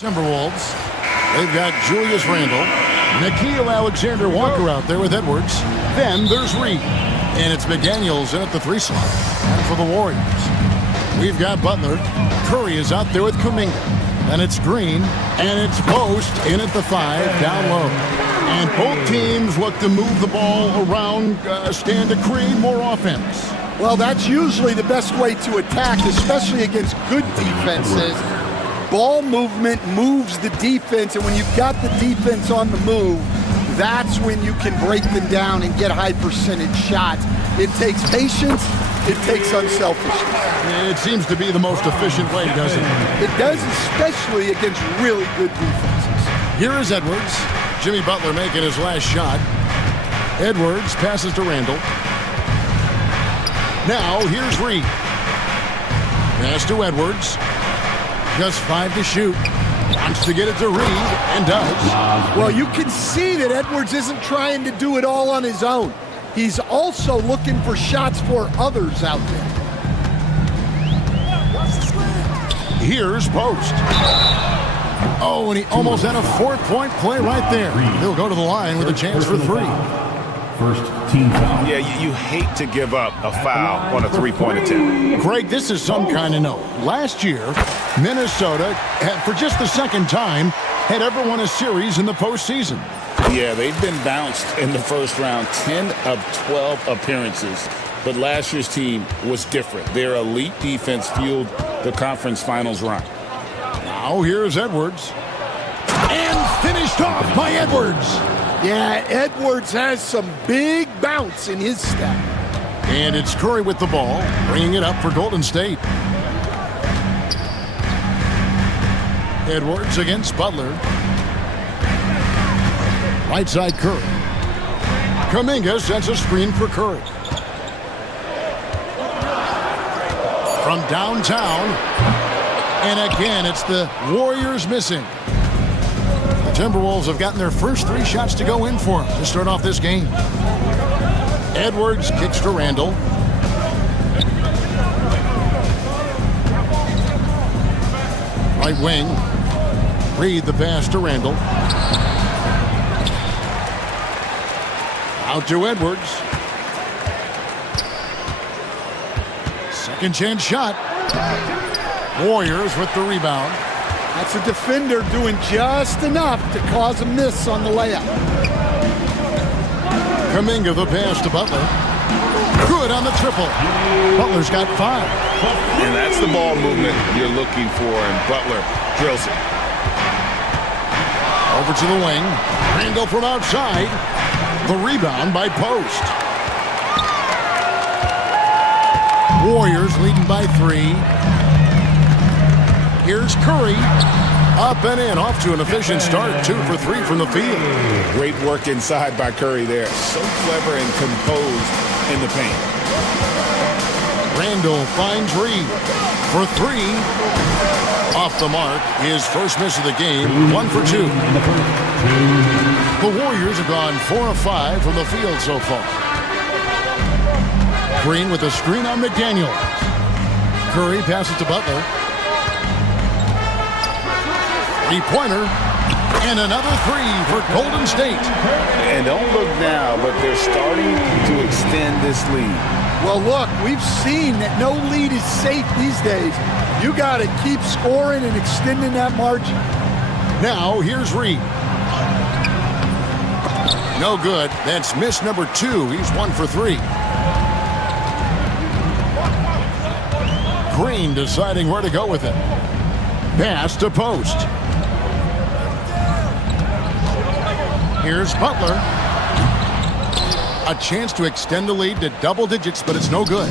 Timberwolves. They've got Julius Randle, Nickeil Alexander-Walker out there with Edwards. Then there's Reed. And it's McDaniels in at the 3 slot. And for the Warriors, we've got Butler. Curry is out there with Kuminga. And it's Green. And it's Post in at the 5, down low. And both teams look to move the ball around, stand to create more offense. Well, that's usually the best way to attack, especially against good defenses. Ball movement moves the defense, and when you've got the defense on the move, that's when you can break them down and get high percentage shots. It takes patience, it takes unselfishness. It seems to be the most efficient way, doesn't it? It does, especially against really good defenses. Here is Edwards. Jimmy Butler making his last shot. Edwards passes to Randle. Now here's Reed. Pass to Edwards. Just 5 to shoot. Wants to get it to Reed, and does. Well, you can see that Edwards isn't trying to do it all on his own. He's also looking for shots for others out there. Here's Post. Oh, and he almost had a 4-point play right there. He'll go to the line with a chance for 3. First team foul. Yeah, you hate to give up a foul on a 3-point attempt. Greg, this is some kind of note. Last year, Minnesota, for just the second time, had ever won a series in the postseason. Yeah, they've been bounced in the first round, 10 of 12 appearances. But last year's team was different. Their elite defense fueled the conference finals run. Now here's Edwards. And finished off by Edwards. Yeah, Edwards has some big bounce in his step. And it's Curry with the ball, bringing it up for Golden State. Edwards against Butler. Right side Curry. Kuminga sends a screen for Curry. From downtown. And again, it's the Warriors missing. The Timberwolves have gotten their first 3 shots to go in for them to start off this game. Edwards kicks to Randle. Right wing. Reed the pass to Randle. Out to Edwards. Second chance shot. Warriors with the rebound. That's a defender doing just enough to cause a miss on the layup. Kuminga the pass to Butler. Good on the triple. Butler's got 5. And that's the ball movement you're looking for, and Butler drills it. Over to the wing. Randle from outside. The rebound by Post. Warriors leading by 3. Here's Curry. Up and in. Off to an efficient start. 2 for 3 from the field. Great work inside by Curry there. So clever and composed in the paint. Randle finds Reed for 3. Off the mark. His first miss of the game. 1 for 2. The Warriors have gone 4 of 5 from the field so far. Green with a screen on McDaniel. Curry passes to Butler. 3-pointer. And another 3 for Golden State. And don't look now, but they're starting to extend this lead. Well, look, we've seen that no lead is safe these days. You got to keep scoring and extending that margin. Now, here's Reed. No good. That's miss number 2. He's 1 for 3. Green deciding where to go with it. Pass to Post. Here's Butler. A chance to extend the lead to double digits, but it's no good.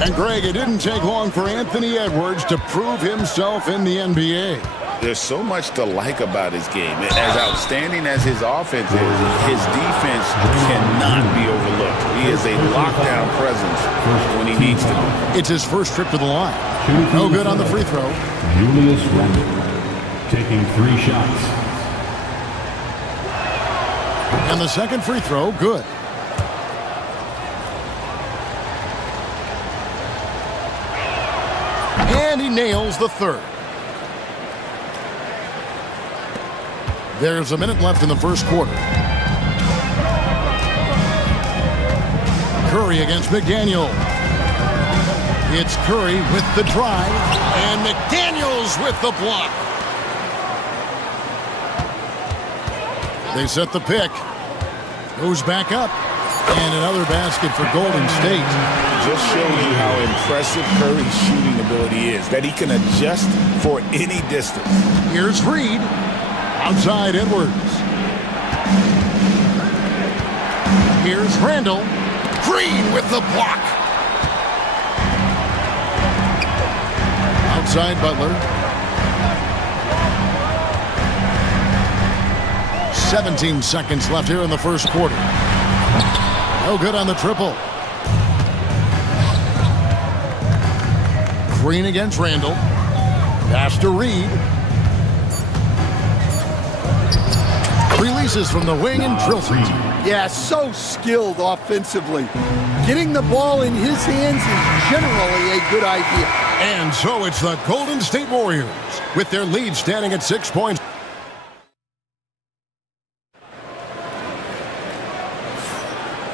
And Greg, it didn't take long for Anthony Edwards to prove himself in the NBA. There's so much to like about his game. As outstanding as his offense is, his defense cannot be overlooked. He is a lockdown presence when he needs to. It's his first trip to the line. No good on the free throw. Julius Randle taking 3 shots. And the second free throw, good. And he nails the third. There's a minute left in the first quarter. Curry against McDaniel. It's Curry with the drive, and McDaniels with the block. They set the pick. Goes back up. And another basket for Golden State. Just shows you how impressive Curry's shooting ability is, that he can adjust for any distance. Here's Reed. Outside Edwards. Here's Randall. Green with the block. Outside Butler. 17 seconds left here in the first quarter. No good on the triple. Green against Randall. Pass to Reed. Releases from the wing and drills it. Yeah, so skilled offensively. Getting the ball in his hands is generally a good idea. And so it's the Golden State Warriors with their lead standing at 6 points.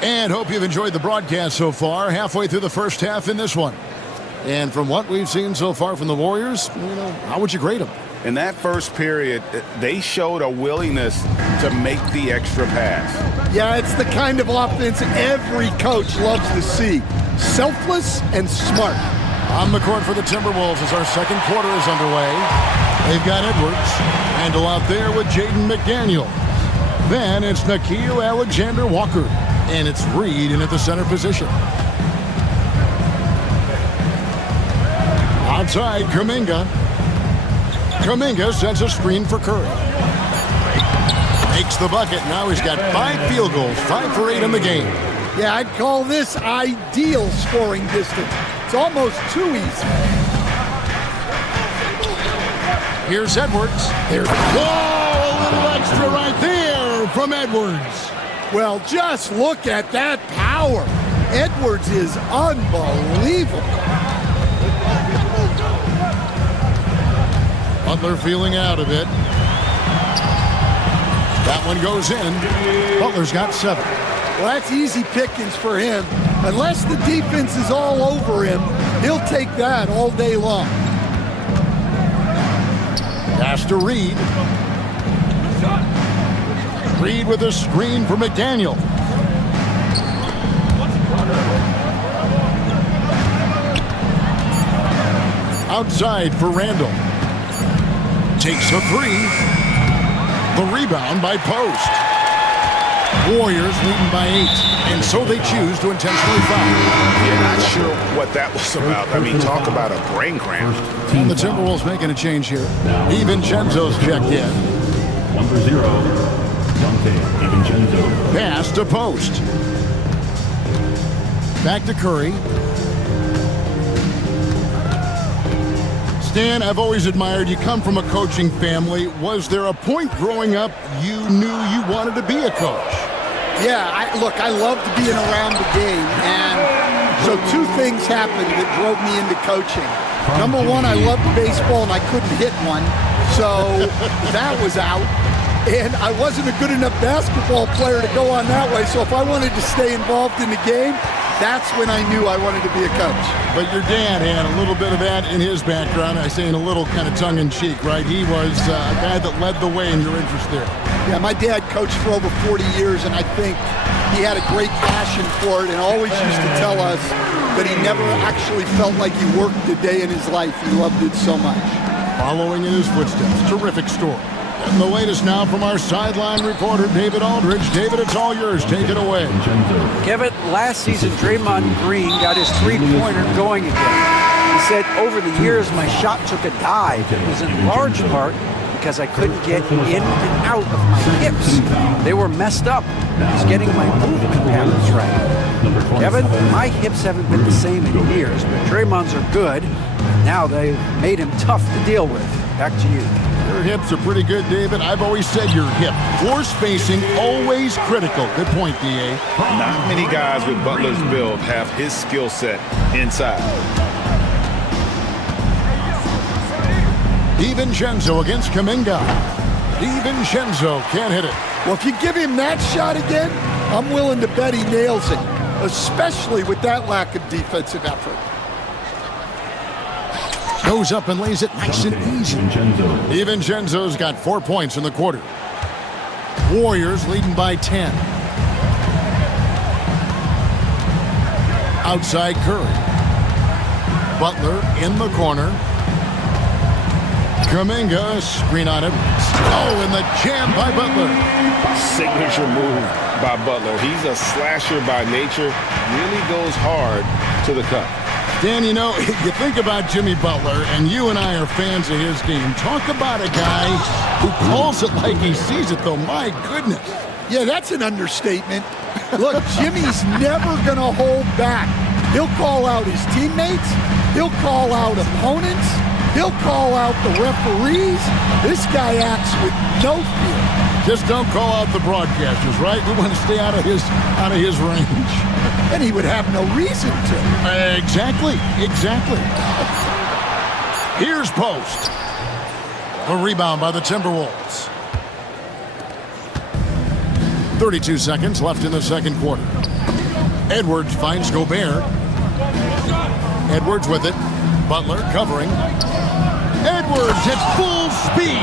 And hope you've enjoyed the broadcast so far. Halfway through the first half in this one. And from what we've seen so far from the Warriors, how would you grade them? In that first period, they showed a willingness to make the extra pass. Yeah, it's the kind of offense every coach loves to see. Selfless and smart. On the court for the Timberwolves as our second quarter is underway. They've got Edwards. Randall out there with Jaden McDaniel. Then it's Nickeil Alexander-Walker. And it's Reed in at the center position. Outside, Kuminga. Kuminga sends a screen for Curry. Makes the bucket. Now he's got 5 field goals, 5 for 8 in the game. Yeah, I'd call this ideal scoring distance. It's almost too easy. Here's Edwards. There's a little extra right there from Edwards. Well, just look at that power. Edwards is unbelievable. Butler feeling out of it. That one goes in. Butler's got 7. Well, that's easy pickings for him. Unless the defense is all over him, he'll take that all day long. Pass to Reed. Reed with a screen for McDaniel. Outside for Randall. Takes a 3. The rebound by Post. Warriors leading by 8, and so they choose to intentionally foul. You're not sure what that was about. I mean, talk about a brain cramp. And the Timberwolves making a change here. DiVincenzo's checked in. Number 0, Dante DiVincenzo. Pass to Post. Back to Curry. Stan, I've always admired you. Come from a coaching family. Was there a point growing up you knew you wanted to be a coach? Yeah, look, I loved being around the game, and so 2 things happened that drove me into coaching. Number 1, I loved baseball, and I couldn't hit one, so that was out. And I wasn't a good enough basketball player to go on that way, so if I wanted to stay involved in the game, that's when I knew I wanted to be a coach. But your dad had a little bit of that in his background. I say in a little kind of tongue-in-cheek, right? He was a guy that led the way in your interest there. Yeah, my dad coached for over 40 years, and I think he had a great passion for it and always used to tell us that he never actually felt like he worked a day in his life. He loved it so much. Following in his footsteps, terrific story. And the latest now from our sideline reporter, David Aldridge. David, it's all yours. Take it away. Kevin, last season, Draymond Green got his three-pointer going again. He said, over the years, my shot took a dive. It was in large part because I couldn't get in and out of my hips. They were messed up. I was getting my movement patterns right. Kevin, my hips haven't been the same in years, but Draymond's are good. Now they've made him tough to deal with. Back to you. Your hips are pretty good, David. I've always said your hip. Floor spacing, always critical. Good point, D.A. Not many guys with Butler's build have his skill set inside. DiVincenzo against Kuminga. DiVincenzo can't hit it. Well, if you give him that shot again, I'm willing to bet he nails it, especially with that lack of defensive effort. Goes up and lays it nice and easy. DiVincenzo's got 4 points in the quarter. Warriors leading by 10. Outside Curry. Butler in the corner. Kuminga, screen on Edwards. Oh, and the jam by Butler. Signature move by Butler. He's a slasher by nature. Really goes hard to the cup. Dan, you know, you think about Jimmy Butler, and you and I are fans of his game. Talk about a guy who calls it like he sees it, though. My goodness. Yeah, that's an understatement. Look, Jimmy's never going to hold back. He'll call out his teammates. He'll call out opponents. He'll call out the referees. This guy acts with no fear. Just don't call out the broadcasters, right? We want to stay out of his range. And he would have no reason to. Exactly. Here's Post. A rebound by the Timberwolves. 32 seconds left in the second quarter. Edwards finds Gobert. Edwards with it. Butler covering. Edwards at full speed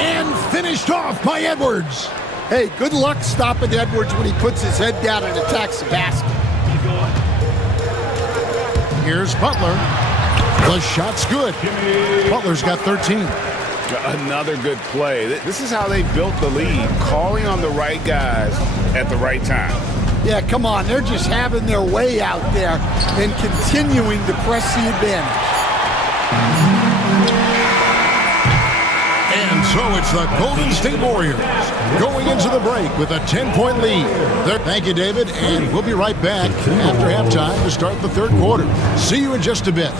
and finished off by Edwards. Hey, good luck stopping Edwards when he puts his head down and attacks the basket. Here's Butler. The shot's good. Butler's got 13. Another good play. This is how they built the lead, calling on the right guys at the right time. Yeah, come on. They're just having their way out there and continuing to press the advantage. And so it's the Golden State Warriors going into the break with a 10-point lead. Thank you, David, and we'll be right back after halftime to start the third quarter. See you in just a bit.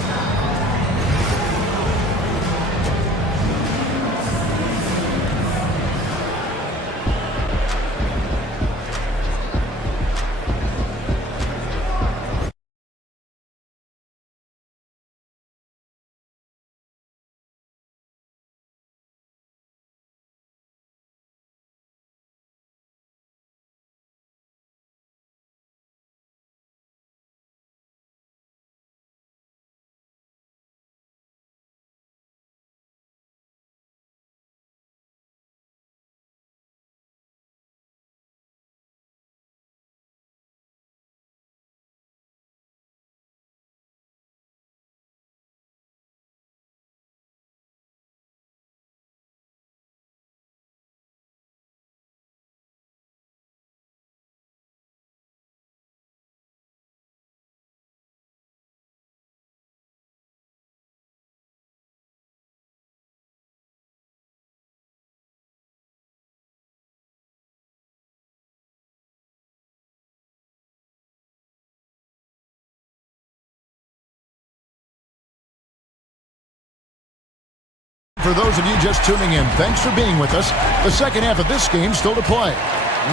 For those of you just tuning in, thanks for being with us. The second half of this game still to play.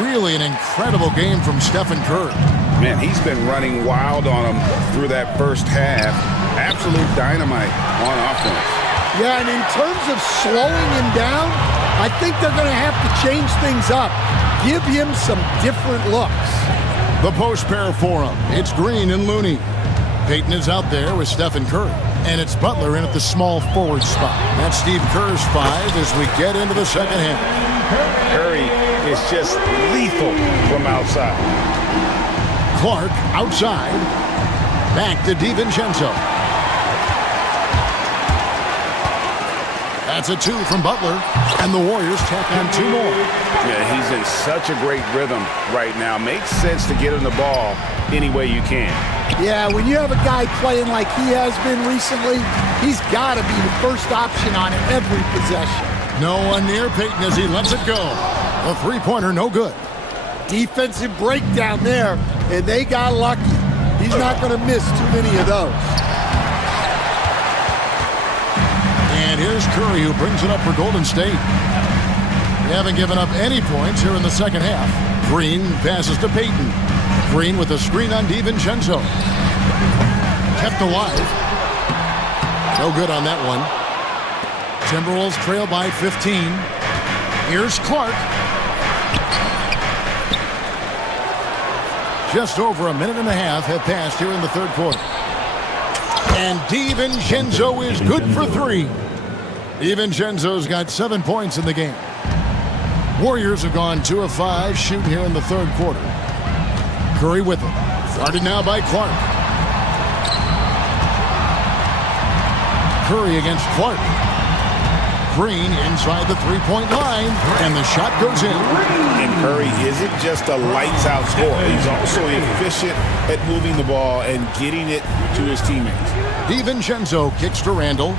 Really an incredible game from Stephen Curry. Man, he's been running wild on him through that first half. Absolute dynamite on offense. Yeah, and in terms of slowing him down, I think they're going to have to change things up. Give him some different looks. The post pair for him. It's Green and Looney. Payton is out there with Stephen Curry. And it's Butler in at the small forward spot. That's Steve Kerr's 5 as we get into the second half. Curry is just lethal from outside. Clark outside. Back to DiVincenzo. That's a 2 from Butler. And the Warriors tack on 2 more. Yeah, he's in such a great rhythm right now. Makes sense to get him the ball any way you can. Yeah, when you have a guy playing like he has been recently, he's got to be the first option on every possession. No one near Payton as he lets it go. A three-pointer, no good. Defensive breakdown there, and they got lucky. He's not going to miss too many of those. And here's Curry, who brings it up for Golden State. They haven't given up any points here in the second half. Green passes to Payton. Green with a screen on DiVincenzo. Kept alive. No good on that one. Timberwolves trail by 15. Here's Clark. Just over a minute and a half have passed here in the third quarter. And DiVincenzo is good for 3. DiVincenzo's got 7 points in the game. Warriors have gone 2 of 5 shooting here in the third quarter. Curry with it. Guarded now by Clark. Curry against Clark. Green inside the three-point line, and the shot goes in. And Curry isn't just a lights-out scorer. He's also efficient at moving the ball and getting it to his teammates. DiVincenzo kicks to Randall.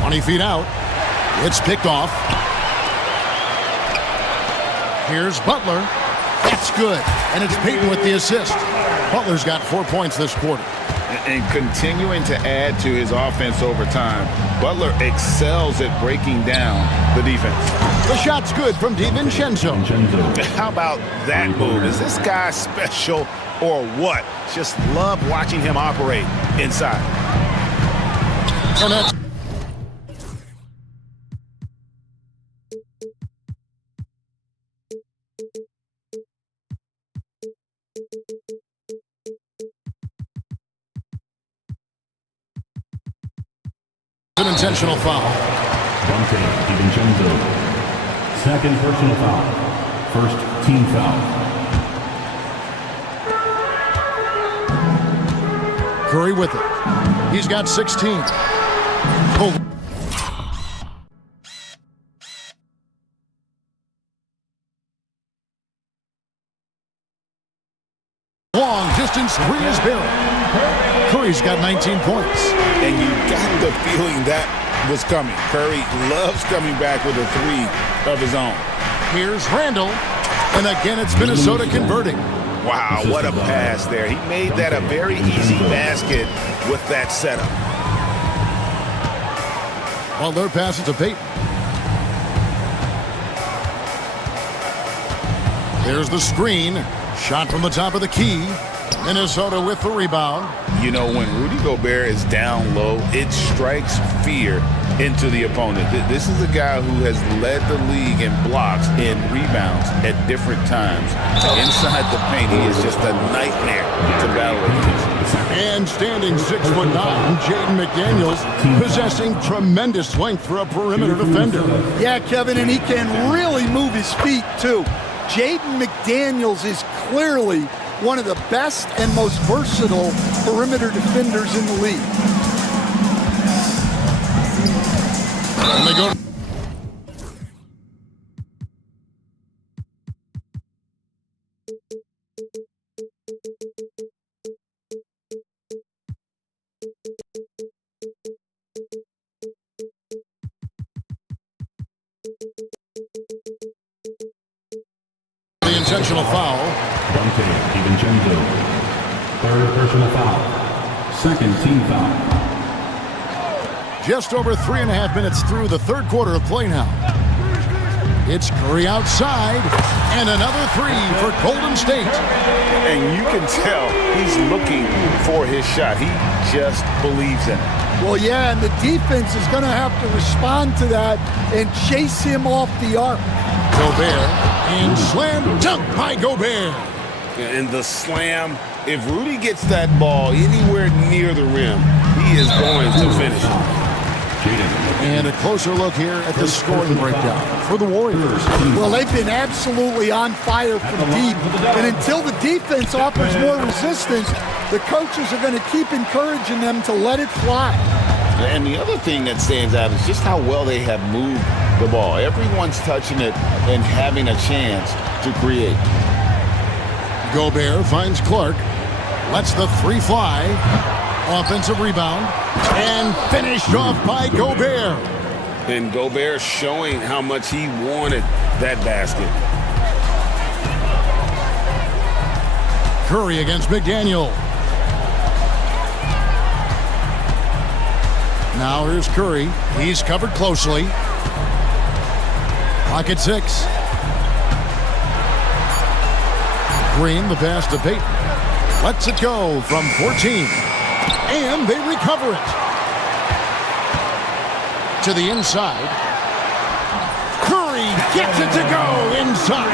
20 feet out. It's picked off. Here's Butler. That's good. And it's Payton with the assist. Butler's got 4 points this quarter. And continuing to add to his offense over time, Butler excels at breaking down the defense. The shot's good from DiVincenzo. How about that move? Is this guy special or what? Just love watching him operate inside. And that's an intentional foul. Dante DiVincenzo. Second personal foul. First team foul. Curry with it. He's got 16. Oh. Long distance three is barrel. Curry's got 19 points. And you got the feeling that was coming. Curry loves coming back with a three of his own. Here's Randall. And again, it's Minnesota converting. Wow, what a pass there. He made that a very easy basket with that setup. Well, their pass it to Payton. There's the screen. Shot from the top of the key. Minnesota with the rebound. You know, when Rudy Gobert is down low, it strikes fear into the opponent. This is a guy who has led the league in blocks and rebounds at different times. Inside the paint, he is just a nightmare to battle against. And standing 6'9", Jaden McDaniels, possessing tremendous length for a perimeter defender. Yeah, Kevin, and he can really move his feet, too. Jaden McDaniels is clearly one of the best and most versatile perimeter defenders in the league. And they go. The intentional foul. Dante DiVincenzo. Third personal foul. Second team foul. Just over 3.5 minutes through the third quarter of play now. It's Curry outside, and another three for Golden State. And you can tell he's looking for his shot. He just believes in it. Well, yeah, and the defense is going to have to respond to that and chase him off the arc. Gobert, and slam dunk by Gobert. And the slam, if Rudy gets that ball anywhere near the rim, he is going to finish it. And a closer look here at the scoring breakdown for the Warriors. Well, they've been absolutely on fire from deep. And until the defense offers more resistance, the coaches are going to keep encouraging them to let it fly. And the other thing that stands out is just how well they have moved the ball. Everyone's touching it and having a chance to create. Gobert finds Clark, lets the three fly. Offensive rebound, and finished off by Gobert. And Gobert showing how much he wanted that basket. Curry against McDaniel. Now here's Curry. He's covered closely. Pocket 6. Green, the pass to Payton. Lets it go from 14. And they recover it. to the inside. Curry gets it to go inside.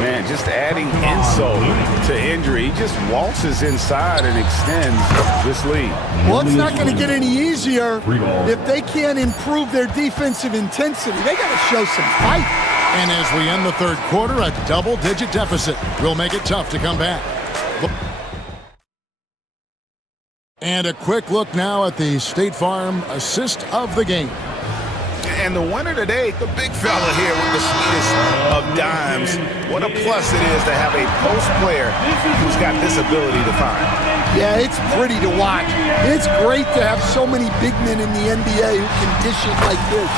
Man, just adding insult to injury. He just waltzes inside and extends this lead. Well, it's not going to get any easier if they can't improve their defensive intensity. They got to show some fight. And as we end the third quarter, a double-digit deficit will make it tough to come back. And a quick look now at the State Farm assist of the game. And the winner today, the big fella here with the sweetest of dimes. What a plus it is to have a post player who's got this ability to find. Yeah, it's pretty to watch. It's great to have so many big men in the NBA who can dish it like this.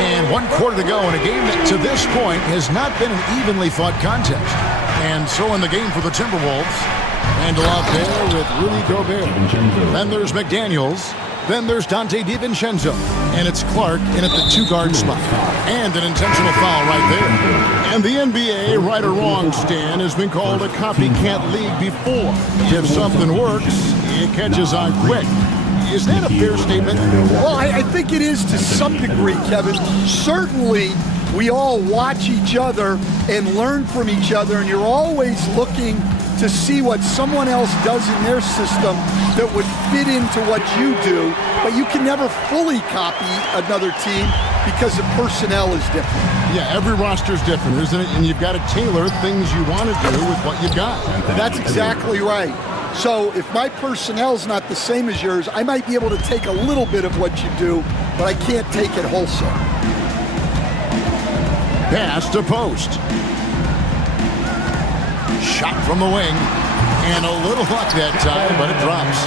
And 1 quarter to go in a game that to this point has not been an evenly fought contest. And so in the game for the Timberwolves, Randall out there with Rudy Gobert. Then there's McDaniels. Then there's Dante DiVincenzo. And it's Clark in at the 2-guard spot. And an intentional foul right there. And the NBA, right or wrong, Stan, has been called a copycat league before. If something works, it catches on quick. Is that a fair statement? Well, I think it is to some degree, Kevin. Certainly, we all watch each other and learn from each other, and you're always looking to see what someone else does in their system that would fit into what you do, but you can never fully copy another team because the personnel is different. Yeah, every roster's different, isn't it? And you've got to tailor things you want to do with what you've got. That's exactly right. So if my personnel's not the same as yours, I might be able to take a little bit of what you do, but I can't take it wholesale. Pass to post. Shot from the wing. And a little luck that time, but it drops.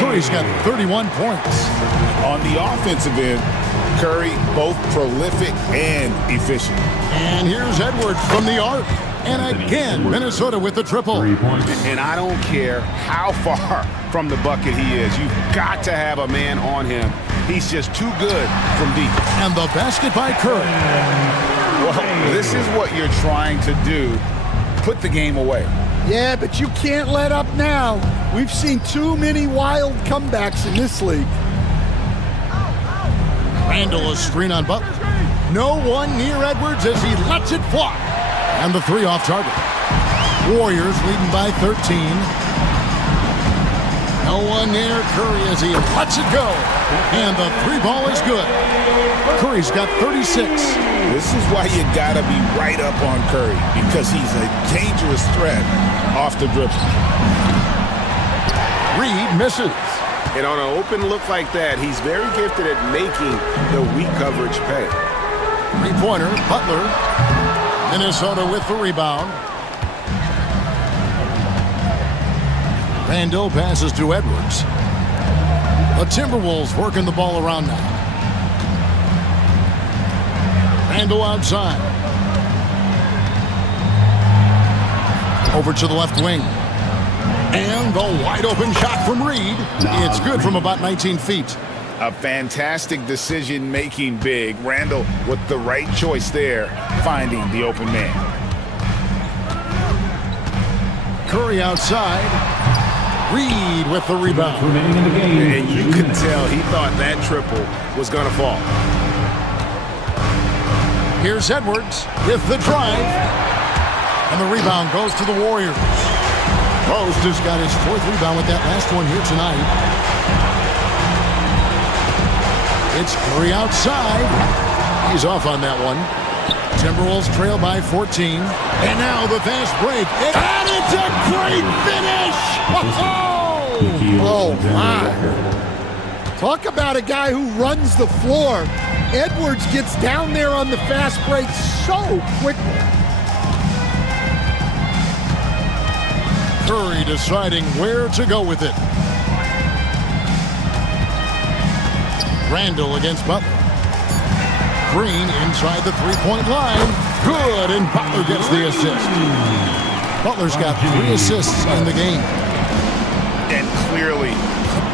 Curry's got 31 points. On the offensive end, Curry both prolific and efficient. And here's Edwards from the arc. And again, Minnesota with the triple. And I don't care how far from the bucket he is. You've got to have a man on him. He's just too good from deep. And the basket by Curry. Well, this is what you're trying to do. Put the game away. Yeah, but you can't let up now. We've seen too many wild comebacks in this league. Randall a screen on Butler. No one near Edwards as he lets it fly. And the 3 off target. Warriors leading by 13. No one near Curry as he lets it go. And the 3 ball is good. Curry's got 36. This is why you gotta be right up on Curry, because he's a dangerous threat off the dribble. Reed misses. And on an open look like that, he's very gifted at making the weak coverage pay. 3-pointer, Butler. Minnesota with the rebound. Randall passes to Edwards. The Timberwolves working the ball around now. Randall outside. Over to the left wing. And the wide open shot from Reed. It's good from about 19 feet. A fantastic decision-making big. Randall with the right choice there, finding the open man. Curry outside. Reed with the rebound. And you could tell he thought that triple was going to fall. Here's Edwards with the drive. And the rebound goes to the Warriors. Post has got his 4th rebound with that last one here tonight. It's Curry outside. He's off on that one. Timberwolves trail by 14. And now the fast break. And it's a great finish! Oh, my. Talk about a guy who runs the floor. Edwards gets down there on the fast break so quickly. Curry deciding where to go with it. Randall against Butler. Green inside the 3-point line. Good, and Butler gets the assist. Butler's got 3 assists in the game. And clearly,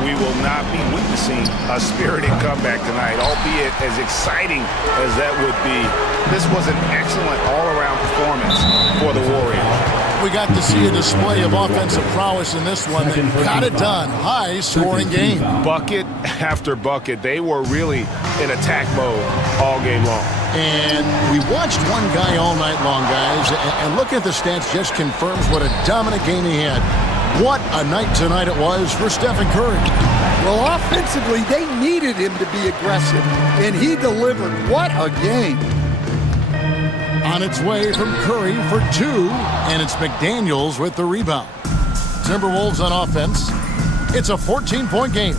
we will not be witnessing a spirited comeback tonight, albeit as exciting as that would be. This was an excellent all-around performance for the Warriors. We got to see a display of offensive prowess in this one that got it done. High-scoring game. Bucket after bucket. They were really in attack mode all game long. And we watched one guy all night long, guys, and looking at the stats just confirms what a dominant game he had. What a night tonight it was for Stephen Curry. Well, offensively, they needed him to be aggressive, and he delivered. What a game. On its way from Curry for two, and it's McDaniels with the rebound. Timberwolves on offense. It's a 14-point game.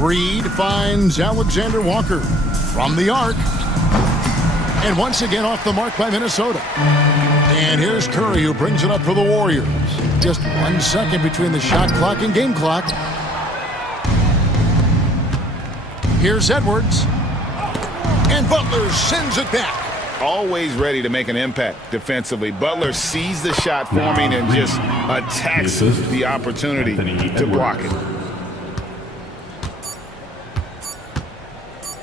Reed finds Alexander Walker from the arc. And once again off the mark by Minnesota. And here's Curry, who brings it up for the Warriors. Just 1 second between the shot clock and game clock. Here's Edwards. And Butler sends it back. Always ready to make an impact defensively. Butler sees the shot forming and just attacks the opportunity to block it.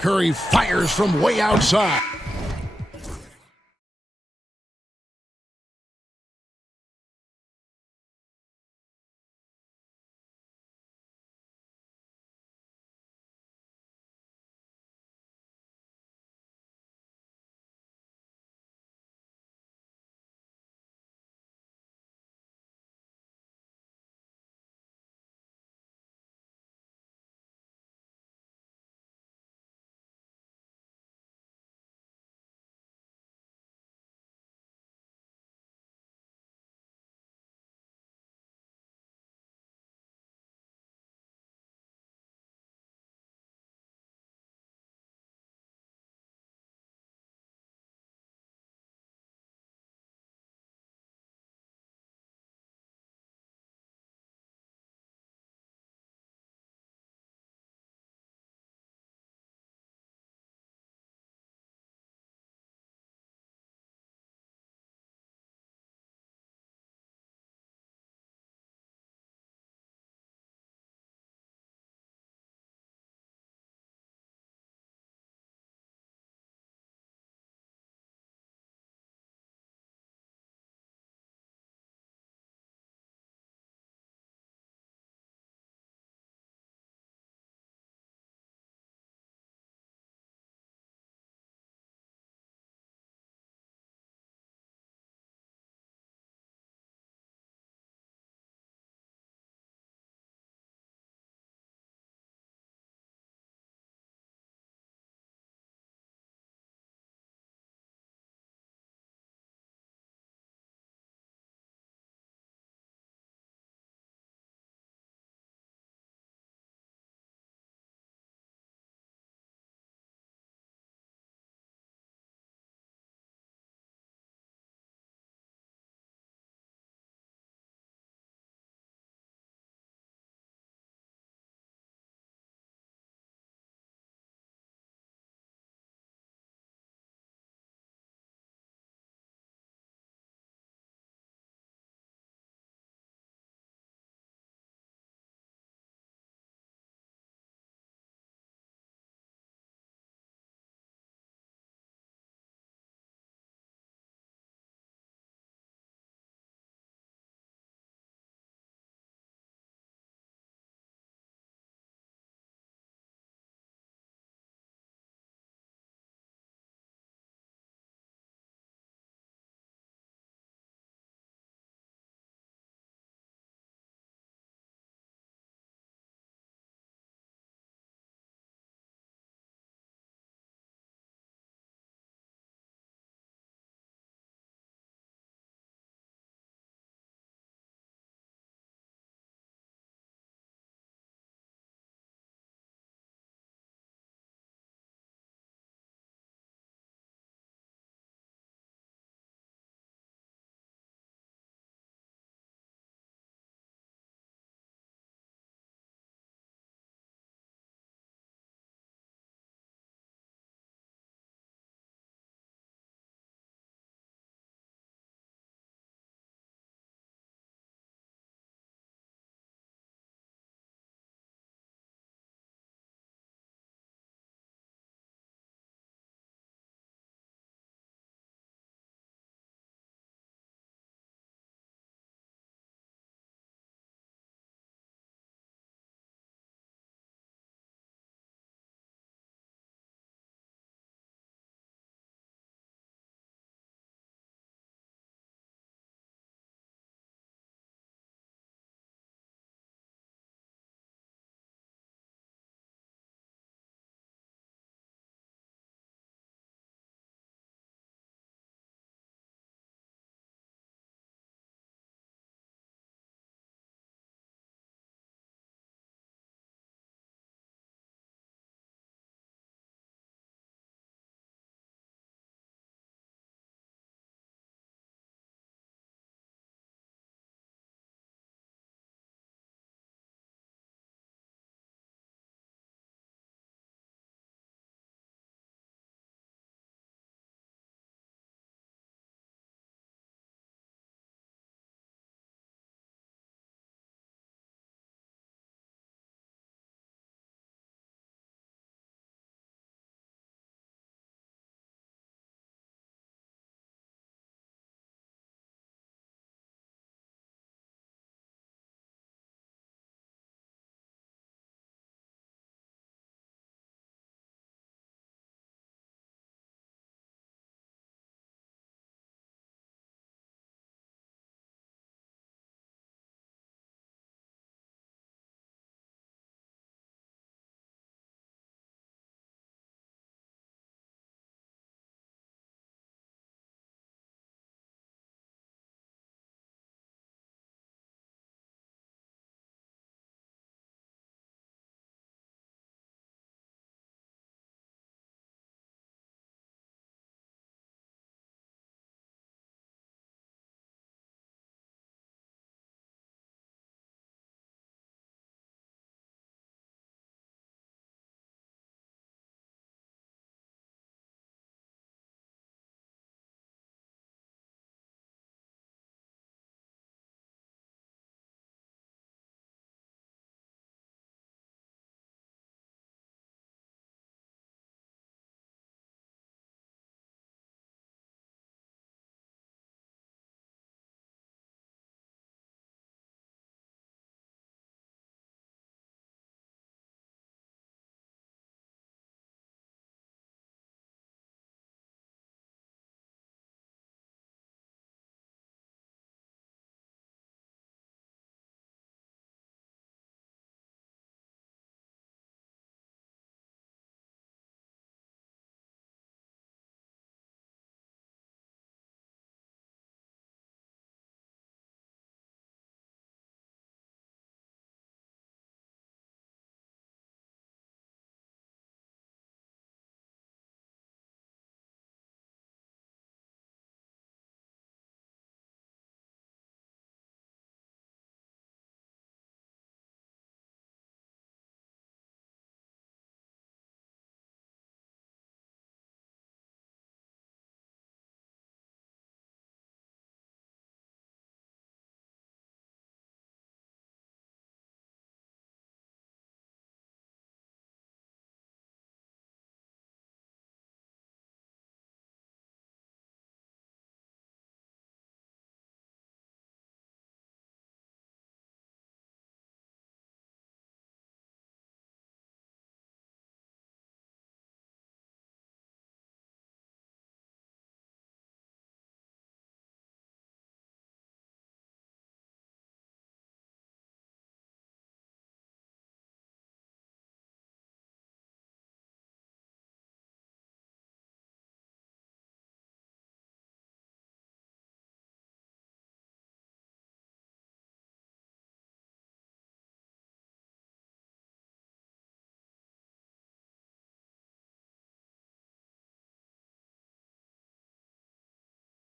Curry fires from way outside.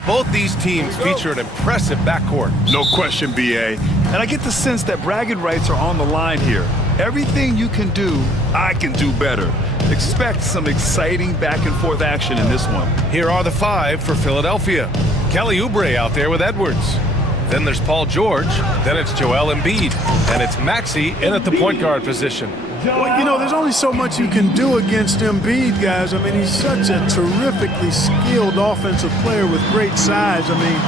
Both these teams feature an impressive backcourt. No question, BA. And I get the sense that bragging rights are on the line here. Everything you can do, I can do better. Expect some exciting back-and-forth action in this one. Here are the five for Philadelphia. Kelly Oubre out there with Edwards. Then there's Paul George. Then it's Joel Embiid. And it's Maxey in at the point guard position. Well, you know, there's only so much you can do against Embiid, guys. I mean, he's such a terrifically skilled offensive player with great size. I mean,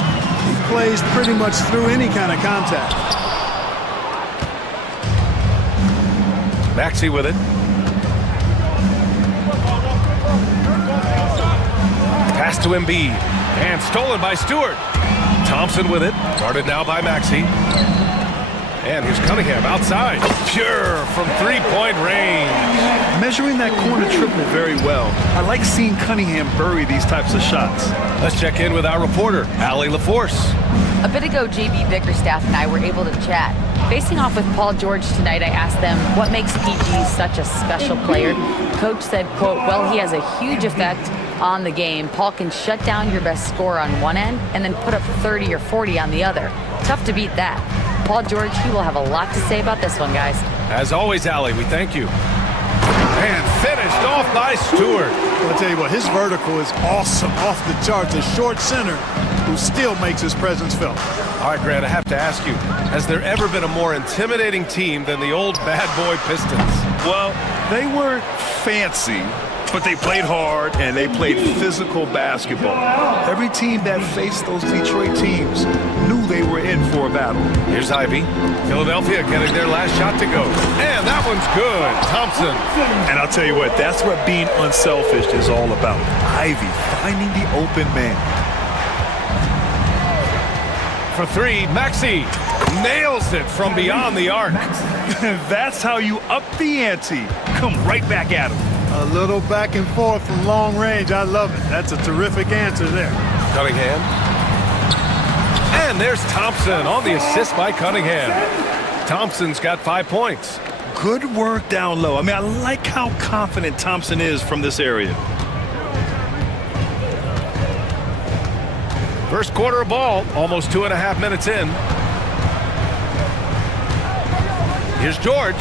he plays pretty much through any kind of contact. Maxey with it. Pass to Embiid. And stolen by Stewart. Thompson with it. Guarded now by Maxey. And here's Cunningham outside. Pure from three-point range. Measuring that corner triple very well. I like seeing Cunningham bury these types of shots. Let's check in with our reporter, Allie LaForce. A bit ago, JB Bickerstaff and I were able to chat. Facing off with Paul George tonight, I asked them what makes PG such a special player. Coach said, quote, well, he has a huge effect on the game. Paul can shut down your best scorer on one end and then put up 30 or 40 on the other. Tough to beat that. Paul George, he will have a lot to say about this one, guys. As always, Allie, we thank you. And finished off by Stewart. I'll tell you what, his vertical is awesome, off the charts. A short center who still makes his presence felt. All right, Grant, I have to ask you, has there ever been a more intimidating team than the old bad boy Pistons? Well, they were fancy, but they played hard and they played physical basketball. Every team that faced those Detroit teams knew they were in for a battle. Here's Ivy. Philadelphia getting their last shot to go. And that one's good. Thompson. And I'll tell you what, that's what being unselfish is all about. Ivy finding the open man. For three, Maxey nails it from beyond the arc. That's how you up the ante. Come right back at him. A little back and forth from long range. I love it. That's a terrific answer there. Cunningham. And there's Thompson on the assist by Cunningham. Thompson's got 5 points. Good work down low. I mean, I like how confident Thompson is from this area. First quarter of ball, almost 2.5 minutes in. Here's George.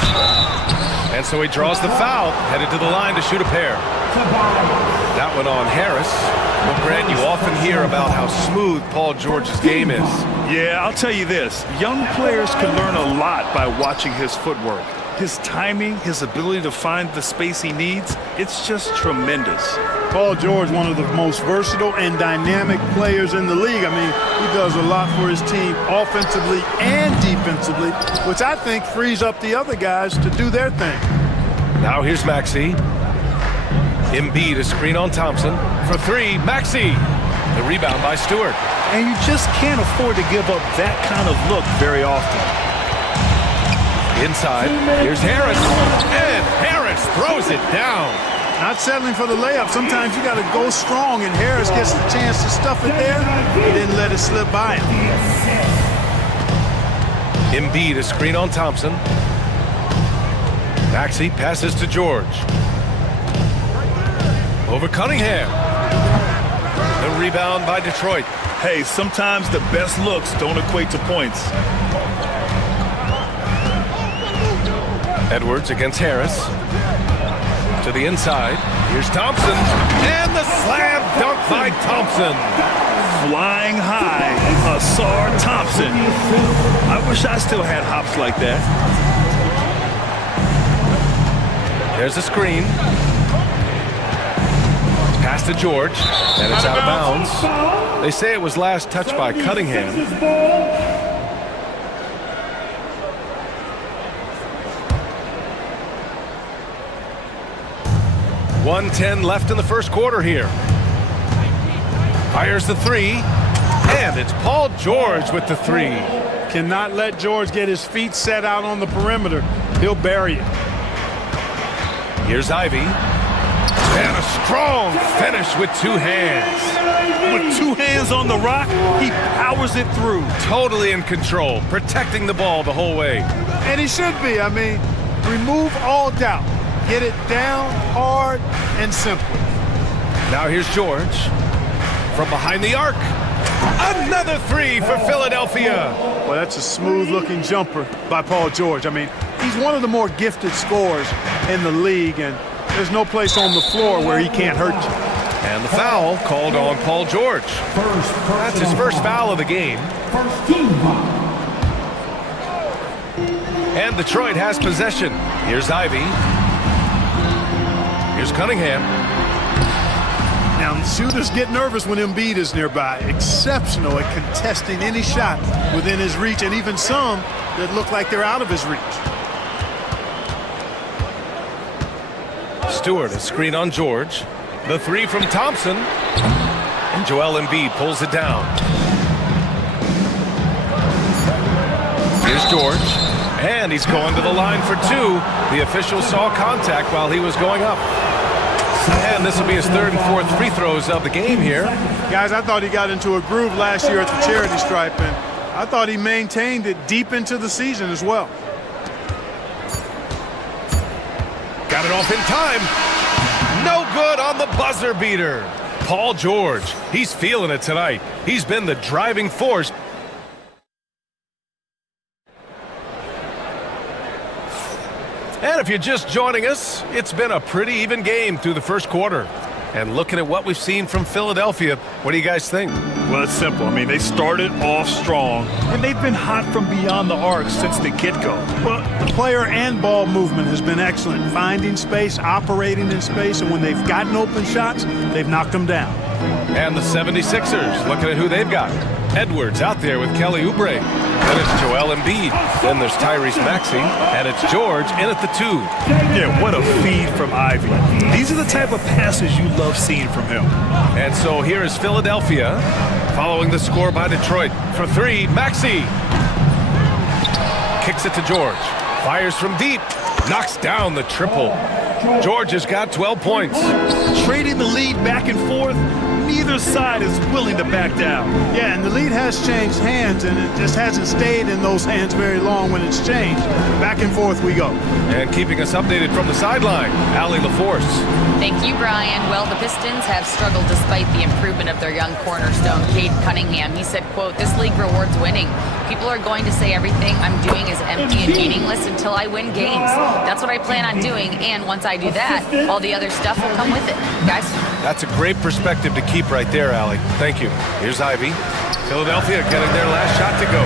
And so he draws the foul, headed to the line to shoot a pair. That one on Harris. Well, Grant, you often hear about how smooth Paul George's game is. Yeah, I'll tell you this. Young players can learn a lot by watching his footwork. His timing, his ability to find the space he needs, it's just tremendous. Paul George, one of the most versatile and dynamic players in the league. I mean, he does a lot for his team offensively and defensively, which I think frees up the other guys to do their thing. Now here's Maxey. Embiid a screen on Thompson. For three, Maxey. The rebound by Stewart. And you just can't afford to give up that kind of look very often. Inside, here's Harris. And Harris throws it down. Not settling for the layup. Sometimes you got to go strong, and Harris gets the chance to stuff it there. He didn't let it slip by him. Embiid a screen on Thompson. Maxey passes to George. Over Cunningham. The rebound by Detroit. Hey, sometimes the best looks don't equate to points. Edwards against Harris. To the inside. Here's Thompson. And the slam dunk by Thompson. Flying high, Asar Thompson. I wish I still had hops like that. There's a screen. Pass to George. And it's out of bounds. They say it was last touched by Cunningham. 1:10 left in the first quarter here. Fires the three. And it's Paul George with the three. Cannot let George get his feet set out on the perimeter. He'll bury it. Here's Ivy. And a strong finish with two hands. With two hands on the rock, he powers it through. Totally in control, protecting the ball the whole way. And he should be. I mean, remove all doubt. Get it down hard and simple. Now here's George from behind the arc. Another three for Philadelphia. Well, that's a smooth-looking jumper by Paul George. I mean, he's one of the more gifted scorers in the league, and there's no place on the floor where he can't hurt you. And the foul called on Paul George. That's his first foul of the game. First team foul. And Detroit has possession. Here's Ivy. Here's Cunningham. Now, shooters get nervous when Embiid is nearby. Exceptional at contesting any shot within his reach, and even some that look like they're out of his reach. Stewart, a screen on George. The three from Thompson. And Joel Embiid pulls it down. Here's George. And he's going to the line for two. The official saw contact while he was going up. And this will be his third and fourth free throws of the game here. Guys, I thought he got into a groove last year at the charity stripe, and I thought he maintained it deep into the season as well. Got it off in time. No good on the buzzer beater. Paul George, he's feeling it tonight. He's been the driving force. And if you're just joining us, it's been a pretty even game through the first quarter. And looking at what we've seen from Philadelphia, what do you guys think? Well, it's simple. I mean, they started off strong, and they've been hot from beyond the arc since the get-go. Well, the player and ball movement has been excellent, finding space, operating in space, and when they've gotten open shots, they've knocked them down. And the 76ers, looking at who they've got. Edwards out there with Kelly Oubre. Then it's Joel Embiid. Then there's Tyrese Maxey. And it's George in at the two. Yeah, what a feed from Ivy. These are the type of passes you love seeing from him. And so here is Philadelphia following the score by Detroit. For three, Maxey. Kicks it to George. Fires from deep. Knocks down the triple. George has got 12 points. Trading the lead back and forth, neither side is willing to back down. Yeah, and the lead has changed hands, and it just hasn't stayed in those hands very long when it's changed. Back and forth we go. And keeping us updated from the sideline, Allie LaForce. Thank you, Brian. Well, the Pistons have struggled despite the improvement of their young cornerstone, Cade Cunningham. He said, quote, "This league rewards winning. People are going to say everything I'm doing is empty and meaningless until I win games. That's what I plan on doing, and once I do that, all the other stuff will come with it." Guys? That's a great perspective to keep right there, Allie. Thank you. Here's Ivy. Philadelphia getting their last shot to go.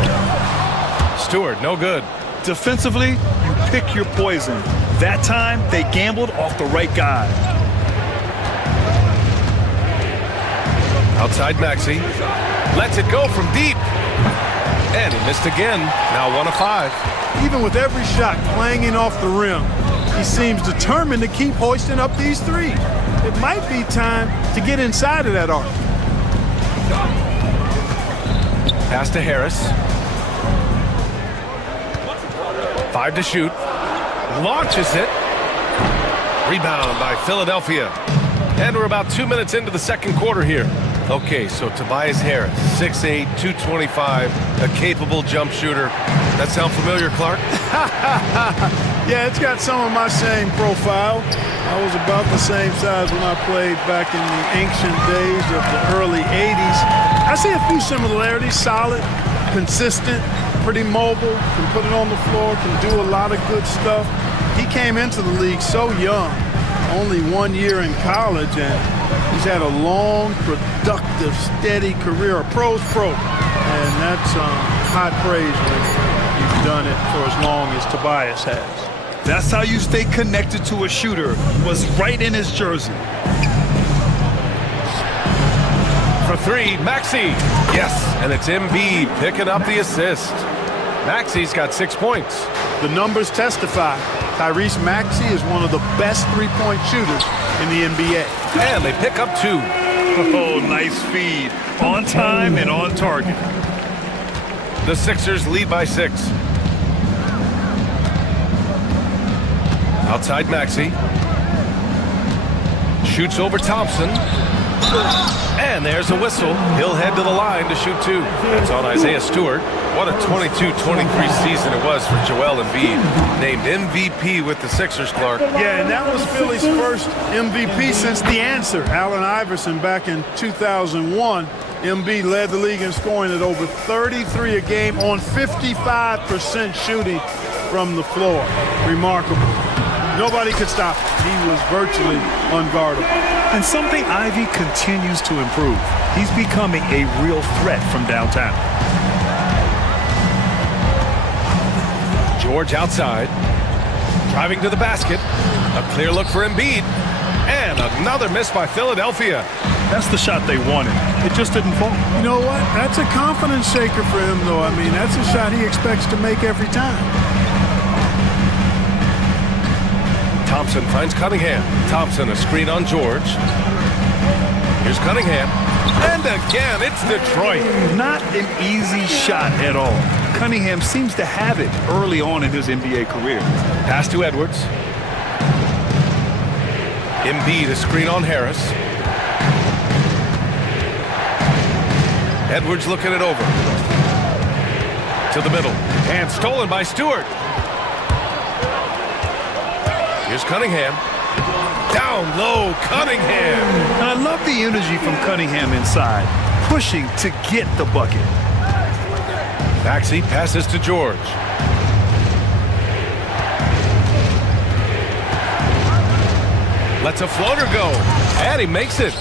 Stewart, no good. Defensively, you pick your poison. That time, they gambled off the right guy. Outside Maxey. Lets it go from deep. And he missed again. Now 1 of 5. Even with every shot clanging off the rim, he seems determined to keep hoisting up these threes. It might be time to get inside of that arc. Pass to Harris. 5 to shoot. Launches it. Rebound by Philadelphia. And we're about 2 minutes into the second quarter here. Okay, so Tobias Harris, 6'8", 225, a capable jump shooter. That sound familiar, Clark? Yeah, it's got some of my same profile. I was about the same size when I played back in the ancient days of the early 80s. I see a few similarities: solid, consistent, pretty mobile, can put it on the floor, can do a lot of good stuff. He came into the league so young, only 1 year in college, and he's had a long, productive, steady career, a pro's pro. And that's high praise when you've done it for as long as Tobias has. That's how you stay connected to a shooter. Was right in his jersey. For three, Maxey. Yes, and it's Embiid picking up the assist. Maxey's got 6 points. The numbers testify. Tyrese Maxey is one of the best three-point shooters in the NBA. And they pick up 2. Oh, nice feed. On time and on target. The Sixers lead by 6. Outside Maxey. Shoots over Thompson. And there's a whistle. He'll head to the line to shoot two. That's on Isaiah Stewart. What a 22-23 season it was for Joel Embiid. Named MVP with the Sixers, Clark. Yeah, and that was Philly's first MVP since the answer. Allen Iverson back in 2001. Embiid led the league in scoring at over 33 a game on 55% shooting from the floor. Remarkable. Nobody could stop him. He was virtually unguardable. And something Ivy continues to improve. He's becoming a real threat from downtown. George outside, driving to the basket. A clear look for Embiid. And another miss by Philadelphia. That's the shot they wanted. It just didn't fall. You know what? That's a confidence shaker for him, though. I mean, that's a shot he expects to make every time. Thompson finds Cunningham. Thompson, a screen on George. Here's Cunningham. And again, it's Detroit. Not an easy shot at all. Cunningham seems to have it early on in his NBA career. Pass to Edwards. Embiid, a screen on Harris. Edwards looking it over. To the middle. And stolen by Stewart. Here's Cunningham. Down low, Cunningham. And I love the energy from Cunningham inside, pushing to get the bucket. Maxey passes to George. Lets a floater go. And he makes it.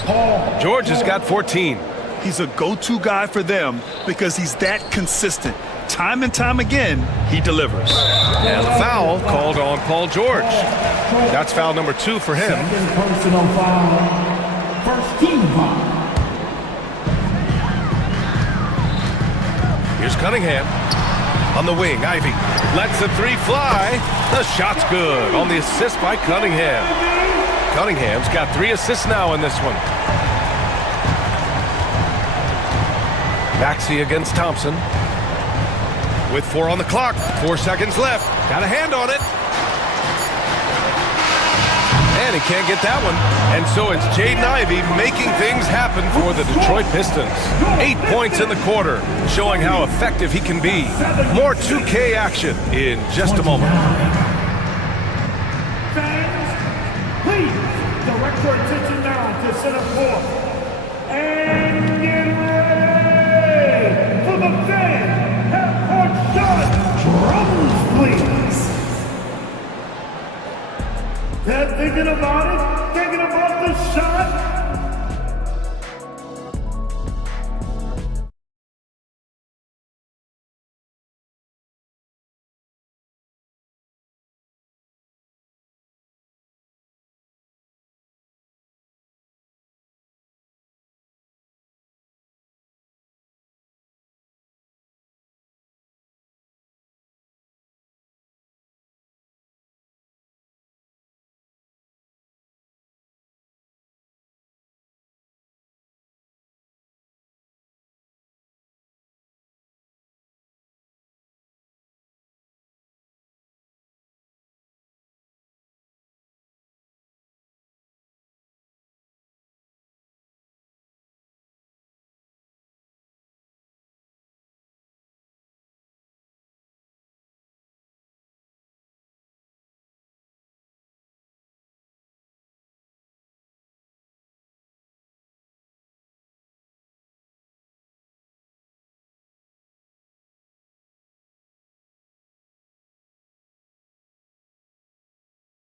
George has got 14. He's a go-to guy for them because he's that consistent. Time and time again, he delivers. And a foul called on Paul George. That's foul number 2 for him. Second personal foul. First team foul. Here's Cunningham. On the wing, Ivy lets the three fly. The shot's good on the assist by Cunningham. Cunningham's got 3 assists now in this one. Maxey against Thompson. With 4 on the clock, 4 seconds left. Got a hand on it. And he can't get that one. And so it's Jaden Ivey making things happen for the Detroit Pistons. 8 points in the quarter, showing how effective he can be. More 2K action in just a moment. Fans, please direct your attention now to center court. And get ready for the fan half-court shot. Drums, please. They're thinking about it, thinking about the shot.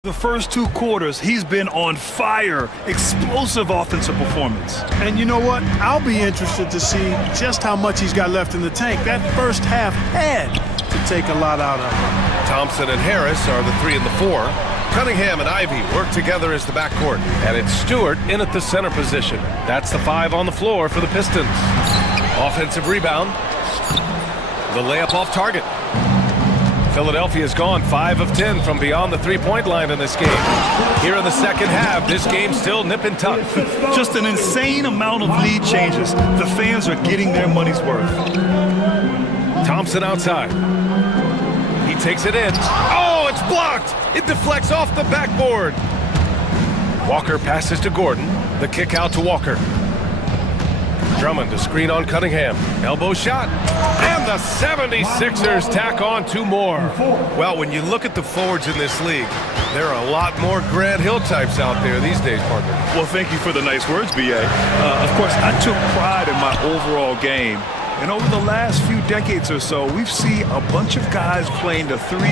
The first 2 quarters, he's been on fire. Explosive offensive performance. And you know what? I'll be interested to see just how much he's got left in the tank. That first half had to take a lot out of him. Thompson and Harris are the 3 and the 4. Cunningham and Ivy work together as the backcourt. And it's Stewart in at the center position. That's the 5 on the floor for the Pistons. Offensive rebound. The layup off target. Philadelphia's gone 5 of 10 from beyond the three-point line in this game. Here in the second half, this game's still nip and tuck. Just an insane amount of lead changes. The fans are getting their money's worth. Thompson outside. He takes it in. Oh, it's blocked! It deflects off the backboard. Walker passes to Gordon. The kick out to Walker. Drummond to screen on Cunningham. Elbow shot. And the 76ers tack on 2 more. Well, when you look at the forwards in this league, there are a lot more Grant Hill types out there these days, partner. Well, thank you for the nice words, B.A. Of course, I took pride in my overall game. And over the last few decades or so, we've seen a bunch of guys playing the 3, 4,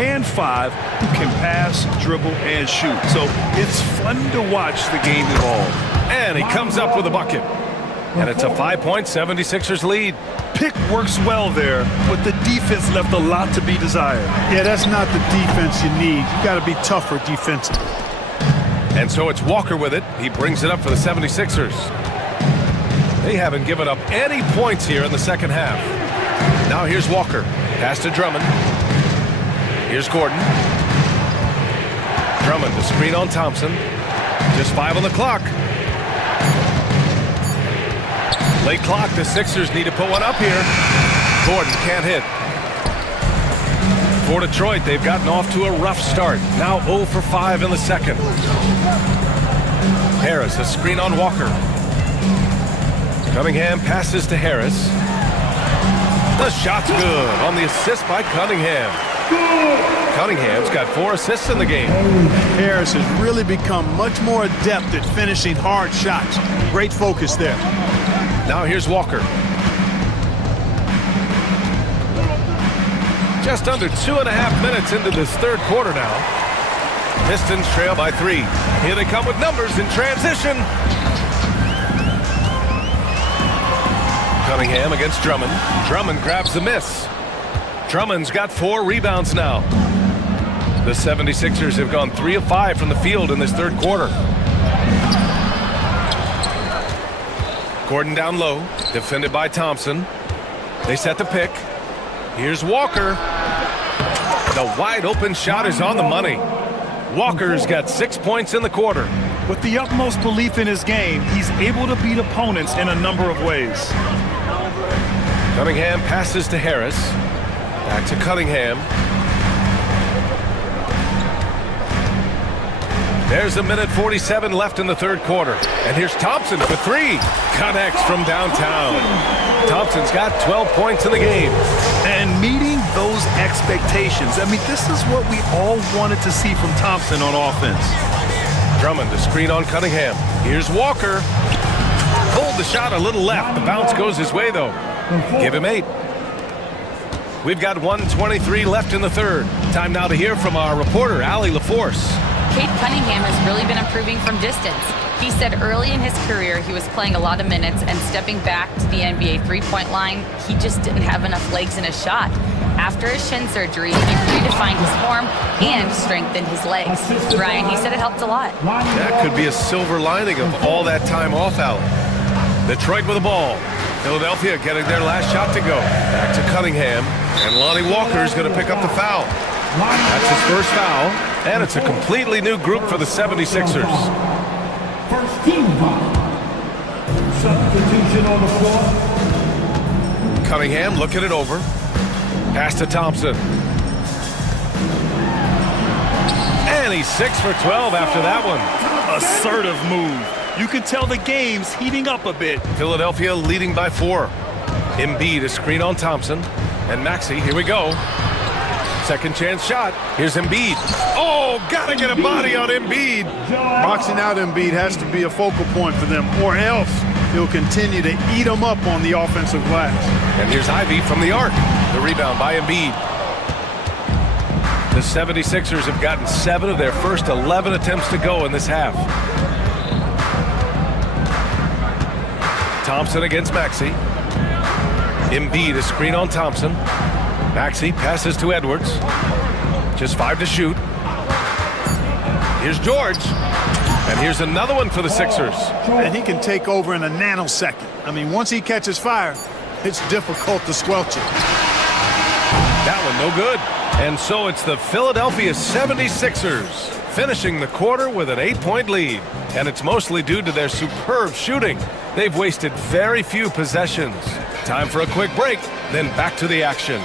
and 5 who can pass, dribble, and shoot. So it's fun to watch the game evolve. And he comes up with a bucket. And it's a 5-point 76ers lead. Pick works well there, but the defense left a lot to be desired. Yeah, that's not the defense you need. You got to be tougher defensively. And so it's Walker with it. He brings it up for the 76ers. They haven't given up any points here in the second half. Now here's Walker. Pass to Drummond. Here's Gordon. Drummond to screen on Thompson. Just 5 on the clock. Late clock, the Sixers need to put one up here. Gordon can't hit. For Detroit, they've gotten off to a rough start. Now 0 for 5 in the second. Harris, a screen on Walker. Cunningham passes to Harris. The shot's good on the assist by Cunningham. Cunningham's got 4 assists in the game. Harris has really become much more adept at finishing hard shots. Great focus there. Now here's Walker. Just under 2.5 minutes into this third quarter now. Pistons trail by 3. Here they come with numbers in transition. Cunningham against Drummond. Drummond grabs the miss. Drummond's got 4 rebounds now. The 76ers have gone 3 of 5 from the field in this third quarter. Gordon down low, defended by Thompson. They set the pick. Here's Walker. The wide open shot is on the money. Walker's got 6 points in the quarter. With the utmost belief in his game, he's able to beat opponents in a number of ways. Cunningham passes to Harris. Back to Cunningham. There's 1:47 left in the third quarter. And here's Thompson for 3. Connects from downtown. Thompson's got 12 points in the game. And meeting those expectations. I mean, this is what we all wanted to see from Thompson on offense. Drummond to screen on Cunningham. Here's Walker. Pulled the shot a little left. The bounce goes his way, though. Give him 8. We've got 1:23 left in the third. Time now to hear from our reporter, Allie LaForce. Cade Cunningham has really been improving from distance. He said early in his career he was playing a lot of minutes and stepping back to the NBA three-point line, he just didn't have enough legs in his shot. After his shin surgery, he redefined his form and strengthened his legs. Brian, he said it helped a lot. That could be a silver lining of all that time off, Allen. Detroit with the ball. Philadelphia getting their last shot to go. Back to Cunningham, and Lonnie Walker's going to pick up the foul. That's his first foul, and it's a completely new group for the 76ers. First team foul. Substitution on the floor. Cunningham looking it over. Pass to Thompson. And he's 6 for 12 after that one. Assertive move. You can tell the game's heating up a bit. Philadelphia leading by 4. Embiid a screen on Thompson. And Maxey, here we go. Second chance shot. Here's Embiid. Oh, gotta get a body on Embiid. Boxing out Embiid has to be a focal point for them, or else he'll continue to eat them up on the offensive glass. And here's Ivy from the arc. The rebound by Embiid. The 76ers have gotten 7 of their first 11 attempts to go in this half. Thompson against Maxey. Embiid a screen on Thompson. Maxey passes to Edwards. Just 5 to shoot. Here's George. And here's another one for the Sixers. And he can take over in a nanosecond. I mean, once he catches fire, it's difficult to squelch it. That one no good. And so it's the Philadelphia 76ers finishing the quarter with an 8-point lead. And it's mostly due to their superb shooting. They've wasted very few possessions. Time for a quick break, then back to the action.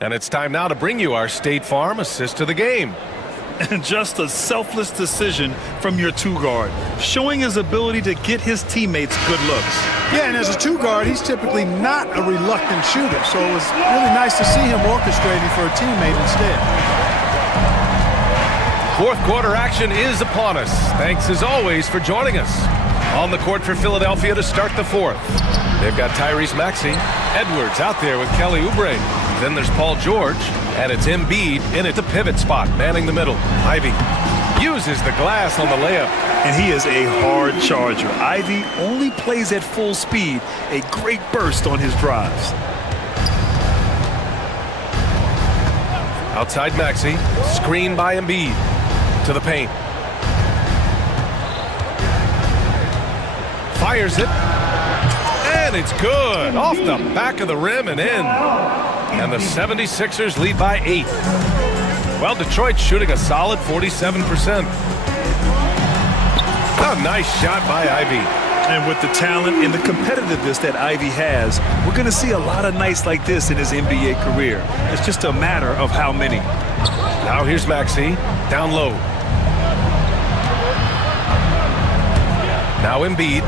And it's time now to bring you our State Farm assist to the game. And just a selfless decision from your two-guard, showing his ability to get his teammates good looks. Yeah, and as a two-guard, he's typically not a reluctant shooter, so it was really nice to see him orchestrating for a teammate instead. Fourth quarter action is upon us. Thanks as always for joining us. On the court for Philadelphia to start the fourth. They've got Tyrese Maxey, Edwards out there with Kelly Oubre. Then there's Paul George, and it's Embiid in at the pivot spot, manning the middle. Ivy uses the glass on the layup. And he is a hard charger. Ivy only plays at full speed, a great burst on his drives. Outside Maxey, screen by Embiid. To the paint. Fires it. And it's good. Off the back of the rim and in. And the 76ers lead by 8. Well, Detroit's shooting a solid 47%. A nice shot by Ivy. And with the talent and the competitiveness that Ivy has, we're going to see a lot of nights like this in his NBA career. It's just a matter of how many. Now here's Maxey, down low. Now Embiid.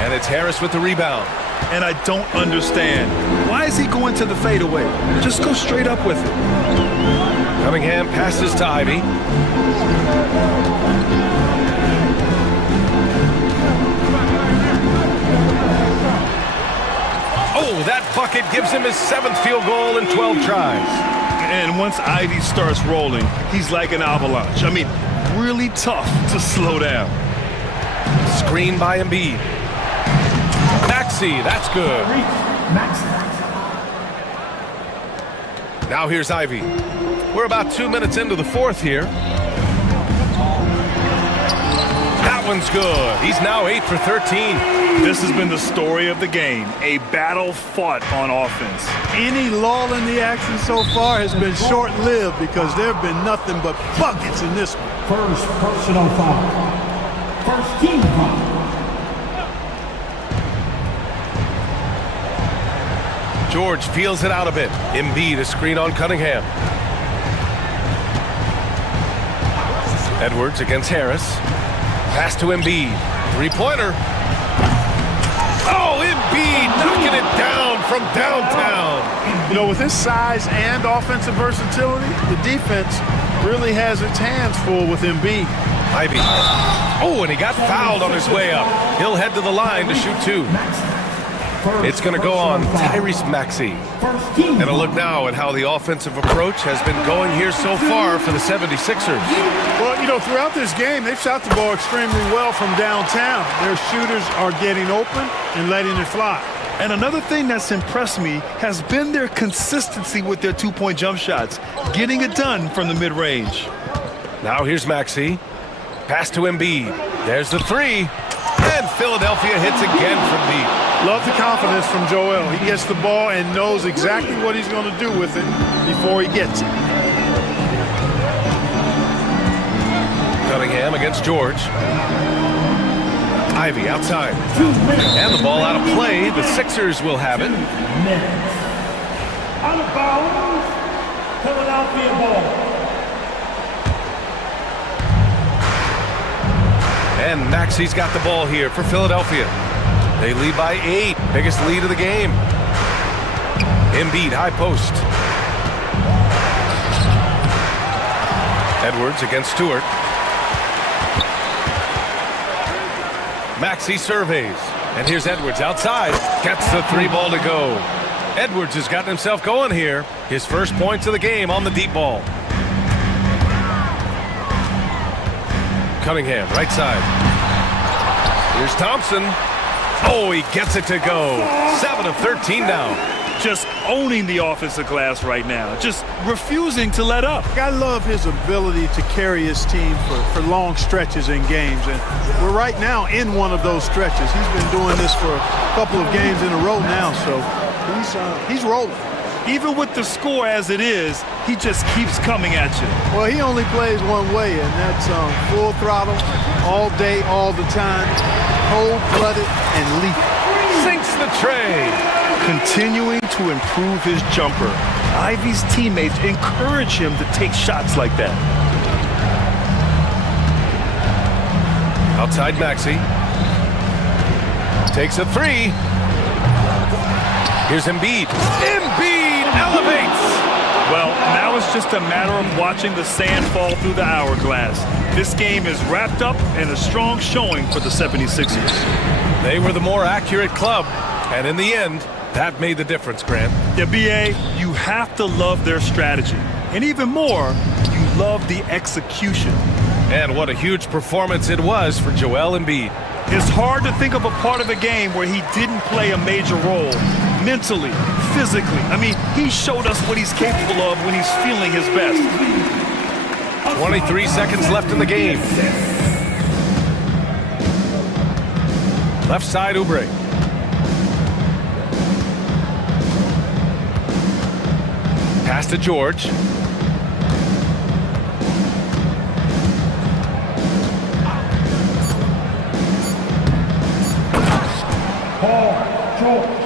And it's Harris with the rebound. And I don't understand. Why is he going to the fadeaway? Just go straight up with it. Cunningham passes to Ivy. Oh, that bucket gives him his 7th field goal in 12 tries. And once Ivy starts rolling, he's like an avalanche. I mean, really tough to slow down. Screen by Embiid. Maxey, that's good. Now here's Ivy. We're about 2 minutes into the fourth here. That one's good. He's now 8 for 13. This has been the story of the game, a battle fought on offense. Any lull in the action so far has been short-lived because there have been nothing but buckets in this one. First personal foul. First team foul. George feels it out a bit. Embiid, a screen on Cunningham. Edwards against Harris. Pass to Embiid. Three-pointer. Oh, Embiid knocking it down from downtown. You know, with his size and offensive versatility, the defense really has its hands full with Embiid. Ivy. Oh, and he got fouled on his way up. He'll head to the line to shoot 2. It's going to go on Tyrese Maxey. And a look now at how the offensive approach has been going here so far for the 76ers. Well, you know, throughout this game, they've shot the ball extremely well from downtown. Their shooters are getting open and letting it fly. And another thing that's impressed me has been their consistency with their two-point jump shots, getting it done from the mid-range. Now here's Maxey. Pass to Embiid. There's the 3. And Philadelphia hits again from deep. Love the confidence from Joel. He gets the ball and knows exactly what he's going to do with it before he gets it. Cunningham against George. Ivy outside. And the ball out of play. The Sixers will have it. Out of bounds, Philadelphia ball. And Maxey's got the ball here for Philadelphia. They lead by 8. Biggest lead of the game. Embiid, high post. Edwards against Stewart. Maxey surveys. And here's Edwards outside. Gets the 3 ball to go. Edwards has gotten himself going here. His first points of the game on the deep ball. Cunningham, right side. Here's Thompson. Oh, he gets it to go. 7 of 13 now. Just owning the offensive glass right now. Just refusing to let up. I love his ability to carry his team for long stretches in games. And we're right now in one of those stretches. He's been doing this for a couple of games in a row now, so he's rolling. Even with the score as it is, he just keeps coming at you. Well, he only plays one way, and that's full throttle, all day, all the time, cold-blooded, and lethal. sinks the tray. Continuing to improve his jumper. Ivy's teammates encourage him to take shots like that. Outside Maxey. Takes a three. Here's Embiid. Embiid elevates. Well, now it's just a matter of watching the sand fall through the hourglass. This game is wrapped up in a strong showing for the 76ers. They were the more accurate club, and in the end, that made the difference, Grant. Yeah, BA, you have to love their strategy. And even more, you love the execution. And what a huge performance it was for Joel Embiid. It's hard to think of a part of the game where he didn't play a major role. Mentally, physically. I mean, he showed us what he's capable of when he's feeling his best. 23 seconds left in the game. Left side, Oubre. Pass to George. Paul George.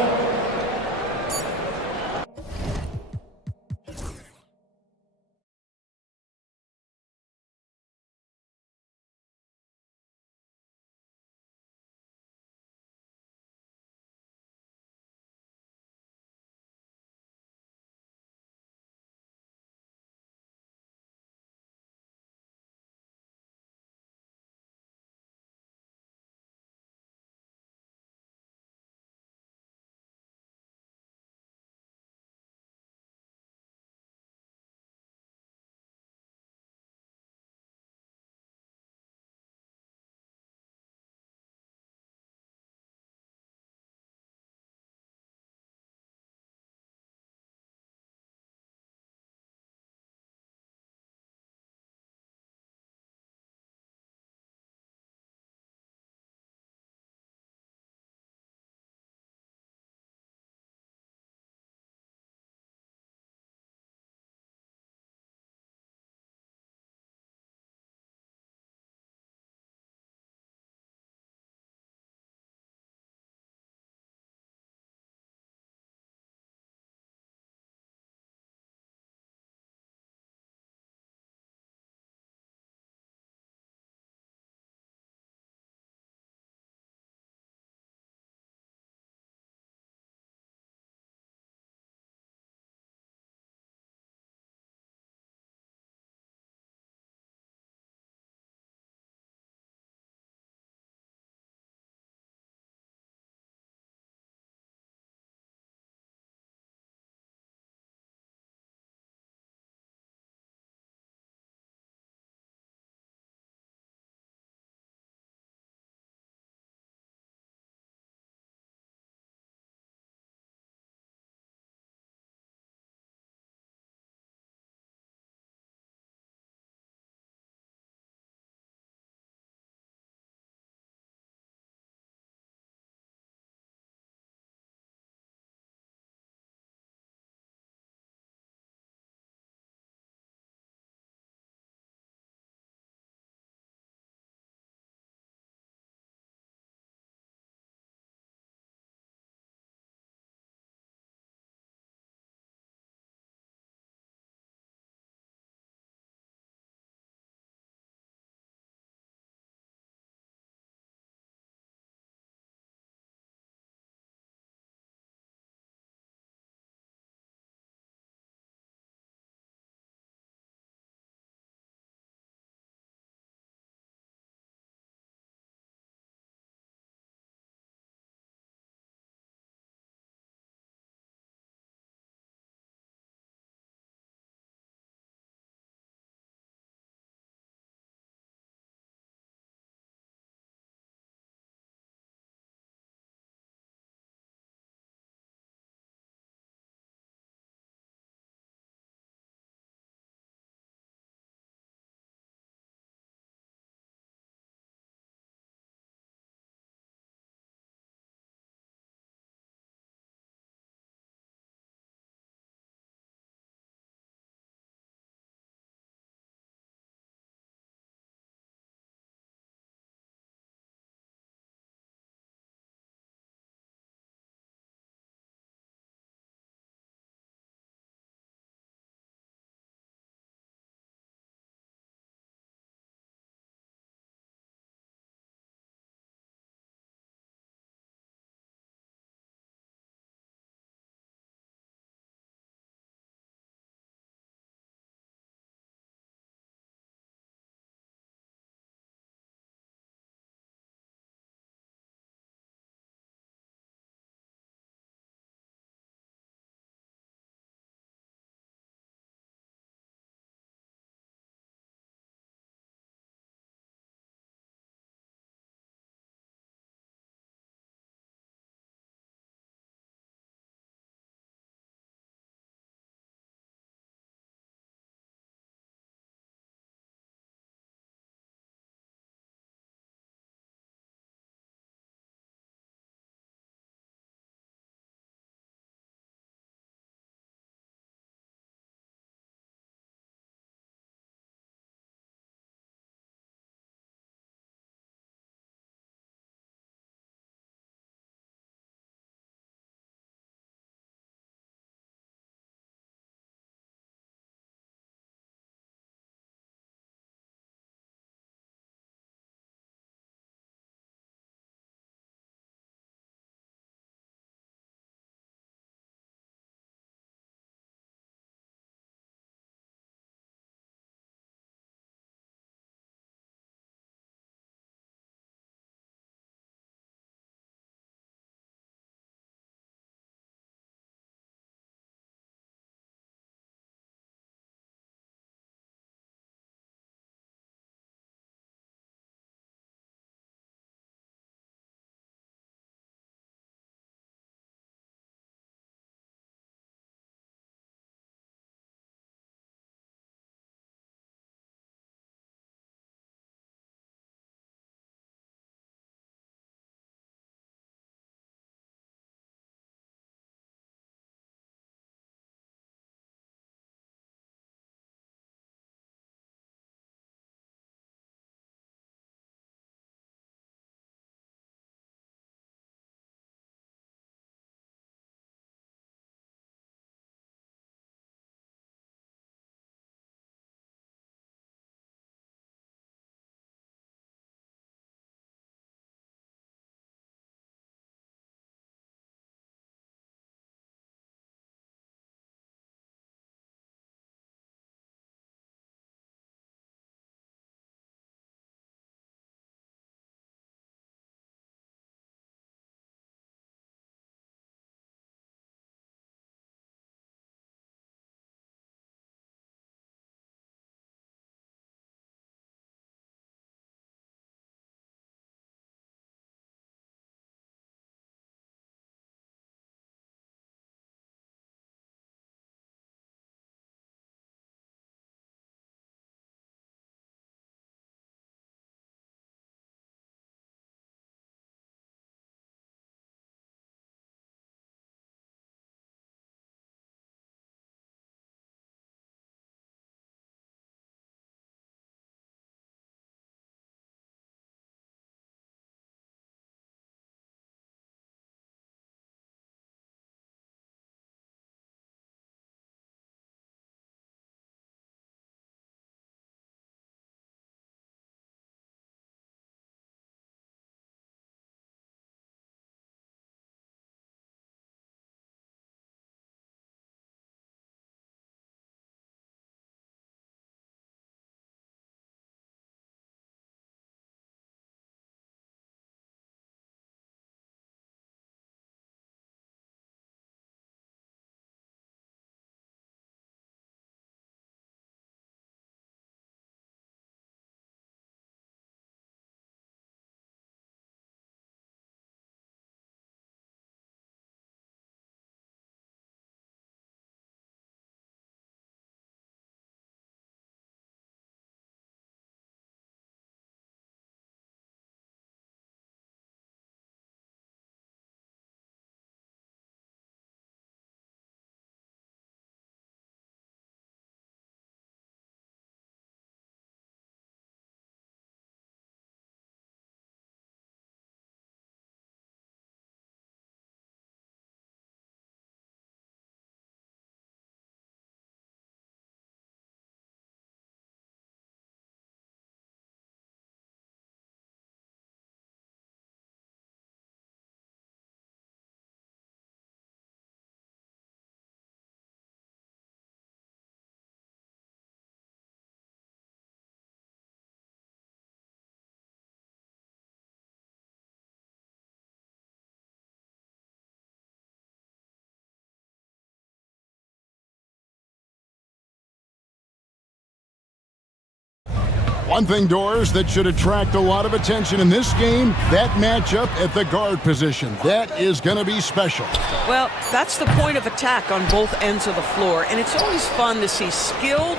One thing, Doors, that should attract a lot of attention in this game, that matchup at the guard position. That is going to be special. Well, that's the point of attack on both ends of the floor, and it's always fun to see skilled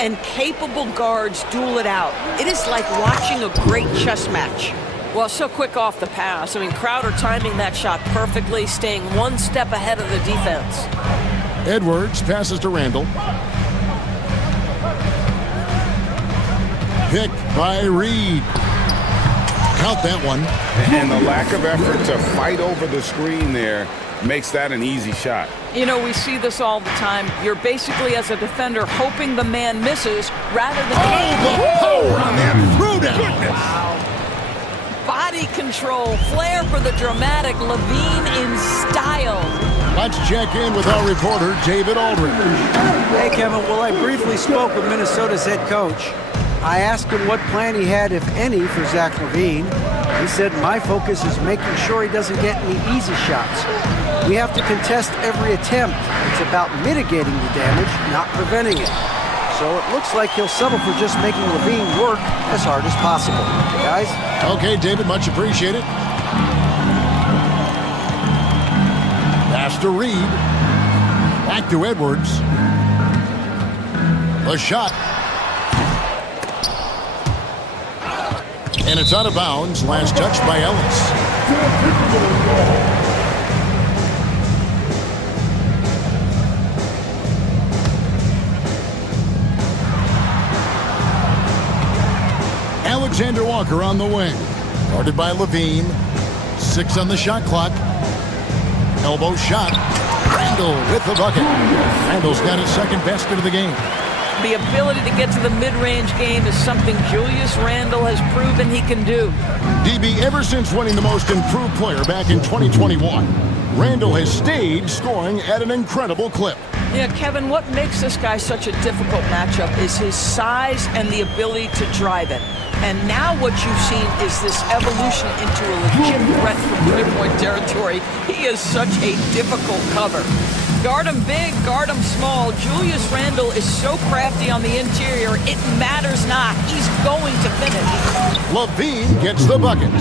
and capable guards duel it out. It is like watching a great chess match. Well, so quick off the pass. I mean, Crowder timing that shot perfectly, staying one step ahead of the defense. Edwards passes to Randall. Picked by Reed. Count that one. And the lack of effort to fight over the screen there makes that an easy shot. You know, we see this all the time. You're basically, as a defender, hoping the man misses rather than... The power on that throwdown. Wow. Body control, flair for the dramatic, Levine in style. Let's check in with our reporter, David Aldridge. Hey, Kevin. Well, I briefly spoke with Minnesota's head coach. I asked him what plan he had, if any, for Zach LaVine. He said, my focus is making sure he doesn't get any easy shots. We have to contest every attempt. It's about mitigating the damage, not preventing it. So it looks like he'll settle for just making LaVine work as hard as possible. Guys? Okay, David, much appreciated. Pass to Reed. Back to Edwards. The shot. And it's out of bounds. Last touch by Ellis. Alexander Walker on the wing. Guarded by Levine. 6 on the shot clock. Elbow shot. Randall with the bucket. Randall's got his second basket of the game. The ability to get to the mid-range game is something Julius Randle has proven he can do. DB, ever since winning the most improved player back in 2021, Randle has stayed scoring at an incredible clip. Yeah, Kevin, what makes this guy such a difficult matchup is his size and the ability to drive it. And now what you've seen is this evolution into a legit threat from three-point territory. He is such a difficult cover. Guard him big, guard him small. Julius Randle is so crafty on the interior, it matters not. He's going to finish. Levine gets the bucket.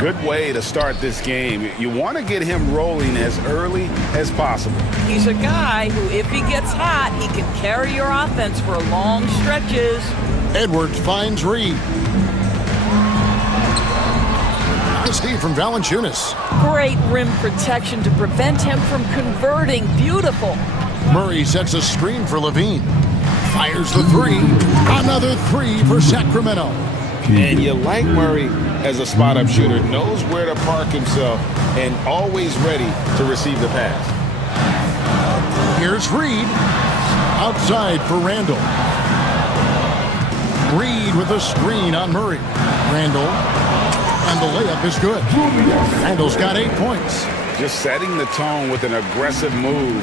Good way to start this game. You want to get him rolling as early as possible. He's a guy who, if he gets hot, he can carry your offense for long stretches. Edwards finds Reed. Nice D from Valanciunas. Great rim protection to prevent him from converting. Beautiful. Murray sets a screen for Levine. Fires the three. Another three for Sacramento. And you like Murray as a spot-up shooter. Knows where to park himself and always ready to receive the pass. Here's Reed. Outside for Randall. Reed with a screen on Murray. Randall. And the layup is good. Randall's got 8 points. Just setting the tone with an aggressive move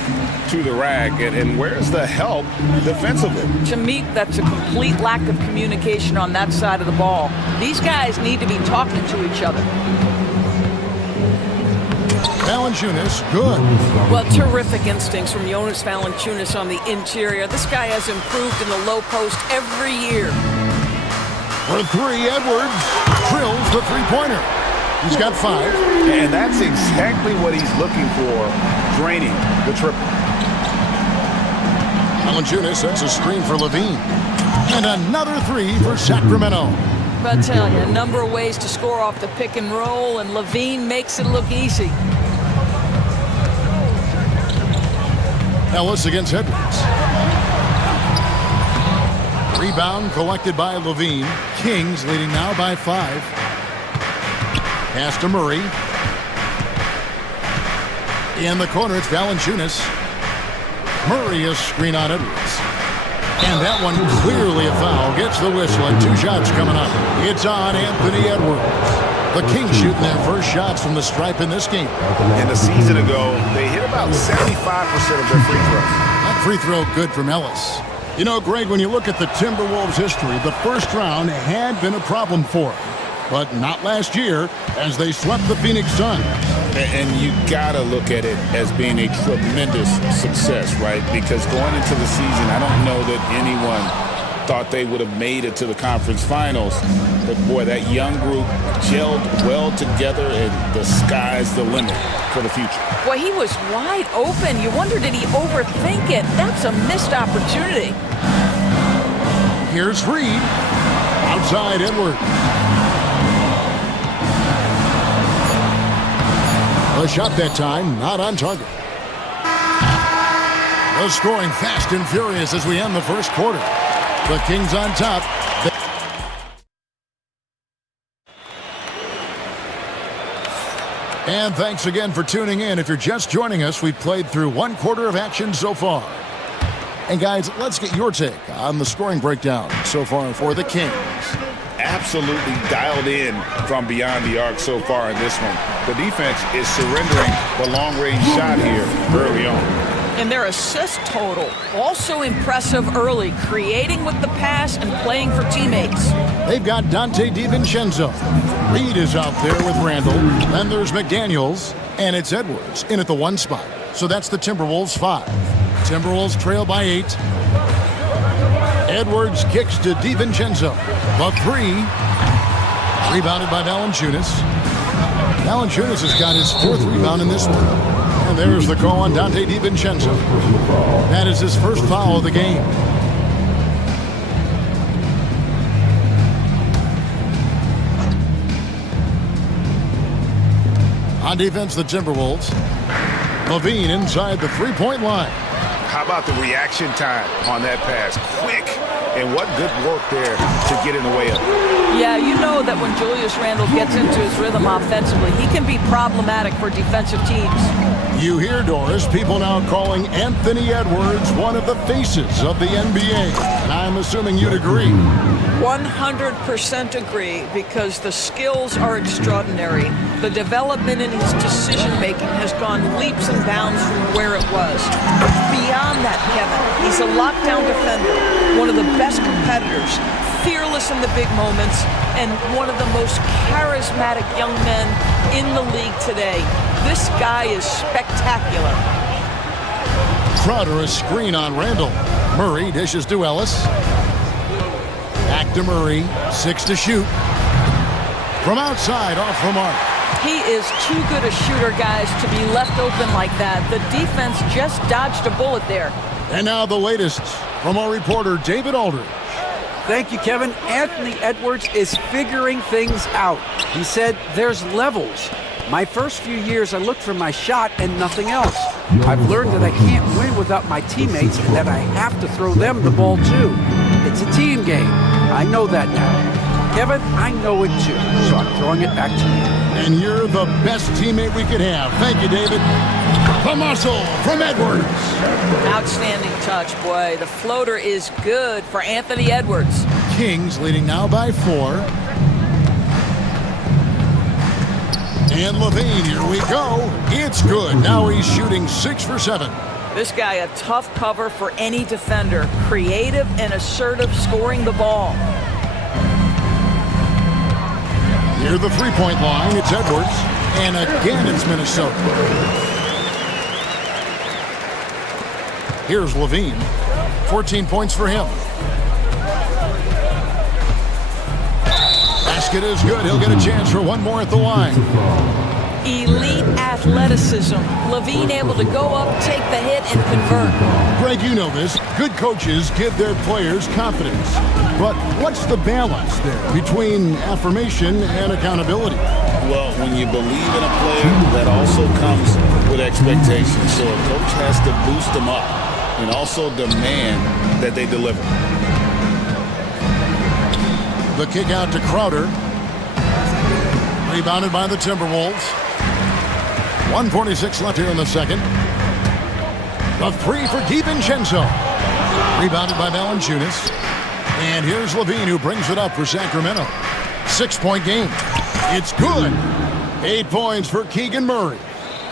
to the rack. And where's the help defensively? To me, that's a complete lack of communication on that side of the ball. These guys need to be talking to each other. Valanciunas, good. Well, terrific instincts from Jonas Valanciunas on the interior. This guy has improved in the low post every year. For three, Edwards drills the three-pointer. He's got 5. And that's exactly what he's looking for, draining the triple. Valanciunas sets a screen for Levine. And another 3 for Sacramento. But I tell you, a number of ways to score off the pick and roll, and Levine makes it look easy. Ellis against Edwards. Rebound collected by Levine. Kings leading now by 5. Pass to Murray. In the corner, it's Valanciunas. Murray is screen on Edwards. And that one clearly a foul. Gets the whistle and 2 shots coming up. It's on Anthony Edwards. The Kings shooting their first shots from the stripe in this game. And a season ago, they hit about 75% of their free throws. That free throw good from Ellis. You know, Greg, when you look at the Timberwolves' history, the first round had been a problem for them. But not last year, as they swept the Phoenix Suns. And you got to look at it as being a tremendous success, right? Because going into the season, I don't know that anyone thought they would have made it to the conference finals. But boy, that young group gelled well together, and the sky's the limit for the future. Boy, he was wide open. You wonder, did he overthink it? That's a missed opportunity. Here's Reed. Outside Edwards. The shot that time, not on target. The scoring fast and furious as we end the first quarter. The Kings on top. And thanks again for tuning in. If you're just joining us, we've played through one quarter of action so far. And guys, let's get your take on the scoring breakdown so far for the Kings. Absolutely dialed in from beyond the arc so far in this one. The defense is surrendering the long-range shot here early on. And their assist total, also impressive early, creating with the pass and playing for teammates. They've got Dante DiVincenzo. Reed is out there with Randall. Then there's McDaniels, and it's Edwards in at the 1 spot. So that's the Timberwolves 5. Timberwolves trail by 8. Edwards kicks to DiVincenzo. The 3. Rebounded by Valanciunas. Valanciunas has got his 4th rebound in this one. And there's the call on Dante DiVincenzo. That is his first foul of the game. On defense, the Timberwolves. Levine inside the three-point line. How about the reaction time on that pass? Quick, and what good work there to get in the way of it. Yeah, you know that when Julius Randle gets into his rhythm offensively, he can be problematic for defensive teams. You hear, Doris, people now calling Anthony Edwards one of the faces of the NBA. And I'm assuming you'd agree. 100% agree, because the skills are extraordinary. The development in his decision-making has gone leaps and bounds from where it was. Beyond that, Kevin, he's a lockdown defender, one of the best competitors, fearless in the big moments, and one of the most charismatic young men in the league today. This guy is spectacular. Crowder, a screen on Randall. Murray dishes to Ellis. Back to Murray, 6 to shoot. From outside, off the mark. He is too good a shooter, guys, to be left open like that. The defense just dodged a bullet there. And now the latest from our reporter, David Aldridge. Thank you, Kevin. Anthony Edwards is figuring things out. He said there's levels. My first few years, I looked for my shot and nothing else. I've learned that I can't win without my teammates and that I have to throw them the ball too. It's a team game. I know that now. Kevin, I know it too, so I'm throwing it back to you. And you're the best teammate we could have. Thank you, David. The muscle from Edwards. Outstanding touch, boy. The floater is good for Anthony Edwards. Kings leading now by 4. And Levine, here we go. It's good. Now he's shooting 6 for 7. This guy, a tough cover for any defender. Creative and assertive, scoring the ball. Near the three-point line, it's Edwards. And again, it's Minnesota. Here's Levine. 14 points for him. Basket is good. He'll get a chance for one more at the line. Elite athleticism. Levine able to go up, take the hit, and convert. Greg, you know this. Good coaches give their players confidence. But what's the balance there between affirmation and accountability? Well, when you believe in a player, that also comes with expectations. So a coach has to boost them up and also demand that they deliver. The kick out to Crowder. Rebounded by the Timberwolves. 1:46 left here in the second. The 3 for DiVincenzo. Rebounded by Valanciunas. And here's Levine, who brings it up for Sacramento. 6-point game. It's good. 8 points for Keegan Murray.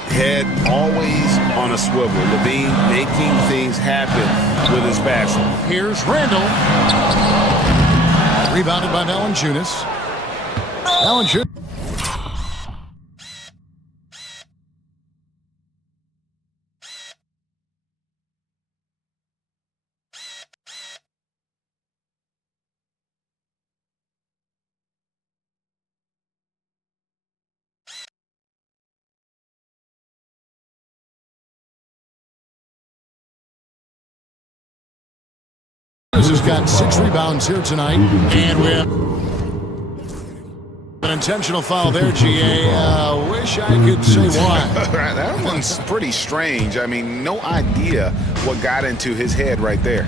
Head always on a swivel. Levine making things happen with his passing. Here's Randall. Rebounded by Valanciunas. Valanciunas. Has got 6 rebounds here tonight, and we have an intentional foul there, GA. Wish I could say why. That one's pretty strange. I mean, no idea what got into his head right there.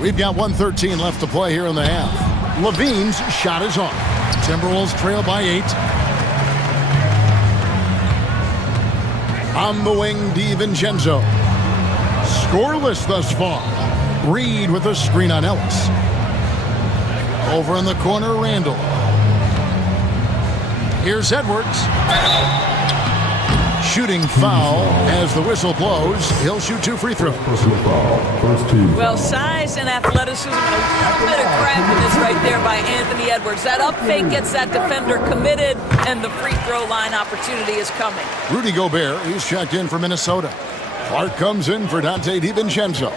We've got 1:13 left to play here in the half. Levine's shot is off. Timberwolves trail by 8. On the wing, DiVincenzo. Scoreless thus far. Reed with a screen on Ellis. Over in the corner, Randall. Here's Edwards. Shooting foul as the whistle blows. He'll shoot 2 free throws. Well, size and athleticism and a little bit of craftiness right there by Anthony Edwards. That up fake gets that defender committed, and the free throw line opportunity is coming. Rudy Gobert, he's checked in for Minnesota. Clark comes in for Dante DiVincenzo.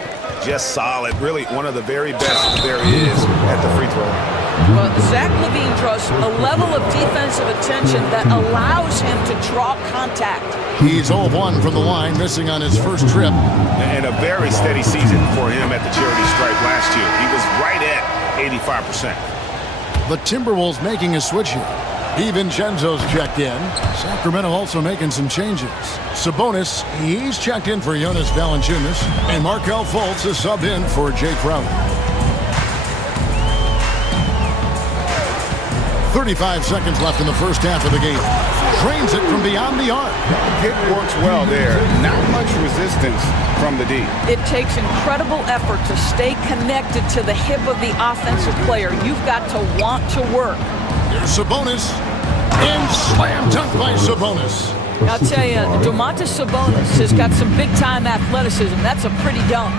Just solid. Really one of the very best there is at the free throw. Well, Zach LaVine draws a level of defensive attention that allows him to draw contact. He's 0-1 from the line, missing on his first trip. And a very steady season for him at the charity stripe last year. He was right at 85%. The Timberwolves making a switch here. DiVincenzo's checked in. Sacramento also making some changes. Sabonis, he's checked in for Jonas Valanciunas. And Markelle Fultz is subbed in for Jay Crowder. 35 seconds left in the first half of the game. Trains it from beyond the arc. It works well there. Not much resistance from the D. It takes incredible effort to stay connected to the hip of the offensive player. You've got to want to work. Here's Sabonis. And slam dunk by Sabonis. I'll tell you, Domantas Sabonis has got some big-time athleticism. That's a pretty dunk.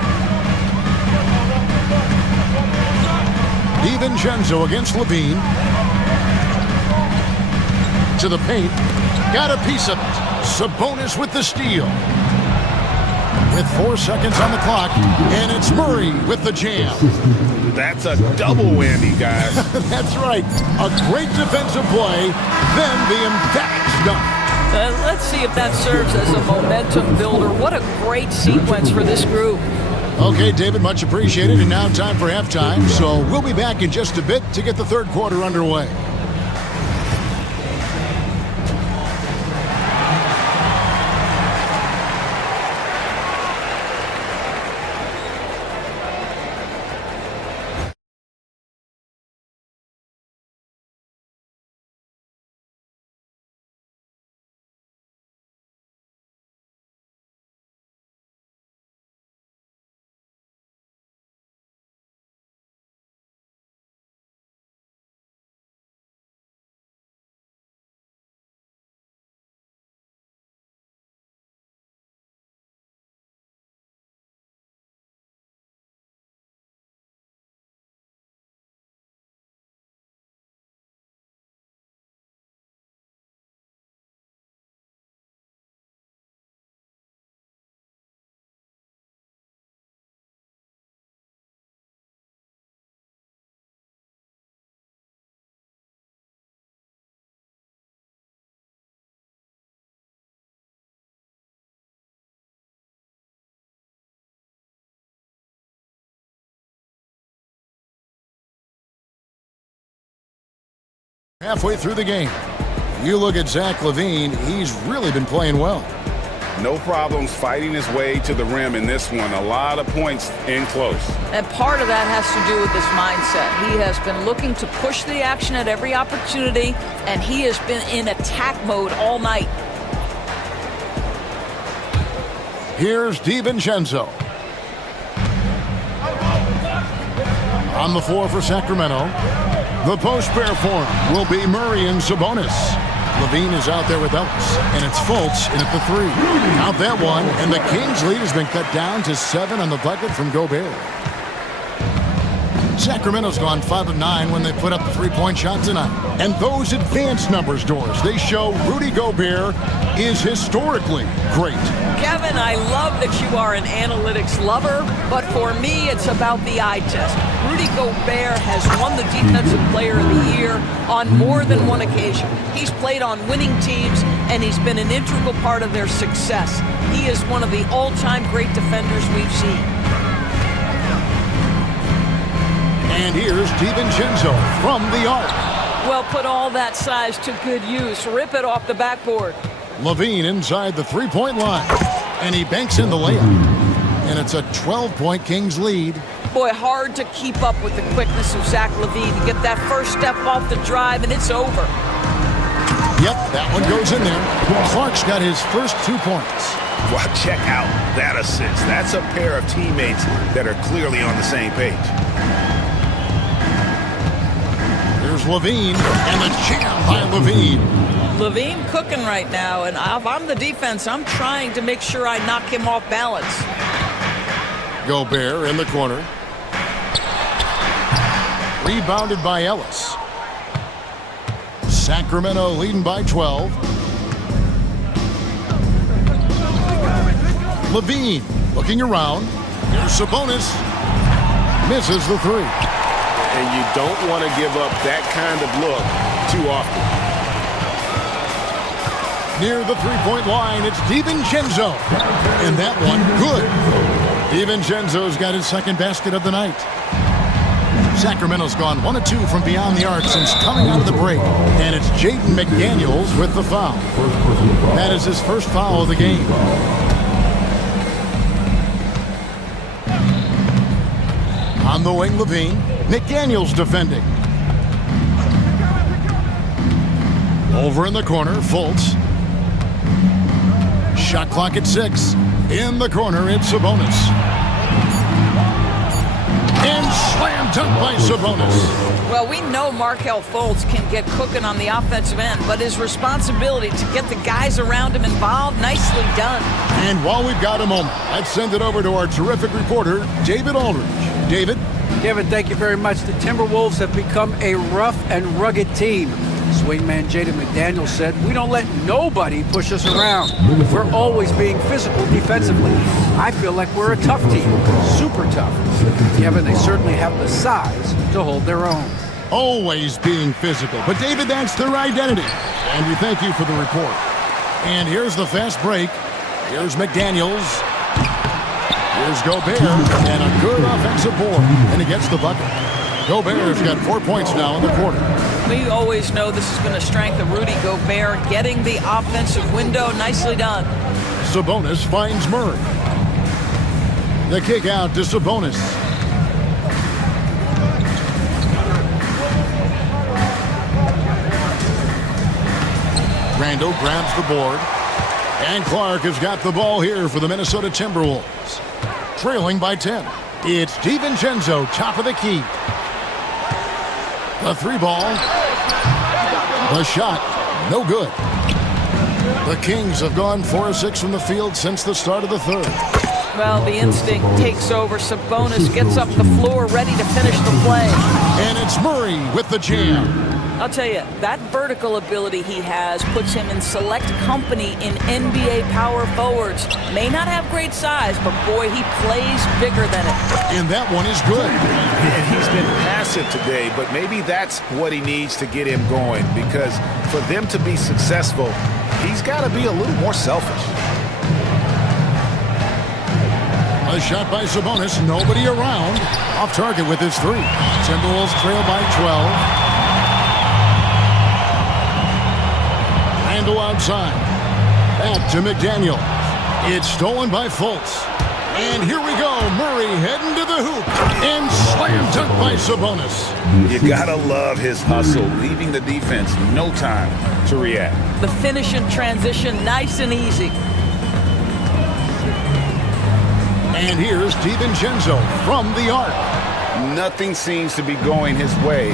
DiVincenzo against Levine. To the paint. Got a piece of it. Sabonis with the steal. With 4 seconds on the clock. And it's Murray with the jam. That's a double whammy, guys. That's right. A great defensive play. Then the emphatic dunk. Let's see if that serves as a momentum builder. What a great sequence for this group. Okay, David, much appreciated. And now time for halftime. So we'll be back in just a bit to get the third quarter underway. Halfway through the game, you look at Zach LaVine, he's really been playing well. No problems fighting his way to the rim in this one. A lot of points in close. And part of that has to do with his mindset. He has been looking to push the action at every opportunity, and he has been in attack mode all night. Here's DiVincenzo. On the floor for Sacramento. The post pair form will be Murray and Sabonis. LaVine is out there with Ellis, and it's Fultz in at the 3. Out that one, and the Kings' lead has been cut down to 7 on the bucket from Gobert. Sacramento's gone 5 of 9 when they put up the three-point shot tonight. And those advanced numbers, Doris, they show Rudy Gobert is historically great. Kevin, I love that you are an analytics lover, but for me, it's about the eye test. Rudy Gobert has won the Defensive Player of the Year on more than one occasion. He's played on winning teams, and he's been an integral part of their success. He is one of the all-time great defenders we've seen. And here's DiVincenzo from the arc. Well, put all that size to good use. Rip it off the backboard. Levine inside the three-point line. And he banks in the layup. And it's a 12-point Kings lead. Boy, hard to keep up with the quickness of Zach Levine. To get that first step off the drive, and it's over. Yep, that one goes in there. Clark's got his first 2 points. Well, check out that assist. That's a pair of teammates that are clearly on the same page. Here's Levine, and the jam by Levine. Levine cooking right now, and if I'm the defense, I'm trying to make sure I knock him off balance. Gobert in the corner. Rebounded by Ellis. Sacramento leading by 12. Levine looking around. Here's Sabonis. Misses the three. And you don't want to give up that kind of look too often. Near the three-point line, it's DiVincenzo. And that one, good. DiVincenzo's got his second basket of the night. Sacramento's gone 1 of 2 from beyond the arc since coming out of the break. And it's Jaden McDaniels with the foul. That is his first foul of the game. On the wing, Levine. McDaniels defending. Over in the corner, Fultz. Shot clock at 6. In the corner, it's Sabonis. And slam dunk by Sabonis. Well, we know Markelle Fultz can get cooking on the offensive end, but his responsibility to get the guys around him involved, nicely done. And while we've got a moment, let's send it over to our terrific reporter, David Aldridge. David? Kevin, thank you very much. The Timberwolves have become a rough and rugged team. Swingman Jaden McDaniels said, "We don't let nobody push us around. We're always being physical defensively. I feel like we're a tough team, super tough." Kevin, they certainly have the size to hold their own. Always being physical. But David, that's their identity. And we thank you for the report. And here's the fast break. Here's McDaniels. Here's Gobert, and a good offensive board, and he gets the bucket. Gobert's got 4 points now in the quarter. We always know this has been a strength of Rudy Gobert, getting the offensive window. Nicely done. Sabonis finds Murray. The kick out to Sabonis. Randall grabs the board. And Clark has got the ball here for the Minnesota Timberwolves. Trailing by 10. It's DiVincenzo, top of the key. The three ball. The shot, no good. The Kings have gone 4 of 6 from the field since the start of the third. Well, the instinct takes over. Sabonis gets up the floor, ready to finish the play. And it's Murray with the jam. I'll tell you, that vertical ability he has puts him in select company in NBA power forwards. May not have great size, but boy, he plays bigger than it. And that one is good. And he's been passive today, but maybe that's what he needs to get him going, because for them to be successful, he's got to be a little more selfish. A shot by Sabonis, nobody around. Off target with his three. Timberwolves trail by 12. Randall outside. Back to McDaniel. It's stolen by Fultz. And here we go. Murray heading to the hoop. And slam dunk by Sabonis. You gotta love his hustle, leaving the defense no time to react. The finish in transition, nice and easy. And here's DiVincenzo from the arc. Nothing seems to be going his way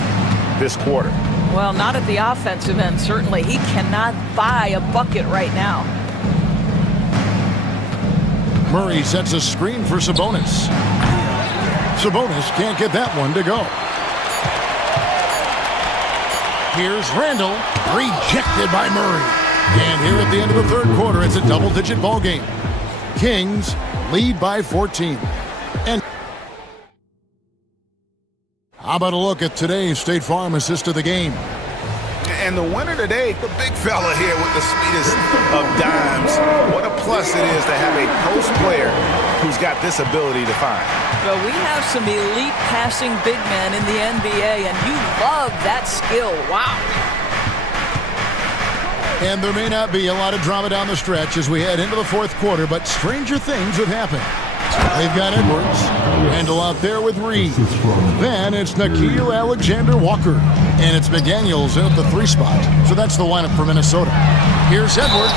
this quarter. Well, not at the offensive end, certainly. He cannot buy a bucket right now. Murray sets a screen for Sabonis. Sabonis can't get that one to go. Here's Randall, rejected by Murray. And here at the end of the third quarter, it's a double-digit ball game. Kings lead by 14. And how about a look at today's State Farm assist of the game? And the winner today, the big fella here with the sweetest of dimes. What a plus it is to have a post player who's got this ability to find. Well, we have some elite passing big men in the NBA, and you love that skill. Wow. And there may not be a lot of drama down the stretch as we head into the fourth quarter, but stranger things have happened. They've got Edwards. Randall out there with Reed. Then it's Nickeil Alexander-Walker. And it's McDaniels in at the 3 spot. So that's the lineup for Minnesota. Here's Edwards.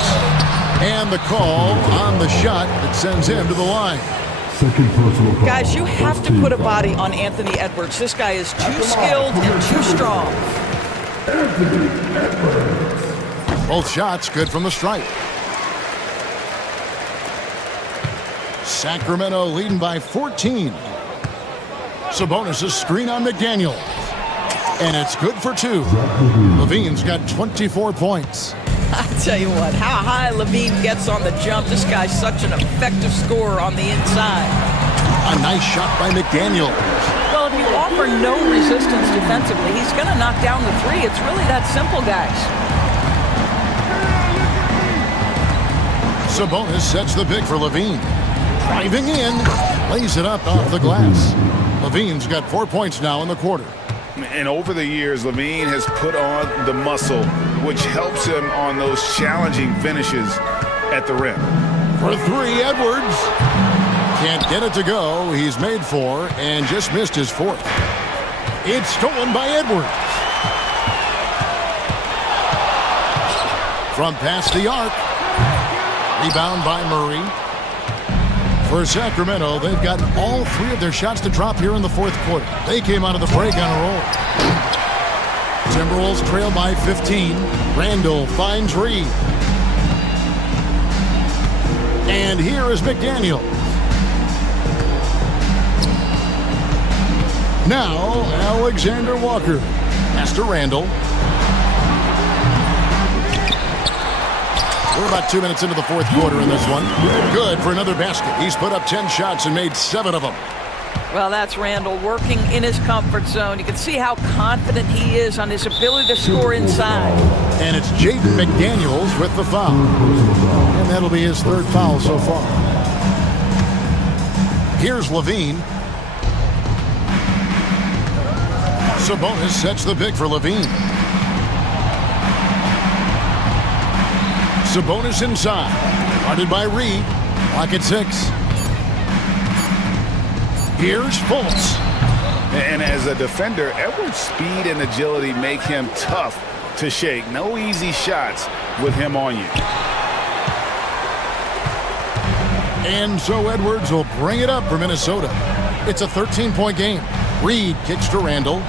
And the call on the shot that sends him to the line. Guys, you have to put a body on Anthony Edwards. This guy is too skilled and too strong. Both shots good from the stripe. Sacramento leading by 14. Sabonis' screen on McDaniel. And it's good for 2. Levine's got 24 points. I tell you what, how high Levine gets on the jump. This guy's such an effective scorer on the inside. A nice shot by McDaniel. Well, if you offer no resistance defensively, he's going to knock down the 3. It's really that simple, guys. Sabonis sets the pick for Levine. Driving in, lays it up off the glass. Levine's got 4 points now in the quarter. And over the years, Levine has put on the muscle, which helps him on those challenging finishes at the rim. For 3, Edwards. Can't get it to go. He's made 4 and just missed his 4th. It's stolen by Edwards. From past the arc. Rebound by Murray. For Sacramento, they've got all 3 of their shots to drop here in the fourth quarter. They came out of the break on a roll. Timberwolves trail by 15. Randall finds Reed. And here is McDaniel. Now, Alexander Walker. Pass to Randall. We're about 2 minutes into the fourth quarter in this one. Good for another basket. He's put up 10 shots and made 7 of them. Well, that's Randall working in his comfort zone. You can see how confident he is on his ability to score inside. And it's Jaden McDaniels with the foul. And that'll be his 3rd foul so far. Here's Levine. Sabonis sets the pick for Levine. Sabonis inside. Guarded by Reed. Clock at 6. Here's Fultz. And as a defender, Edwards' speed and agility make him tough to shake. No easy shots with him on you. And so Edwards will bring it up for Minnesota. It's a 13-point game. Reed kicks to Randall.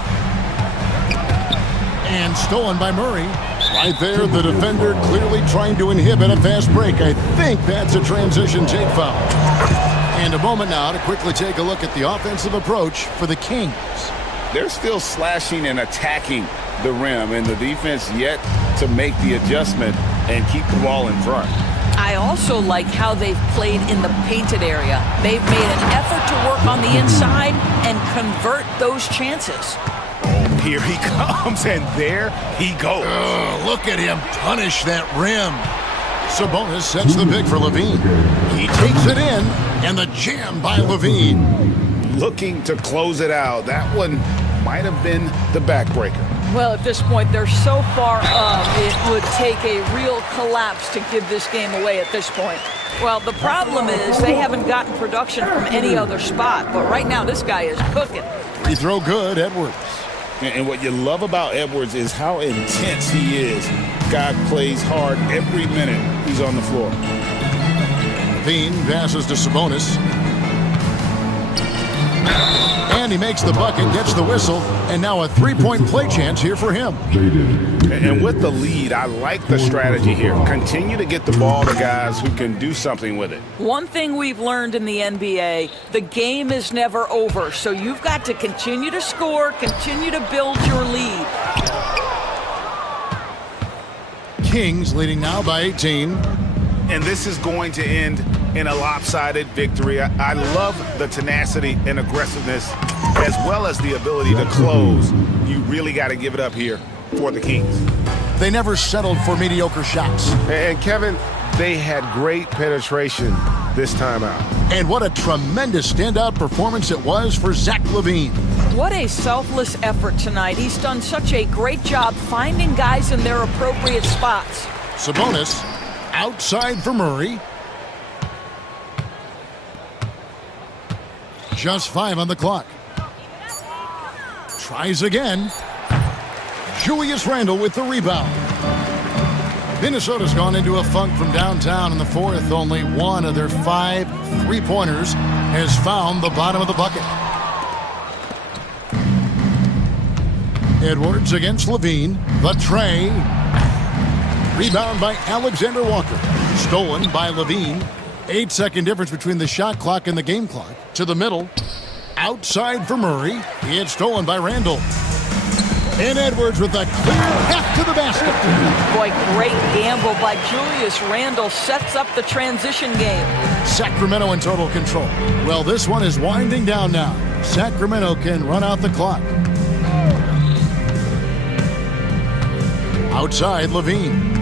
And stolen by Murray. Right there, the defender clearly trying to inhibit a fast break. I think that's a transition take foul. And a moment now to quickly take a look at the offensive approach for the Kings. They're still slashing and attacking the rim, and the defense yet to make the adjustment and keep the ball in front. I also like how they've played in the painted area. They've made an effort to work on the inside and convert those chances. Here he comes, and there he goes. Look at him punish that rim. Sabonis sets the pick for Levine. He takes it in, and the jam by Levine. Looking to close it out. That one might have been the backbreaker. Well, at this point, they're so far up, it would take a real collapse to give this game away at this point. Well, the problem is they haven't gotten production from any other spot, but right now this guy is cooking. Free throw good, Edwards. And what you love about Edwards is how intense he is. Guy plays hard every minute he's on the floor. Levine passes to Sabonis. And he makes the bucket, gets the whistle, and now a 3-point play chance here for him. And with the lead, I like the strategy here. Continue to get the ball to guys who can do something with it. One thing we've learned in the NBA, the game is never over. So you've got to continue to score, continue to build your lead. Kings leading now by 18. And this is going to end in a lopsided victory. I love the tenacity and aggressiveness as well as the ability to close. You really got to give it up here for the Kings. They never settled for mediocre shots. And Kevin, they had great penetration this time out. And what a tremendous standout performance it was for Zach LaVine. What a selfless effort tonight. He's done such a great job finding guys in their appropriate spots. Sabonis outside for Murray. Just 5 on the clock. Tries again. Julius Randle with the rebound. Minnesota's gone into a funk from downtown in the fourth. Only one of their 5 3-pointers has found the bottom of the bucket. Edwards against LaVine. The tray. Rebound by Alexander Walker. Stolen by LaVine. 8-second difference between the shot clock and the game clock. To the middle. Outside for Murray. It's stolen by Randle. And Edwards with a quick path to the basket. Boy, great gamble by Julius Randle. Sets up the transition game. Sacramento in total control. Well, this one is winding down now. Sacramento can run out the clock. Outside, LaVine.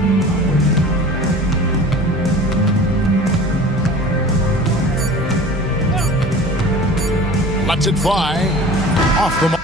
Lets it fly. Off the mark.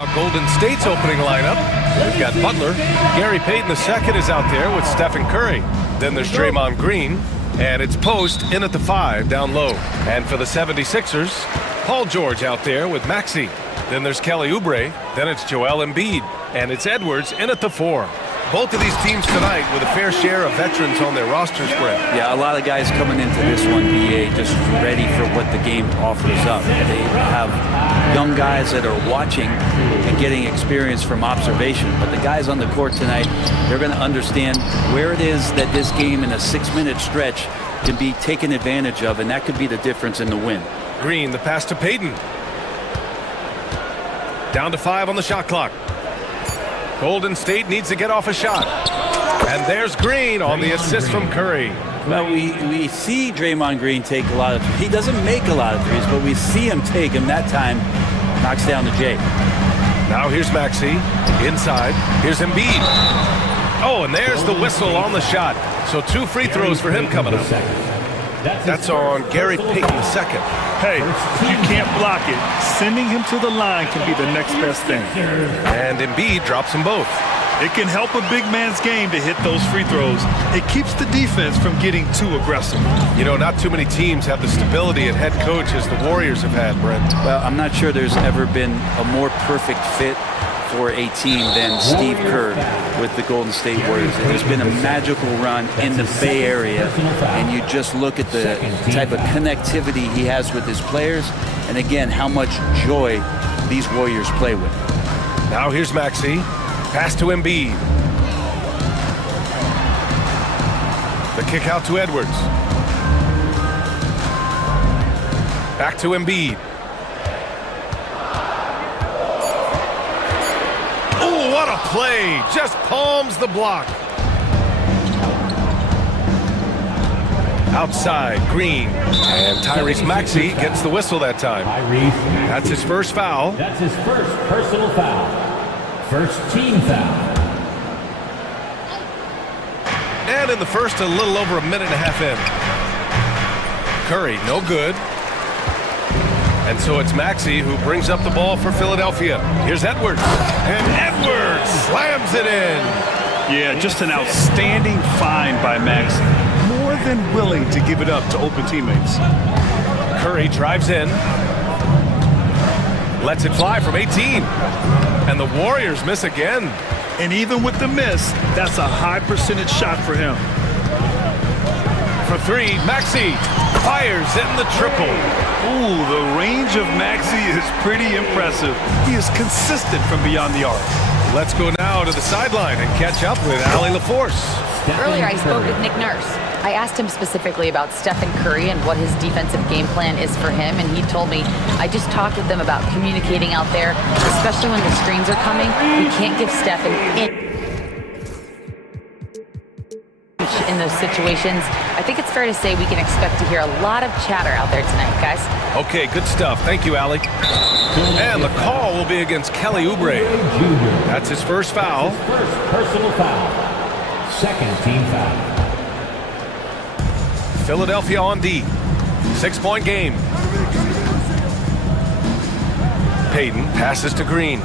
Golden State's opening lineup. We've got Butler. Gary Payton II is out there with Stephen Curry. Then there's Draymond Green. And it's Post in at the 5, down low. And for the 76ers, Paul George out there with Maxey. Then there's Kelly Oubre. Then it's Joel Embiid. And it's Edwards in at the 4. Both of these teams tonight with a fair share of veterans on their roster spread. Yeah, a lot of guys coming into this one, BA, just ready for what the game offers up. They have young guys that are watching and getting experience from observation. But the guys on the court tonight, they're going to understand where it is that this game in a 6-minute stretch can be taken advantage of, and that could be the difference in the win. Green, the pass to Payton. Down to 5 on the shot clock. Golden State needs to get off a shot. And there's Green on the assist from Curry. Well, we see Draymond Green take a lot of threes. He doesn't make a lot of threes, but we see him take him. That time, knocks down the J. Now here's Maxey. Inside. Here's Embiid. Oh, and there's the whistle on the shot. So 2 free throws for him coming up. That's on Gary Payton II. Hey, you can't block it. Sending him to the line can be the next best thing. And Embiid drops them both. It can help a big man's game to hit those free throws. It keeps the defense from getting too aggressive. You know, not too many teams have the stability at head coach as the Warriors have had, Brent. Well, I'm not sure there's ever been a more perfect fit for a team than Steve Kerr with the Golden State Warriors. There's been a magical run in the Bay Area, and you just look at the type of connectivity he has with his players, and again, how much joy these Warriors play with. Now here's Maxey. Pass to Embiid. The kick out to Edwards. Back to Embiid. Oh, what a play! Just palms the block. Outside, Green. And Tyrese Maxey gets the whistle that time. That's his first foul. That's his first personal foul. First team foul. And in the first, a little over a minute and a half in. Curry, no good. And so it's Maxey who brings up the ball for Philadelphia. Here's Edwards. And Edwards slams it in. Yeah, just an outstanding find by Maxey. More than willing to give it up to open teammates. Curry drives in. Lets it fly from 18. And the Warriors miss again. And even with the miss, that's a high percentage shot for him. For 3, Maxey fires in the triple. Ooh, the range of Maxey is pretty impressive. He is consistent from beyond the arc. Let's go now to the sideline and catch up with Allie LaForce. Earlier, I spoke with Nick Nurse. I asked him specifically about Stephen Curry and what his defensive game plan is for him, and he told me, I just talked with them about communicating out there, especially when the screens are coming. We can't give Steph an inch in those situations. I think it's fair to say we can expect to hear a lot of chatter out there tonight, guys. Okay, good stuff. Thank you, Allie. And the call will be against Kelly Oubre. That's his first foul. His first personal foul. Second team foul. Philadelphia on D. 6-point game. Payton passes to Green.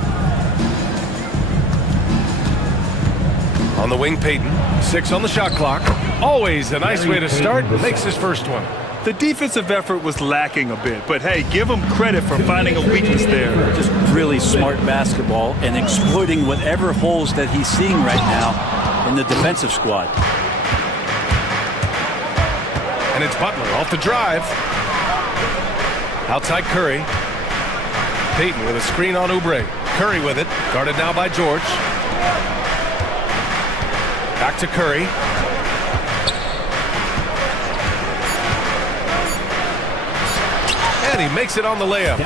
On the wing, Payton. 6 on the shot clock. Always a nice way to start. Makes his first one. The defensive effort was lacking a bit, but hey, give him credit for finding a weakness there. Just really smart basketball and exploiting whatever holes that he's seeing right now in the defensive squad. And it's Butler off the drive. Outside Curry. Payton with a screen on Oubre. Curry with it. Guarded now by George. Back to Curry. And he makes it on the layup.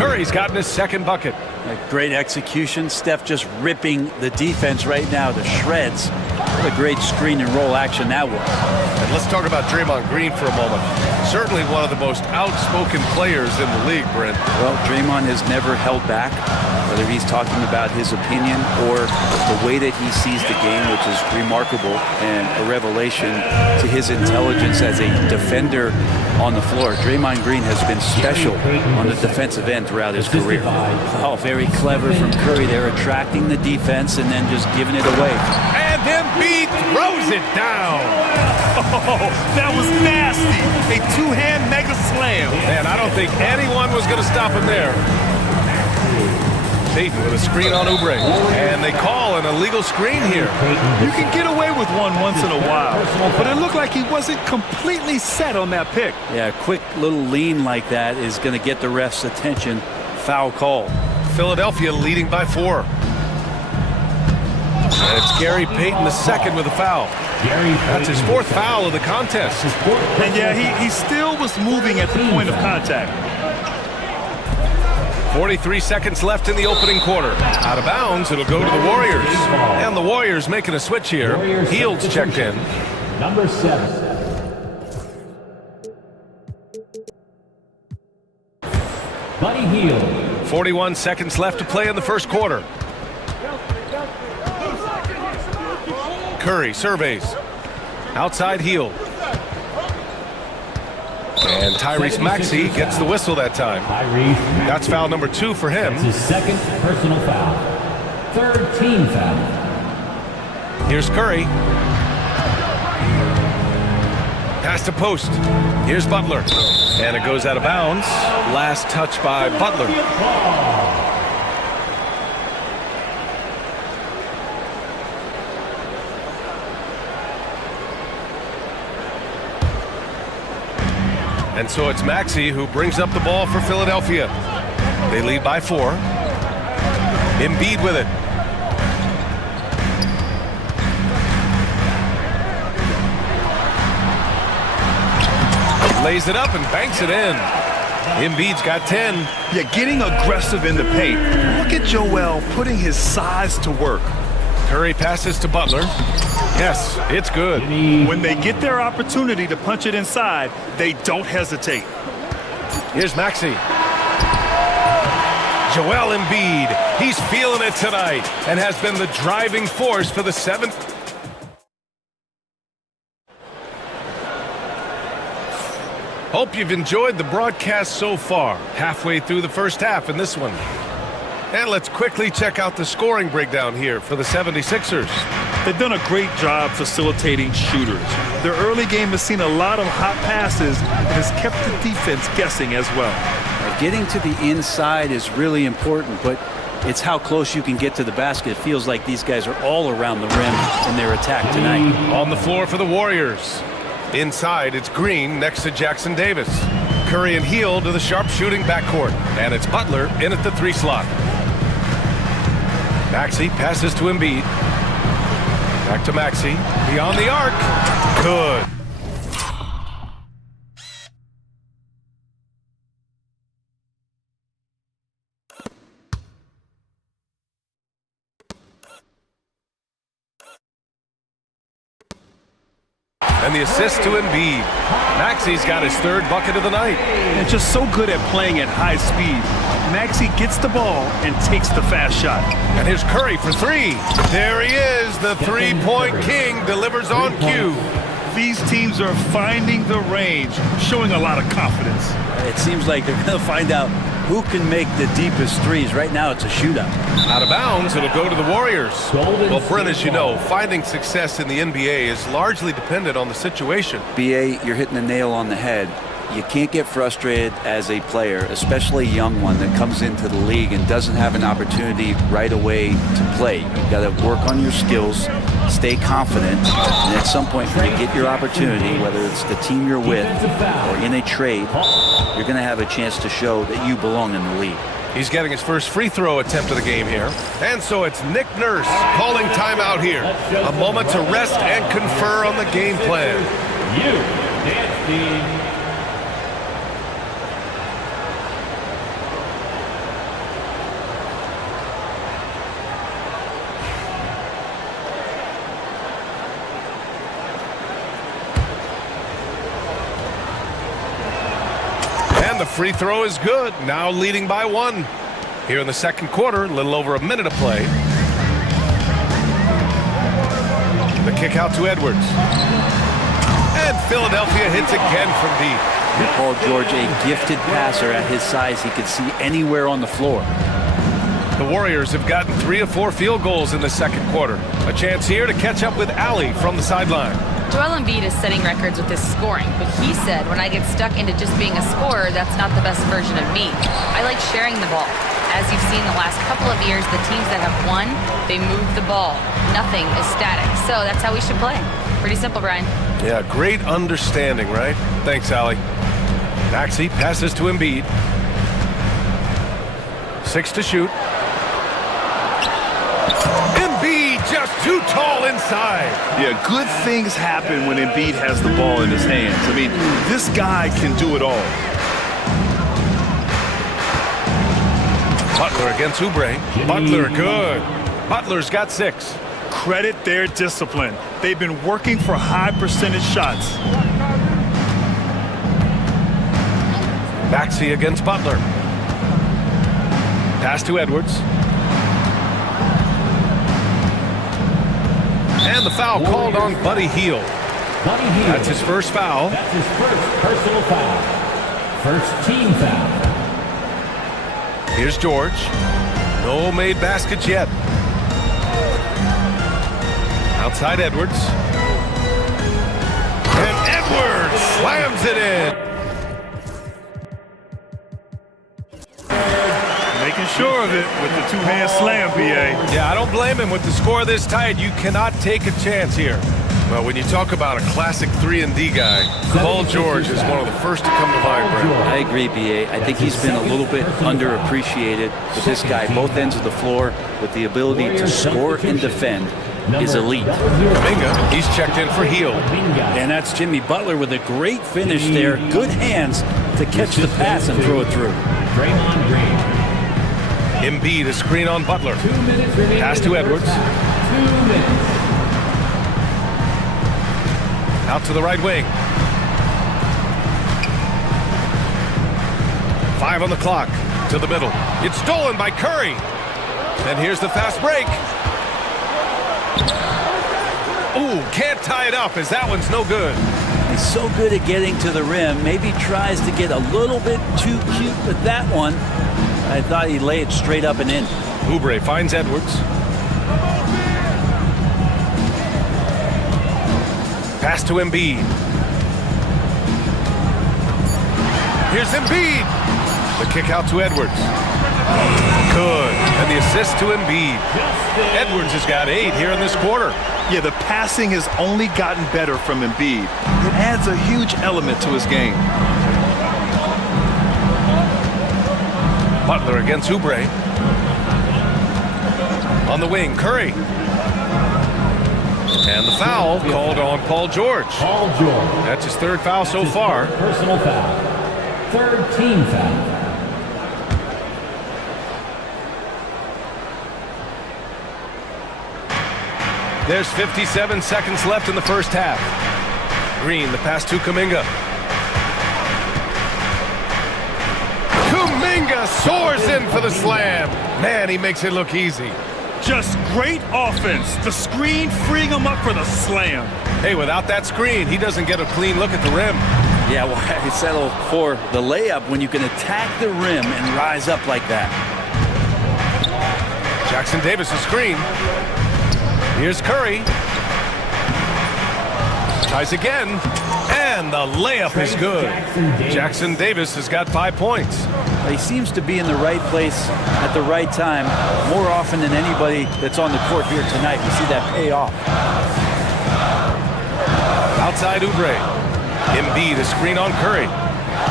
Curry's gotten his second bucket. A great execution. Steph just ripping the defense right now to shreds. What a great screen and roll action that was. And let's talk about Draymond Green for a moment. Certainly one of the most outspoken players in the league, Brent. Well, Draymond has never held back, whether he's talking about his opinion or the way that he sees the game, which is remarkable and a revelation to his intelligence as a defender on the floor. Draymond Green has been special on the defensive end throughout his career. Oh, very clever from Curry there, attracting the defense and then just giving it away. And then Embiid throws it down. Oh, that was nasty. A two-hand mega slam. Man, I don't think anyone was going to stop him there. Payton with a screen on Oubre. And they call an illegal screen here. You can get away with one once in a while, but it looked like he wasn't completely set on that pick. Yeah, a quick little lean like that is going to get the ref's attention. Foul call. Philadelphia leading by 4. And it's Gary Payton II with a foul. That's his 4th foul of the contest. And yeah, he still was moving at the point of contact. 43 seconds left in the opening quarter. Out of bounds, it'll go to the Warriors. And the Warriors making a switch here. Hield's checked in. Number 7. Buddy Hield. 41 seconds left to play in the first quarter. Curry surveys. Outside Hield. And Tyrese Maxey gets the whistle that time. That's foul number 2 for him. That's his 2nd personal foul. 3rd team foul. Here's Curry. Pass to post. Here's Butler. And it goes out of bounds. Last touch by Butler. And so it's Maxey who brings up the ball for Philadelphia. They lead by 4. Embiid with it. Lays it up and banks it in. Embiid's got 10. Yeah, getting aggressive in the paint. Look at Joel putting his size to work. Curry passes to Butler. Yes, it's good. When they get their opportunity to punch it inside, they don't hesitate. Here's Maxey. Joel Embiid. He's feeling it tonight and has been the driving force for the 7th. Hope you've enjoyed the broadcast so far. Halfway through the first half in this one. And let's quickly check out the scoring breakdown here for the 76ers. They've done a great job facilitating shooters. Their early game has seen a lot of hot passes and has kept the defense guessing as well. Getting to the inside is really important, but it's how close you can get to the basket. It feels like these guys are all around the rim in their attack tonight. On the floor for the Warriors. Inside, it's Green next to Jackson Davis. Curry and Hield to the sharp-shooting backcourt. And it's Butler in at the 3 slot. Maxey passes to Embiid. Back to Maxey. Beyond the arc. Good. And the assist to Embiid. Maxey's got his 3rd bucket of the night. And just so good at playing at high speed. Maxey gets the ball and takes the fast shot. And here's Curry for 3. There he is, the 3-point king, delivers on cue. These teams are finding the range, showing a lot of confidence. It seems like they're going to find out who can make the deepest threes. Right now, it's a shootout. Out of bounds, it'll go to the Warriors. Well, Brent, as you know, finding success in the NBA is largely dependent on the situation. BA, you're hitting the nail on the head. You can't get frustrated as a player, especially a young one that comes into the league and doesn't have an opportunity right away to play. You've got to work on your skills, stay confident, and at some point when you get your opportunity, whether it's the team you're with or in a trade, you're going to have a chance to show that you belong in the league. He's getting his first free throw attempt of the game here. And so it's Nick Nurse calling timeout here. A moment to rest and confer on the game plan. And the free throw is good. Now leading by 1. Here in the second quarter, a little over a minute of play. The kick out to Edwards. And Philadelphia hits again from deep. Paul George, a gifted passer at his size. He could see anywhere on the floor. The Warriors have gotten 3 of 4 field goals in the second quarter. A chance here to catch up with Ali from the sideline. Joel Embiid is setting records with his scoring, but he said, when I get stuck into just being a scorer, that's not the best version of me. I like sharing the ball. As you've seen the last couple of years, the teams that have won, they move the ball. Nothing is static. So that's how we should play. Pretty simple, Brian. Yeah, great understanding, right? Thanks, Ali. Maxey passes to Embiid. 6 to shoot. Embiid just too tall inside. Yeah, good things happen when Embiid has the ball in his hands. I mean, this guy can do it all. Butler against Oubre. Butler, good. Butler's got 6. Credit their discipline. They've been working for high percentage shots. Maxey against Butler. Pass to Edwards. And the foul called on Buddy Hield. That's his first foul. That's his first personal foul. First team foul. Here's George. No made baskets yet. Outside Edwards. And Edwards slams it in. Making sure of it with the two-hand slam, B.A. Yeah, I don't blame him. With the score this tight, you cannot take a chance here. Well, when you talk about a classic 3-and-D guy, Paul George is one of the first to come to mind, Brent. I agree, B.A. I think he's been a little bit underappreciated. But this guy, both ends of the floor, with the ability to score and defend, is elite. Kuminga, he's checked in for Hield. And that's Jimmy Butler with a great finish there. Good hands to catch the pass and throw it through. Draymond Green. Embiid, a screen on Butler. Pass to Edwards. 2 minutes. Out to the right wing. 5 on the clock. To the middle. It's stolen by Curry. And here's the fast break. Ooh, can't tie it up as that one's no good. He's so good at getting to the rim. Maybe tries to get a little bit too cute with that one. I thought he'd lay it straight up and in. Oubre finds Edwards. Pass to Embiid. Here's Embiid. The kick out to Edwards. Good. And the assist to Embiid. Edwards has got 8 here in this quarter. Yeah, the passing has only gotten better from Embiid. It adds a huge element to his game. Butler against Oubre. On the wing, Curry. And the foul called on Paul George. Paul George. That's his 3rd foul so far. Personal foul. 3rd team foul. There's 57 seconds left in the first half. Green, the pass to Kuminga. Kuminga soars in for the slam. Man, he makes it look easy. Just great offense. The screen freeing him up for the slam. Hey, without that screen, he doesn't get a clean look at the rim. Yeah, why settle for the layup when you can attack the rim and rise up like that? Jackson Davis' screen. Here's Curry. Ties again. And the layup is good. Jackson Davis has got 5 points. He seems to be in the right place at the right time more often than anybody that's on the court here tonight. We see that pay off. Outside Oubre. Embiid, a screen on Curry.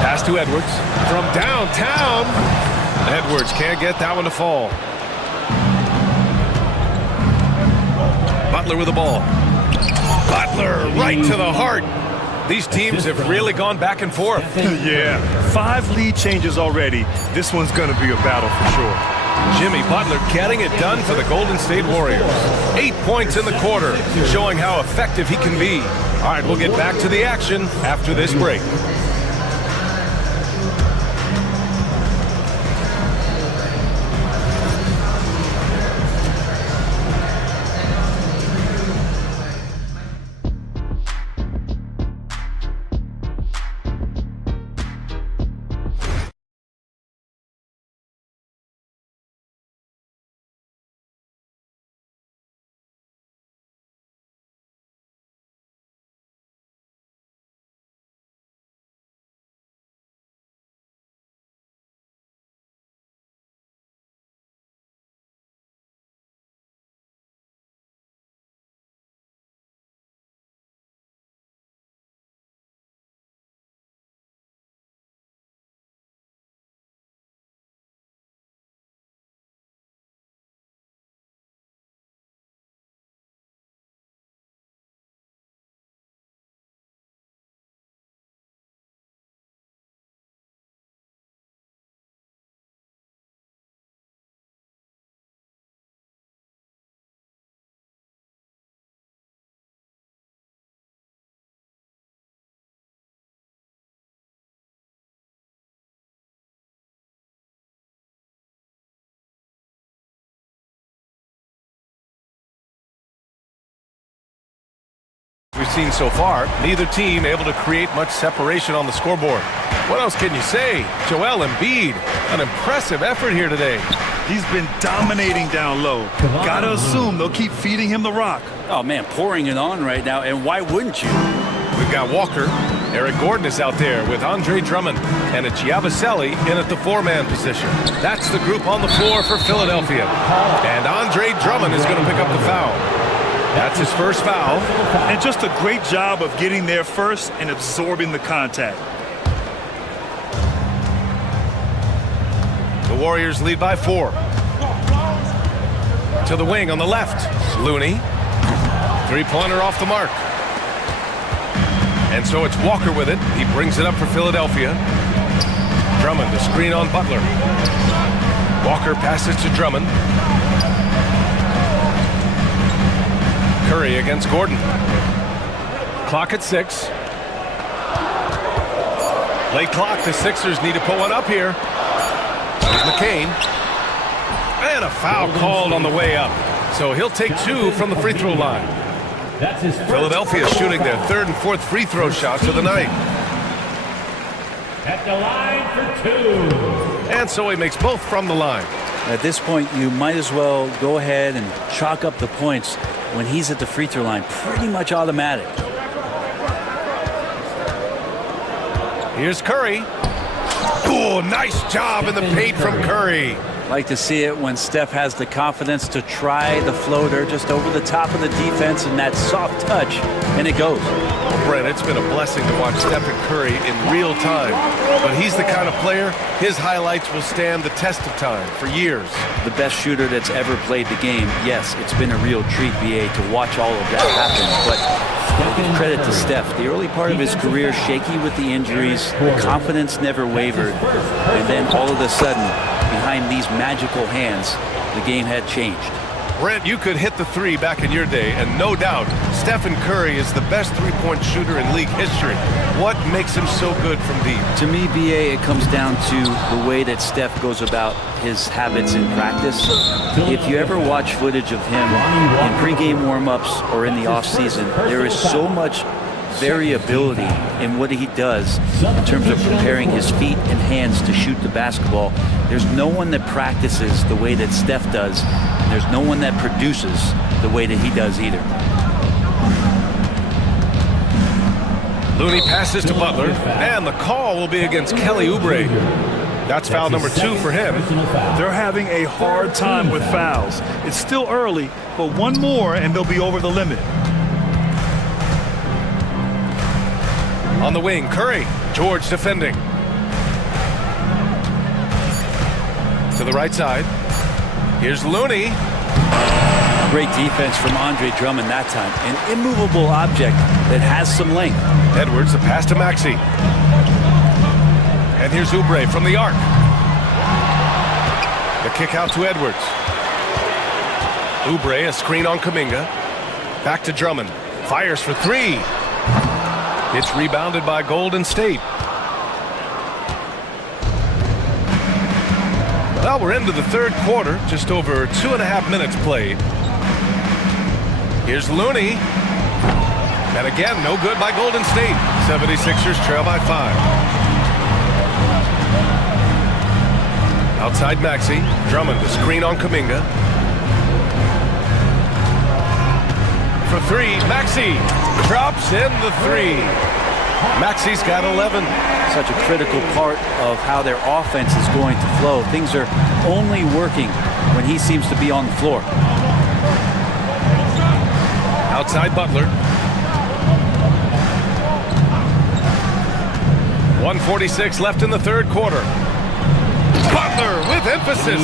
Pass to Edwards. From downtown. Edwards can't get that one to fall. Butler with the ball. Butler right to the heart. These teams have really gone back and forth. Yeah, 5 lead changes already. This one's going to be a battle for sure. Jimmy Butler getting it done for the Golden State Warriors. 8 points in the quarter, showing how effective he can be. All right, we'll get back to the action after this break. we've seen so far. Neither team able to create much separation on the scoreboard. What else can you say? Joel Embiid, an impressive effort here today. He's been dominating down low. Gotta assume they'll keep feeding him the rock. Oh, man, pouring it on right now, and why wouldn't you? We've got Walker. Eric Gordon is out there with Andre Drummond, and it's Yabusele in at the four-man position. That's the group on the floor for Philadelphia. And Andre Drummond is going to pick up the foul. That's his first foul. And just a great job of getting there first and absorbing the contact. The Warriors lead by 4. To the wing on the left. Looney. Three-pointer off the mark. And so it's Walker with it. He brings it up for Philadelphia. Drummond, the screen on Butler. Walker passes to Drummond. Curry against Gordon. Clock at 6. Late clock. The Sixers need to put one up here. There's McCain. And a foul called on the way up. So he'll take 2 from the free throw line. Philadelphia shooting their third and fourth free throw shots of the night. At the line for 2. And so he makes both from the line. At this point, you might as well go ahead and chalk up the points when he's at the free throw line. Pretty much automatic. Here's Curry. Oh, nice job in the paint from Curry. Like to see it when Steph has the confidence to try the floater just over the top of the defense and that soft touch, and it goes. Well, Brent, it's been a blessing to watch Stephen Curry in real time. But he's the kind of player, his highlights will stand the test of time for years. The best shooter that's ever played the game. Yes, it's been a real treat, BA, to watch all of that happen. But credit to Steph. The early part of his career, shaky with the injuries, the confidence never wavered, and then all of a sudden, behind these magical hands, the game had changed. Brent, you could hit the three back in your day, and no doubt, Stephen Curry is the best three-point shooter in league history. What makes him so good from deep? To me, BA, it comes down to the way that Steph goes about his habits in practice. If you ever watch footage of him in pregame warm-ups or in the off-season, there is so much variability in what he does in terms of preparing his feet and hands to shoot the basketball. There's no one that practices the way that Steph does, and there's no one that produces the way that he does either. Looney passes to Butler, and the call will be against Kelly Oubre. That's foul number 2 for him. They're having a hard time with fouls. It's still early, but one more and they'll be over the limit. On the wing, Curry. George defending. To the right side. Here's Looney. Great defense from Andre Drummond that time. An immovable object that has some length. Edwards, the pass to Maxey. And here's Oubre from the arc. The kick out to Edwards. Oubre, a screen on Kuminga. Back to Drummond. Fires for 3. It's rebounded by Golden State. Well, we're into the third quarter, just over 2.5 minutes played. Here's Looney. And again, no good by Golden State. 76ers trail by 5. Outside Maxey. Drummond, the screen on Kuminga. For 3, Maxey drops in the 3. Maxey's got 11. Such a critical part of how their offense is going to flow. Things are only working when he seems to be on the floor. Outside Butler. 1:46 left in the third quarter. Butler with emphasis.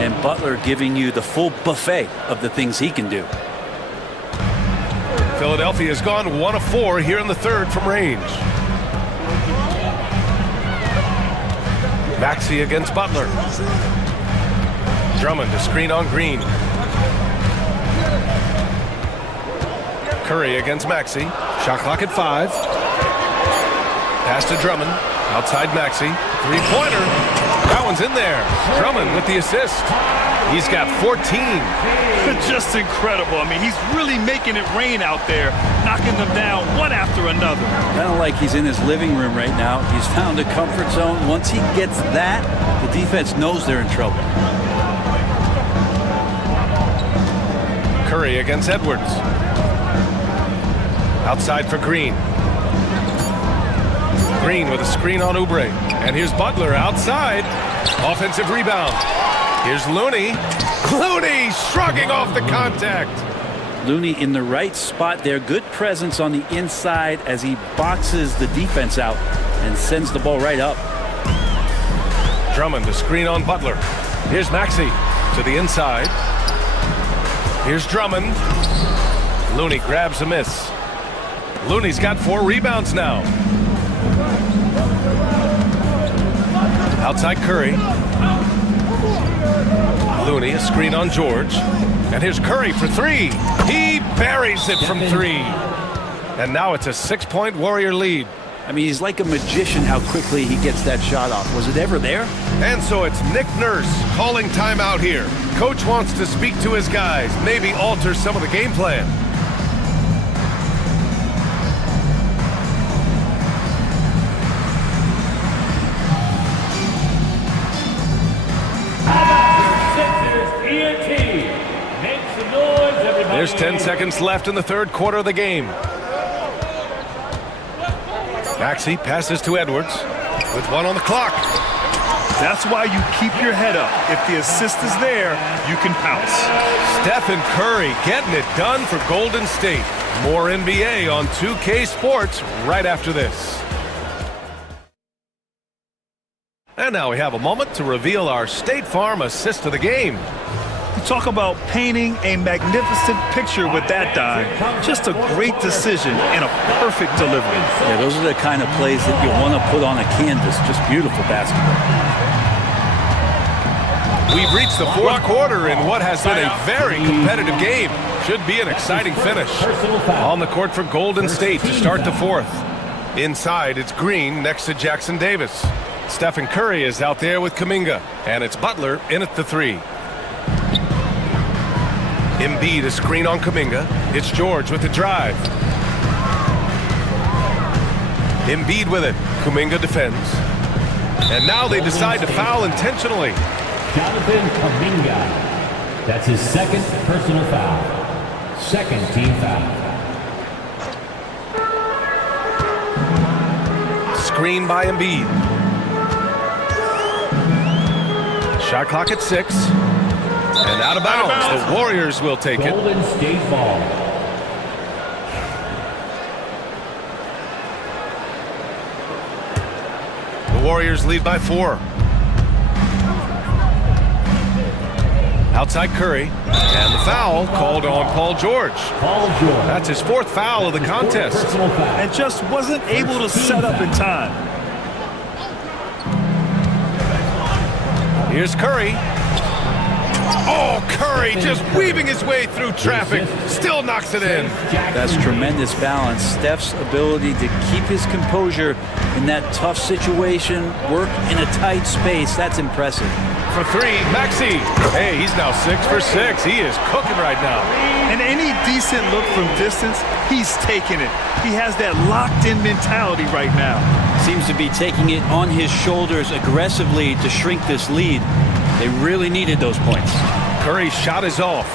And Butler giving you the full buffet of the things he can do. Philadelphia has gone 1 of 4 here in the third from range. Maxey against Butler. Drummond to screen on Green. Curry against Maxey. Shot clock at 5. Pass to Drummond. Outside Maxey. Three-pointer. That one's in there. Drummond with the assist. He's got 14. Just incredible. I mean, he's really making it rain out there, knocking them down one after another. Kind of like he's in his living room right now. He's found a comfort zone. Once he gets that, the defense knows they're in trouble. Curry against Edwards. Outside for Green. Green with a screen on Oubre. And here's Butler outside. Offensive rebound. Here's Looney. Looney shrugging off the contact. Looney in the right spot there. Good presence on the inside as he boxes the defense out and sends the ball right up. Drummond, a screen on Butler. Here's Maxey to the inside. Here's Drummond. Looney grabs a miss. Looney's got 4 rebounds now. Outside Curry. Looney, a screen on George. And here's Curry for 3. He buries it from 3. And now it's a 6-point Warrior lead. I mean, he's like a magician how quickly he gets that shot off. Was it ever there? And so it's Nick Nurse calling timeout here. Coach wants to speak to his guys, maybe alter some of the game plan. There's 10 seconds left in the third quarter of the game. Maxey passes to Edwards with 1 on the clock. That's why you keep your head up. If the assist is there, you can pounce. Stephen Curry getting it done for Golden State. More NBA on 2K Sports right after this. And now we have a moment to reveal our State Farm assist of the game. You talk about painting a magnificent picture with that dime. Just a great decision and a perfect delivery. Yeah, those are the kind of plays that you want to put on a canvas. Just beautiful basketball. We've reached the fourth quarter in what has been a very competitive game. Should be an exciting finish. On the court for Golden State to start the fourth. Inside, it's Green next to Jackson Davis. Stephen Curry is out there with Kuminga. And it's Butler in at the 3. Embiid, a screen on Kuminga. It's George with the drive. Embiid with it. Kuminga defends. And now they decide to foul intentionally. Jonathan Kuminga. That's his second personal foul. Second team foul. Screen by Embiid. Shot clock at 6. And out of bounds. The Warriors will take it. Golden State ball. The Warriors lead by 4. Outside Curry. And the foul called on Paul George. That's his 4th foul of the contest. And just wasn't able to set up in time. Here's Curry. Oh, Curry just weaving his way through traffic. Still knocks it in. That's tremendous balance. Steph's ability to keep his composure in that tough situation, work in a tight space, that's impressive. For 3, Maxey. Hey, he's now 6 for 6. He is cooking right now. And any decent look from distance, he's taking it. He has that locked-in mentality right now. Seems to be taking it on his shoulders aggressively to shrink this lead. They really needed those points. Curry's shot is off.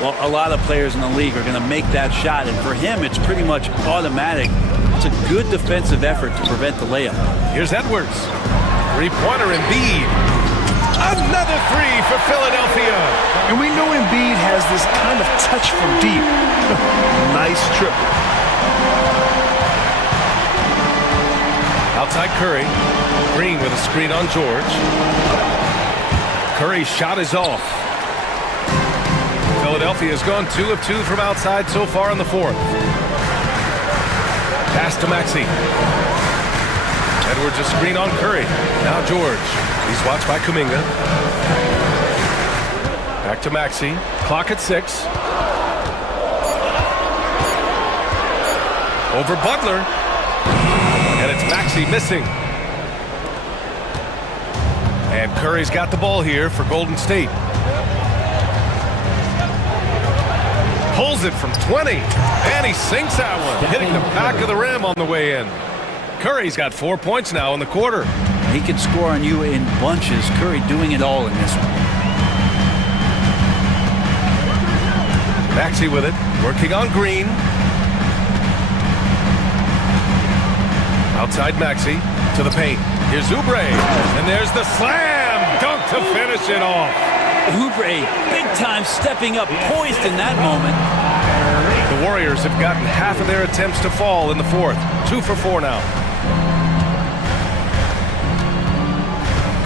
Well, a lot of players in the league are going to make that shot, and for him, it's pretty much automatic. It's a good defensive effort to prevent the layup. Here's Edwards. 3-pointer Embiid. Another 3 for Philadelphia. And we know Embiid has this kind of touch from deep. Nice triple. Outside Curry. Green with a screen on George. Curry's shot is off. Philadelphia has gone 2 of 2 from outside so far in the 4th. Pass to Maxey. Edwards a screen on Curry. Now George. He's watched by Kuminga. Back to Maxey. Clock at 6. Over Butler. And it's Maxey missing. And Curry's got the ball here for Golden State. Pulls it from 20, and he sinks that one, hitting the back of the rim on the way in. Curry's got 4 points now in the quarter. He can score on you in bunches. Curry doing it all in this one. Maxey with it, working on Green. Outside Maxey to the paint. Here's Oubre, and there's the slam dunk to finish it off. Oubre, big time stepping up, poised in that moment. The Warriors have gotten half of their attempts to fall in the fourth. 2 for 4 now.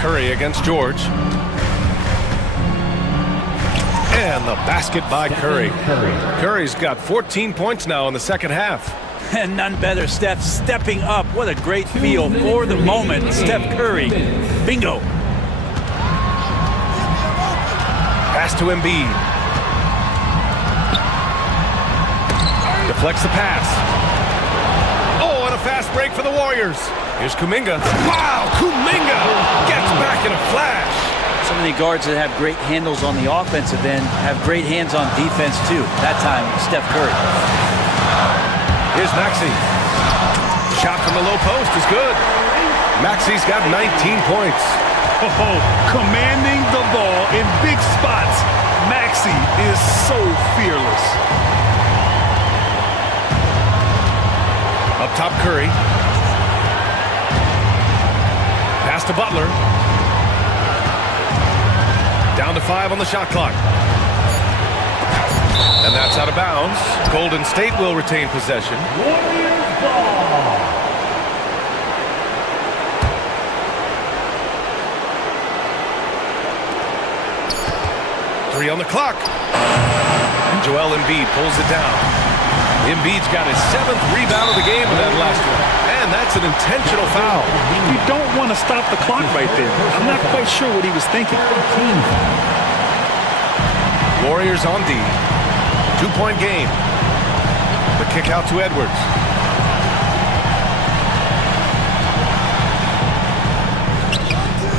Curry against George. And the basket by Curry. Curry's got 14 points now in the second half. And none better, Steph stepping up. What a great feel for the moment. Steph Curry. Bingo. Pass to Embiid. Deflects the pass. Oh, and a fast break for the Warriors. Here's Kuminga. Wow, Kuminga gets back in a flash. So many guards that have great handles on the offensive end have great hands on defense too. That time, Steph Curry. Here's Maxey. Shot from the low post is good. Maxey's got 19 points. Oh, commanding the ball in big spots. Maxey is so fearless. Up top, Curry. Pass to Butler. Down to 5 on the shot clock. And that's out of bounds. Golden State will retain possession. Warriors ball. 3 on the clock. And Joel Embiid pulls it down. Embiid's got his 7th rebound of the game in that last one. And that's an intentional foul. You don't want to stop the clock right there. I'm not quite sure what he was thinking. Warriors on D. 2-point game. The kick out to Edwards.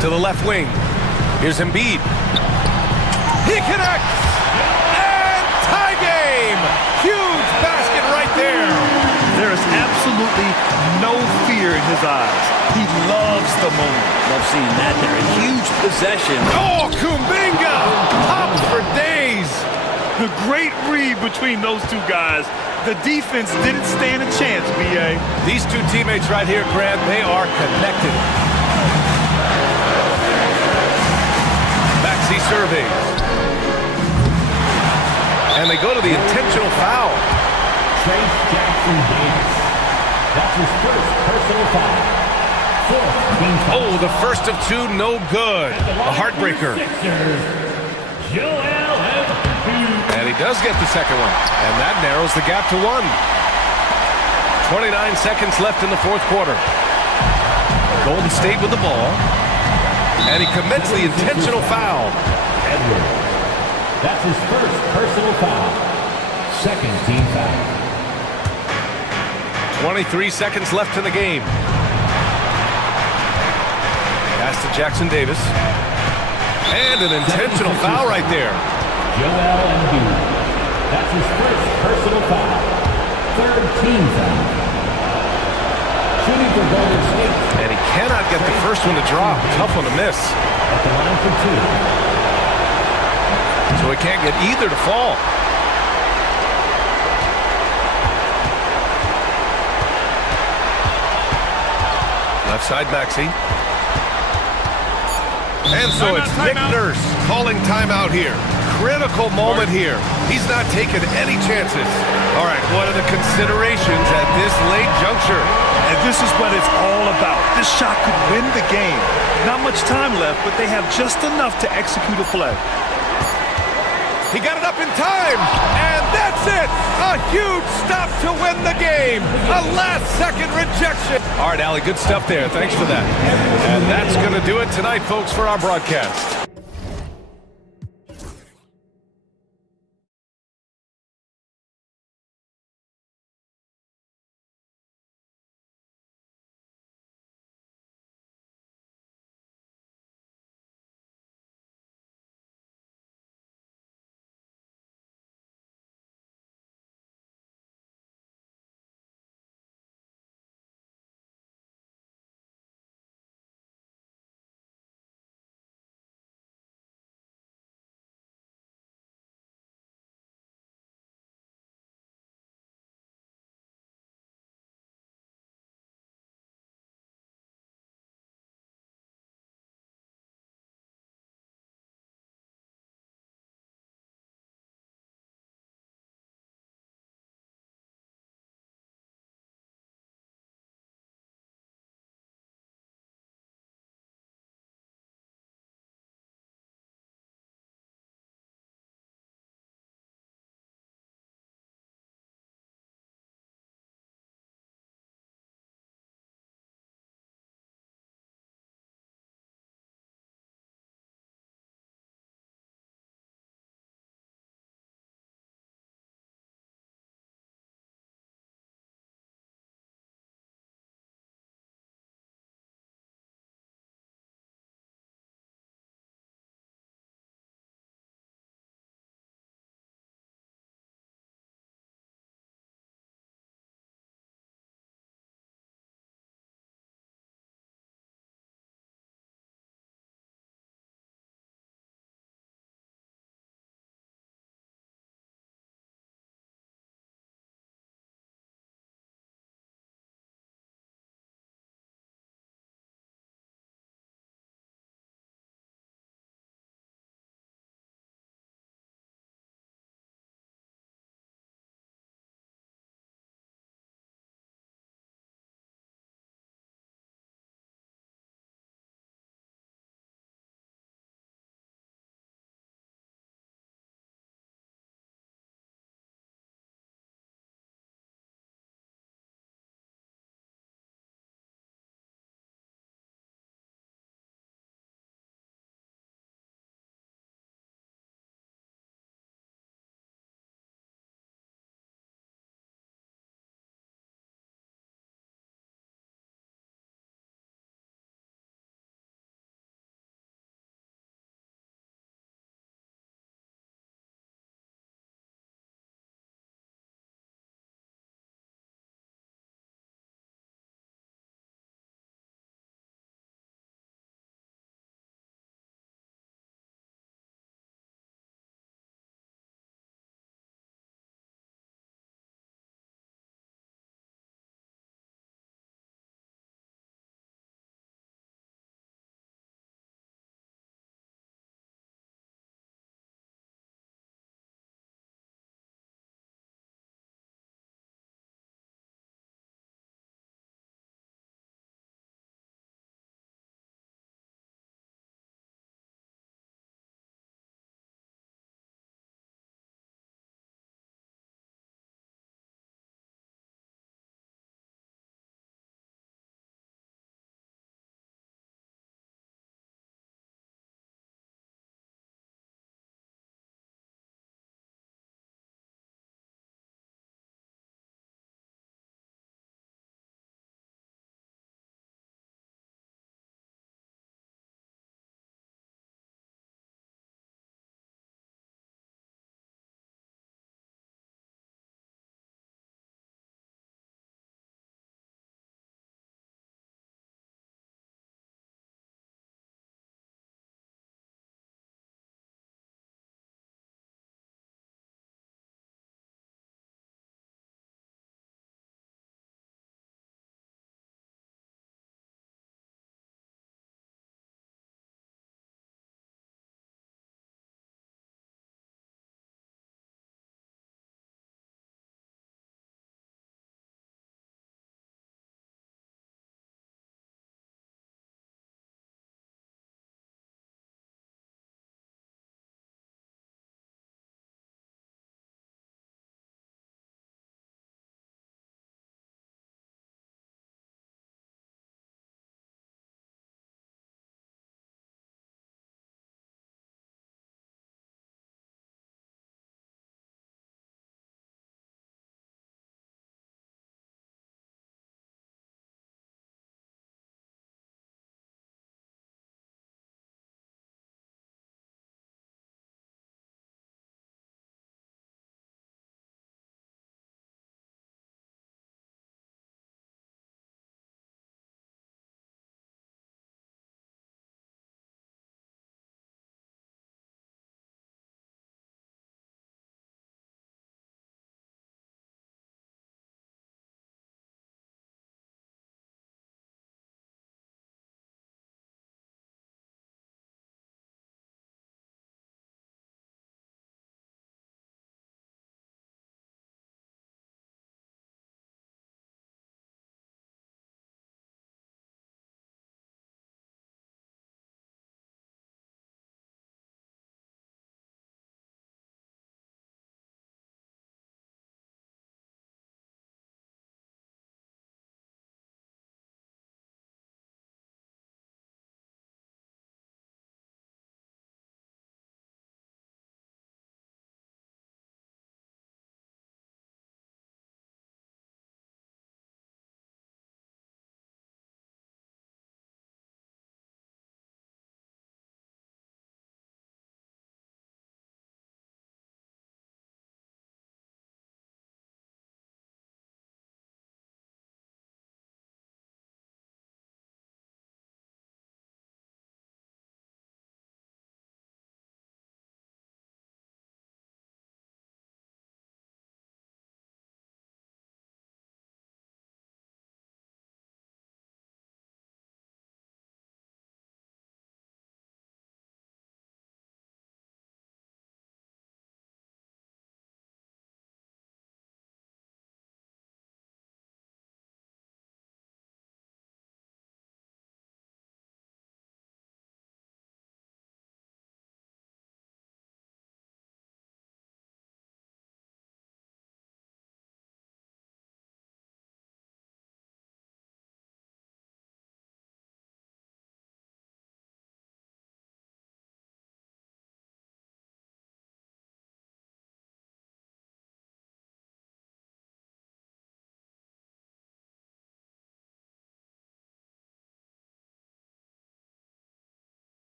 To the left wing. Here's Embiid. He connects! And tie game! Huge basket right there! There is absolutely no fear in his eyes. He loves the moment. Love seeing that there. A huge possession. Oh, Kuminga! Pops for days! The great read between those two guys. The defense didn't stand a chance, B.A. These two teammates right here, Grant, they are connected. Maxey surveys. And they go to the intentional foul. Trace Jackson Davis. That's his first personal foul. Oh, the first of 2, no good. A heartbreaker. And he does get the second one. And that narrows the gap to 1. 29 seconds left in the fourth quarter. Golden State with the ball. And he commits the intentional foul. Edwards. That's his first personal foul. Second team foul. 23 seconds left in the game. Pass to Jackson Davis. And an intentional foul right there. Joel Embiid. That's his first personal foul. Third team foul. Shooting for Golden State. And he cannot get the first one to drop. Tough one to miss. At the line for 2. So he can't get either to fall. Left side, Maxey. And so it's Nick Nurse calling timeout here. Critical moment here. He's not taking any chances. All right, what are the considerations at this late juncture? And this is what it's all about. This shot could win the game. Not much time left, but they have just enough to execute a play. He got it up in time, and that's it! A huge stop to win the game! A last-second rejection! All right, Allie, good stuff there. Thanks for that. And that's going to do it tonight, folks, for our broadcast.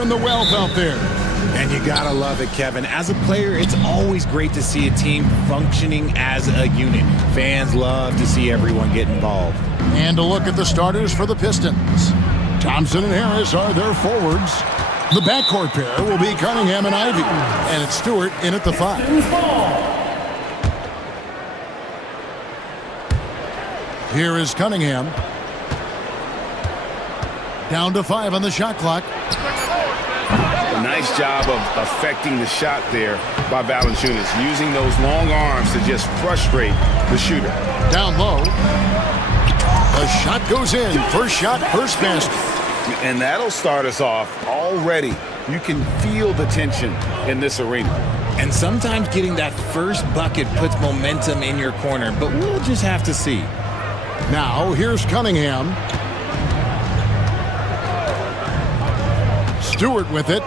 And the wealth out there. And you gotta love it, Kevin. As a player, it's always great to see a team functioning as a unit. Fans love to see everyone get involved. And a look at the starters for the Pistons. Thompson and Harris are their forwards. The backcourt pair will be Cunningham and Ivy. And it's Stewart in at the 5. Here is Cunningham. Down to 5 on the shot clock. A nice job of affecting the shot there by Valanciunas, using those long arms to just frustrate the shooter. Down low. The shot goes in. First shot, first basket. And that'll start us off already. You can feel the tension in this arena. And sometimes getting that first bucket puts momentum in your corner, but we'll just have to see. Now, here's Cunningham. Stewart with it.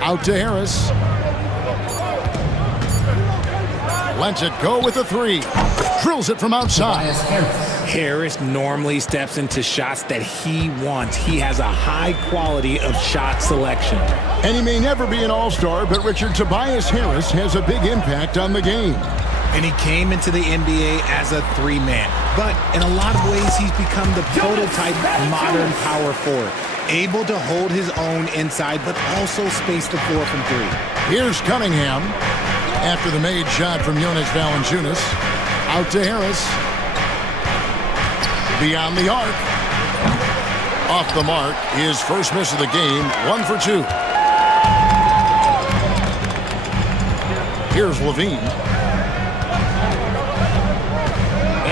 Out to Harris. Lets it go with a 3. Drills it from outside. Harris normally steps into shots that he wants. He has a high quality of shot selection. And he may never be an all-star, but Richard, Tobias Harris has a big impact on the game. And he came into the NBA as a 3-man. But in a lot of ways, he's become the prototype modern power forward. Able to hold his own inside, but also space the floor from 3. Here's Cunningham. After the made shot from Jonas Valanciunas. Out to Harris. Beyond the arc. Off the mark. His first miss of the game. 1 for 2. Here's Levine.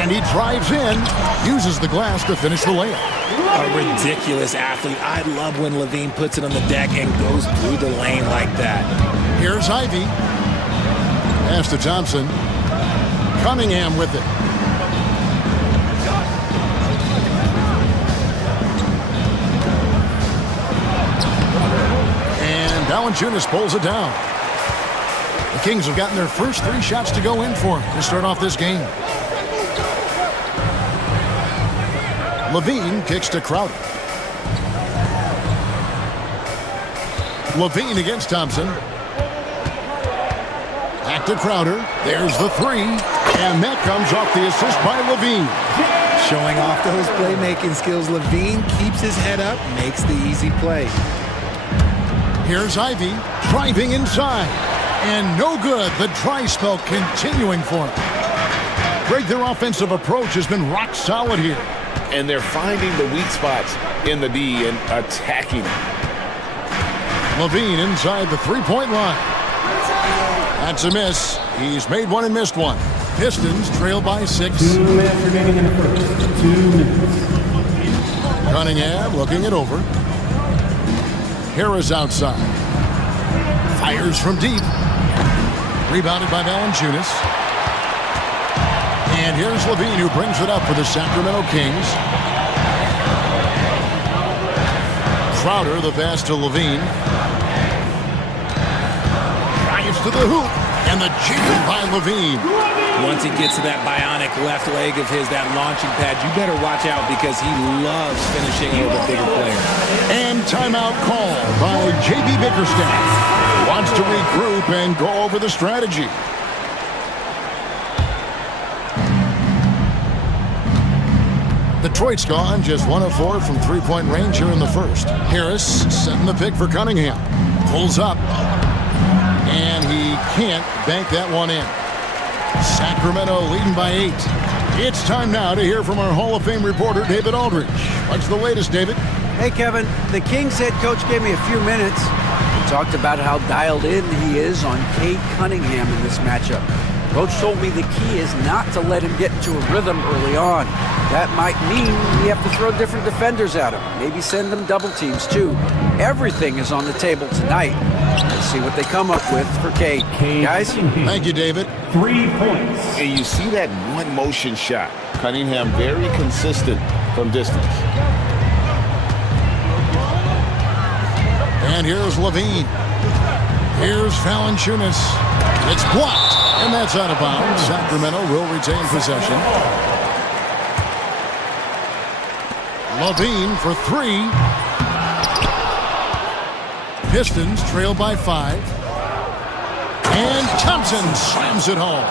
And he drives in. Uses the glass to finish the layup. A ridiculous athlete. I love when Levine puts it on the deck and goes through the lane like that. Here's Ivy. Pass to Thompson. Cunningham with it. And Valanciunas pulls it down. The Kings have gotten their first 3 shots to go in for him to start off this game. Levine kicks to Crowder. Levine against Thompson. Back to Crowder. There's the 3. And that comes off the assist by Levine. Showing off those playmaking skills, Levine keeps his head up, makes the easy play. Here's Ivy driving inside. And no good. The dry spell continuing for him. Greg, their offensive approach has been rock solid here. And they're finding the weak spots in the D and attacking them. Levine inside the 3-point line. That's a miss. He's made 1 and missed 1. Pistons trail by 6. 2 minutes remaining in the first. 2 minutes. Cunningham looking it over. Harris outside. Fires from deep. Rebounded by Valanciunas. And here's Levine who brings it up for the Sacramento Kings. Crowder, the pass to Levine. Drives to the hoop. And the jam by Levine. Once he gets to that bionic left leg of his, that launching pad, you better watch out because he loves finishing with a bigger player. And timeout call by J.B. Bickerstaff. Wants to regroup and go over the strategy. Detroit's gone just 1 of 4 from 3-point range here in the first. Harris setting the pick for Cunningham. Pulls up. And he can't bank that one in. Sacramento leading by 8. It's time now to hear from our Hall of Fame reporter, David Aldridge. What's the latest, David? Hey, Kevin. The Kings head coach gave me a few minutes. He talked about how dialed in he is on Cade Cunningham in this matchup. Coach told me the key is not to let him get into a rhythm early on. That might mean we have to throw different defenders at him. Maybe send them double teams, too. Everything is on the table tonight. Let's see what they come up with for Cade. Guys? Thank you, David. 3 points. And you see that one motion shot. Cunningham very consistent from distance. And here's Levine. Here's Valanciunas. It's blocked. And that's out of bounds. Sacramento will retain possession. Levine for 3. Pistons trail by 5. And Thompson slams it home.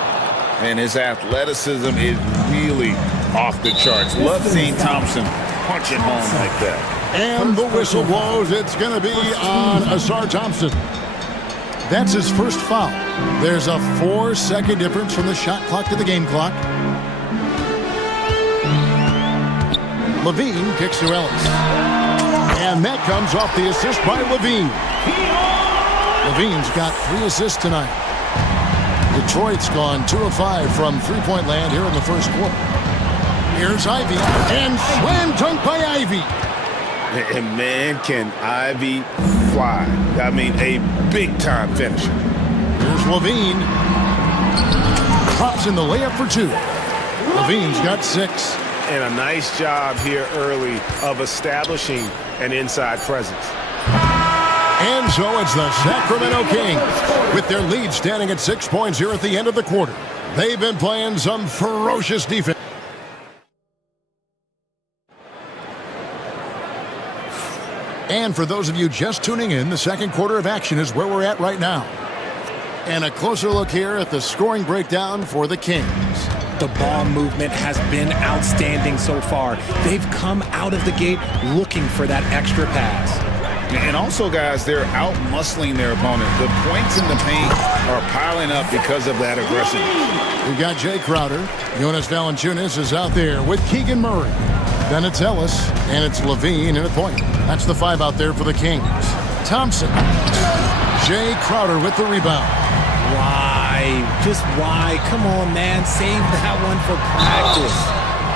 And his athleticism is really off the charts. Love seeing Thompson punch it home like that. And the whistle blows. It's going to be on Asar Thompson. That's his first foul. There's a 4-second difference from the shot clock to the game clock. Levine kicks to Ellis. And that comes off the assist by Levine. Levine's got 3 assists tonight. Detroit's gone 2 of 5 from three-point land here in the first quarter. Here's Ivy. And slam dunk by Ivy. And man, can Ivy fly. I mean, a big-time finisher. Here's Levine. Drops in the layup for 2. Levine's got 6. And a nice job here early of establishing an inside presence. And so it's the Sacramento Kings with their lead standing at 6 points here at the end of the quarter. They've been playing some ferocious defense. And for those of you just tuning in, the second quarter of action is where we're at right now. And a closer look here at the scoring breakdown for the Kings. The ball movement has been outstanding so far. They've come out of the gate looking for that extra pass. And also, guys, they're out-muscling their opponent. The points in the paint are piling up because of that aggression. We've got Jay Crowder. Jonas Valanciunas is out there with Keegan Murray. Then it's Ellis, and it's Levine in a point. That's the 5 out there for the Kings. Thompson. Jay Crowder with the rebound. Why? Just why? Come on, man. Save that one for practice.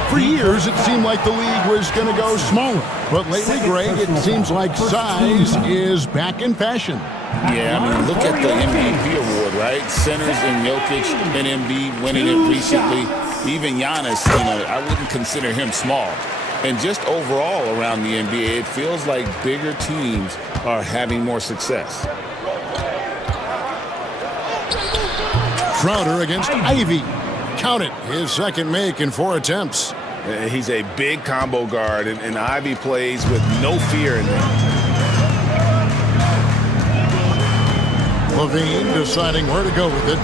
For years, it seemed like the league was going to go smaller. But lately, Greg, it seems like size is back in fashion. Yeah, I mean, look at the MVP award, right? Centers and Jokic and Embiid winning it recently. Even Giannis, I wouldn't consider him small. And just overall around the NBA, it feels like bigger teams are having more success. Crowder against Ivy. Count it, his second make in 4 attempts. He's a big combo guard, and Ivy plays with no fear in there. Levine deciding where to go with it.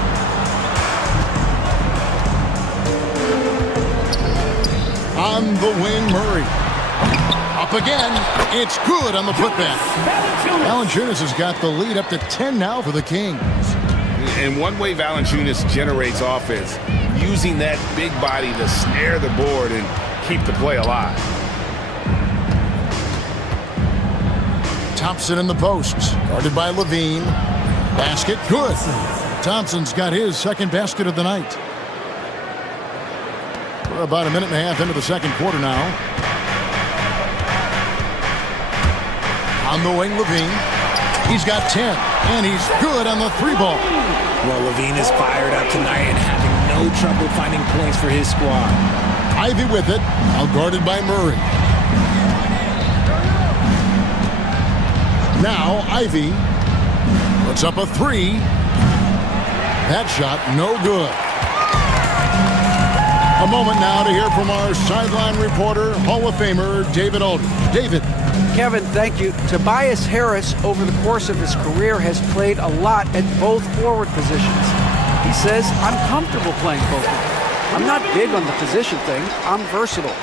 On the wing, Murray. Up again. It's good on the putback. Valanciunas has got the lead up to 10 now for the Kings. And one way Valanciunas generates offense, using that big body to snare the board and keep the play alive. Thompson in the posts, guarded by Levine. Basket, good. Thompson's got his second basket of the night. We're about a minute and a half into the second quarter now. On the wing, Levine. He's got 10, and he's good on the 3-ball. Well, Levine is fired up tonight and having no trouble finding points for his squad. Ivy with it, now guarded by Murray. Now Ivy puts up a 3. That shot no good. A moment now to hear from our sideline reporter, Hall of Famer David Aldridge. David. Kevin, thank you. Tobias Harris, over the course of his career, has played a lot at both forward positions. He says, I'm comfortable playing both of them. I'm not big on the position thing. I'm versatile.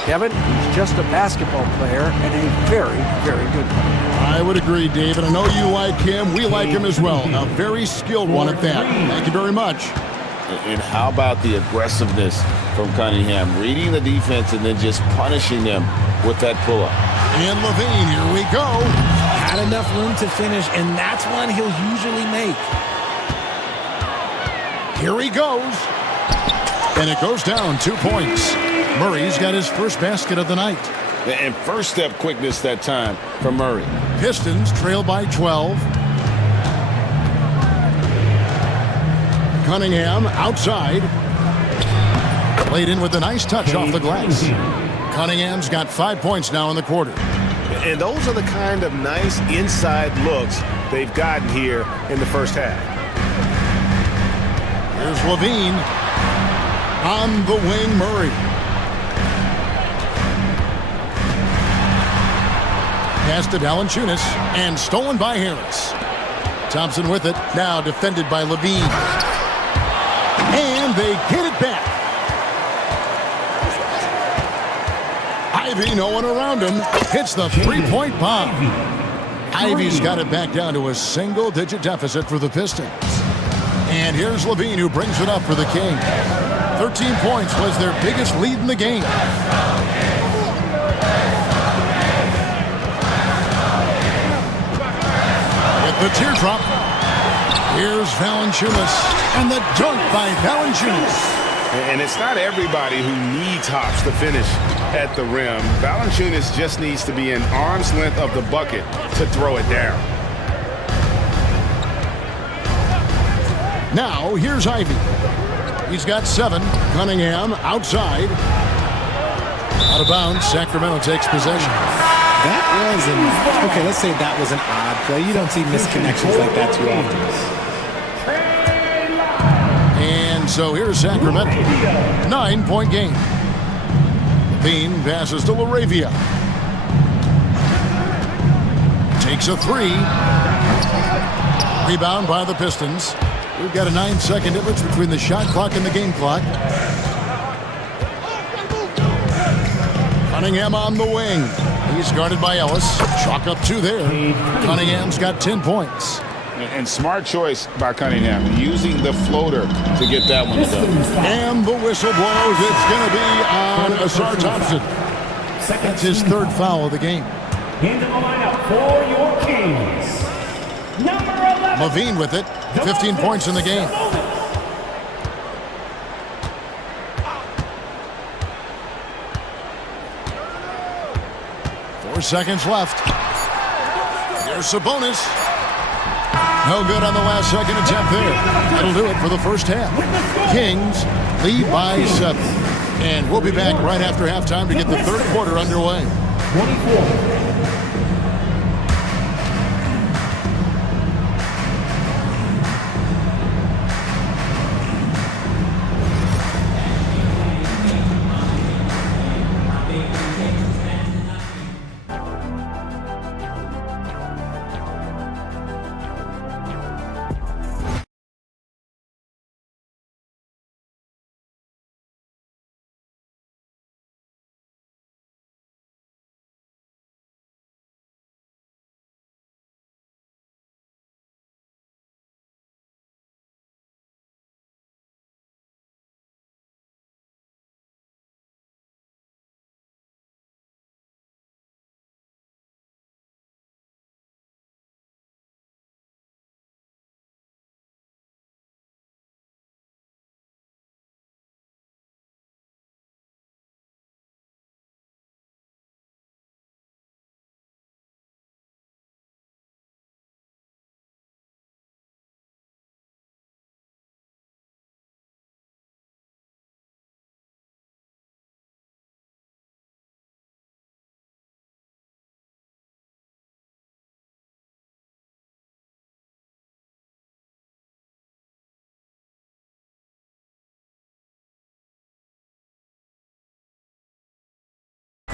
Kevin, he's just a basketball player and a very, very good one. I would agree, David. I know you like him. We like him as well. A very skilled one at that. Thank you very much. And how about the aggressiveness from Cunningham? Reading the defense and then just punishing them with that pull-up. And Levine, here we go. Had enough room to finish, and that's one he'll usually make. Here he goes. And it goes down 2 points. Murray's got his first basket of the night. And first step quickness that time for Murray. Pistons trail by 12. Cunningham outside. Played in with a nice touch off the glass. Cunningham's got 5 points now in the quarter. And those are the kind of nice inside looks they've gotten here in the first half. Here's Levine. On the wing, Murray. pass to Valanciunas, and stolen by Harris. Thompson with it, now defended by Levine. And they get it back. Ivy, no one around him, hits the three-point bomb. Ivy's got it back down to a single-digit deficit for the Pistons. And here's Levine, who brings it up for the Kings. 13 points was their biggest lead in the game. With the teardrop, here's Valanciunas, and the dunk by Valanciunas. And it's not everybody who needs hops to finish at the rim. Valanciunas just needs to be an arm's length of the bucket to throw it down. Now, here's Ivy. He's got 7. Cunningham outside. Out of bounds. Sacramento takes possession. That was an, okay, let's say that was an odd play. You don't see misconnections like that too often. And so here's Sacramento. 9-point game. Levine passes to LaRavia. Takes a 3. Rebound by the Pistons. We've got a 9-second difference between the shot clock and the game clock. Cunningham on the wing. He's guarded by Ellis. Chalk up 2 there. Cunningham's got 10 points. And smart choice by Cunningham, using the floater to get that one done. And the whistle blows. It's going to be on Asar Thompson. That's his 3rd foul of the game. Into the lineup for your Kings. Number 11. Levine with it. 15 points in the game. Four seconds left. Here's Sabonis. No good on the last second attempt there. That'll do it for the first half. Kings lead by 7. And we'll be back right after halftime to get the 3rd quarter underway. 24.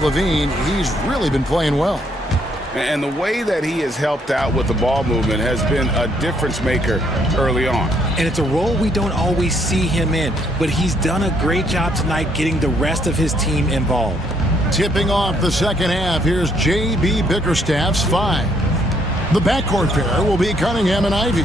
Levine, he's really been playing well. And the way that he has helped out with the ball movement has been a difference maker early on. And it's a role we don't always see him in, but he's done a great job tonight getting the rest of his team involved. Tipping off the second half, here's J.B. Bickerstaff's 5. The backcourt pair will be Cunningham and Ivy.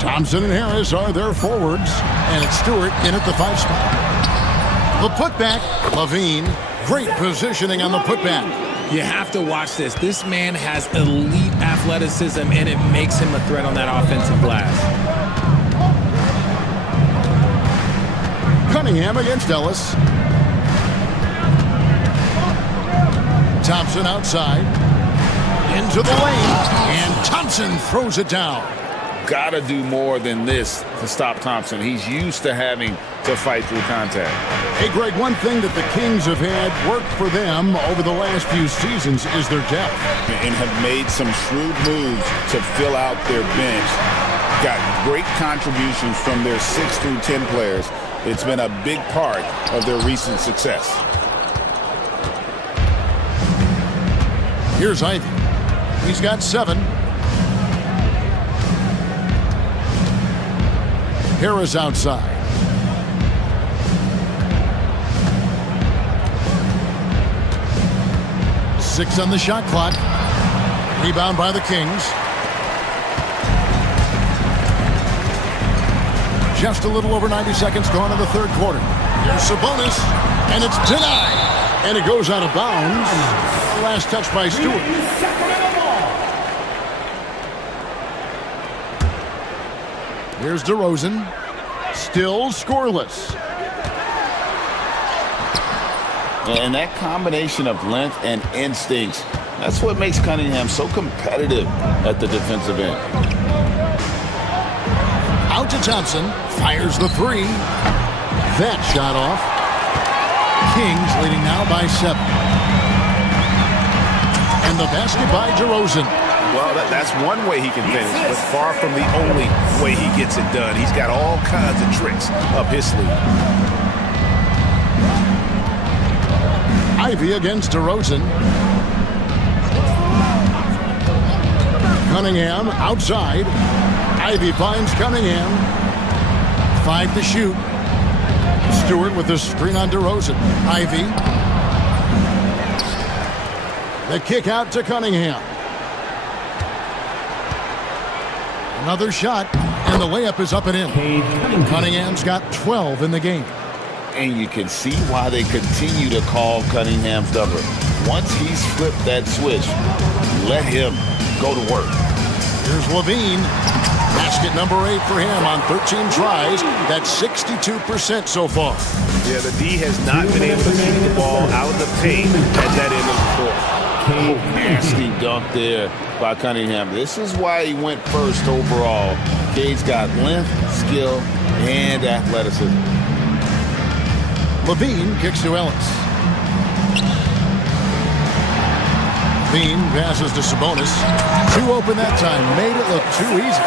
Thompson and Harris are their forwards, and it's Stewart in at the 5 spot. The putback, Levine. Great positioning on the putback. You have to watch this. This man has elite athleticism, and it makes him a threat on that offensive glass. Cunningham against Ellis. Thompson outside. Into the lane. And Thompson throws it down. Gotta do more than this to stop Thompson. He's used to having to fight through contact. Hey, Greg, one thing that the Kings have had work for them over the last few seasons is their depth. And have made some shrewd moves to fill out their bench. Got great contributions from their 6 through 10 players. It's been a big part of their recent success. Here's Ivy. He's got 7. Harris outside. Six on the shot clock. Rebound by the Kings. Just a little over 90 seconds gone in the third quarter. Here's Sabonis, and it's denied. And it goes out of bounds. Last touch by Stewart. Here's DeRozan. Still scoreless. And that combination of length and instincts, that's what makes Cunningham so competitive at the defensive end. Out to Thompson. Fires the 3. That shot off. Kings leading now by 7. And the basket by DeRozan. Well, that's one way he can finish, but far from the only way he gets it done. He's got all kinds of tricks up his sleeve. Ivy against DeRozan. Cunningham outside. Ivy finds Cunningham. 5 to shoot. Stewart with the screen on DeRozan. Ivy. The kick out to Cunningham. Another shot, and the layup is up and in. Cunningham's got 12 in the game. And you can see why they continue to call Cunningham's number. Once he's flipped that switch, let him go to work. Here's Levine. Basket number 8 for him on 13 tries. That's 62% so far. Yeah, the D has not been able to keep the ball out of the paint at that end of the court. Oh, nasty dunk there by Cunningham. This is why he went first overall. Cade's got length, skill, and athleticism. Levine kicks to Ellis. Levine passes to Sabonis. Too open that time. Made it look too easy.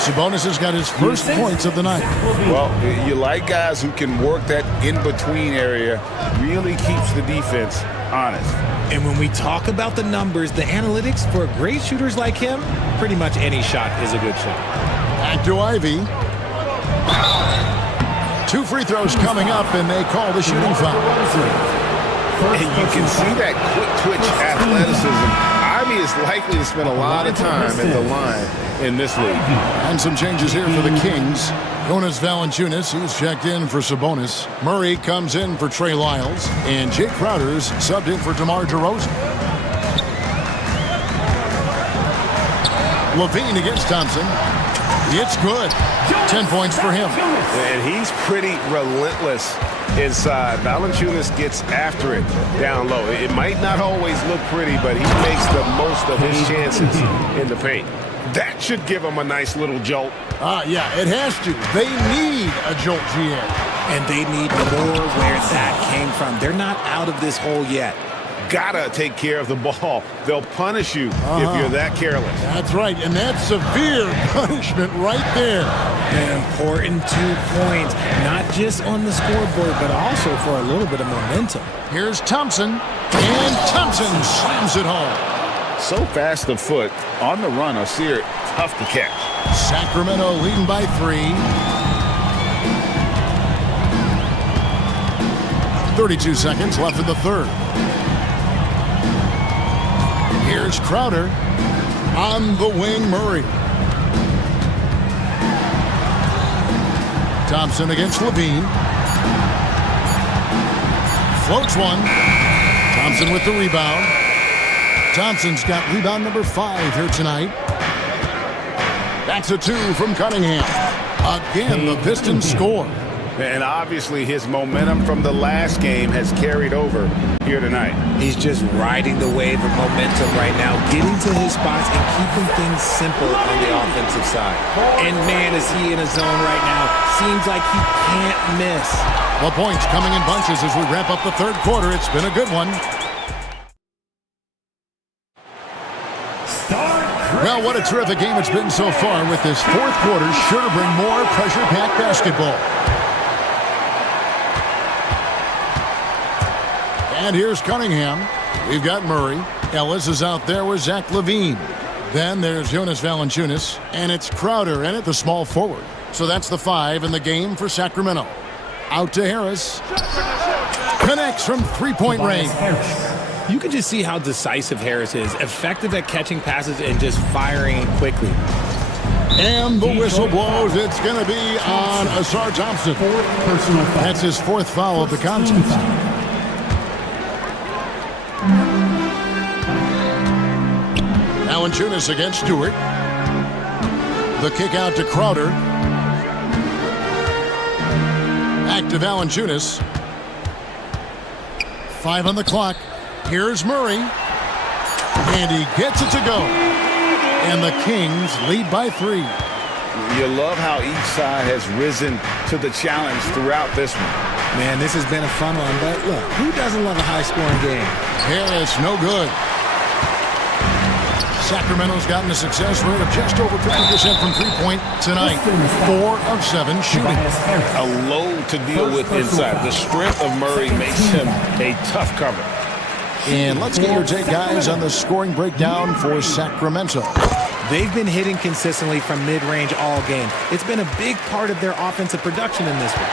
Sabonis has got his first points of the night. Well, you like guys who can work that in-between area. Really keeps the defense honest. And when we talk about the numbers, the analytics for great shooters like him, pretty much any shot is a good shot. Back to Ivy. 2 free throws coming up, and they call the shooting foul. And you can see that quick twitch athleticism. Ivy is likely to spend a lot of time at the line in this league. And some changes here for the Kings. Jonas Valanciunas, he's checked in for Sabonis. Murray comes in for Trey Lyles. And Jake Crowder's subbed in for DeMar DeRozan. Levine against Thompson. It's good. 10 points for him. And he's pretty relentless inside. Valanciunas gets after it down low. It might not always look pretty, but he makes the most of his chances in the paint. That should give him a nice little jolt. Yeah, it has to. They need a jolt, GA. And they need more where that came from. They're not out of this hole yet. Gotta take care of the ball. They'll punish you if you're that careless. That's right, and that's severe punishment right there. An important 2 points, not just on the scoreboard, but also for a little bit of momentum. Here's Thompson, and Thompson slams it home. So fast of foot, on the run, Osir, tough to catch. Sacramento leading by 3. 32 seconds left in the third. Here's Crowder. On the wing, Murray. Thompson against Levine. Floats one. Thompson with the rebound. Thompson's got rebound number 5 here tonight. That's a 2 from Cunningham. Again, the Pistons score. And obviously his momentum from the last game has carried over here tonight. He's just riding the wave of momentum right now, getting to his spots and keeping things simple on the offensive side. And man, is he in a zone right now. Seems like he can't miss. The points coming in bunches as we wrap up the third quarter. It's been a good one. Well, what a terrific game it's been so far, with this fourth quarter sure to bring more pressure-packed basketball. And here's Cunningham. We've got Murray. Ellis is out there with Zach LaVine. Then there's Jonas Valanciunas, and it's Crowder in at the small forward. So that's the 5 in the game for Sacramento. Out to Harris. Connects from three-point range. You can just see how decisive Harris is, effective at catching passes and just firing quickly. And the whistle blows. It's going to be on Asar Thompson. That's his 4th foul of the contest. Valanciunas against Stewart. The kick out to Crowder. Back to Valanciunas. 5 on the clock. Here's Murray. And he gets it to go. And the Kings lead by 3. You love how each side has risen to the challenge throughout this one. Man, this has been a fun one, but look, who doesn't love a high-scoring game? Harris, no good. Sacramento's gotten a success rate of just over 50% from three-point tonight. 4 of 7 shooting. A load to deal with inside. The strength of Murray makes him a tough cover. And let's get your take, guys, on the scoring breakdown for Sacramento. They've been hitting consistently from mid-range all game. It's been a big part of their offensive production in this one.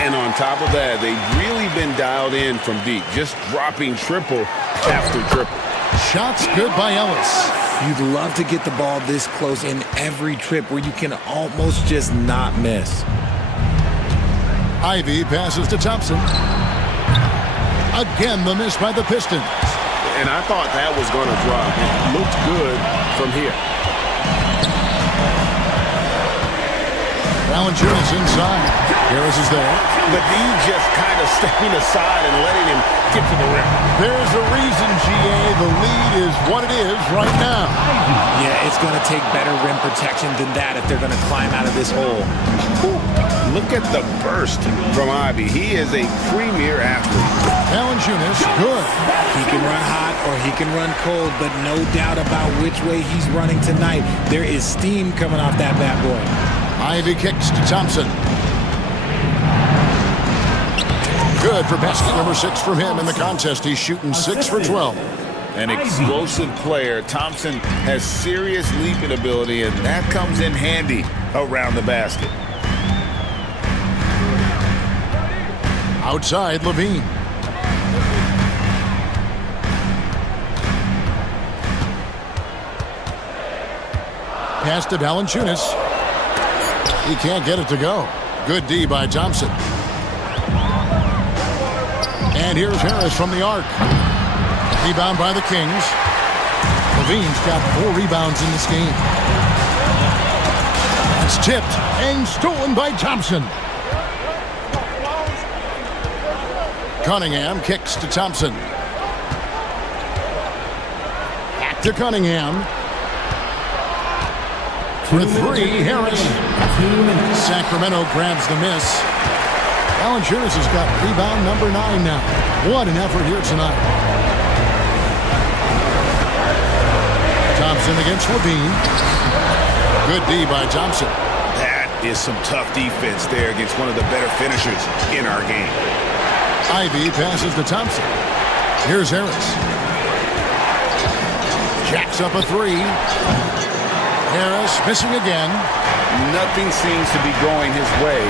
And on top of that, they've really been dialed in from deep, just dropping triple after triple. Shots good by Ellis. You'd love to get the ball this close in every trip where you can almost just not miss. Ivy passes to Thompson. Again, the miss by the Pistons. And I thought that was going to drop. It looked good from here. Valanciunas inside. Harris is there. But he just kind of stepping aside and letting him get to the rim. There's a reason, GA. The lead is what it is right now. Yeah, it's going to take better rim protection than that if they're going to climb out of this hole. Ooh, look at the burst from Ivy. He is a premier athlete. Valanciunas, good. He can run hot or he can run cold, but no doubt about which way he's running tonight. There is steam coming off that bad boy. Ivy kicks to Thompson. Good for basket number 6 from him in the contest. He's shooting 6 for 12. An explosive player. Thompson has serious leaping ability, and that comes in handy around the basket. Outside, LaVine. Pass to Valanciunas. He can't get it to go. Good D by Thompson. And here's Harris from the arc. Rebound by the Kings. LaVine's got 4 rebounds in this game. It's tipped and stolen by Thompson. Cunningham kicks to Thompson. Back to Cunningham. For 3, Harris. Sacramento grabs the miss. Valanciunas has got rebound number 9 now. What an effort here tonight. Thompson against LaVine. Good D by Thompson. That is some tough defense there against one of the better finishers in our game. Ivy passes to Thompson. Here's Harris. Jacks up a 3. Harris missing again. Nothing seems to be going his way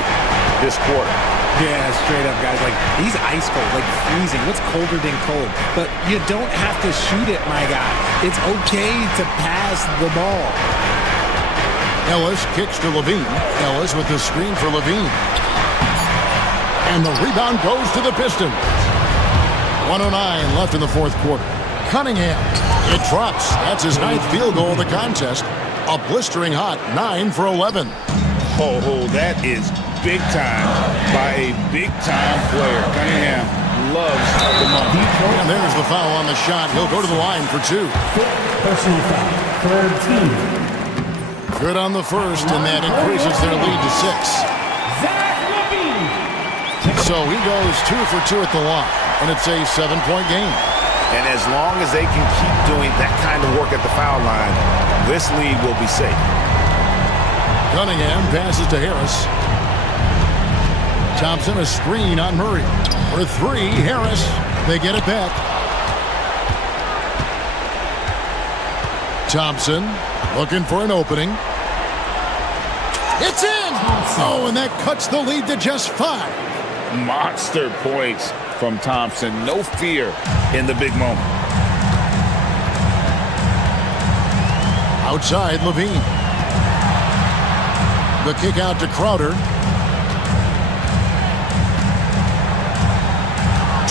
this quarter. Yeah, straight up, guys. Like, he's ice cold, like freezing. What's colder than cold? But you don't have to shoot it, my guy. It's okay to pass the ball. Ellis kicks to LaVine. Ellis with the screen for LaVine. And the rebound goes to the Pistons. 1:09 left in the 4th quarter. Cunningham. It drops. That's his 9th field goal of the contest. A blistering hot 9 for 11. Oh, that is big time by a big-time player. Cunningham loves the moment. And there's the foul on the shot. He'll go to the line for 2. Personal foul, third team. Good on the first, and that increases their lead to 6. So he goes 2 for 2 at the line, and it's a 7-point game. And as long as they can keep doing that kind of work at the foul line, this lead will be safe. Cunningham passes to Harris. Thompson a screen on Murray. For 3, Harris. They get it back. Thompson looking for an opening. It's in! Oh, and that cuts the lead to just 5. Monster points from Thompson. No fear in the big moment. Outside, Levine. The kick out to Crowder.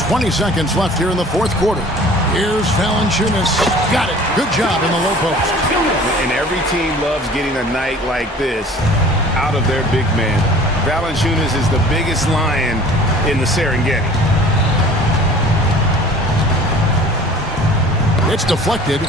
20 seconds left here in the fourth quarter. Here's Valanciunas. Got it. Good job in the low post. And every team loves getting a night like this out of their big man. Valanciunas is the biggest lion in the Serengeti. It's deflected.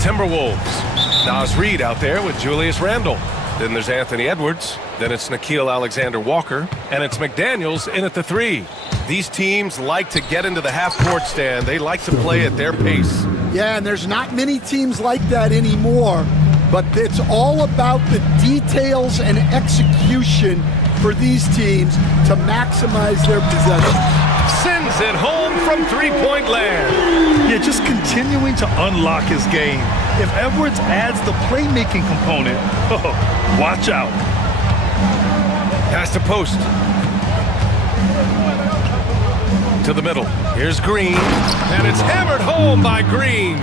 Timberwolves. Nas Reed out there with Julius Randle. Then there's Anthony Edwards. Then it's Nickeil Alexander-Walker. And it's McDaniels in at the 3. These teams like to get into the half-court stand. They like to play at their pace. Yeah, and there's not many teams like that anymore. But it's all about the details and execution for these teams to maximize their possession. Sends it home from three-point land. Yeah, just continuing to unlock his game. If Edwards adds the playmaking component, watch out. Pass to post. To the middle. Here's Green, and it's hammered home by Green.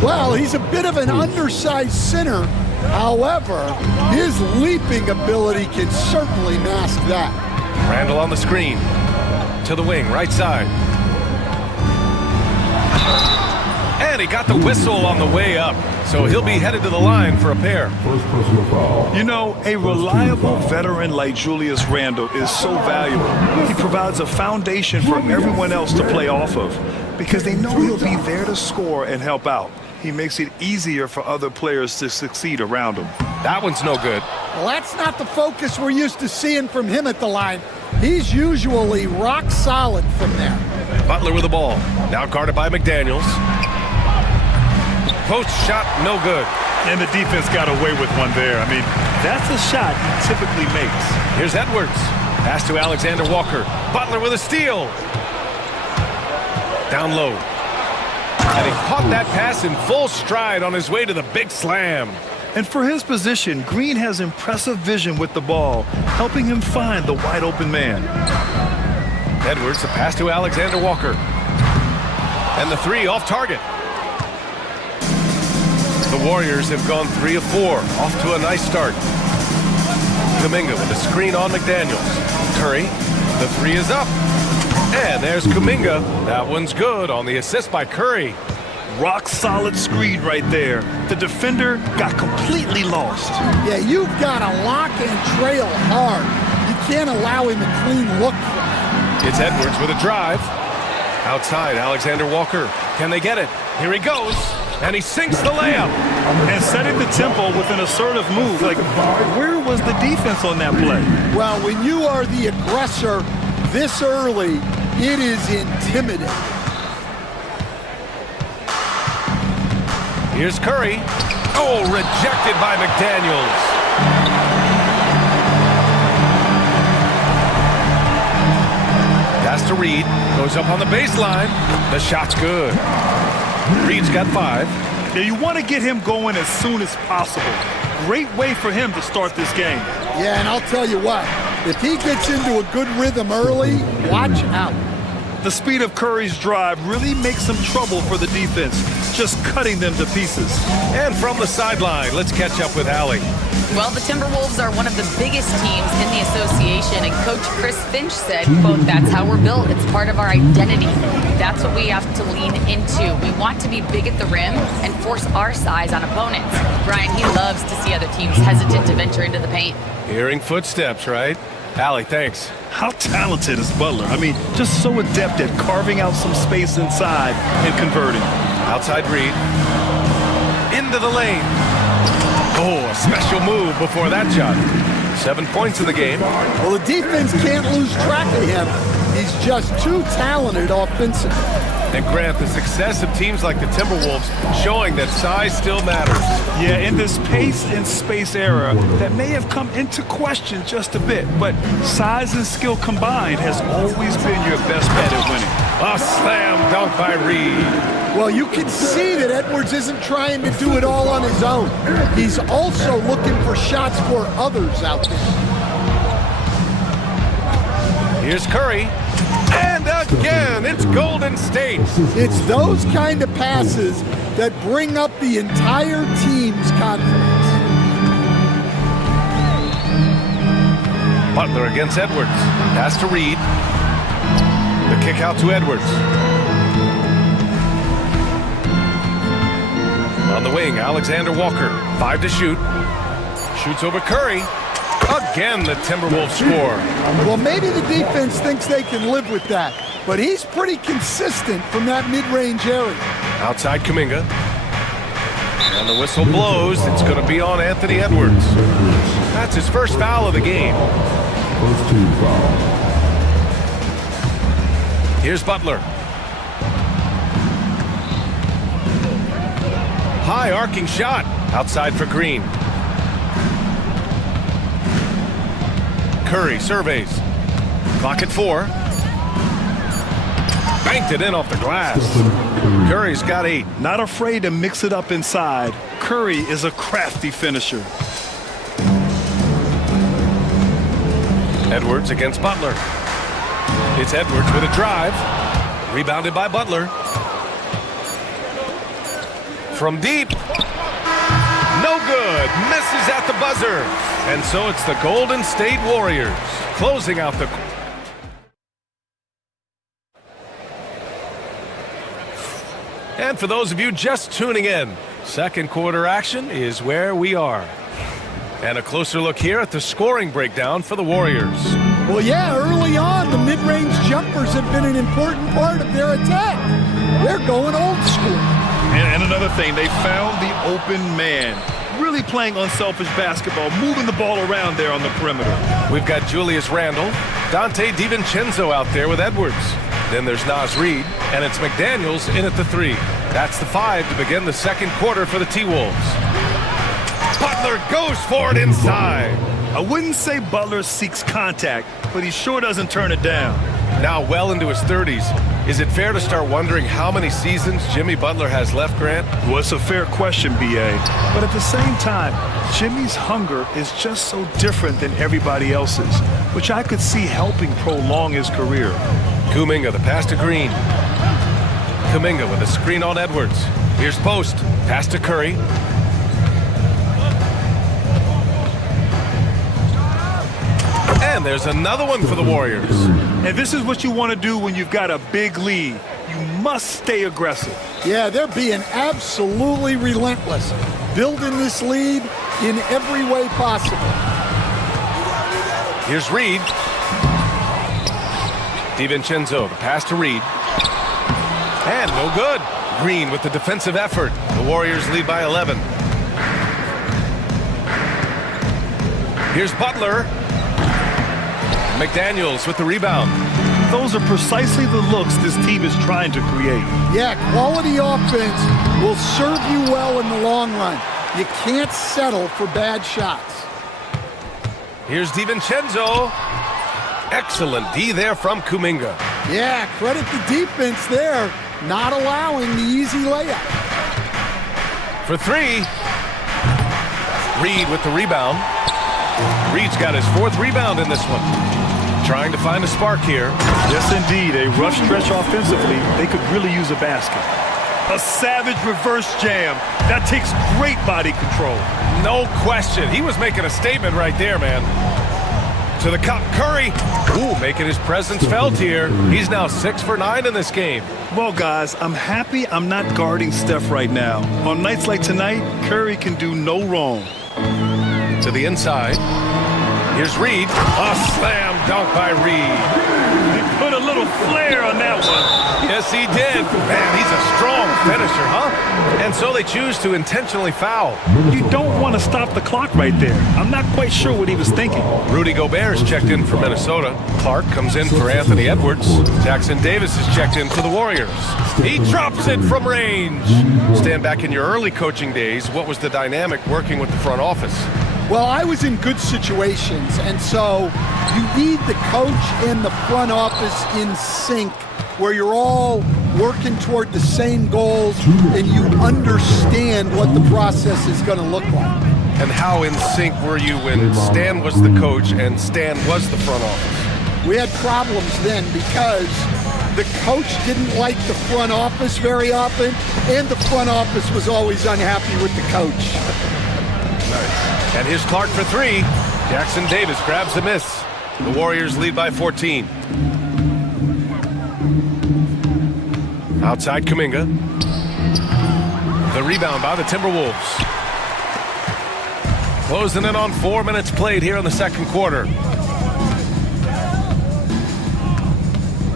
Well, he's a bit of an undersized center. However, his leaping ability can certainly mask that. Randle on the screen. To the wing, right side. And he got the whistle on the way up, so he'll be headed to the line for a pair. You know, a reliable veteran like Julius Randle is so valuable. He provides a foundation for everyone else to play off of because they know he'll be there to score and help out. He makes it easier for other players to succeed around him. That one's no good. Well, that's not the focus we're used to seeing from him at the line. He's usually rock solid from there. Butler with the ball. Now guarded by McDaniels. Post shot, no good. And the defense got away with one there. I mean, that's a shot he typically makes. Here's Edwards. Pass to Alexander-Walker. Butler with a steal. Down low. And he caught that pass in full stride on his way to the big slam. And for his position, Green has impressive vision with the ball, helping him find the wide open man. Edwards, a pass to Alexander-Walker. And the 3 off target. The Warriors have gone 3 of 4, off to a nice start. Kuminga with a screen on McDaniels. Curry, the 3 is up. And there's Kuminga. That one's good on the assist by Curry. Rock solid screen right there. The defender got completely lost. Yeah, you've got to lock and trail hard. You can't allow him a clean look from that. It's Edwards with a drive. Outside, Alexander-Walker. Can they get it? Here he goes. And he sinks the layup. And setting the tempo with an assertive move. Like, where was the defense on that play? Well, when you are the aggressor this early, it is intimidating. Here's Curry. Oh, rejected by McDaniels. Pass to Reed. Goes up on the baseline. The shot's good. Reed's got 5. Yeah, you want to get him going as soon as possible. Great way for him to start this game. Yeah, and I'll tell you what, if he gets into a good rhythm early, watch out. The speed of Curry's drive really makes some trouble for the defense, just cutting them to pieces. And from the sideline, let's catch up with Allie. Well, the Timberwolves are one of the biggest teams in the association, and Coach Chris Finch said, quote, "That's how we're built. It's part of our identity. That's what we have to lean into. We want to be big at the rim and force our size on opponents." Brian, he loves to see other teams hesitant to venture into the paint. Hearing footsteps, right? Allie, thanks. How talented is Butler? I mean, just so adept at carving out some space inside and converting. Outside Reed. Into the lane. Oh, a special move before that shot. 7 points in the game. Well, the defense can't lose track of him. He's just too talented offensively. And Grant, the success of teams like the Timberwolves showing that size still matters. Yeah, in this pace and space era, that may have come into question just a bit, but size and skill combined has always been your best bet at winning. A slam dunk by Reed. Well, you can see that Edwards isn't trying to do it all on his own. He's also looking for shots for others out there. Here's Curry. And again, it's Golden State. It's those kind of passes that bring up the entire team's confidence. Butler against Edwards. Pass to Reed. The kick out to Edwards. On the wing, Alexander-Walker. 5 to shoot. Shoots over Curry. Again, the Timberwolves score. Well, maybe the defense thinks they can live with that, but he's pretty consistent from that mid-range area. Outside Kuminga. And the whistle blows. It's going to be on Anthony Edwards. That's his first foul of the game. First team foul. Here's Butler. High arcing shot. Outside for Green. Curry surveys. Clock at 4. Banked it in off the glass. Curry's got 8. Not afraid to mix it up inside. Curry is a crafty finisher. Edwards against Butler. It's Edwards with a drive. Rebounded by Butler. From deep. No good. Misses at the buzzer. And so it's the Golden State Warriors closing out the... And for those of you just tuning in, second quarter action is where we are. And a closer look here at the scoring breakdown for the Warriors. Well, yeah, early on, the mid-range jumpers have been an important part of their attack. They're going old school. And another thing, they found the open man. Really playing unselfish basketball, moving the ball around there on the perimeter. We've got Julius Randle, Dante DiVincenzo out there with Edwards. Then there's Naz Reid, and it's McDaniels in at the 3. That's the 5 to begin the second quarter for the T-Wolves. Butler goes for it inside. I wouldn't say Butler seeks contact, but he sure doesn't turn it down. Now well into his 30s. Is it fair to start wondering how many seasons Jimmy Butler has left, Grant? Well, it's a fair question, B.A. But at the same time, Jimmy's hunger is just so different than everybody else's, which I could see helping prolong his career. Kuminga, the pass to Green. Kuminga with a screen on Edwards. Here's post. Pass to Curry. And there's another one for the Warriors. And this is what you want to do when you've got a big lead. You must stay aggressive. Yeah, they're being absolutely relentless, building this lead in every way possible. Here's Reid. DiVincenzo, the pass to Reid. And no good. Green with the defensive effort. The Warriors lead by 11. Here's Butler. McDaniels with the rebound. Those are precisely the looks this team is trying to create. Yeah, quality offense will serve you well in the long run. You can't settle for bad shots. Here's DiVincenzo. Excellent D there from Kuminga. Yeah, credit the defense there, not allowing the easy layup. For 3. Reid with the rebound. Reid's got his 4th rebound in this one. Trying to find a spark here. Yes, indeed. A rough stretch offensively. They could really use a basket. A savage reverse jam. That takes great body control. No question. He was making a statement right there, man. To the cup, Curry. Ooh, making his presence felt here. He's now 6 for 9 in this game. Well, guys, I'm happy I'm not guarding Steph right now. On nights like tonight, Curry can do no wrong. To the inside. Here's Reid. A slam dunk by Reid. He put a little flair on that one. Yes, he did. Man, he's a strong finisher, huh? And so they choose to intentionally foul. You don't want to stop the clock right there. I'm not quite sure what he was thinking. Rudy Gobert is checked in for Minnesota. Clark comes in for Anthony Edwards. Jackson Davis is checked in for the Warriors. He drops it from range. Stand back in your early coaching days. What was the dynamic working with the front office? Well, I was in good situations, and so you need the coach and the front office in sync, where you're all working toward the same goals and you understand what the process is going to look like. And how in sync were you when Stan was the coach and Stan was the front office? We had problems then because the coach didn't like the front office very often, and the front office was always unhappy with the coach. Nice. And here's Clark for 3. Jackson Davis grabs the miss. The Warriors lead by 14. Outside Kuminga. The rebound by the Timberwolves. Closing in on 4 minutes played here in the second quarter.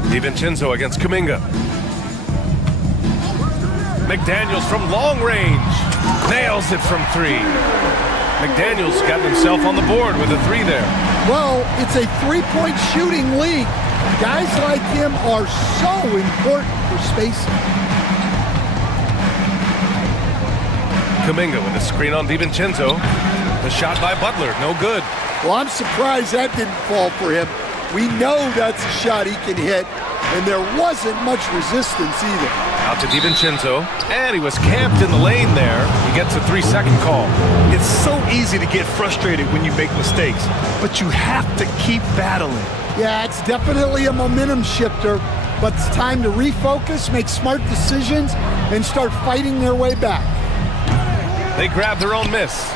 DiVincenzo against Kuminga. McDaniels from long range. Nails it from three. McDaniels got himself on the board with a three there. Well, it's a three-point shooting league. Guys like him are so important for spacing. Kuminga with a screen on DiVincenzo. The shot by Butler, no good. Well, I'm surprised that didn't fall for him. We know that's a shot he can hit, and there wasn't much resistance either. Out to DiVincenzo, and he was camped in the lane there. He gets a 3-second call. It's so easy to get frustrated when you make mistakes, but you have to keep battling. Yeah, it's definitely a momentum shifter, but it's time to refocus, make smart decisions, and start fighting their way back. They grab their own miss.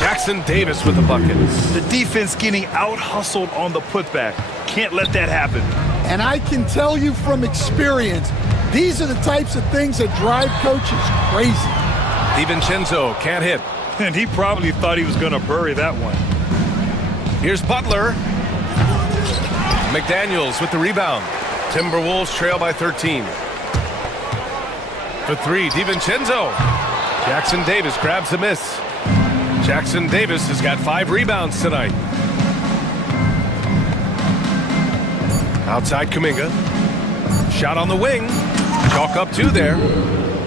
Jackson Davis with the bucket. The defense getting out-hustled on the putback. Can't let that happen. And I can tell you from experience, these are the types of things that drive coaches crazy. DiVincenzo can't hit. And he probably thought he was going to bury that one. Here's Butler. McDaniels with the rebound. Timberwolves trail by 13. For three, DiVincenzo. Jackson Davis grabs a miss. Jackson Davis has got 5 rebounds tonight. Outside Kuminga. Shot on the wing. Chalk up 2 there.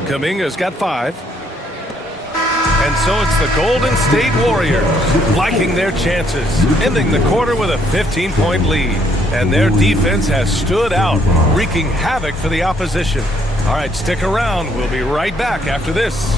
Kuminga's got 5. And so it's the Golden State Warriors liking their chances, ending the quarter with a 15-point lead. And their defense has stood out, wreaking havoc for the opposition. All right, stick around. We'll be right back after this.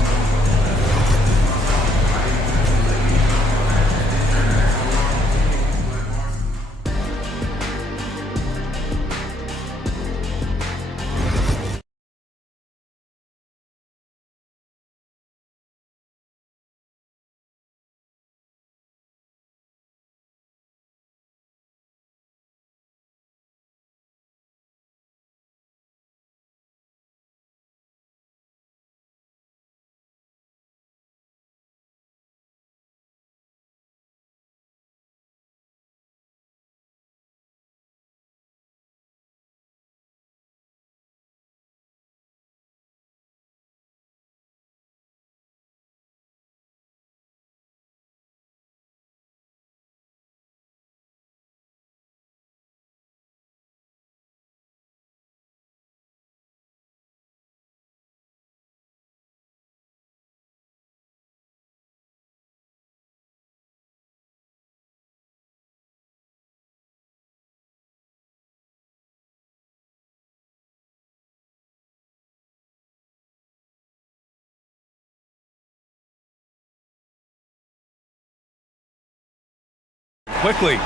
Quickly,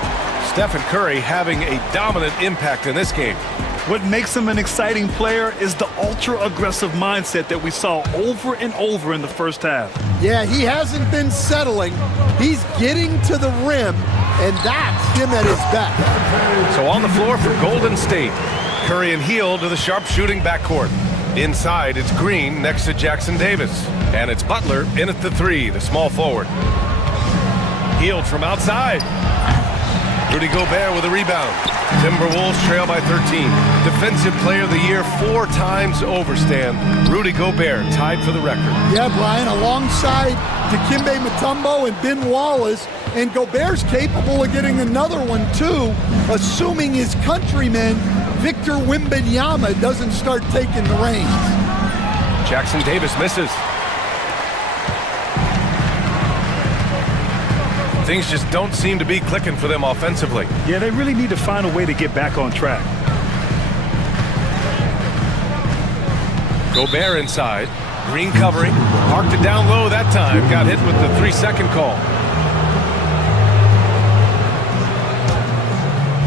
Stephen Curry having a dominant impact in this game. What makes him an exciting player is the ultra-aggressive mindset that we saw over and over in the first half. Yeah, he hasn't been settling. He's getting to the rim, and that's him at his best. So on the floor for Golden State, Curry and Hield to the sharp-shooting backcourt. Inside, it's Green next to Jackson Davis. And it's Butler in at the 3, the small forward. Hield from outside. Rudy Gobert with a rebound. Timberwolves trail by 13. Defensive Player of the Year 4 times over, Stan. Rudy Gobert tied for the record. Yeah, Brian, alongside Dikembe Mutombo and Ben Wallace, and Gobert's capable of getting another one too, assuming his countryman Victor Wembanyama doesn't start taking the reins. Jackson Davis misses. Things just don't seem to be clicking for them offensively. Yeah, they really need to find a way to get back on track. Gobert inside. Green covering. Parked it down low that time. Got hit with the 3-second call.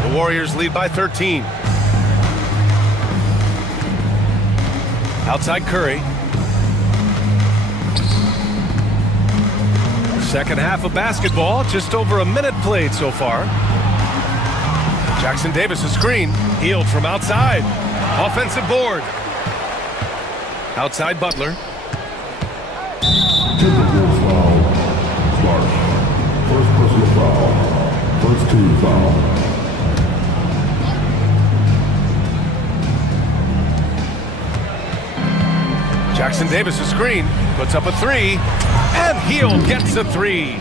The Warriors lead by 13. Outside Curry. Second half of basketball, just over a minute played so far. Jackson Davis a screen. Hield from outside. Offensive board. Outside Butler. Timberwolves foul. Clark. First personal foul. First team foul. Jackson Davis a screen. Puts up a 3. And Hield gets a three.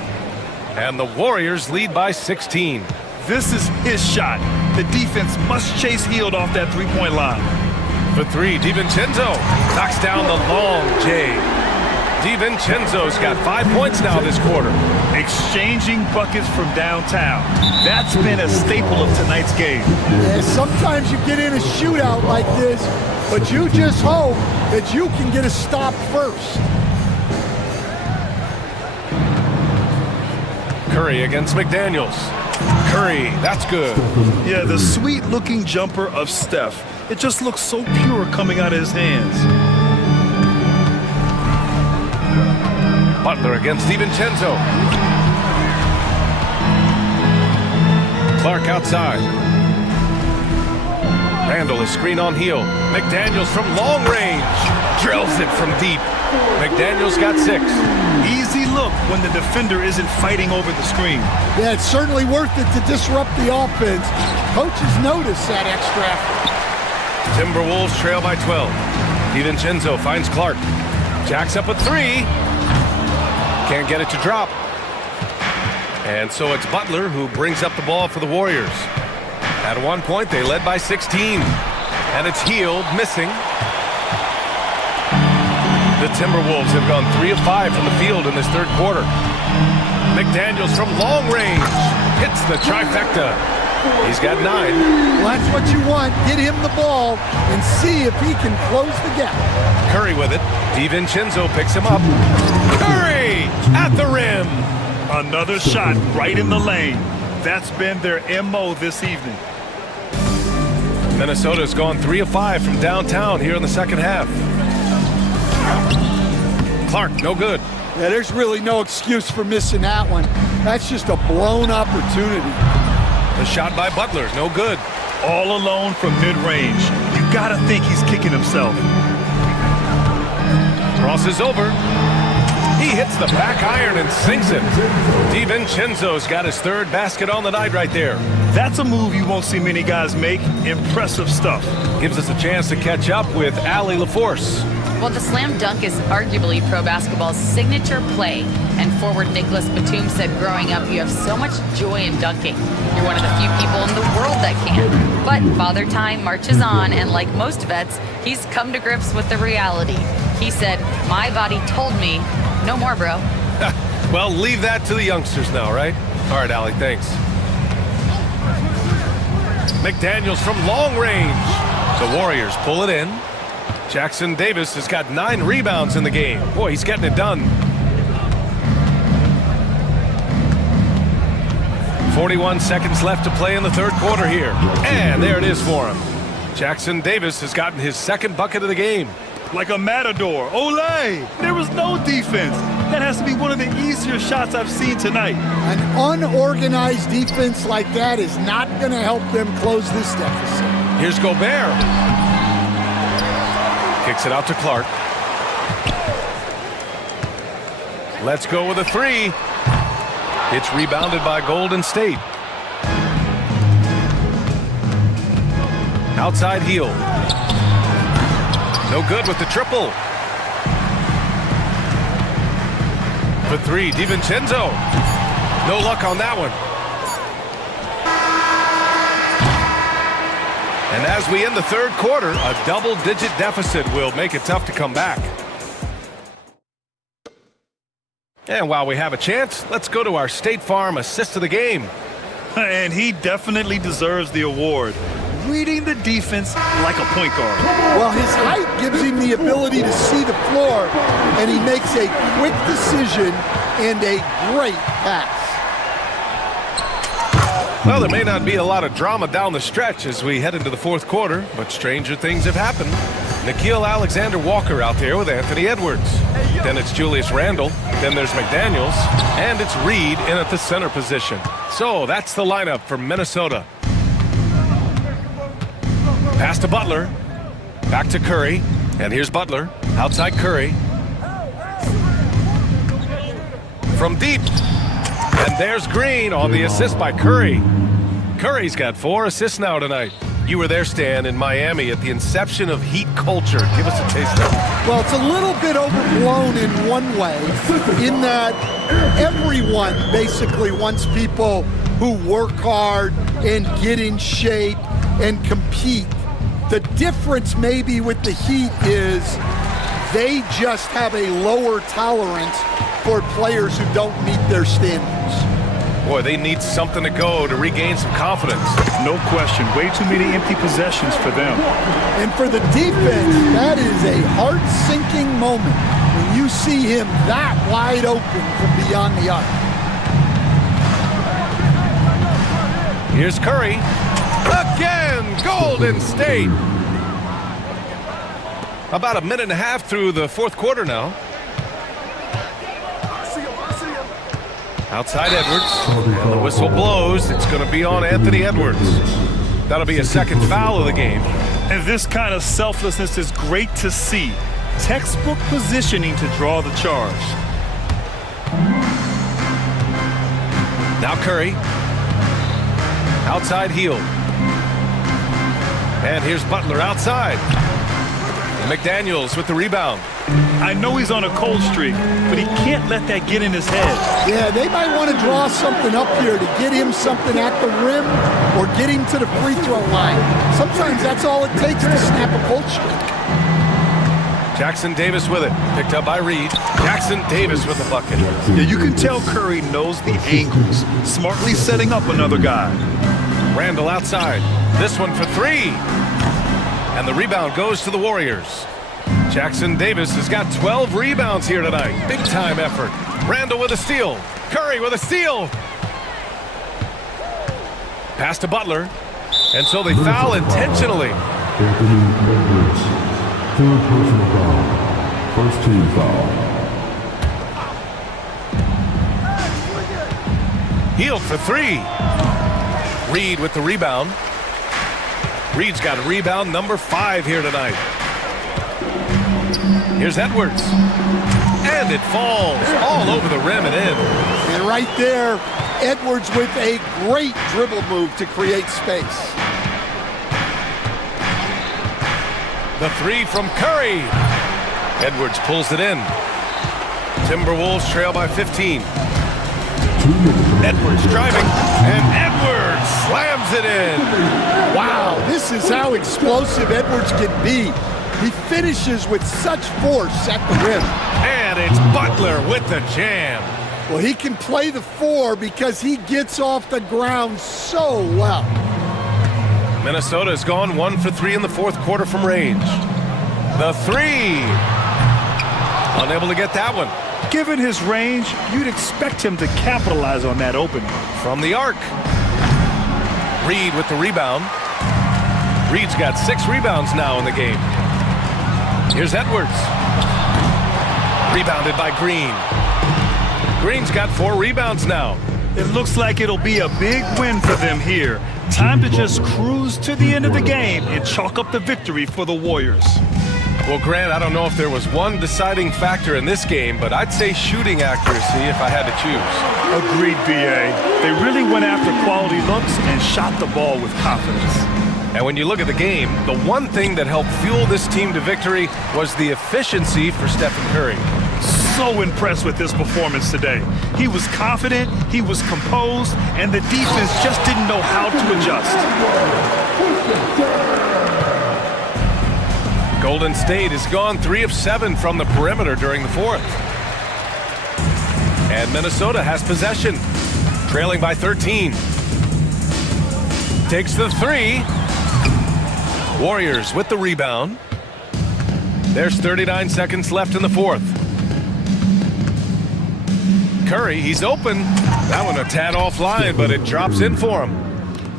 And the Warriors lead by 16. This is his shot. The defense must chase Hield off that three-point line. For three, DiVincenzo knocks down the long J. DiVincenzo's got 5 points now this quarter. Exchanging buckets from downtown. That's been a staple of tonight's game. Yeah, sometimes you get in a shootout like this, but you just hope that you can get a stop first. Curry against McDaniels. Curry, that's good. Yeah, the sweet-looking jumper of Steph. It just looks so pure coming out of his hands. Butler against DiVincenzo. Clark outside. Randall is screen on heel. McDaniels from long range. Drills it from deep. McDaniels got 6. Easy look when the defender isn't fighting over the screen. Yeah, it's certainly worth it to disrupt the offense. Coaches notice that extra effort. Timberwolves trail by 12. DiVincenzo finds Clark. Jacks up a 3. Can't get it to drop. And so it's Butler who brings up the ball for the Warriors. At one point, they led by 16. And it's Hield missing. The Timberwolves have gone 3 of 5 from the field in this third quarter. McDaniels from long range hits the trifecta. He's got 9. Well, that's what you want. Get him the ball and see if he can close the gap. Curry with it. DiVincenzo picks him up. Curry at the rim. Another shot right in the lane. That's been their MO this evening. Minnesota's gone 3 of 5 from downtown here in the second half. Clark, no good. Yeah, there's really no excuse for missing that one. That's just a blown opportunity. The shot by Butler, no good. All alone from mid-range. You gotta think he's kicking himself. Crosses over. He hits the back iron and sinks it. DiVincenzo's got his 3rd basket on the night right there. That's a move you won't see many guys make. Impressive stuff. Gives us a chance to catch up with Allie LaForce. Well, the slam dunk is arguably pro basketball's signature play. And forward Nicholas Batum said growing up, you have so much joy in dunking. You're one of the few people in the world that can. But Father Time marches on, and like most vets, he's come to grips with the reality. He said, my body told me, no more, bro. Well, leave that to the youngsters now, right? All right, Allie, thanks. McDaniels from long range. The Warriors pull it in. Jackson Davis has got 9 rebounds in the game. Boy, he's getting it done. 41 seconds left to play in the third quarter here. And there it is for him. Jackson Davis has gotten his 2nd bucket of the game. Like a matador. Olé! There was no defense. That has to be one of the easier shots I've seen tonight. An unorganized defense like that is not going to help them close this deficit. Here's Gobert. Kicks it out to Clark. Let's go with a 3. It's rebounded by Golden State. Outside heel. No good with the triple. For 3, DiVincenzo. No luck on that one. And as we end the third quarter, a double-digit deficit will make it tough to come back. And while we have a chance, let's go to our State Farm assist of the game. And he definitely deserves the award. Reading the defense like a point guard. Well, his height gives him the ability to see the floor, and he makes a quick decision and a great pass. Well, there may not be a lot of drama down the stretch as we head into the fourth quarter, but stranger things have happened. Nickeil Alexander-Walker out there with Anthony Edwards. Then it's Julius Randle. Then there's McDaniels. And it's Reed in at the center position. So that's the lineup for Minnesota. Pass to Butler. Back to Curry. And here's Butler. Outside Curry. From deep. And there's Green on the assist by Curry. Curry's got 4 assists now tonight. You were there, Stan, in Miami at the inception of Heat culture. Give us a taste of it. Well, it's a little bit overblown in one way, in that everyone basically wants people who work hard and get in shape and compete. The difference maybe with the Heat is they just have a lower tolerance for players who don't meet their standards. Boy, they need something to go to regain some confidence. No question. Way too many empty possessions for them. And for the defense, that is a heart-sinking moment when you see him that wide open from beyond the arc. Here's Curry. Again, Golden State. About a minute and a half through the fourth quarter now. Outside Edwards, and the whistle blows. It's going to be on Anthony Edwards. That'll be a second foul of the game. And this kind of selflessness is great to see. Textbook positioning to draw the charge. Now Curry. Outside heel. And here's Butler outside. McDaniels with the rebound. I know he's on a cold streak, but he can't let that get in his head. Yeah, they might want to draw something up here to get him something at the rim or get him to the free throw line. Sometimes that's all it takes to snap a cold streak. Jackson Davis with it. Picked up by Reed. Jackson Davis with the bucket. Yeah, you can tell Curry knows the angles, smartly setting up another guy. Randall outside. This one for three. And the rebound goes to the Warriors. Jackson Davis has got 12 rebounds here tonight. Big time effort. Randall with a steal. Curry with a steal. Pass to Butler. And so they foul intentionally. Anthony Edwards, third personal foul. First team foul. Healed for three. Reed with the rebound. Reed's got rebound number 5 here tonight. Here's Edwards. And it falls all over the rim and in. And right there, Edwards with a great dribble move to create space. The three from Curry. Edwards pulls it in. Timberwolves trail by 15. Edwards driving, and Edwards slams it in. Wow, this is how explosive Edwards can be. He finishes with such force at the rim. And it's Butler with the jam. Well, he can play the 4 because he gets off the ground so well. Minnesota has gone 1 for 3 in the fourth quarter from range. The three. Unable to get that one. Given his range, you'd expect him to capitalize on that opening. From the arc. Reed with the rebound. Reed's got 6 rebounds now in the game. Here's Edwards. Rebounded by Green. Green's got 4 rebounds now. It looks like it'll be a big win for them here. Time to just cruise to the end of the game and chalk up the victory for the Warriors. Well, Grant, I don't know if there was one deciding factor in this game, but I'd say shooting accuracy if I had to choose. Agreed, B.A. They really went after quality looks and shot the ball with confidence. And when you look at the game, the one thing that helped fuel this team to victory was the efficiency for Stephen Curry. So impressed with his performance today. He was confident, he was composed, and the defense just didn't know how to adjust. Golden State has gone 3 of 7 from the perimeter during the fourth. And Minnesota has possession, trailing by 13. Takes the 3. Warriors with the rebound. There's 39 seconds left in the fourth. Curry, he's open. That one a tad offline, but it drops in for him.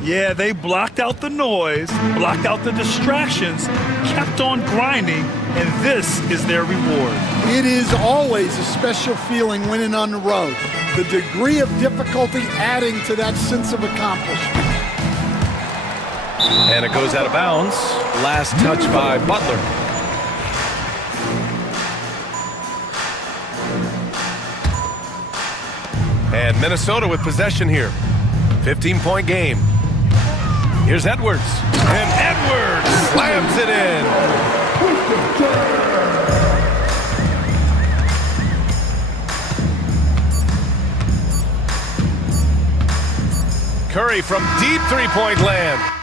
Yeah, they blocked out the noise, blocked out the distractions, kept on grinding, and this is their reward. It is always a special feeling winning on the road. The degree of difficulty adding to that sense of accomplishment. And it goes out of bounds. Last touch by Butler. And Minnesota with possession here. 15-point game. Here's Edwards. And slams it in. Curry from deep three-point land.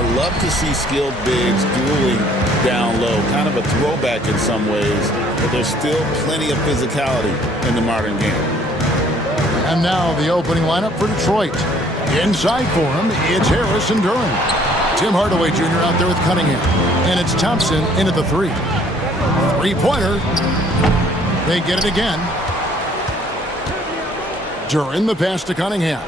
I love to see skilled bigs dueling down low. Kind of a throwback in some ways, but there's still plenty of physicality in the modern game. And now the opening lineup for Detroit. Inside for him, it's Harris and Duran. Tim Hardaway Jr. out there with Cunningham. And it's Thompson in at the three. Three-pointer. They get it again. Duran, the pass to Cunningham.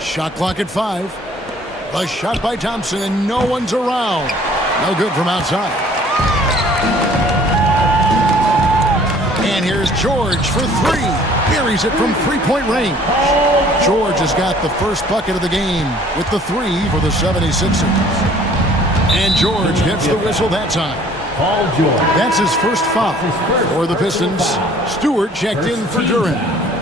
Shot clock at 5. The shot by Thompson, and no one's around. No good from outside. And here's George for three. Buries it from three-point range. George has got the first bucket of the game with the three for the 76ers. And George gets the whistle that time. Paul George. That's his first foul for the Pistons. Stewart checked in for Duran.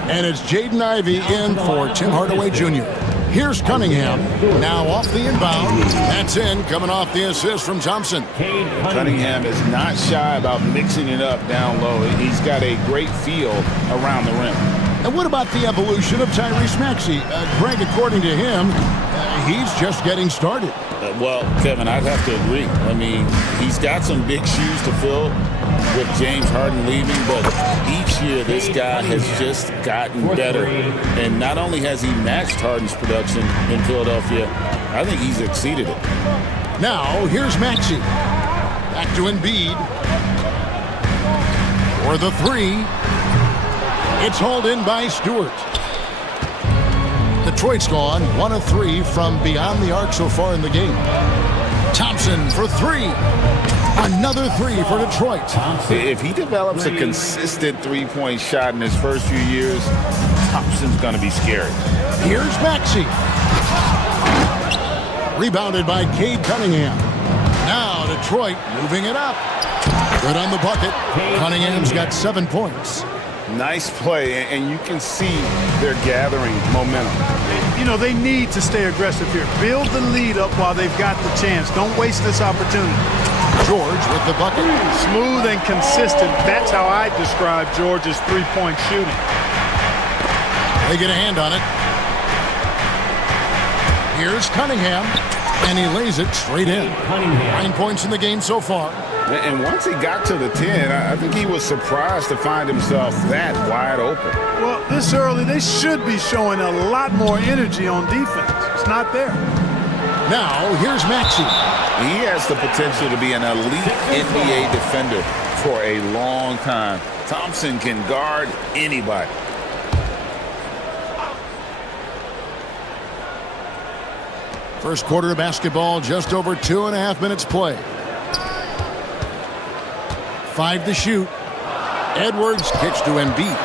And it's Jaden Ivey in for Tim Hardaway Jr. Here's Cunningham, now off the inbound. That's in, coming off the assist from Thompson. Cunningham is not shy about mixing it up down low. He's got a great feel around the rim. And what about the evolution of Tyrese Maxey? Greg, according to him, he's just getting started. Well, Kevin, I'd have to agree. I mean, he's got some big shoes to fill with James Harden leaving, but each year this guy has just gotten better. And not only has he matched Harden's production in Philadelphia, I think he's exceeded it. Now, here's Maxey. Back to Embiid. For the three. It's hauled in by Stewart. Detroit's gone 1 of 3 from beyond the arc so far in the game. Thompson for three. Another three for Detroit. If he develops a consistent three-point shot in his first few years, Thompson's going to be scary. Here's Maxey. Rebounded by Cade Cunningham. Now Detroit moving it up. Good on the bucket. Cunningham's got 7 points. Nice play, and you can see they're gathering momentum. You know, they need to stay aggressive here. Build the lead up while they've got the chance. Don't waste this opportunity. George with the bucket. Smooth and consistent. That's how I describe George's three-point shooting. They get a hand on it. Here's Cunningham, and he lays it straight in. 9 points in the game so far. And once he got to the 10, I think he was surprised to find himself that wide open. Well, this early, they should be showing a lot more energy on defense. It's not there. Now, here's Maxey. He has the potential to be an elite NBA defender for a long time. Thompson can guard anybody. First quarter of basketball, just over 2.5 minutes play. 5 to shoot. Edwards kicks to Embiid.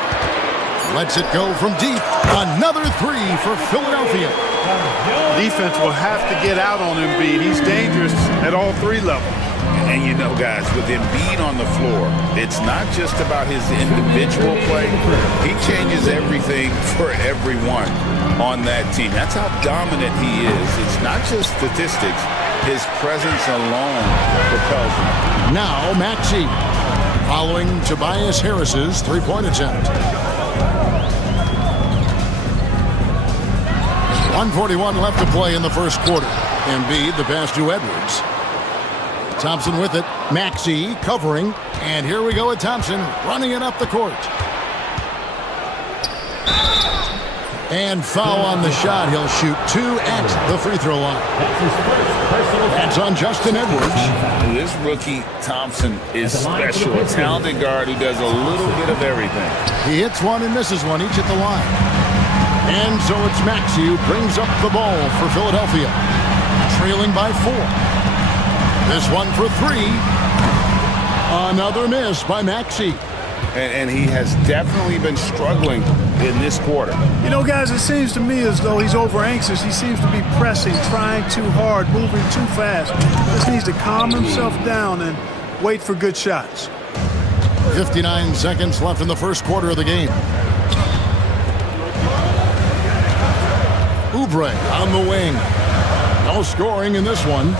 Lets it go from deep. Another three for Philadelphia. Defense will have to get out on Embiid. He's dangerous at all 3 levels. And you know, guys, with Embiid on the floor, it's not just about his individual play. He changes everything for everyone on that team. That's how dominant he is. It's not just statistics. His presence alone propels him. Now, Maxey, following Tobias Harris's three-point attempt. 1:41 left to play in the first quarter. Embiid, the pass to Edwards. Thompson with it. Maxey covering. And here we go with Thompson running it up the court. And foul on the shot. He'll shoot 2 at the free throw line. That's on Justin Edwards. This rookie, Thompson, is special. A talented guard who does a little bit of everything. He hits one and misses one, each at the line. And so it's Maxey who brings up the ball for Philadelphia. Trailing by 4. This one for 3. Another miss by Maxey. And he has definitely been struggling in this quarter. You know, guys, it seems to me as though he's over-anxious. He seems to be pressing, trying too hard, moving too fast. Just needs to calm himself down and wait for good shots. 59 seconds left in the first quarter of the game. Oubre on the wing. No scoring in this one.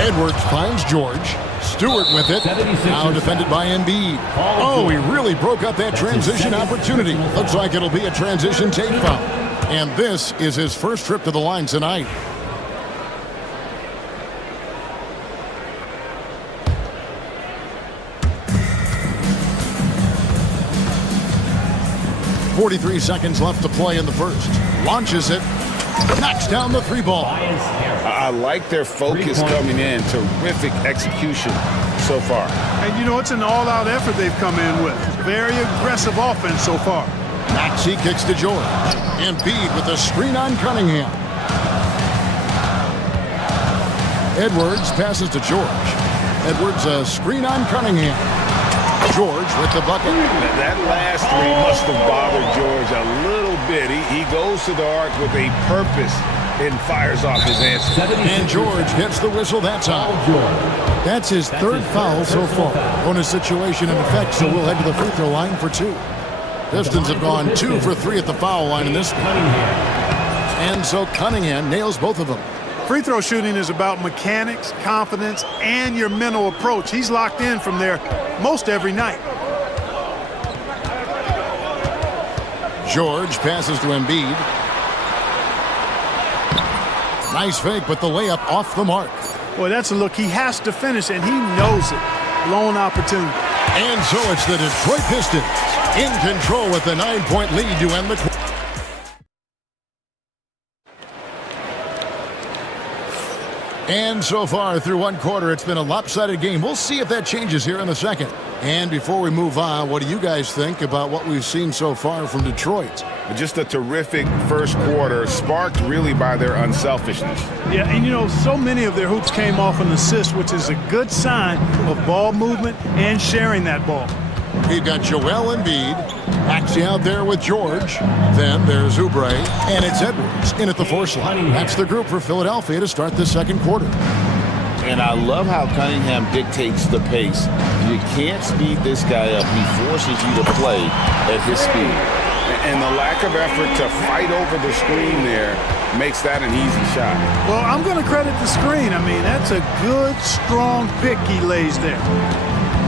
Edwards finds George. Stewart with it. Now defended by Embiid. Oh, he really broke up that transition opportunity. Looks like it'll be a transition take foul. And this is his first trip to the line tonight. .43 seconds left to play in the first. Launches it. Knocks down the three ball. I like their focus coming in. Terrific execution so far. And, you know, it's an all-out effort they've come in with. Very aggressive offense so far. Maxey kicks to George. Embiid with a screen on Cunningham. Edwards passes to George. Edwards a screen on Cunningham. George with the bucket. That last three must have bothered George a little bit. He goes to the arc with a purpose and fires off his answer. And George gets the whistle that time. That's his third foul so far. Bonus situation in effect, so we'll head to the free throw line for two. Pistons have gone 2 for 3 at the foul line in this game. And so Cunningham nails both of them. Free throw shooting is about mechanics, confidence, and your mental approach. He's locked in from there most every night. George passes to Embiid. Nice fake, but the layup off the mark. Boy, that's a look. He has to finish, and he knows it. Blown opportunity. And so it's the Detroit Pistons in control with the 9-point lead to end the quarter. And so far through one quarter, it's been a lopsided game. We'll see if that changes here in the second. And before we move on, what do you guys think about what we've seen so far from Detroit? Just a terrific first quarter, sparked really by their unselfishness. Yeah, and you know, so many of their hoops came off an assist, which is a good sign of ball movement and sharing that ball. We've got Joel Embiid, Maxey out there with George. Then there's Oubre, and it's Edwards in at the 4 slot. That's the group for Philadelphia to start this second quarter. And I love how Cunningham dictates the pace. You can't speed this guy up. He forces you to play at his speed. And the lack of effort to fight over the screen there makes that an easy shot. Well, I'm going to credit the screen. I mean, that's a good, strong pick he lays there.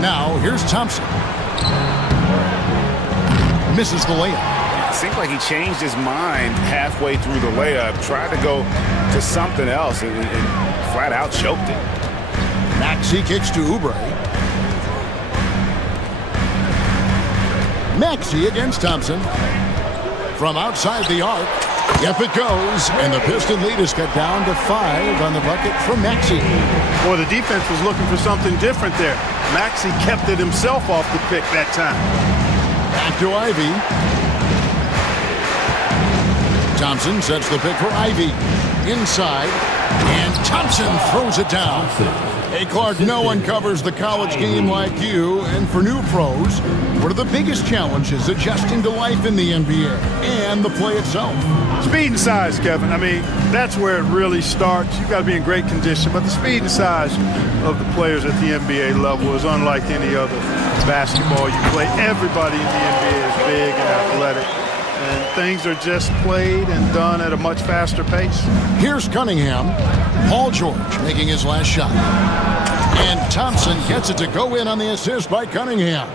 Now, here's Thompson. Misses the layup. It seemed like he changed his mind halfway through the layup, tried to go to something else, and flat out choked it. Maxey kicks to Oubre. Maxey against Thompson. From outside the arc. Yep, it goes. And the Piston lead is cut down to 5 on the bucket from Maxey. Boy, the defense was looking for something different there. Maxey kept it himself off the pick that time. Back to Ivy. Thompson sets the pick for Ivy. Inside. And Thompson throws it down. Hey, Clark, no one covers the college game like you. And for new pros, what are the biggest challenges adjusting to life in the NBA and the play itself? Speed and size, Kevin. I mean, that's where it really starts. You've got to be in great condition. But the speed and size of the players at the NBA level is unlike any other basketball you play. Everybody in the NBA is big and athletic. And things are just played and done at a much faster pace. Here's Cunningham. Paul George making his last shot. And Thompson gets it to go in on the assist by Cunningham.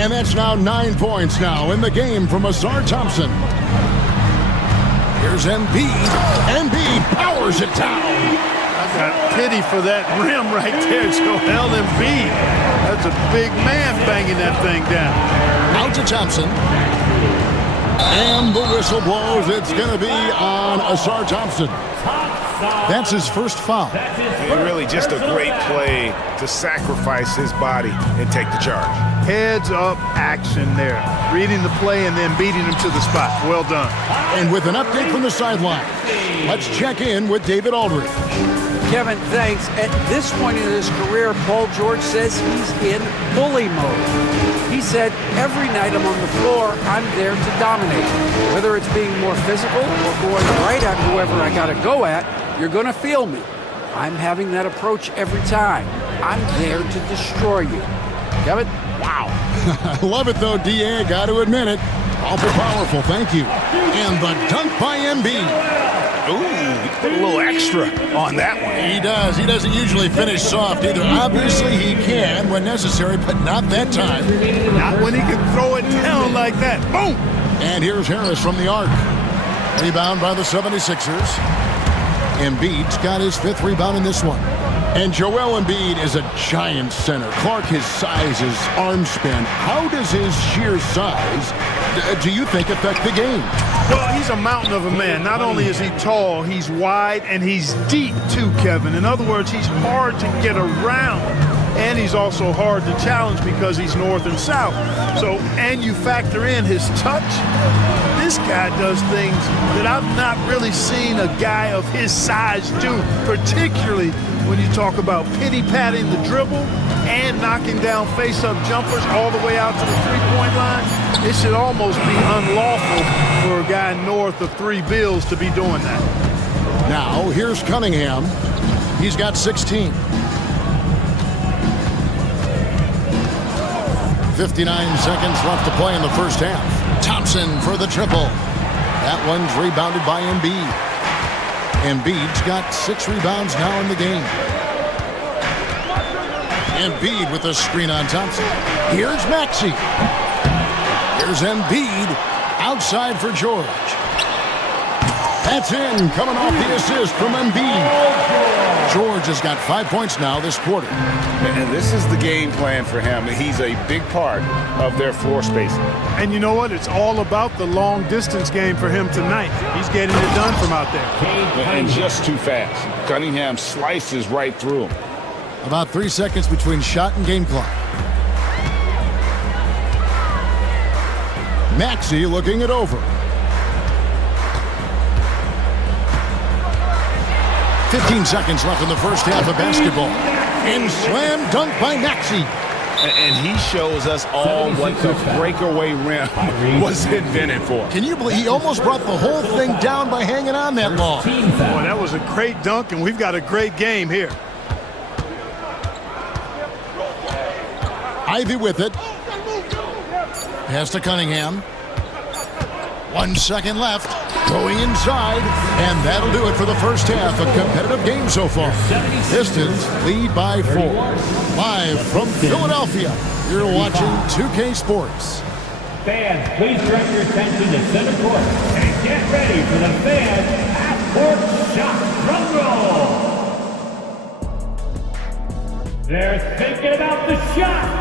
And that's now 9 points now in the game from Asar Thompson. Here's Embiid. Embiid powers it down. I got pity for that rim right there, Joel Embiid. That's a big man banging that thing down. Out to Thompson. And the whistle blows. It's going to be on Asar Thompson. That's his first foul. And really just a great play to sacrifice his body and take the charge. Heads up action there. Reading the play and then beating him to the spot. Well done. And with an update from the sideline, let's check in with David Aldridge. Kevin, thanks. At this point in his career, Paul George says he's in bully mode. He said, every night I'm on the floor, I'm there to dominate. Whether it's being more physical or going right at whoever I got to go at, you're going to feel me. I'm having that approach every time. I'm there to destroy you. Kevin? Wow. I love it, though, D.A. Got to admit it. Awful powerful, thank you. And the dunk by Embiid. Ooh, he put a little extra on that one. He does. He doesn't usually finish soft either. Obviously, he can when necessary, but not that time. Not when he can throw it down like that. Boom! And here's Harris from the arc. Rebound by the 76ers. Embiid's got his 5th rebound in this one. And Joel Embiid is a giant center. Clark, his size, his arm span. How does his sheer size, do you think, affect the game? Well, he's a mountain of a man. Not only is he tall, he's wide, and he's deep too, Kevin. In other words, he's hard to get around. And he's also hard to challenge because he's north and south. So, and you factor in his touch, this guy does things that I've not really seen a guy of his size do, particularly when you talk about pity-patting the dribble and knocking down face-up jumpers all the way out to the three-point line. It should almost be unlawful for a guy north of 3 bills to be doing that. Now, here's Cunningham. He's got 16. 59 seconds left to play in the first half. Thompson for the triple. That one's rebounded by Embiid. Embiid's got 6 rebounds now in the game. Embiid with a screen on Thompson. Here's Maxey. Here's Embiid outside for George. That's in, coming off the assist from Embiid. George has got 5 points now this quarter. And this is the game plan for him. He's a big part of their floor space. And you know what? It's all about the long distance game for him tonight. He's getting it done from out there. And just too fast. Cunningham slices right through him. About 3 seconds between shot and game clock. Maxey looking it over. 15 seconds left in the first half of basketball. And slam dunk by Maxey. And he shows us all what the breakaway rim was invented for. Can you believe he almost brought the whole thing down by hanging on that long? Boy, that was a great dunk, and we've got a great game here. Ivy with it. Pass to Cunningham. 1 second left. Going inside, and that'll do it for the first half. A competitive game so far. Pistons lead by 4. Live from Philadelphia, you're watching 2K Sports. Fans, please direct your attention to center court and get ready for the fan half-court shot drum roll. They're thinking about the shot.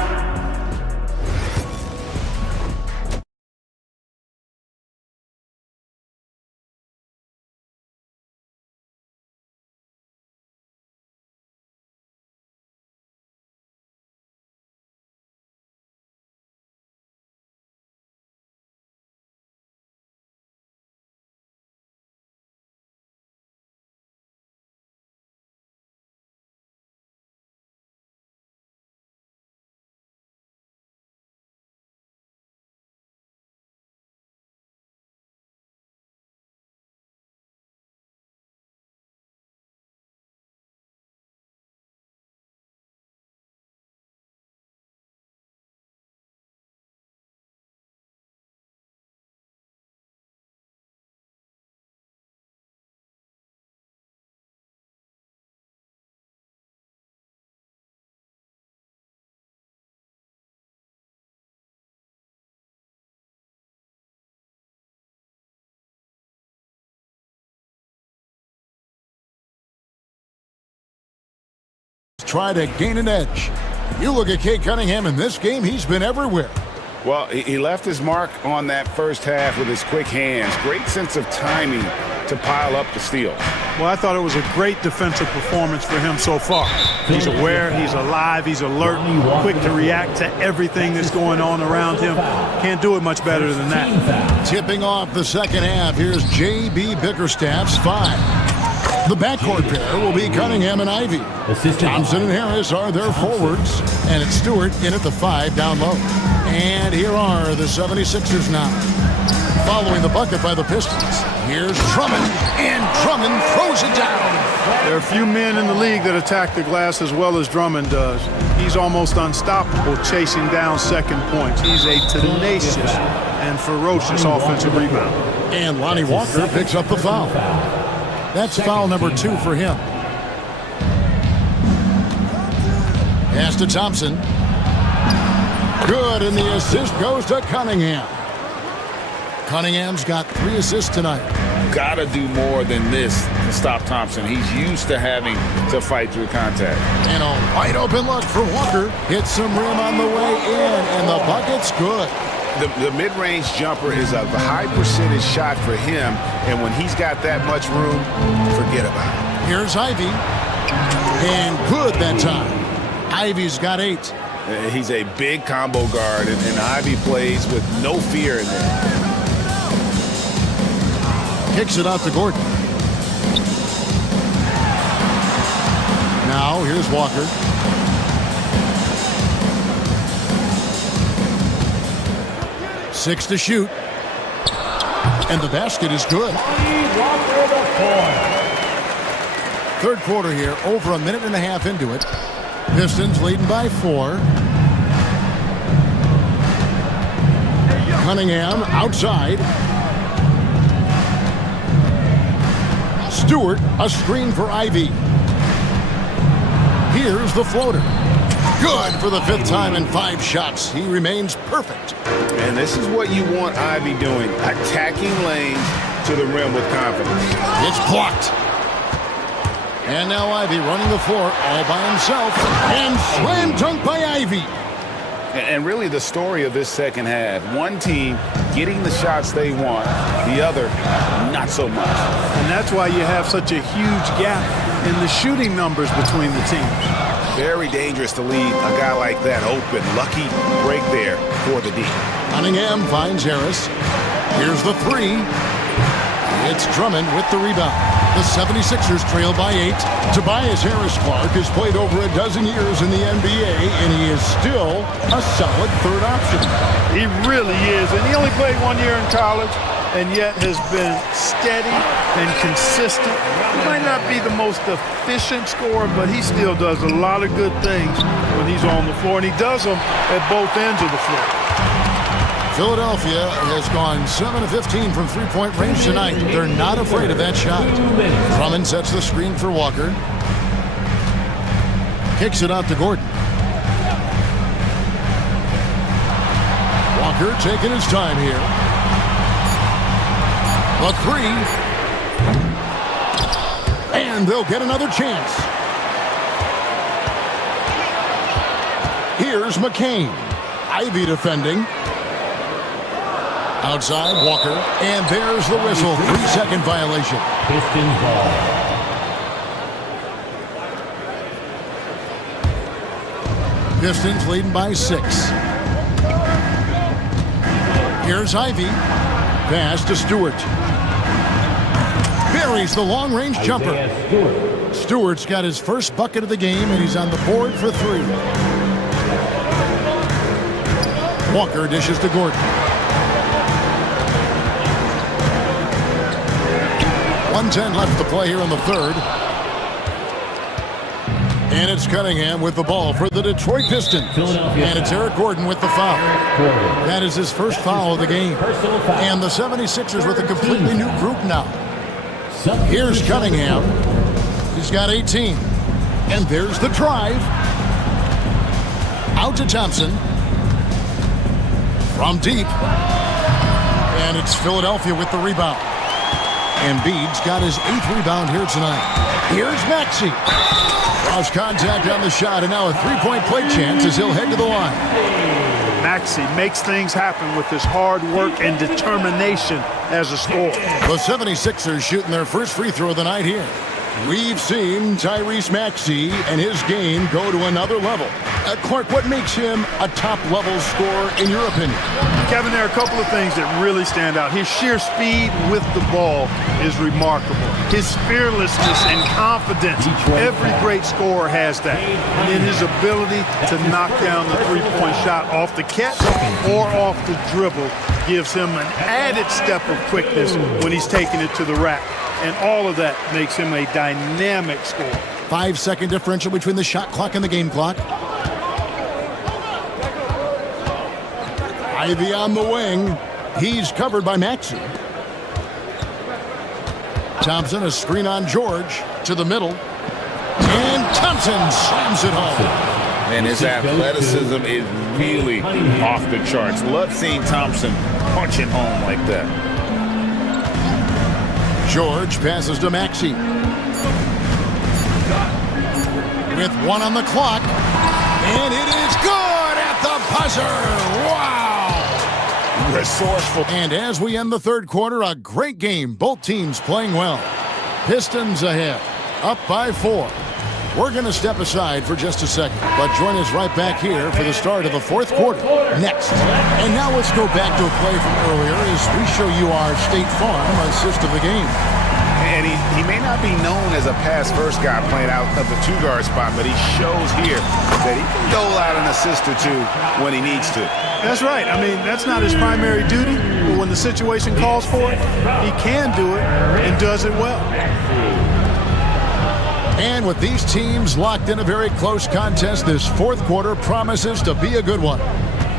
Try to gain an edge. You look at Cade Cunningham in this game, he's been everywhere. Well, he left his mark on that first half with his quick hands. Great sense of timing to pile up the steals. Well, I thought it was a great defensive performance for him so far. He's aware, he's alive, he's alert, quick to react to everything that's going on around him. Can't do it much better than that. Tipping off the second half, here's J.B. Bickerstaff's 5. The backcourt pair will be Cunningham and Ivy. Thompson and Harris are their forwards. And it's Stewart in at the 5 down low. And here are the 76ers now. Following the bucket by the Pistons. Here's Drummond, and Drummond throws it down. There are a few men in the league that attack the glass as well as Drummond does. He's almost unstoppable chasing down second points. He's a tenacious and ferocious offensive rebounder. And Lonnie Walker picks up the foul. That's foul number 2 for him. Pass to Thompson. Good, and the assist goes to Cunningham. Cunningham's got 3 assists tonight. got to do more than this to stop Thompson. He's used to having to fight through contact. And a wide open look for Walker. Hits some rim on the way in, and the bucket's good. The mid-range jumper is a high percentage shot for him, and when he's got that much room, forget about it. Here's Ivy, and good that time. Ivy's got 8. He's a big combo guard, and Ivy plays with no fear in there. Kicks it out to Gordon. Now, here's Walker. Six to shoot. And the basket is good. Third quarter here, over a minute and a half into it. Pistons leading by 4. Cunningham outside. Stewart, a screen for Ivy. Here's the floater. Good for the 5th time in 5 shots. He remains perfect. And this is what you want Ivy doing, attacking lanes to the rim with confidence. It's blocked. And now Ivy running the floor all by himself. And slam dunk by Ivy. And really the story of this second half, one team getting the shots they want, the other not so much. And that's why you have such a huge gap in the shooting numbers between the teams. Very dangerous to leave a guy like that open. Lucky break there for the D. Cunningham finds Harris. Here's the 3. It's Drummond with the rebound. The 76ers trail by 8. Tobias Harris-Clark has played over a dozen years in the NBA, and he is still a solid third option. He really is, and he only played 1 year in college, and yet has been steady and consistent. He might not be the most efficient scorer, but he still does a lot of good things when he's on the floor, and he does them at both ends of the floor. Philadelphia has gone 7 of 15 from three-point range tonight. They're not afraid of that shot. Drummond sets the screen for Walker. Kicks it out to Gordon. Walker taking his time here. A 3. And they'll get another chance. Here's McCain. Ivy defending. Outside, Walker, and there's the whistle. 3-second violation. Pistons ball. Pistons leading by 6. Here's Ivy. Pass to Stewart. Buries the long-range jumper. Stewart's got his first bucket of the game, and he's on the board for 3. Walker dishes to Gordon. 1:10 left to play here in the third. And it's Cunningham with the ball for the Detroit Pistons. And it's Eric Gordon with the foul. That is his first foul of the game. And the 76ers with a completely new group now. Here's Cunningham. He's got 18. And there's the drive. Out to Thompson. From deep. And it's Philadelphia with the rebound. Embiid's got his 8th rebound here tonight. Here's Maxey. Draws contact on the shot, and now a 3-point play chance as he'll head to the line. Maxey makes things happen with his hard work and determination as a scorer. The 76ers shooting their first free throw of the night here. We've seen Tyrese Maxey and his game go to another level. Clark, what makes him a top-level scorer in your opinion? Kevin, there are a couple of things that really stand out. His sheer speed with the ball is remarkable. His fearlessness and confidence. Every great scorer has that. And then his ability to knock down the three-point shot off the catch or off the dribble gives him an added step of quickness when he's taking it to the rack. And all of that makes him a dynamic scorer. 5-second differential between the shot clock and the game clock. Ivy on the wing. He's covered by Maxey. Thompson, a screen on George to the middle. And Thompson slams it home. And his athleticism is really off the charts. Love seeing Thompson punch it home like that. George passes to Maxey. With 1 on the clock. And it is good at the buzzer. Wow. Resourceful. And as we end the third quarter, a great game. Both teams playing well. Pistons ahead, up by 4. We're going to step aside for just a second, but join us right back here for the start of the fourth quarter next. And now let's go back to a play from earlier as we show you our State Farm assist of the game. And he may not be known as a pass-first guy playing out of the two-guard spot, but he shows here that he can dole out an assist or two when he needs to. That's right. I mean, that's not his primary duty, but when the situation calls for it, he can do it and does it well. And with these teams locked in a very close contest, this fourth quarter promises to be a good one.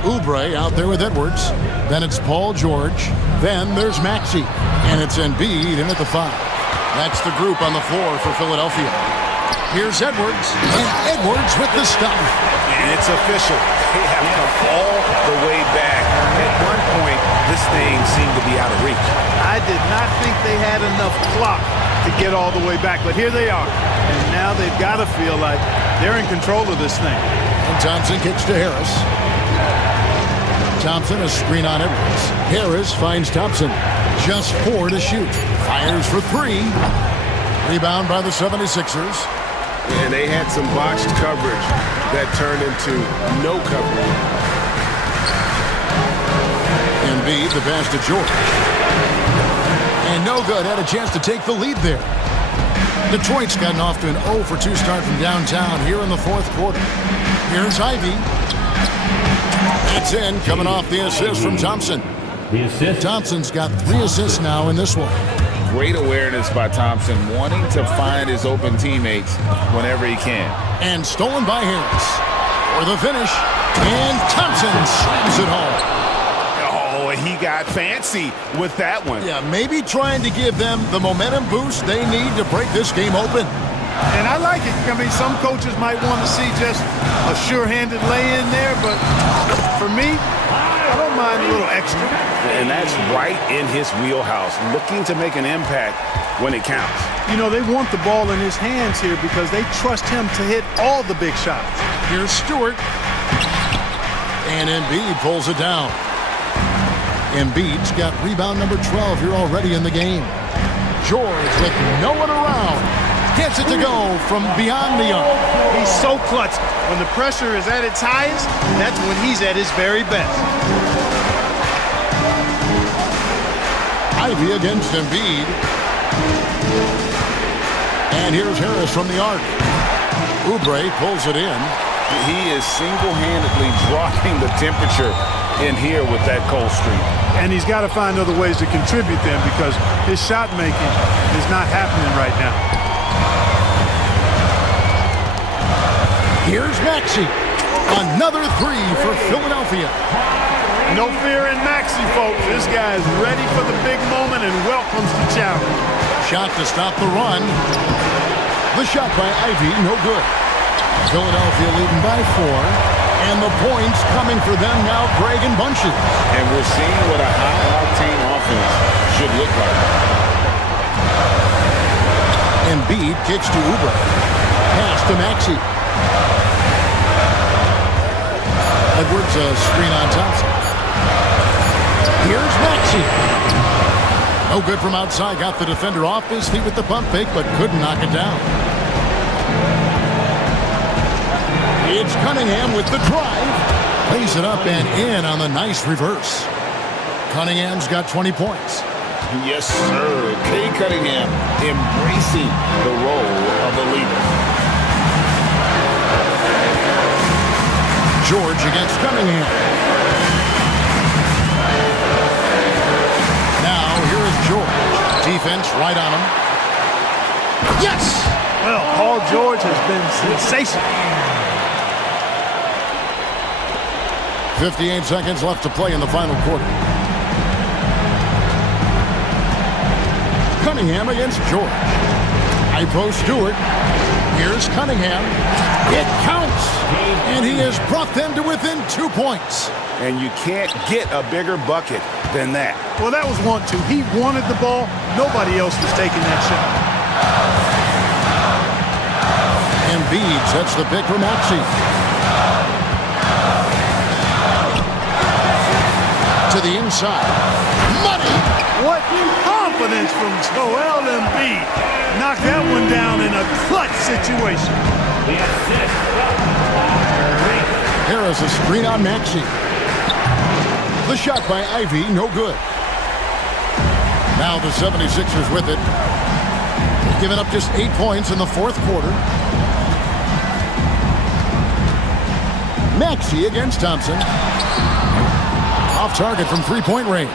Oubre out there with Edwards. Then it's Paul George. Then there's Maxey. And it's Embiid in at the 5. That's the group on the floor for Philadelphia. Here's Edwards. And Edwards with the stop. And it's official. They have come all the way back. At one point, this thing seemed to be out of reach. I did not think they had enough clock to get all the way back, but here they are. And now they've got to feel like they're in control of this thing. And Thompson kicks to Harris. Thompson, a screen on Edwards. Harris finds Thompson. Just 4 to shoot. Fires for 3. Rebound by the 76ers. And they had some botched coverage that turned into no coverage. Embiid, the pass to George. And no good. Had a chance to take the lead there. Detroit's gotten off to an 0 for 2 start from downtown here in the fourth quarter. Here's Ivy. It's in, coming off the assist from Thompson. The assist. Thompson's got 3 assists now in this one. Great awareness by Thompson, wanting to find his open teammates whenever he can. And stolen by Harris. For the finish. And Thompson slams it home. Oh, he got fancy with that one. Yeah, maybe trying to give them the momentum boost they need to break this game open. And I like it. I mean, some coaches might want to see just a sure-handed lay-in there, but for me, I don't mind a little extra. And that's right in his wheelhouse, looking to make an impact when it counts. You know, they want the ball in his hands here because they trust him to hit all the big shots. Here's Stewart. And Embiid pulls it down. Embiid's got rebound number 12 here already in the game. George with no one around. Gets it to go from beyond the arc. He's so clutch. When the pressure is at its highest, that's when he's at his very best. Ivy against Embiid. And here's Harris from the arc. Oubre pulls it in. He is single-handedly dropping the temperature in here with that cold streak. And he's got to find other ways to contribute them because his shot making is not happening right now. Here's Maxey. Another 3 for Philadelphia. No fear in Maxey, folks. This guy is ready for the big moment and welcomes the challenge. Shot to stop the run. The shot by Ivy, no good. Philadelphia leading by 4. And the points coming for them now, Greg, in bunches. And we're seeing what a high-octane offense should look like. Embiid kicks to Oubre. Pass to Maxey. Edwards, a screen on Thompson. Here's Maxey. No good from outside. Got the defender off his feet with the pump fake, but couldn't knock it down. It's Cunningham with the drive. Lays it up and in on the nice reverse. Cunningham's got 20 points. Yes, sir. Kay Cunningham embracing the role of the leader. George against Cunningham. Now, here is George. Defense right on him. Yes! Well, Paul George has been sensational. 58 seconds left to play in the final quarter. Cunningham against George. High post Stewart. Here's Cunningham. It counts. And he has brought them to within 2 points. And you can't get a bigger bucket than that. Well, that was 1-2. He wanted the ball. Nobody else was taking that shot. Embiid sets the pick for Maxey. To the inside. Money! What confidence from Joel Embiid. Knocked that one down in a clutch situation. Harris a screen on Maxey. The shot by Ivy, no good. Now the 76ers with it. They've given up just 8 points in the fourth quarter. Maxey against Thompson. Off target from three-point range.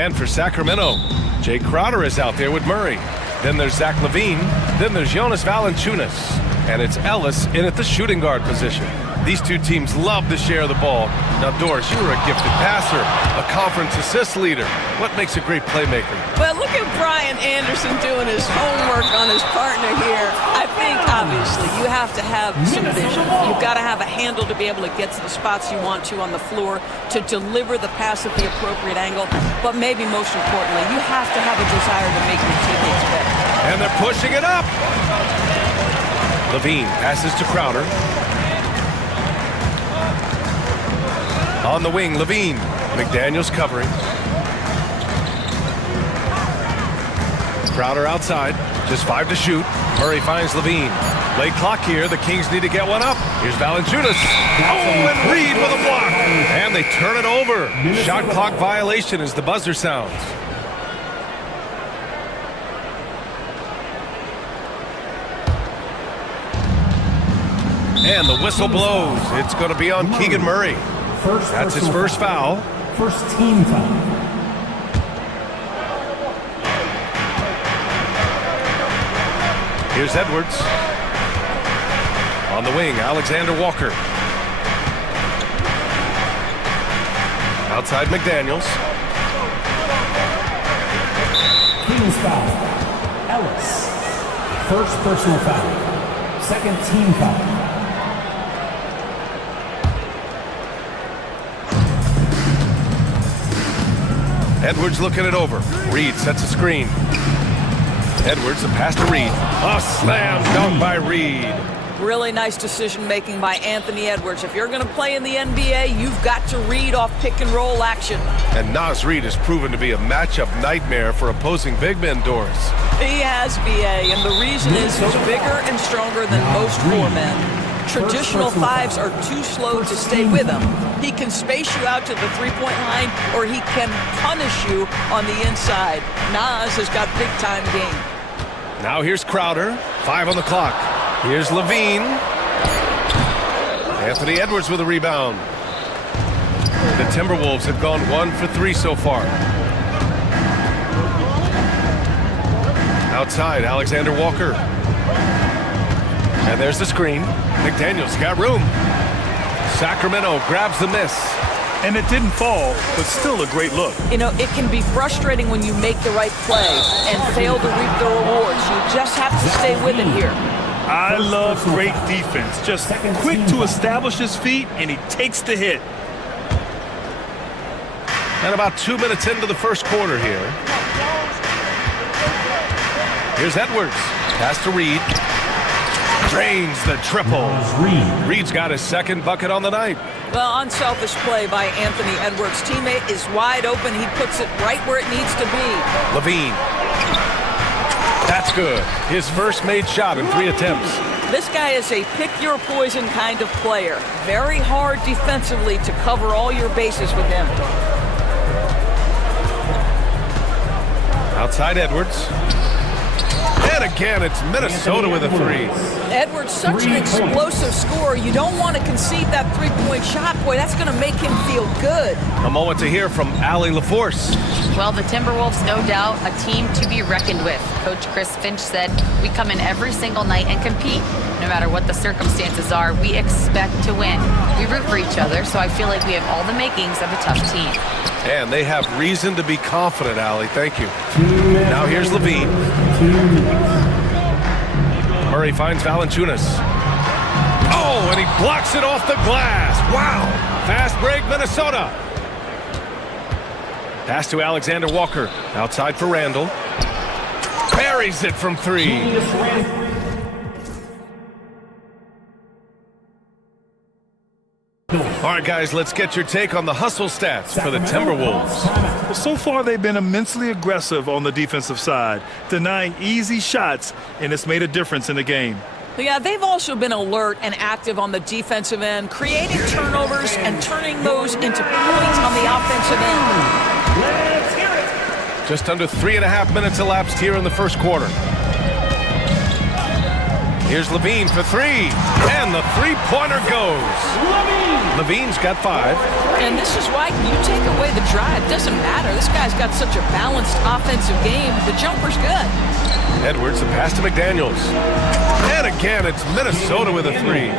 And for Sacramento, Jay Crowder is out there with Murray. Then there's Zach LaVine. Then there's Jonas Valanciunas. And it's Ellis in at the shooting guard position. These two teams love to share the ball. Now, Doris, you were a gifted passer, a conference assist leader. What makes a great playmaker? Well, look at Brian Anderson doing his homework on his partner here. I think, obviously, you have to have some vision. You've got to have a handle to be able to get to the spots you want to on the floor, to deliver the pass at the appropriate angle. But maybe most importantly, you have to have a desire to make your teammates better. And they're pushing it up. LaVine passes to Crowder. On the wing, LaVine. McDaniels covering. Crowder outside. Just 5 to shoot. Murray finds LaVine. Late clock here. The Kings need to get one up. Here's Valanciunas. Oh, and Reed with a block. And they turn it over. Shot clock violation as the buzzer sounds. And the whistle blows. It's going to be on Keegan Murray. That's his first foul. First team foul. Here's Edwards. On the wing, Alexander Walker. Outside McDaniels. Kings foul. Ellis. First personal foul. Second team foul. Edwards looking it over. Reed sets a screen. Edwards, a pass to Reed. A slam dunk by Reed. Really nice decision making by Anthony Edwards. If you're going to play in the NBA, you've got to read off pick and roll action. And Naz Reid has proven to be a matchup nightmare for opposing big men, Doris. He has, BA, and the reason is he's bigger and stronger than most 4 men. Traditional 5s are too slow to stay with him. He can space you out to the three-point line, or he can punish you on the inside. Naz has got big-time game. Now here's Crowder. 5 on the clock. Here's LaVine. Anthony Edwards with a rebound. The Timberwolves have gone 1 for 3 so far. Outside, Alexander Walker. And there's the screen. McDaniels got room. Sacramento grabs the miss. And it didn't fall, but still a great look. You know, it can be frustrating when you make the right play and fail to reap the rewards. You just have to stay with it here. I love great defense. Just quick to establish his feet, and he takes the hit. And about 2 minutes into the first quarter here. Here's Edwards. Pass to Reed. Drains the triple. Reed's got his second bucket on the night. Well, unselfish play by Anthony Edwards. Teammate is wide open. He puts it right where it needs to be. LaVine. That's good. His first made shot in 3 attempts. This guy is a pick-your-poison kind of player. Very hard defensively to cover all your bases with him. Outside Edwards. And again, it's Minnesota with a 3. Edwards, such an explosive scorer. You don't want to concede that three-point shot. Boy, that's going to make him feel good. A moment to hear from Allie LaForce. Well, the Timberwolves, no doubt, a team to be reckoned with. Coach Chris Finch said, we come in every single night and compete. No matter what the circumstances are, we expect to win. We root for each other, so I feel like we have all the makings of a tough team. And they have reason to be confident, Allie. Thank you. Now here's LaVine. Murray finds Valanciunas. Oh, and he blocks it off the glass. Wow. Fast break, Minnesota. Pass to Alexander Walker. Outside for Randall. Buries it from 3. All right, guys, let's get your take on the hustle stats for the Timberwolves. Well, so far they've been immensely aggressive on the defensive side, denying easy shots, and it's made a difference in the game. Yeah, they've also been alert and active on the defensive end, creating turnovers and turning those into points on the offensive end. Let's hear it. Just under 3.5 minutes elapsed here in the first quarter. Here's Levine for three, and the three-pointer goes. Levine's got 5. And this is why you take away the drive. Doesn't matter. This guy's got such a balanced offensive game. The jumper's good. Edwards, the pass to McDaniels. And again, it's Minnesota with a 3.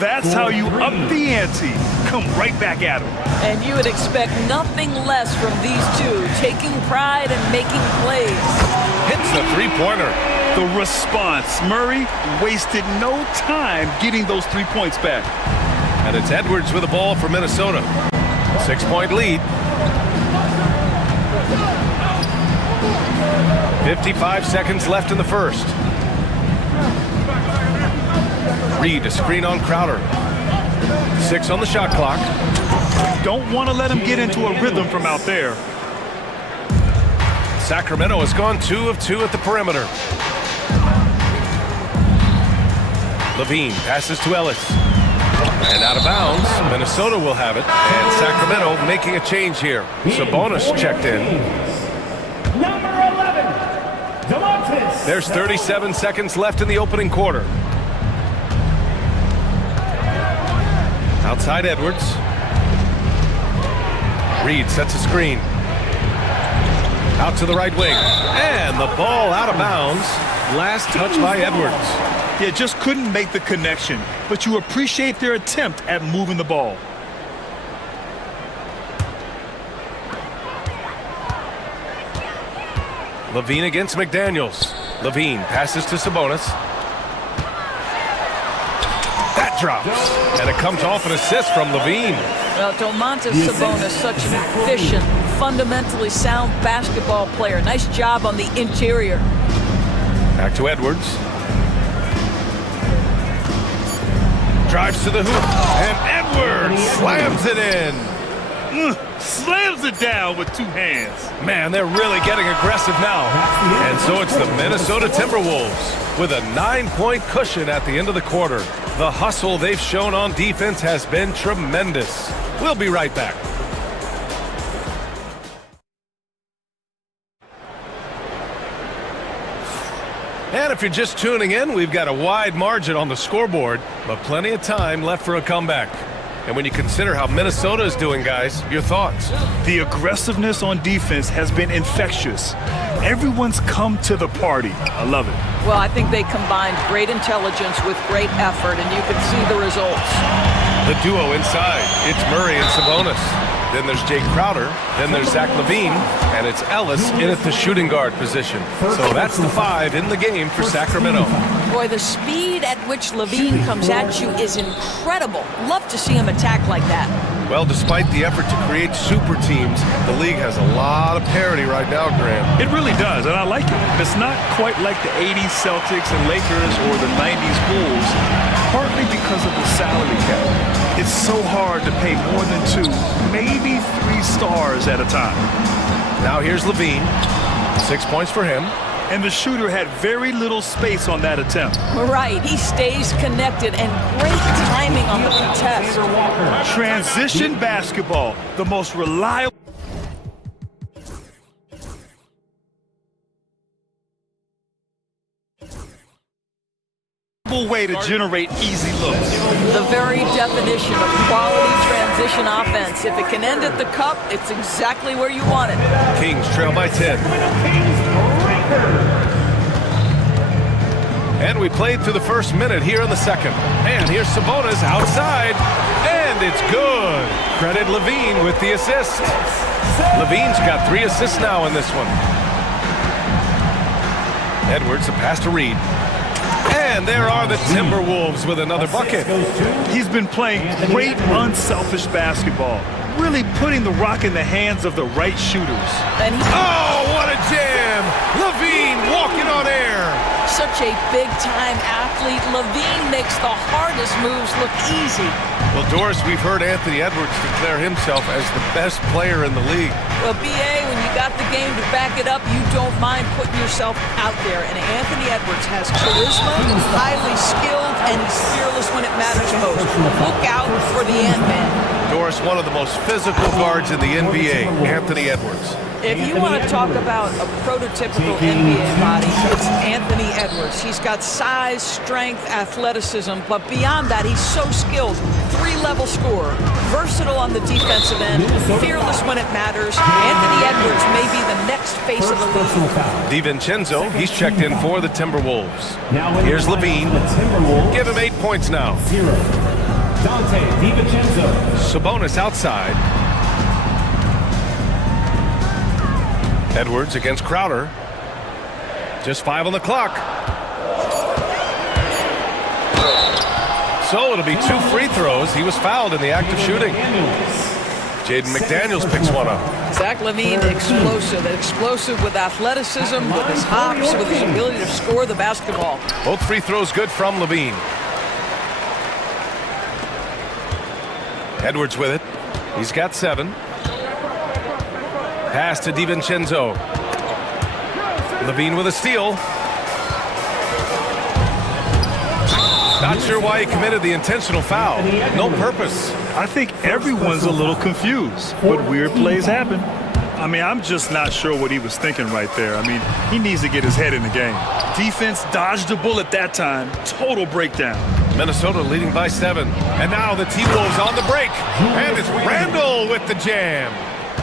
That's how you up the ante. Come right back at him. And you would expect nothing less from these two, taking pride and making plays. Hits the three-pointer. The response. Murray wasted no time getting those 3 points back. And it's Edwards with the ball for Minnesota. 6-point lead. 55 seconds left in the first. Reed, a screen on Crowder. 6 on the shot clock. Don't want to let him get into a rhythm from out there. Sacramento has gone 2 of 2 at the perimeter. Levine passes to Ellis. And out of bounds, Minnesota will have it. And Sacramento making a change here. Sabonis checked in. There's 37 seconds left in the opening quarter. Outside Edwards. Reed sets a screen. Out to the right wing. And the ball out of bounds. Last touch by Edwards. Yeah, just couldn't make the connection. But you appreciate their attempt at moving the ball. Levine against McDaniels. Levine passes to Sabonis. That drops. And it comes off an assist from Levine. Well, Domantas Sabonis, such an efficient, fundamentally sound basketball player. Nice job on the interior. Back to Edwards. Drives to the hoop. And Edwards slams it in. Slams it down with 2 hands. Man, they're really getting aggressive now. And so it's the Minnesota Timberwolves with a 9-point cushion at the end of the quarter. The hustle they've shown on defense has been tremendous. We'll be right back. And if you're just tuning in, we've got a wide margin on the scoreboard, but plenty of time left for a comeback. And when you consider how Minnesota is doing, guys, your thoughts? The aggressiveness on defense has been infectious. Everyone's come to the party. I love it. Well, I think they combined great intelligence with great effort, and you can see the results. The duo inside. It's Murray and Sabonis. Then there's Jay Crowder. Then there's Zach LaVine. And it's Ellis in at the shooting guard position. So that's the 5 in the game for Sacramento. Boy, the speed at which LaVine comes at you is incredible. Love to see him attack like that. Well, despite the effort to create super teams, the league has a lot of parity right now, Graham. It really does, and I like it. It's not quite like the 80s Celtics and Lakers or the 90s Bulls, partly because of the salary cap. It's so hard to pay more than 2, maybe 3 stars at a time. Now here's Levine. 6 points for him. And the shooter had very little space on that attempt. Right, he stays connected and great timing on the contest. Transition basketball, the most reliable way to generate easy looks. The very definition of quality transition offense. If it can end at the cup, it's exactly where you want it. Kings trail by 10. And we played through the first minute here in the second. And here's Sabonis outside. And it's good. Credit Levine with the assist. Levine's got 3 assists now in this one. Edwards, a pass to Reed. And there are the Timberwolves with another bucket. He's been playing great, unselfish basketball. Really putting the rock in the hands of the right shooters. And oh, what a jam! Levine walking on air. Such a big-time athlete. Levine makes the hardest moves look easy. Well, Doris, we've heard Anthony Edwards declare himself as the best player in the league. Well, B.A., when you got the game to back it up, you don't mind putting yourself out there. And Anthony Edwards has charisma, highly skilled, and he's fearless when it matters most. Look out for the Ant-Man. Doris, one of the most physical guards in the NBA, Anthony Edwards. If you want to talk about a prototypical NBA body, it's Anthony Edwards. He's got size, strength, athleticism, but beyond that, he's so skilled. Three-level scorer, versatile on the defensive end, fearless when it matters. Anthony Edwards may be the next face of the league. DiVincenzo, he's checked in for the Timberwolves. Here's Levine. Give him 8 points now. Dante DiVincenzo. Sabonis outside. Edwards against Crowder. Just 5 on the clock. So it'll be 2 free throws. He was fouled in the act of shooting. Jaden McDaniels picks one up. Zach LaVine, explosive with athleticism, with his hops, with his ability to score the basketball. Both free throws good from LaVine. Edwards with it. He's got 7. Pass to DiVincenzo. LaVine with a steal. Not sure why he committed the intentional foul. No purpose. I think everyone's a little confused, but weird plays happen. I mean, I'm just not sure what he was thinking right there. I mean, he needs to get his head in the game. Defense dodged the bullet that time. Total breakdown. Minnesota leading by 7. And now the T-Wolves on the break. And it's Randle with the jam.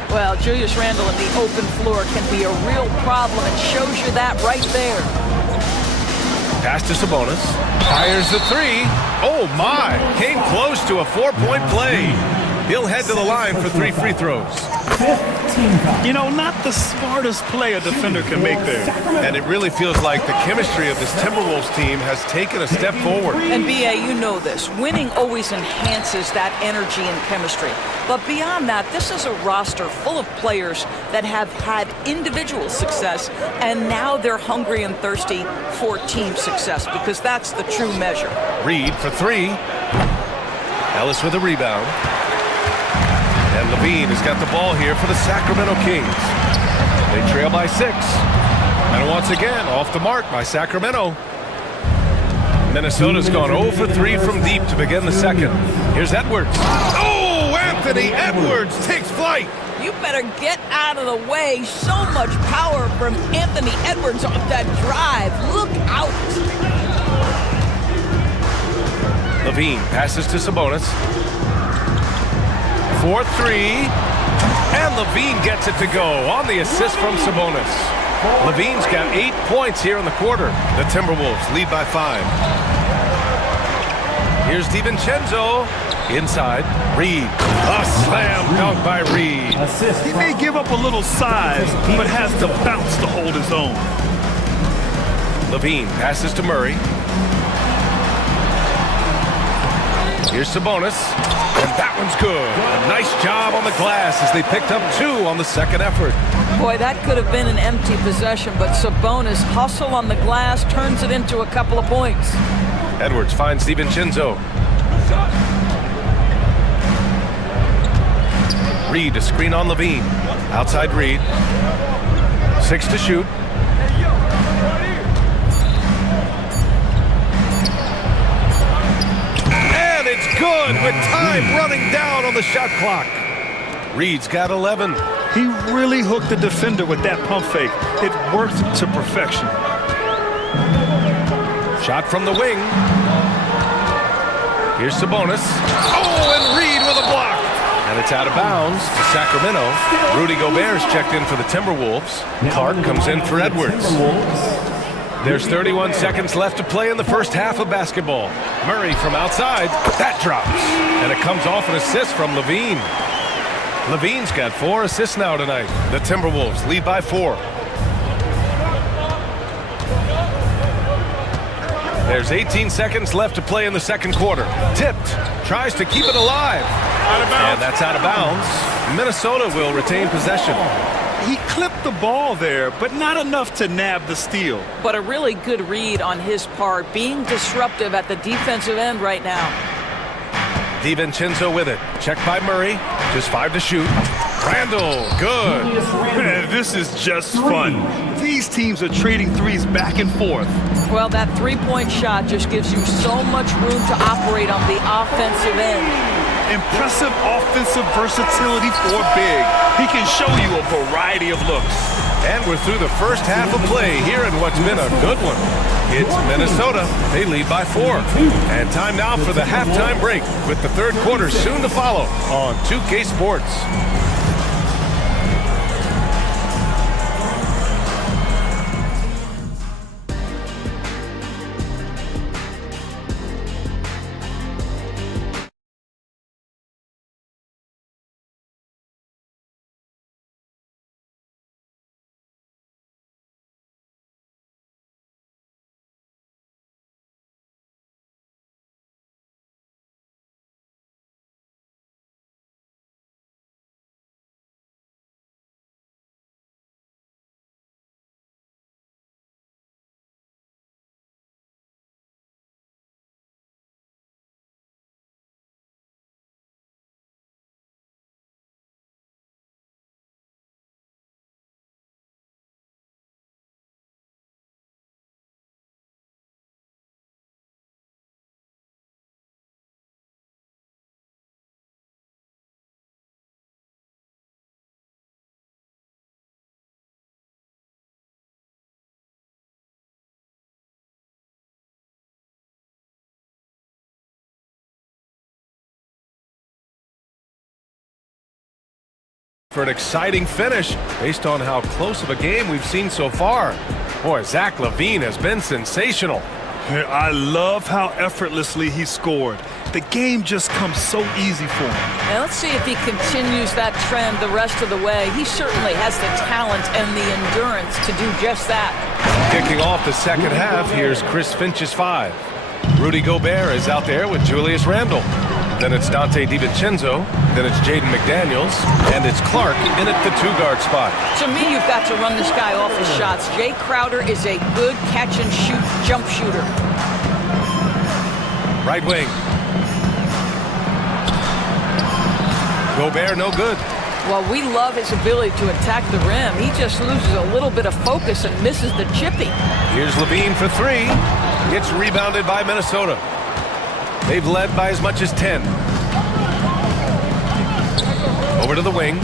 Well, Julius Randle in the open floor can be a real problem. It shows you that right there. Pass to Sabonis. Fires the 3. Oh, my. Came close to a 4-point play. He'll head to the line for 3 free throws. You know, not the smartest play a defender can make there. And it really feels like the chemistry of this Timberwolves team has taken a step forward. And B.A., you know this. Winning always enhances that energy and chemistry. But beyond that, this is a roster full of players that have had individual success, and now they're hungry and thirsty for team success, because that's the true measure. Reed for 3. Ellis with a rebound. And LaVine has got the ball here for the Sacramento Kings. They trail by 6. And once again, off the mark by Sacramento. Minnesota's gone 0 for 3 from deep to begin the second. Here's Edwards. Oh, Anthony Edwards takes flight. You better get out of the way. So much power from Anthony Edwards on that drive. Look out. LaVine passes to Sabonis. 4-3. And LaVine gets it to go on the assist from Sabonis. LaVine's got 8 points here in the quarter. The Timberwolves lead by 5. Here's DiVincenzo. Inside. Reed. A slam dunk by Reed. He may give up a little size, but has the bounce to hold his own. LaVine passes to Murray. Here's Sabonis. And that one's good. A nice job on the glass as they picked up 2 on the second effort. Boy, that could have been an empty possession, but Sabonis hustle on the glass, turns it into a couple of points. Edwards finds DiVincenzo. Reed to screen on LaVine. Outside Reed. 6 to shoot. And it's good with time running down on the shot clock. Reed's got 11. He really hooked the defender with that pump fake. It worked to perfection. Shot from the wing. Here's Sabonis. Oh, and Reed with a block. And it's out of bounds to Sacramento. Rudy Gobert's checked in for the Timberwolves. Clark comes in for Edwards. There's 31 seconds left to play in the first half of basketball. Murray from outside. That drops. And it comes off an assist from LaVine. LaVine's got 4 assists now tonight. The Timberwolves lead by 4. There's 18 seconds left to play in the second quarter. Tipped. Tries to keep it alive. Out of bounds. And that's out of bounds. Minnesota will retain possession. He clipped the ball there, but not enough to nab the steal. But a really good read on his part, being disruptive at the defensive end right now. DiVincenzo with it. Checked by Murray. Just 5 to shoot. Randle, good. Man, this is just fun. These teams are trading threes back and forth. Well, that three-point shot just gives you so much room to operate on the offensive end. Impressive offensive versatility for big. He can show you a variety of looks. And we're through the first half of play here in what's been a good one. It's Minnesota. They lead by 4. And time now for the halftime break, with the third quarter soon to follow on 2K Sports. For an exciting finish based on how close of a game we've seen so far. Boy, Zach LaVine has been sensational. I love how effortlessly he scored. The game just comes so easy for him. And let's see if he continues that trend the rest of the way. He certainly has the talent and the endurance to do just that. Kicking off the second half, here's Chris Finch's 5. Rudy Gobert is out there with Julius Randle. Then it's Dante DiVincenzo. Then it's Jaden McDaniels. And it's Clark in at the 2-guard spot. To me, you've got to run this guy off his shots. Jay Crowder is a good catch-and-shoot jump shooter. Right wing. Gobert, no good. Well, we love his ability to attack the rim. He just loses a little bit of focus and misses the chippy. Here's LaVine for 3. Gets rebounded by Minnesota. They've led by as much as 10. Over to the wing.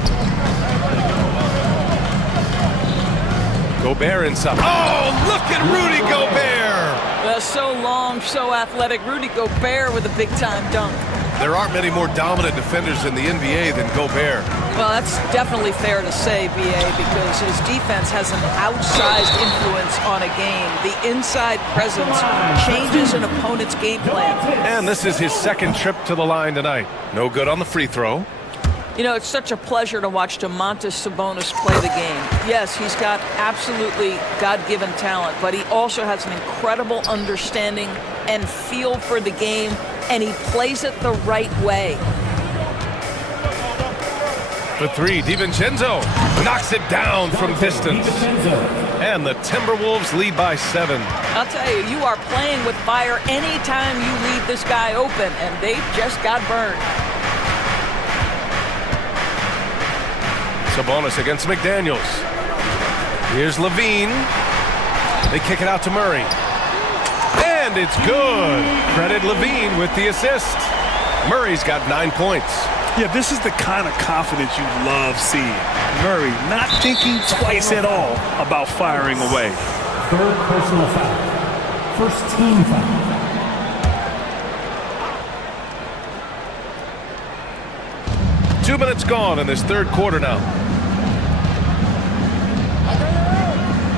Gobert inside. Oh, look at Rudy Gobert! Well, so long, so athletic. Rudy Gobert with a big-time dunk. There aren't many more dominant defenders in the NBA than Gobert. Well, that's definitely fair to say, B.A., because his defense has an outsized influence on a game. The inside presence changes an opponent's game plan. And this is his second trip to the line tonight. No good on the free throw. You know, it's such a pleasure to watch Domantas Sabonis play the game. Yes, he's got absolutely God-given talent, but he also has an incredible understanding and feel for the game, and he plays it the right way. For 3, DiVincenzo knocks it down from distance. And the Timberwolves lead by 7. I'll tell you, you are playing with fire anytime you leave this guy open, and they just got burned. Sabonis against McDaniels. Here's LaVine. They kick it out to Murray. And it's good. Credit LaVine with the assist. Murray's got 9 points. Yeah, this is the kind of confidence you love seeing. Murray not thinking twice at all about firing away. Third personal foul. First team foul. Two minutes gone in this third quarter now.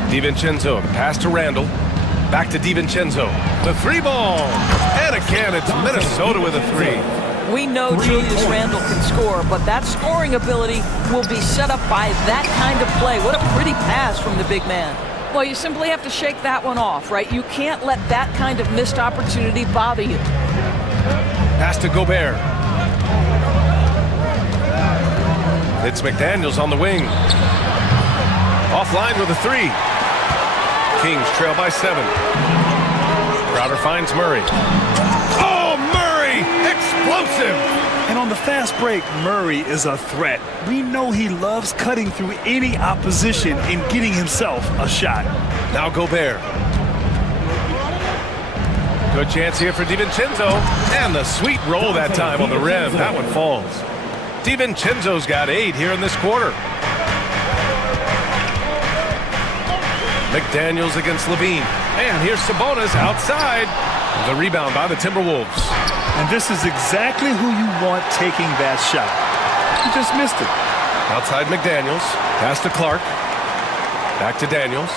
DiVincenzo, the pass to Randle. Back to DiVincenzo. The 3-ball. And again, it's Minnesota with a 3. We know Julius Randle can score, but that scoring ability will be set up by that kind of play. What a pretty pass from the big man. Well, you simply have to shake that one off, right? You can't let that kind of missed opportunity bother you. Pass to Gobert. It's McDaniels on the wing. Offline with a 3. Kings trail by 7. Crowder finds Murray. Oh, Murray! Explosive! And on the fast break, Murray is a threat. We know he loves cutting through any opposition and getting himself a shot. Now Gobert. Good chance here for DiVincenzo. And the sweet roll that time on the rim. That one falls. DiVincenzo's got 8 here in this quarter. McDaniels against Levine. And here's Sabonis outside. The rebound by the Timberwolves. And this is exactly who you want taking that shot. He just missed it. Outside McDaniels. Pass to Clark. Back to Daniels.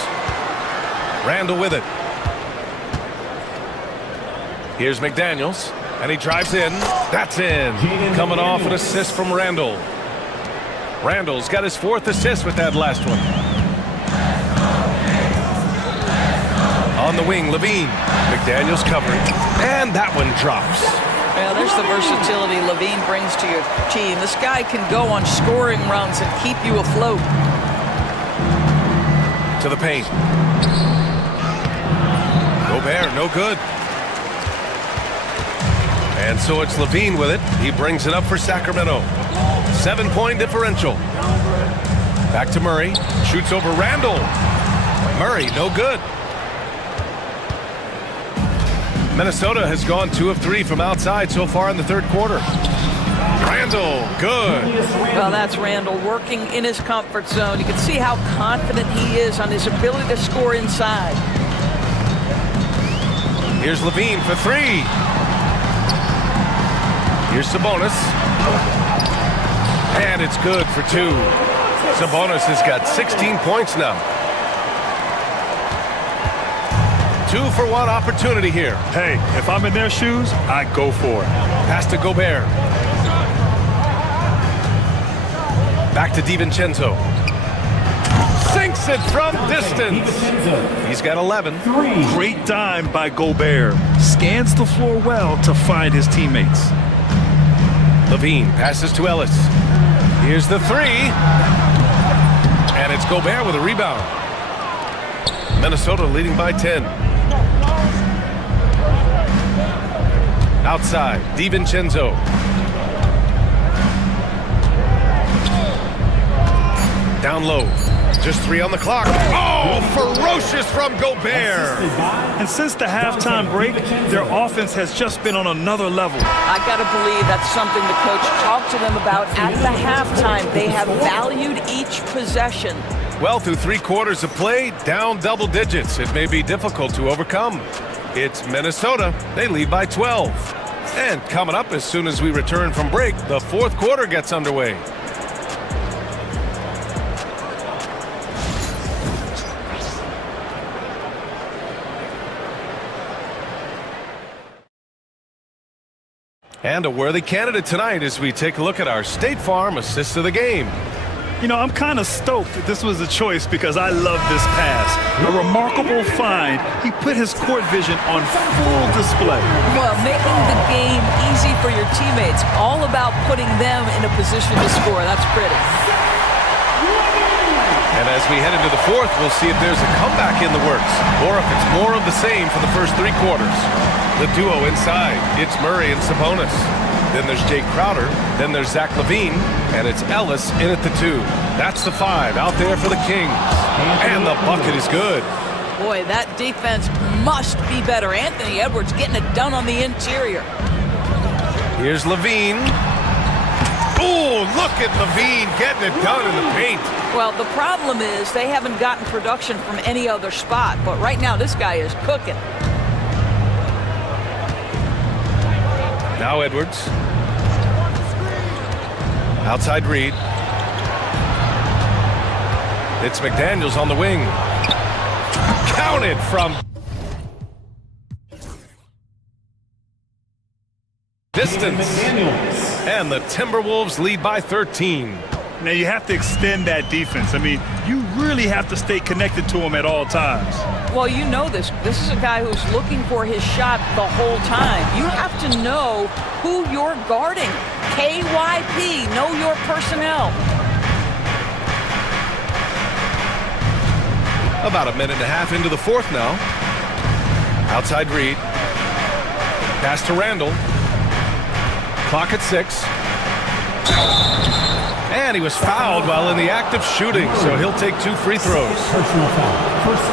Randall with it. Here's McDaniels. And he drives in. That's in. Coming off an assist from Randall. Randall's got his 4th assist with that last one. On the wing, Levine. McDaniels covering. And that one drops. Well, there's the versatility Levine brings to your team. This guy can go on scoring runs and keep you afloat. To the paint. Gobert, no good. And so it's Levine with it. He brings it up for Sacramento. 7-point differential. Back to Murray. Shoots over Randall. Murray, no good. Minnesota has gone 2 of 3 from outside so far in the 3rd quarter. Randall, good. Well, that's Randall working in his comfort zone. You can see how confident he is on his ability to score inside. Here's Levine for 3. Here's Sabonis. And it's good for 2. Sabonis has got 16 points now. 2-for-1 opportunity here. Hey, if I'm in their shoes, I go for it. Pass to Gobert. Back to DiVincenzo. Sinks it from distance. He's got 11. Great dime by Gobert. Scans the floor well to find his teammates. Levine passes to Ellis. Here's the 3. And it's Gobert with a rebound. Minnesota leading by 10. Outside, DiVincenzo. Down low. Just 3 on the clock. Oh, ferocious from Gobert. And since the halftime break, their offense has just been on another level. I got to believe that's something the coach talked to them about at the halftime. They have valued each possession. Well, through 3 quarters of play, down double digits. It may be difficult to overcome. It's Minnesota. They lead by 12. And coming up as soon as we return from break, the 4th quarter gets underway. And a worthy candidate tonight as we take a look at our State Farm assist of the game. You know, I'm kind of stoked that this was a choice because I love this pass. A remarkable find. He put his court vision on full display. Well, making the game easy for your teammates. All about putting them in a position to score. That's pretty. And as we head into the 4th, we'll see if there's a comeback in the works or if it's more of the same for the first 3 quarters. The duo inside. It's Murray and Sabonis. Then there's Jake Crowder. Then there's Zach Levine. And it's Ellis in at the 2. That's the 5 out there for the Kings. And the bucket is good. Boy, that defense must be better. Anthony Edwards getting it done on the interior. Here's Levine. Oh, look at Levine getting it done in the paint. Well, the problem is they haven't gotten production from any other spot. But right now, this guy is cooking. Now Edwards. Outside Reed. It's McDaniels on the wing. Counted from distance. And the Timberwolves lead by 13. Now you have to extend that defense. I mean, you really have to stay connected to him at all times. Well, you know this. This is a guy who's looking for his shot the whole time. You have to know who you're guarding. KYP, know your personnel. About a minute and a half into the 4th now. Outside Reed. Pass to Randall. Clock at 6. And he was fouled while in the act of shooting, so he'll take 2 free throws.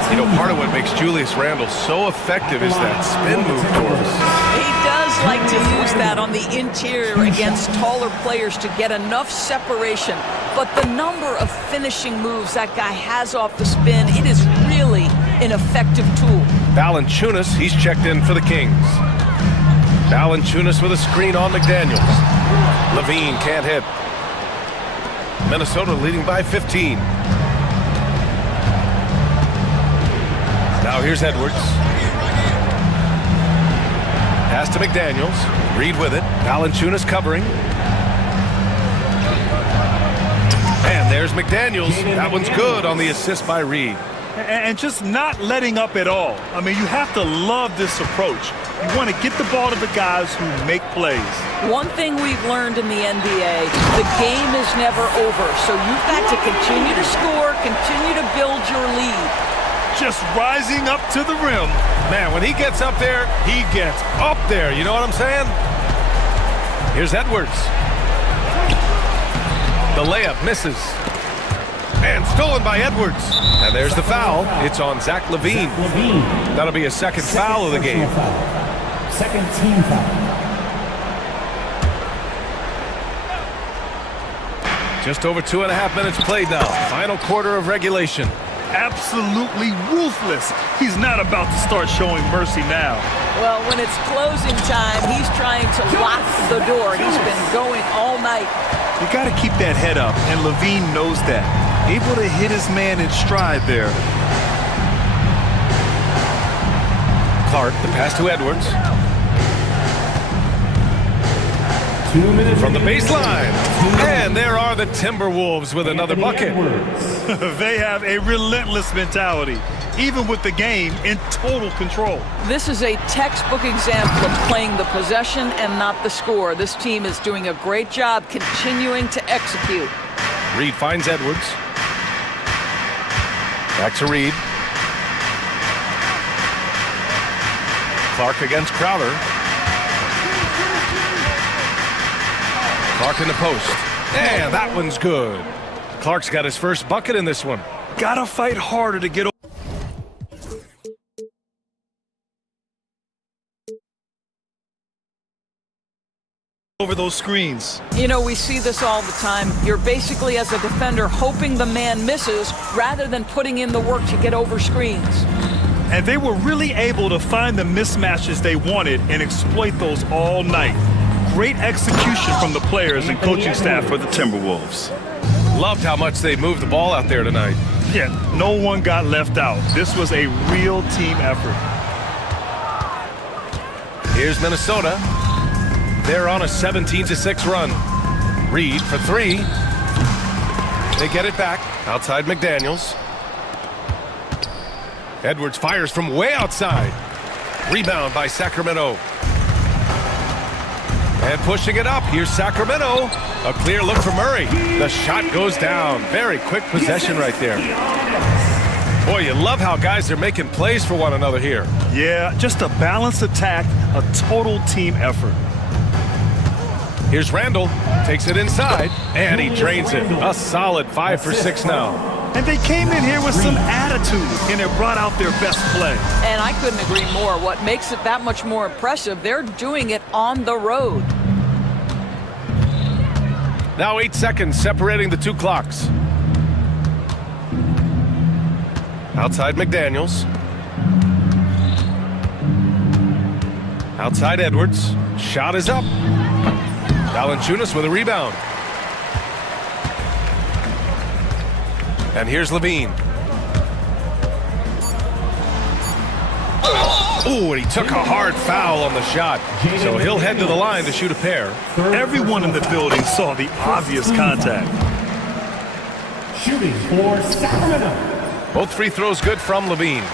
You know, part of what makes Julius Randle so effective is that spin move, Doris. He does like to use that on the interior against taller players to get enough separation. But the number of finishing moves that guy has off the spin, it is really an effective tool. Valanciunas, he's checked in for the Kings. Valanciunas with a screen on McDaniels. Levine can't hit. Minnesota leading by 15. Now here's Edwards. Pass to McDaniels. Reed with it. Valanciunas covering. And there's McDaniels. That one's good on the assist by Reed. And just not letting up at all. I mean, you have to love this approach. You want to get the ball to the guys who make plays. One thing we've learned in the NBA, the game is never over. So you've got to continue to score, continue to build your lead. Just rising up to the rim. Man, when he gets up there, he gets up there. You know what I'm saying? Here's Edwards. The layup misses. And stolen by Edwards. And there's the foul. It's on Zach LaVine. That'll be a second foul of the game. Second team foul. Just over 2.5 minutes played now. Final quarter of regulation. Absolutely ruthless. He's not about to start showing mercy now. Well, when it's closing time, he's trying to lock the door. He's been going all night. You got to keep that head up, and LaVine knows that. Able to hit his man in stride there. Clark, the pass to Edwards. 2 minutes from the baseline. And there are the Timberwolves with another bucket. They have a relentless mentality, even with the game in total control. This is a textbook example of playing the possession and not the score. This team is doing a great job continuing to execute. Reed finds Edwards. Back to Reed. Clark against Crowder. Clark in the post. And that one's good. Clark's got his first bucket in this one. Gotta fight harder to get over those screens. You know, we see this all the time. You're basically, as a defender, hoping the man misses rather than putting in the work to get over screens. And they were really able to find the mismatches they wanted and exploit those all night. Great execution from the players and coaching staff for the Timberwolves. Loved how much they moved the ball out there tonight. Yeah, no one got left out. This was a real team effort. Here's Minnesota. They're on a 17-6 run. Reed for three. They get it back. Outside McDaniels. Edwards fires from way outside. Rebound by Sacramento. And pushing it up. Here's Sacramento. A clear look for Murray. The shot goes down. Very quick possession right there. Boy, you love how guys are making plays for one another here. Yeah, just a balanced attack, a total team effort. Here's Randle, takes it inside, and he drains it. A solid 5 for 6 now. And they came in here with some attitude, and it brought out their best play. And I couldn't agree more. What makes it that much more impressive, they're doing it on the road. Now 8 seconds separating the two clocks. Outside McDaniels. Outside Edwards. Shot is up. Valanciunas with a rebound. And here's LaVine. Oh, and he took a hard foul on the shot. So he'll head to the line to shoot a pair. Everyone in the building saw the obvious contact. Shooting for Sacramento. Both free throws good from LaVine.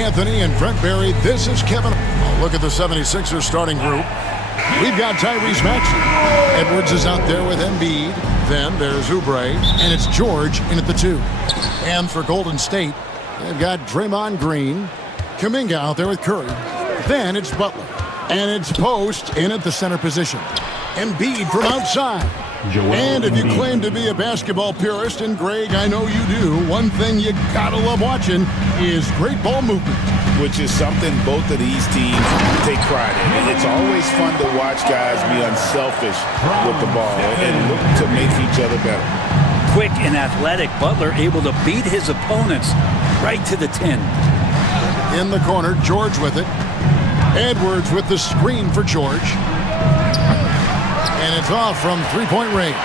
Anthony and Brent Berry, this is Kevin. Look at the 76ers starting group. We've got Tyrese Maxey. Edwards is out there with Embiid. Then there's Oubre, and it's George in at the 2. And for Golden State, they've got Draymond Green, Kuminga out there with Curry. Then it's Butler, and it's Post in at the center position. Embiid from outside. And if you claim to be a basketball purist, and Greg, I know you do, one thing you gotta love watching is great ball movement. Which is something both of these teams take pride in. It's always fun to watch guys be unselfish with the ball and look to make each other better. Quick and athletic, Butler able to beat his opponents right to the 10. In the corner, George with it. Edwards with the screen for George. And it's off from three-point range.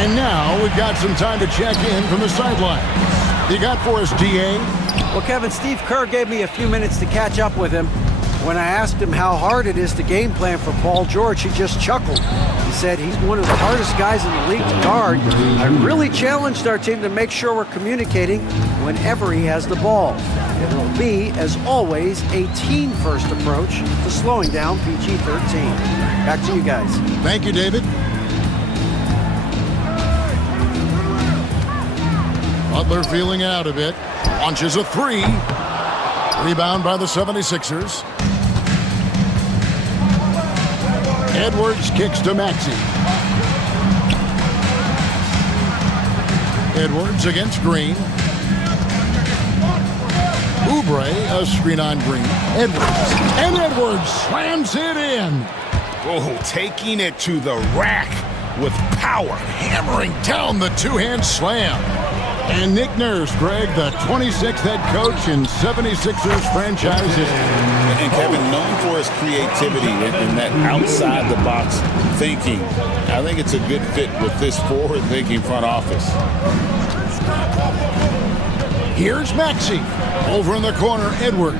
And now we've got some time to check in from the sideline. You got for us, DA? Well, Kevin, Steve Kerr gave me a few minutes to catch up with him. When I asked him how hard it is to game plan for Paul George, he just chuckled. He said he's one of the hardest guys in the league to guard. I really challenged our team to make sure we're communicating whenever he has the ball. It'll be, as always, a team-first approach to slowing down PG-13. Back to you guys. Thank you, David. Butler feeling out a bit. Launches a 3. Rebound by the 76ers. Edwards kicks to Maxey. Edwards against Green. Oubre, a screen on Green. Edwards. And Edwards slams it in. Oh, taking it to the rack with power. Hammering down the two-hand slam. And Nick Nurse, Greg, the 26th head coach in 76ers franchise history. And Kevin, known for his creativity and that outside-the-box thinking, I think it's a good fit with this forward-thinking front office. Here's Maxey. Over in the corner, Edwards.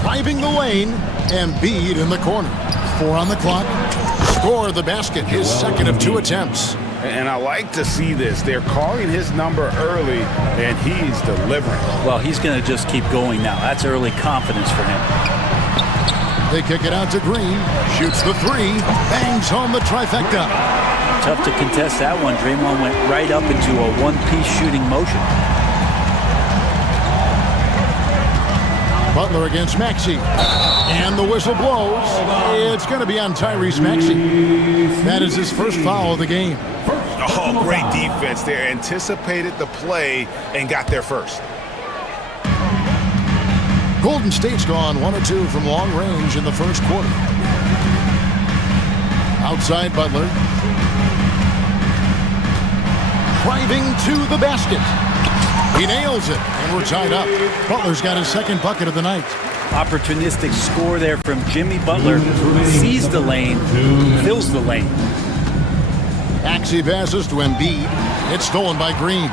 Driving the lane, Embiid in the corner. 4 on the clock. Score the basket, his second of 2 attempts. And I like to see this. They're calling his number early, and he's delivering. Well, he's going to just keep going now. That's early confidence for him. They kick it out to Green. Shoots the 3. Bangs home the trifecta. Tough to contest that one. Draymond went right up into a one-piece shooting motion. Butler against Maxey. And the whistle blows. It's going to be on Tyrese Maxey. That is his first foul of the game. Oh, great defense there. Anticipated the play and got there first. Golden State's gone 1 of 2 from long range in the first quarter. Outside Butler. Driving to the basket. He nails it, and we're tied up. Butler's got his second bucket of the night. Opportunistic score there from Jimmy Butler. Sees the lane, fills the lane. Maxey passes to Embiid. It's stolen by Green.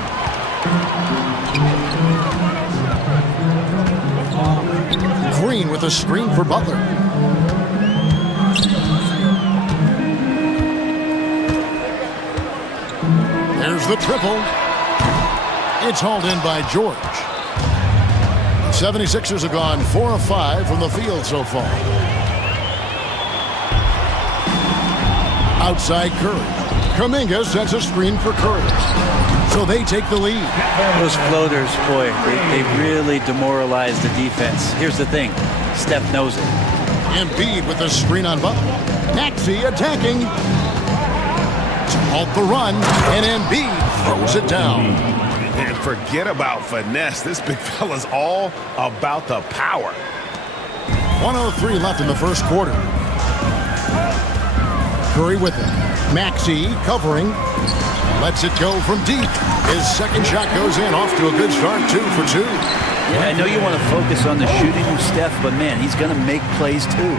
Green with a screen for Butler. There's the triple. It's hauled in by George. The 76ers have gone 4 of 5 from the field so far. Outside Curry. Kuminga sets a screen for Curry. So they take the lead. Those floaters, boy, they really demoralize the defense. Here's the thing. Steph knows it. Embiid with a screen on Butler. Maxey attacking. To halt the run, and Embiid throws it down. And forget about finesse. This big fella's all about the power. 1:03 left in the first quarter. Curry with it. Maxey covering. Lets it go from deep. His second shot goes in. Off to a good start. 2 for 2. Yeah, I know you want to focus on the shooting of Steph, but man, he's going to make plays too.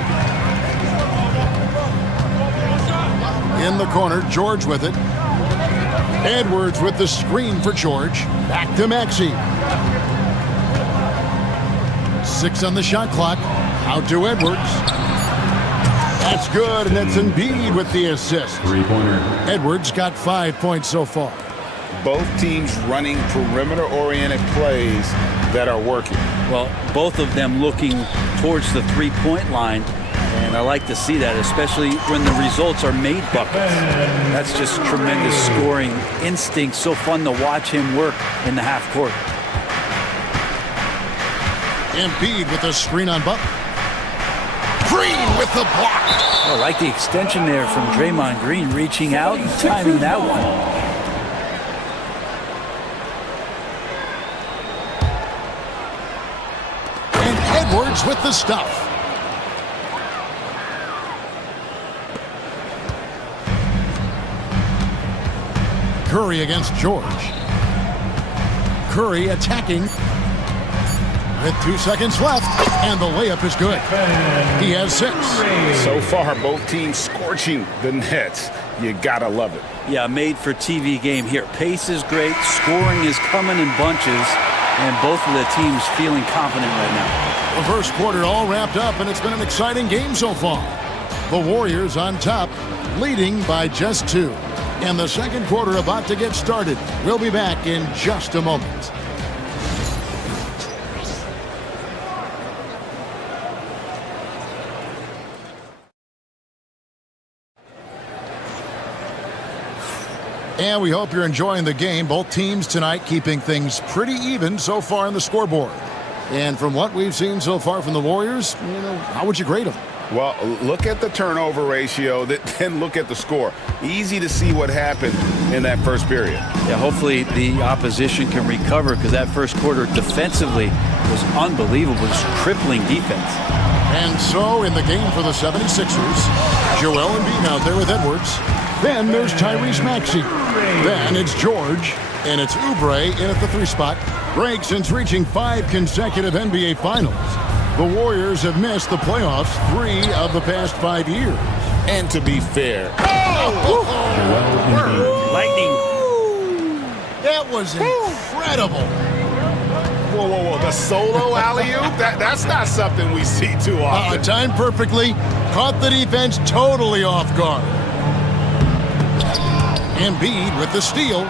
In the corner, George with it. Edwards with the screen for George. Back to Maxey. 6 on the shot clock. Out to Edwards. That's good, and that's Embiid with the assist. 3-pointer. Edwards got 5 points so far. both teams running perimeter-oriented plays that are working. Well, both of them looking towards the three-point line, and I like to see that, especially when the results are made buckets. That's just tremendous scoring instinct. So fun to watch him work in the half court. Embiid with a screen on Butler. Green with the block. I like the extension there from Draymond Green, reaching out and timing that one. And Edwards with the stuff. Curry against George. Curry attacking with 2 seconds left, and the layup is good. He has 6. So far, both teams scorching the nets. You gotta love it. Yeah, made for TV game here. Pace is great, scoring is coming in bunches, and both of the teams feeling confident right now. The first quarter all wrapped up, and it's been an exciting game so far. The Warriors on top, leading by just 2. And the second quarter about to get started. We'll be back in just a moment. And we hope you're enjoying the game. Both teams tonight keeping things pretty even so far on the scoreboard. And from what we've seen so far from the Warriors, how would you grade them? Well, look at the turnover ratio, then look at the score. Easy to see what happened in that first period. Yeah, hopefully the opposition can recover, because that first quarter defensively was unbelievable, just crippling defense. And so in the game for the 76ers, Joel Embiid out there with Edwards. Then there's Tyrese Maxey. Then it's George, and it's Oubre in at the 3 spot. Greg, since reaching 5 consecutive NBA Finals, the Warriors have missed the playoffs 3 of the past 5 years. And to be fair, lightning. That was incredible. Whoa, whoa, whoa, the solo alley-oop? That's not something we see too often. Timed perfectly, caught the defense totally off guard. Embiid with the steal.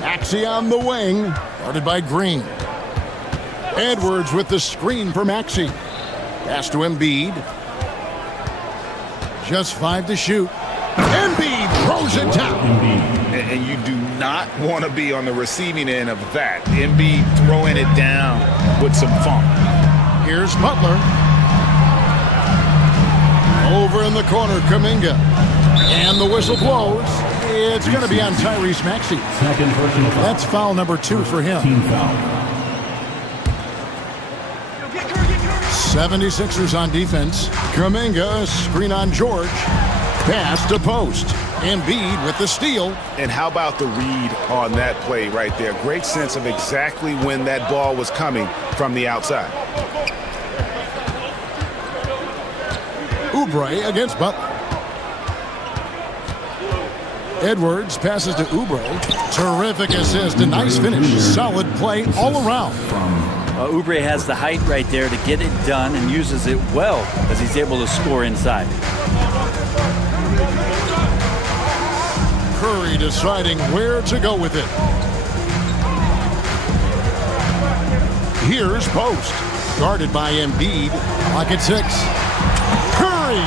Maxey on the wing, guarded by Green. Edwards with the screen for Maxey. Pass to Embiid. Just 5 to shoot. Embiid throws it down. And you do not want to be on the receiving end of that. Embiid throwing it down with some funk. Here's Butler. Over in the corner, Kuminga. And the whistle blows. It's going to be on Tyrese Maxey. That's foul number 2 for him. 76ers on defense. Kuminga, screen on George. Pass to post. Embiid with the steal. And how about the read on that play right there? Great sense of exactly when that ball was coming from the outside. Oubre against Butler. Edwards passes to Oubre. Terrific assist, a nice finish. Solid play all around. Oubre has the height right there to get it done and uses it well as he's able to score inside. Curry deciding where to go with it. Here's post. Guarded by Embiid. Lock at 6. Curry!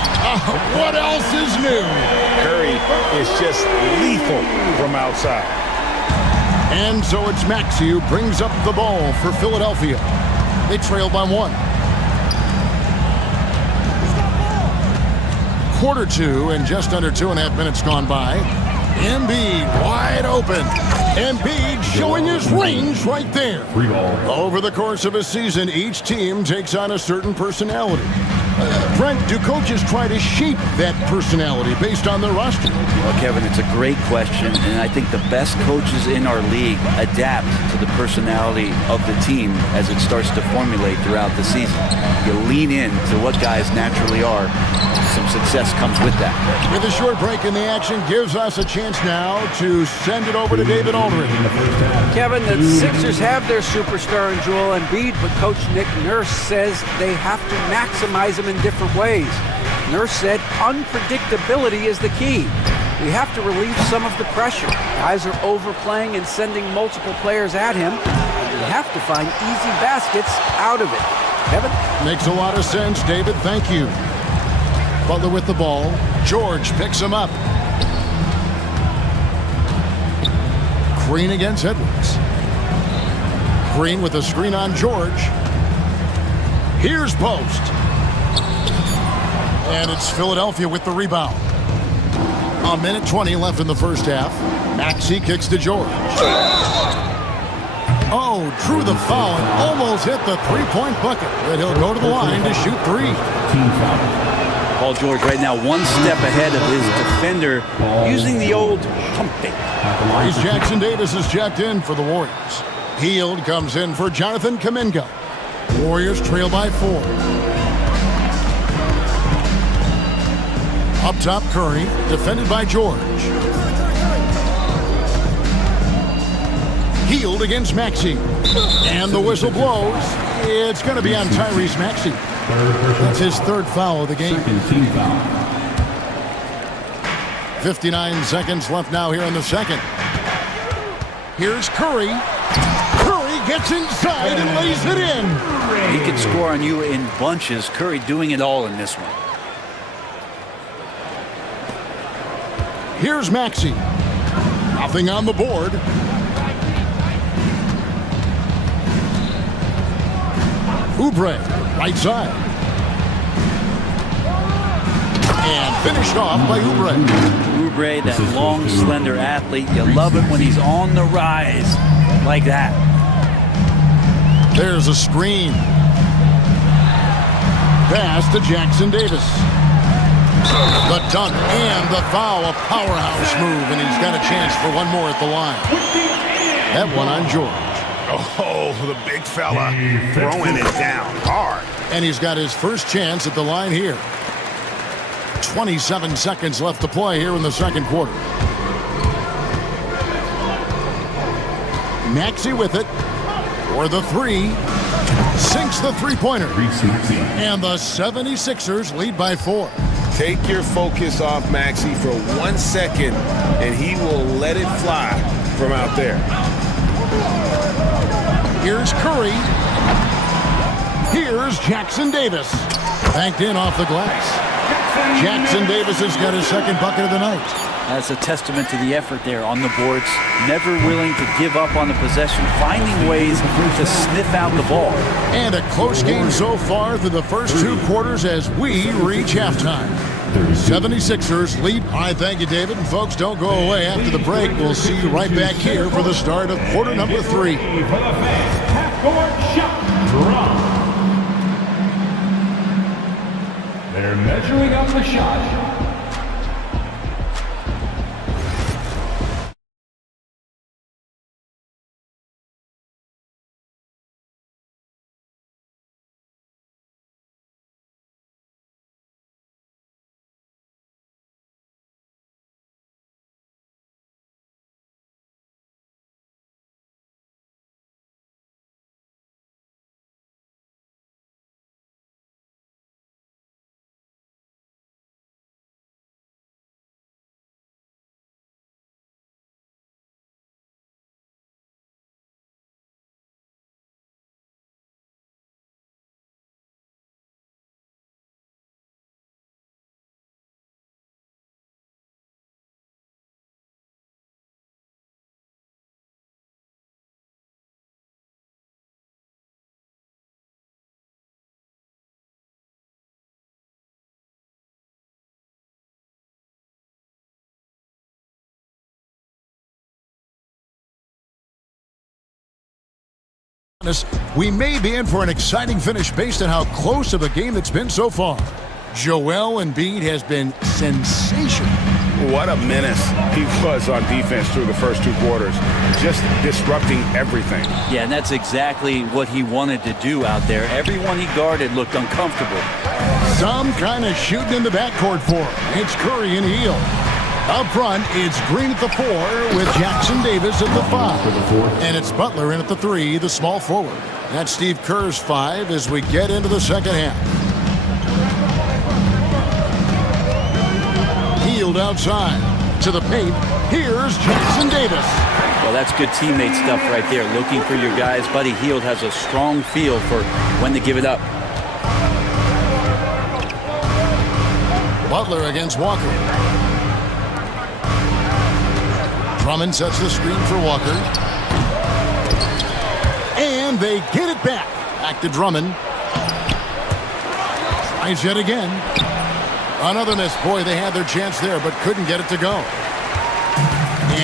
What else is new? Curry is just lethal from outside. And so it's Maxey who brings up the ball for Philadelphia. They trail by 1. Quarter 2 and just under 2.5 minutes gone by. Embiid wide open. Embiid showing his range right there. Over the course of a season, each team takes on a certain personality. Brent, do coaches try to shape that personality based on their roster? Well, Kevin, it's a great question, and I think the best coaches in our league adapt to the personality of the team as it starts to formulate throughout the season. You lean in to what guys naturally are. Some success comes with that. With a short break in the action, gives us a chance now to send it over to David Aldridge. Kevin, the Sixers have their superstar in Joel Embiid, but Coach Nick Nurse says they have to maximize him in different ways. Nurse said unpredictability is the key. We have to relieve some of the pressure. Guys are overplaying and sending multiple players at him. We have to find easy baskets out of it. Kevin? Makes a lot of sense, David. Thank you. Butler with the ball. George picks him up. Green against Edwards. Green with a screen on George. Here's post. And it's Philadelphia with the rebound. A minute 20 left in the first half. Maxey kicks to George. Oh, drew the foul and almost hit the three-point bucket. But he'll go to the line to shoot three. Team foul. Paul George right now one step ahead of his defender using the old pump fake. Reese Jackson Davis is checked in for the Warriors. Hield comes in for Jonathan Kuminga. Warriors trail by 4. Up top, Curry, defended by George. Hield against Maxey. And the whistle blows. It's going to be on Tyrese Maxey. That's his third foul of the game. Team foul. 59 seconds left now here in the second. Here's Curry. Curry gets inside and lays it in. He can score on you in bunches. Curry doing it all in this one. Here's Maxey. Nothing on the board. Oubre, right side. And finished off by Oubre. Oubre, that long, slender athlete. You love it when he's on the rise like that. There's a screen. Pass to Jackson Davis. The dunk and the foul, a powerhouse move, and he's got a chance for one more at the line. That one on George. Oh, the big fella throwing it down hard. And he's got his first chance at the line here. 27 seconds left to play here in the second quarter. Maxey with it for the three. Sinks the three-pointer. And the 76ers lead by 4. Take your focus off Maxey for 1 second, and he will let it fly from out there. Here's Curry. Here's Jackson Davis. Banked in off the glass. Jackson Davis has got his second bucket of the night. That's a testament to the effort there on the boards. Never willing to give up on the possession, finding ways to sniff out the ball. And a close game so far through the first 2 quarters as we reach halftime. 76ers lead. All right, thank you, David. And folks, don't go away after the break. We'll see you right back here for the start of quarter number 3. Half-court shot. They're measuring up the shot. We may be in for an exciting finish based on how close of a game it's been so far. Joel Embiid has been sensational. What a menace he was on defense through the first 2 quarters. Just disrupting everything. Yeah, and that's exactly what he wanted to do out there. Everyone he guarded looked uncomfortable. Some kind of shooting in the backcourt for him. It's Curry and Hield. Up front, it's Green at the 4 with Jackson Davis at the 5. And it's Butler in at the 3, the small forward. That's Steve Kerr's 5 as we get into the second half. Hield outside. To the paint. Here's Jackson Davis. Well, that's good teammate stuff right there. Looking for your guys. Buddy Hield has a strong feel for when to give it up. Butler against Walker. Drummond sets the screen for Walker. And they get it back. Back to Drummond. Tries yet again. Another miss. Boy, they had their chance there, but couldn't get it to go.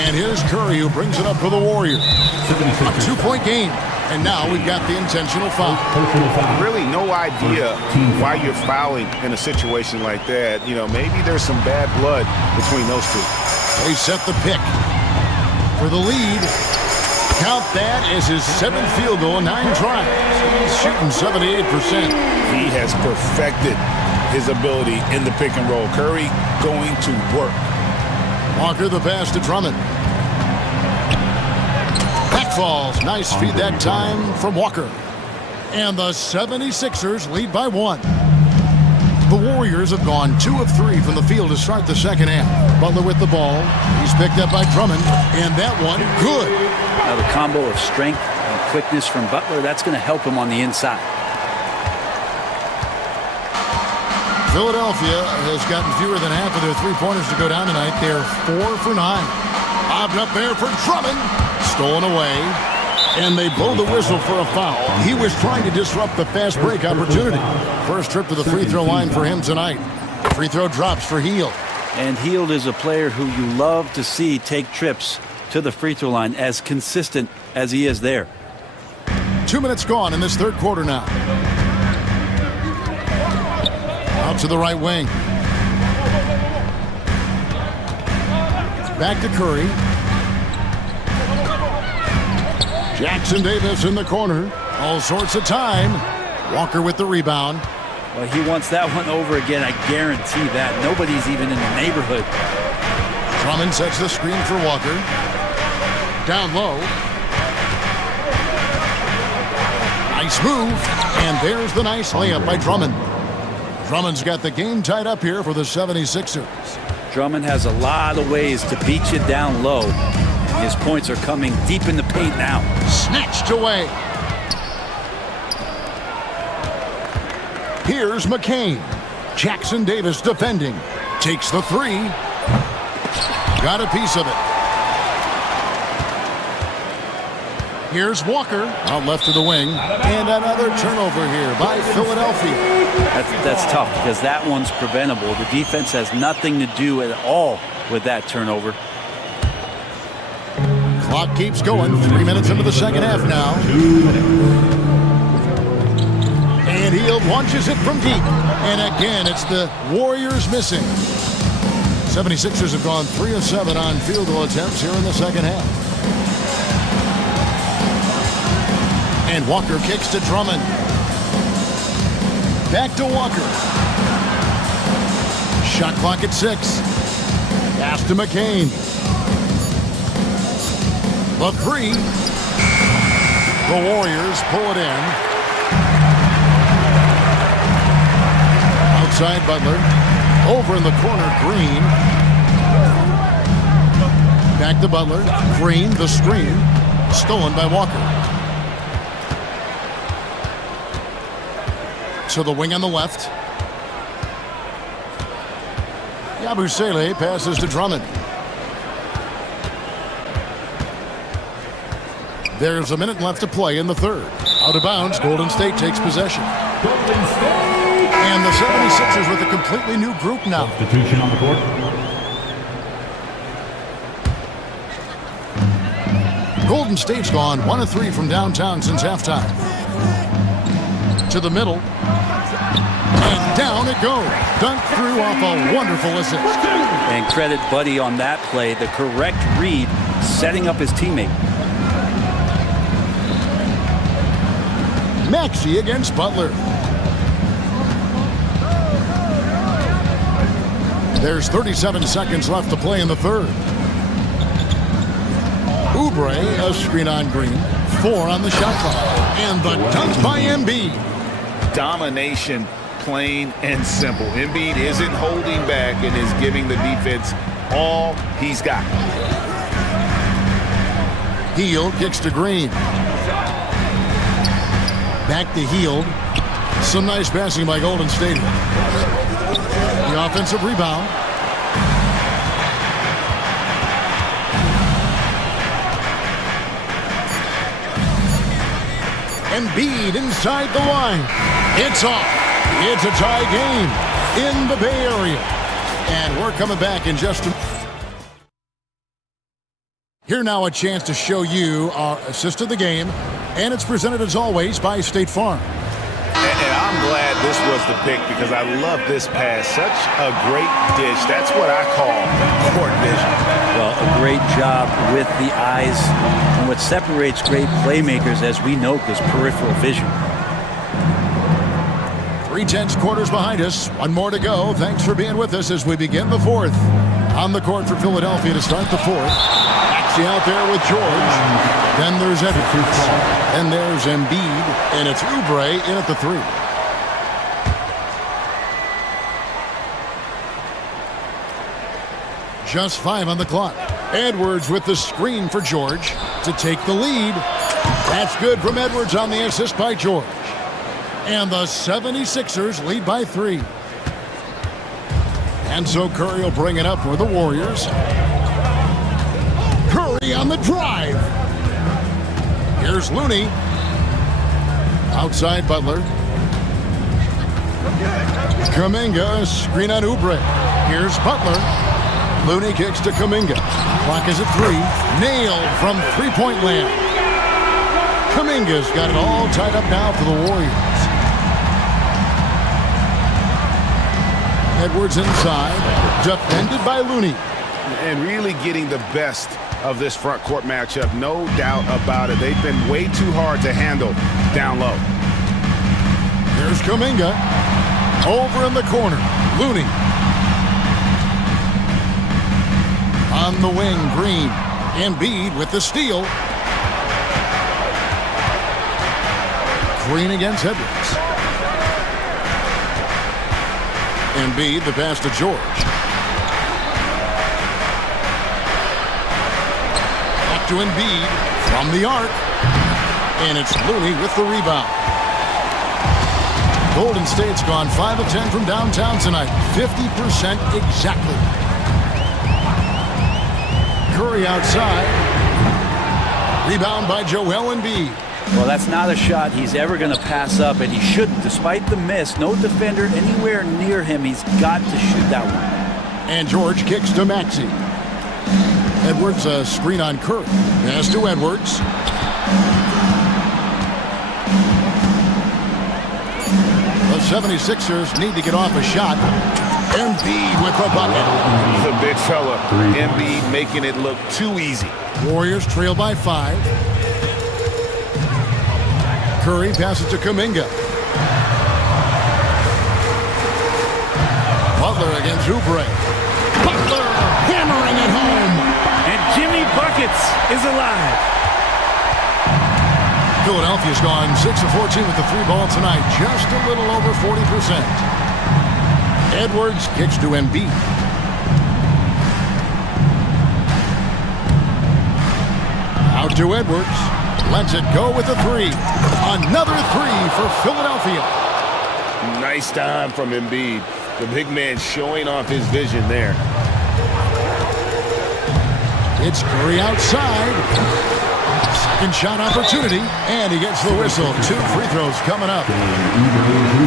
And here's Curry, who brings it up for the Warriors. A 2-point game. And now we've got the intentional foul. Really no idea why you're fouling in a situation like that. You know, maybe there's some bad blood between those two. They set the pick for the lead. Count that as his 7th field goal in 9 tries. He's shooting 78%. He has perfected his ability in the pick and roll. Curry going to work. Walker the pass to Drummond. Back falls. Nice feed that time from Walker. And the 76ers lead by 1. The Warriors have gone 2 of 3 from the field to start the second half. Butler with the ball. He's picked up by Drummond. And that one, good. Now the combo of strength and quickness from Butler, that's going to help him on the inside. Philadelphia has gotten fewer than half of their three-pointers to go down tonight. They're 4 for 9. Lobbed up there for Drummond. Stolen away. And they blow the whistle for a foul. He was trying to disrupt the fast break opportunity. First trip to the free throw line for him tonight. Free throw drops for Hield. And Hield is a player who you love to see take trips to the free throw line, as consistent as he is there. 2 minutes gone in this third quarter now. Out to the right wing. Back to Curry. Jackson Davis in the corner. All sorts of time. Walker with the rebound. Well, he wants that one over again. I guarantee that. Nobody's even in the neighborhood. Drummond sets the screen for Walker. Down low. Nice move. And there's the nice layup by Drummond. Drummond's got the game tied up here for the 76ers. Drummond has a lot of ways to beat you down low. And his points are coming deep in the paint now. Snatched away. Here's McCain. Jackson Davis defending. Takes the 3. Got a piece of it. Here's Walker. Out left to the wing. And another turnover here by Philadelphia. That's tough because that one's preventable. The defense has nothing to do at all with that turnover. Clock keeps going. 3 minutes into the second half now. And Hield launches it from deep. And again, it's the Warriors missing. 76ers have gone 3 of 7 on field goal attempts here in the second half. And Walker kicks to Drummond. Back to Walker. Shot clock at 6. Pass to McCain. The 3. The Warriors pull it in. Outside Butler. Over in the corner, Green. Back to Butler. Green, the screen. Stolen by Walker. To the wing on the left. Yabusele passes to Drummond. There's a minute left to play in the third. Out of bounds, Golden State takes possession. And the 76ers with a completely new group now. Substitution on the court. Golden State's gone 1 of 3 from downtown since halftime. To the middle. And down it goes. Dunked through off a wonderful assist. And credit Buddy on that play. The correct read, setting up his teammate. Maxey against Butler. There's 37 seconds left to play in the third. Oubre, a screen on Green. 4 on the shot clock. And the dunk by Embiid. Domination plain and simple. Embiid isn't holding back and is giving the defense all he's got. Hield kicks to Green. Back to Hield. Some nice passing by Golden State. The offensive rebound. Embiid inside the line. It's off. It's a tie game in the Bay Area. And we're coming back in just a minute. Here now a chance to show you our assist of the game. And it's presented as always by State Farm. And I'm glad this was the pick because I love this pass. Such a great dish. That's what I call court vision. Well, a great job with the eyes. And what separates great playmakers, as we note, is peripheral vision. 3/10 quarters behind us. One more to go. Thanks for being with us as we begin the fourth. On the court for Philadelphia to start the fourth. Maxey out there with George. Then there's Edwards. And there's Embiid. And it's Oubre in at the 3. Just 5 on the clock. Edwards with the screen for George to take the lead. That's good from Edwards on the assist by George. And the 76ers lead by 3. And so Curry will bring it up for the Warriors. Curry on the drive. Here's Looney. Outside Butler. Kuminga, screen on Oubre. Here's Butler. Looney kicks to Kuminga. Clock is at 3. Nailed from three-point land. Kuminga's got it all tied up now for the Warriors. Edwards inside. Defended by Looney. And really getting the best of this front court matchup. No doubt about it. They've been way too hard to handle down low. Here's Kuminga. Over in the corner. Looney. On the wing, Green. Embiid with the steal. Green against Edwards. Embiid, the pass to George. Back to Embiid from the arc. And it's Looney with the rebound. Golden State's gone 5 of 10 from downtown tonight. 50% exactly. Curry outside. Rebound by Joel Embiid. Well, that's not a shot he's ever going to pass up, and he shouldn't. Despite the miss, no defender anywhere near him. He's got to shoot that one. And George kicks to Maxey. Edwards, a screen on Curry. Pass to Edwards. The 76ers need to get off a shot. Embiid with the bucket. The big fella, Embiid, making it look too easy. Warriors trail by 5. Curry passes to Kuminga. Butler against Oubre. Butler hammering it home. And Jimmy Buckets is alive. Philadelphia's gone 6 of 14 with the 3 ball tonight. Just a little over 40%. Edwards kicks to Embiid. Out to Edwards. Lets it go with a 3. Another 3 for Philadelphia. Nice time from Embiid. The big man showing off his vision there. It's Curry outside. Second shot opportunity, and he gets the whistle. 2 free throws coming up.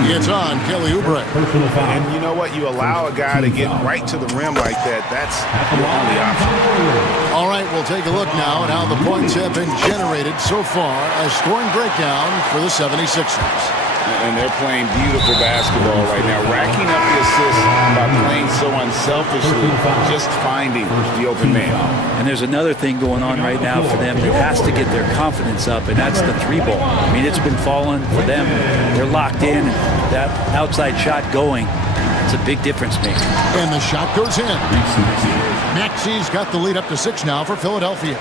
It's on Kelly Oubre. And you know what? You allow a guy to get right to the rim like that. That's the only option. All right, we'll take a look now at how the points have been generated so far. A scoring breakdown for the 76ers. And they're playing beautiful basketball right now, racking up the assists by playing so unselfishly, just finding the open man. And there's another thing going on right now for them that has to get their confidence up, and that's the 3 ball. I mean, it's been falling for them. They're locked in. That outside shot going, it's a big difference maker. And the shot goes in. Maxey's got the lead up to 6 now for Philadelphia.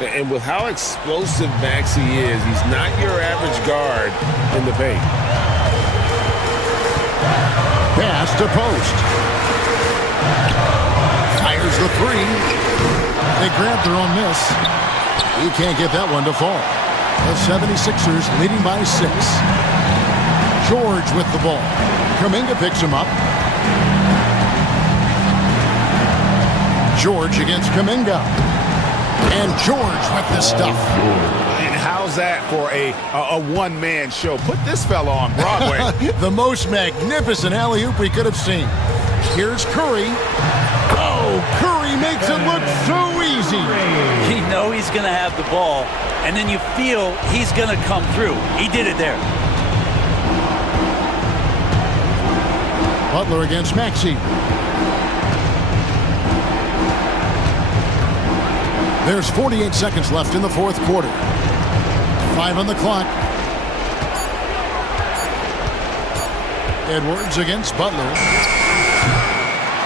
And with how explosive Maxey is, he's not your average guard in the paint. Pass to post. Fires the three. They grab their own miss. He can't get that one to fall. The 76ers leading by 6. George with the ball. Kuminga picks him up. George against Kuminga. And George with the stuff. And how's that for a one-man show? Put this fella on Broadway. The most magnificent alley-oop we could have seen. Here's Curry. Oh, Curry makes it look so easy. You know he's going to have the ball, and then you feel he's going to come through. He did it there. Butler against Maxey. There's 48 seconds left in the fourth quarter. 5 on the clock. Edwards against Butler.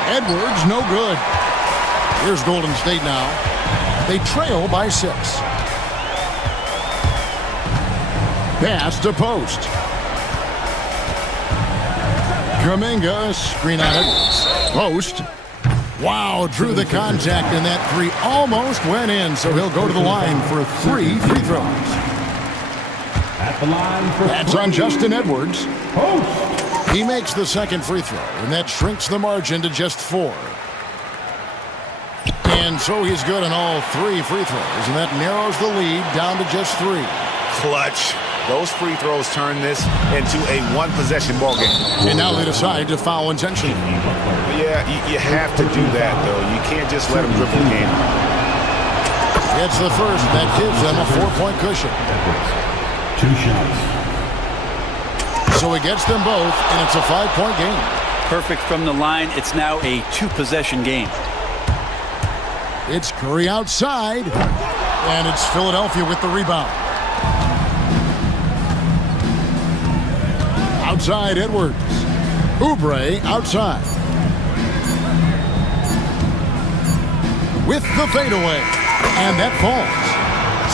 Edwards, no good. Here's Golden State now. They trail by 6. Pass to post. Kuminga, screen on Edwards. Post. Wow, drew the contact, and that three almost went in, so he'll go to the line for 3 free throws. At the line for That's on Justin Edwards. He makes the second free throw, and that shrinks the margin to just 4. And so he's good on all 3 free throws, and that narrows the lead down to just 3. Clutch. Those free throws turn this into a one-possession ball game. And now they decide to foul intentionally. Yeah, you have to do that, though. You can't just let them dribble the game. It's the first. That gives them a 4-point cushion. 2 shots. So he gets them both, and it's a 5-point game. Perfect from the line. It's now a 2-possession game. It's Curry outside, and it's Philadelphia with the rebound. Outside Edwards. Oubre outside. With the fadeaway. And that falls.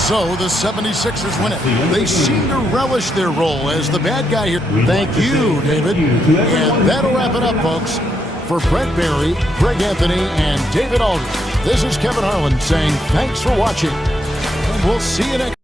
So the 76ers win it. They seem to relish their role as the bad guy here. Thank you, David. And that'll wrap it up, folks. For Brett Barry, Greg Anthony, and David Aldridge, this is Kevin Harlan saying thanks for watching. And we'll see you next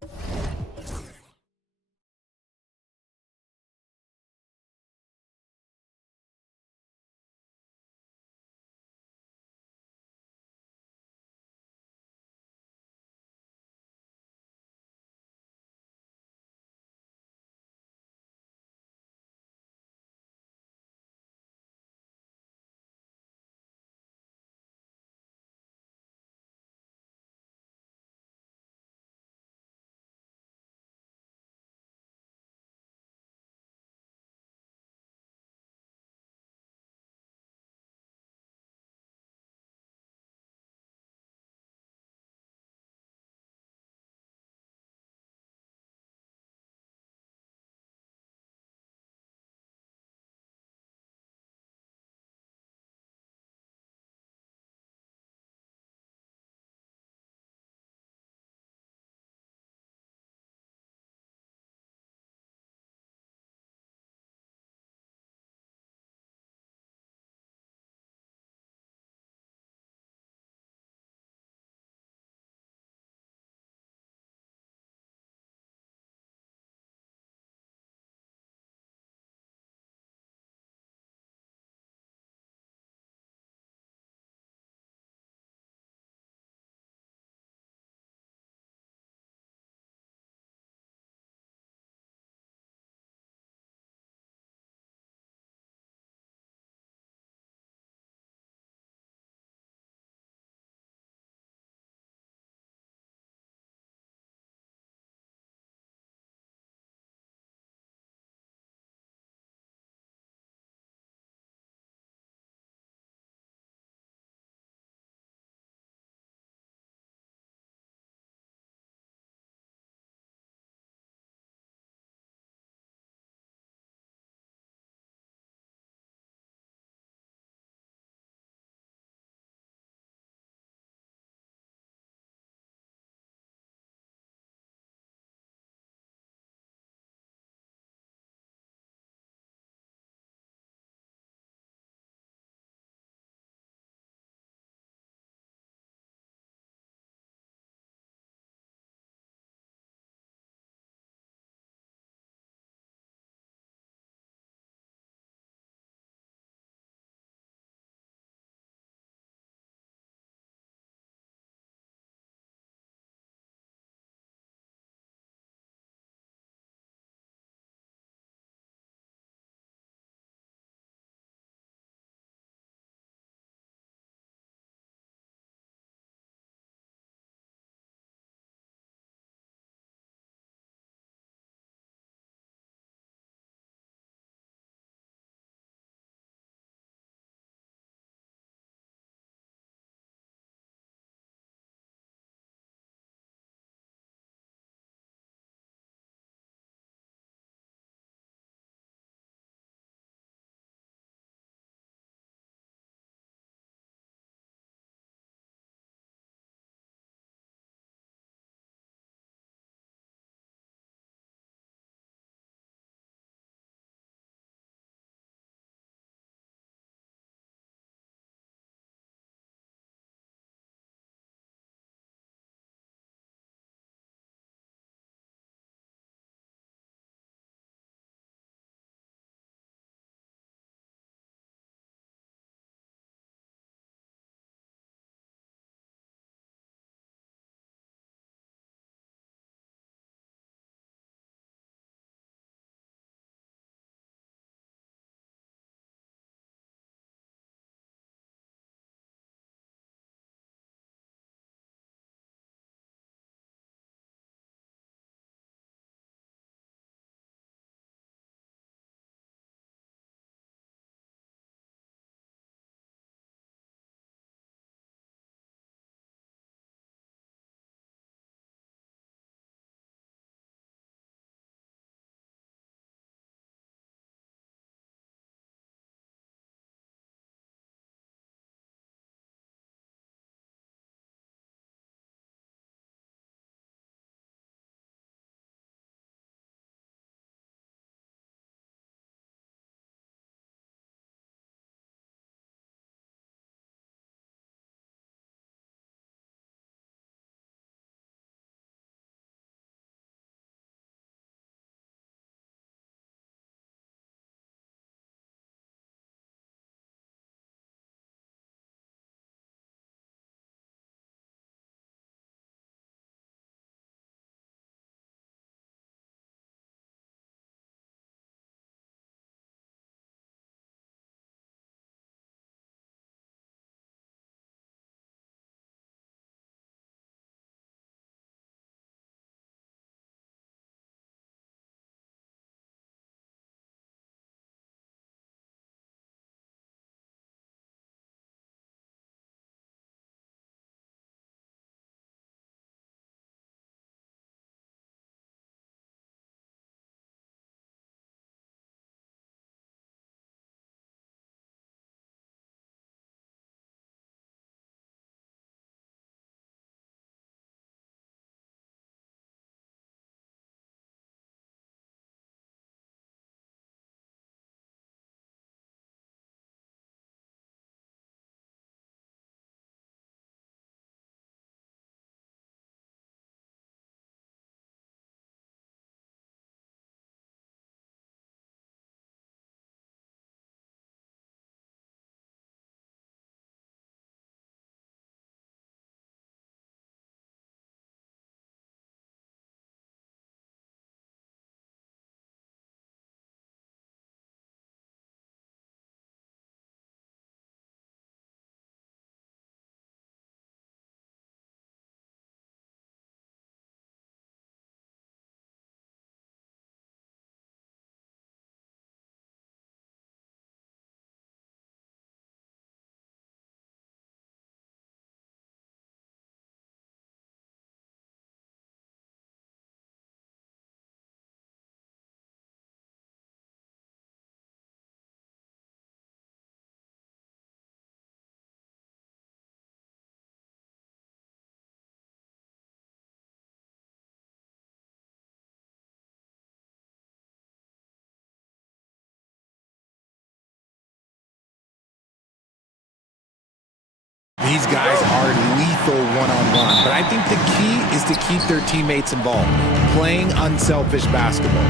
These guys are lethal one-on-one, but I think the key is to keep their teammates involved, playing unselfish basketball.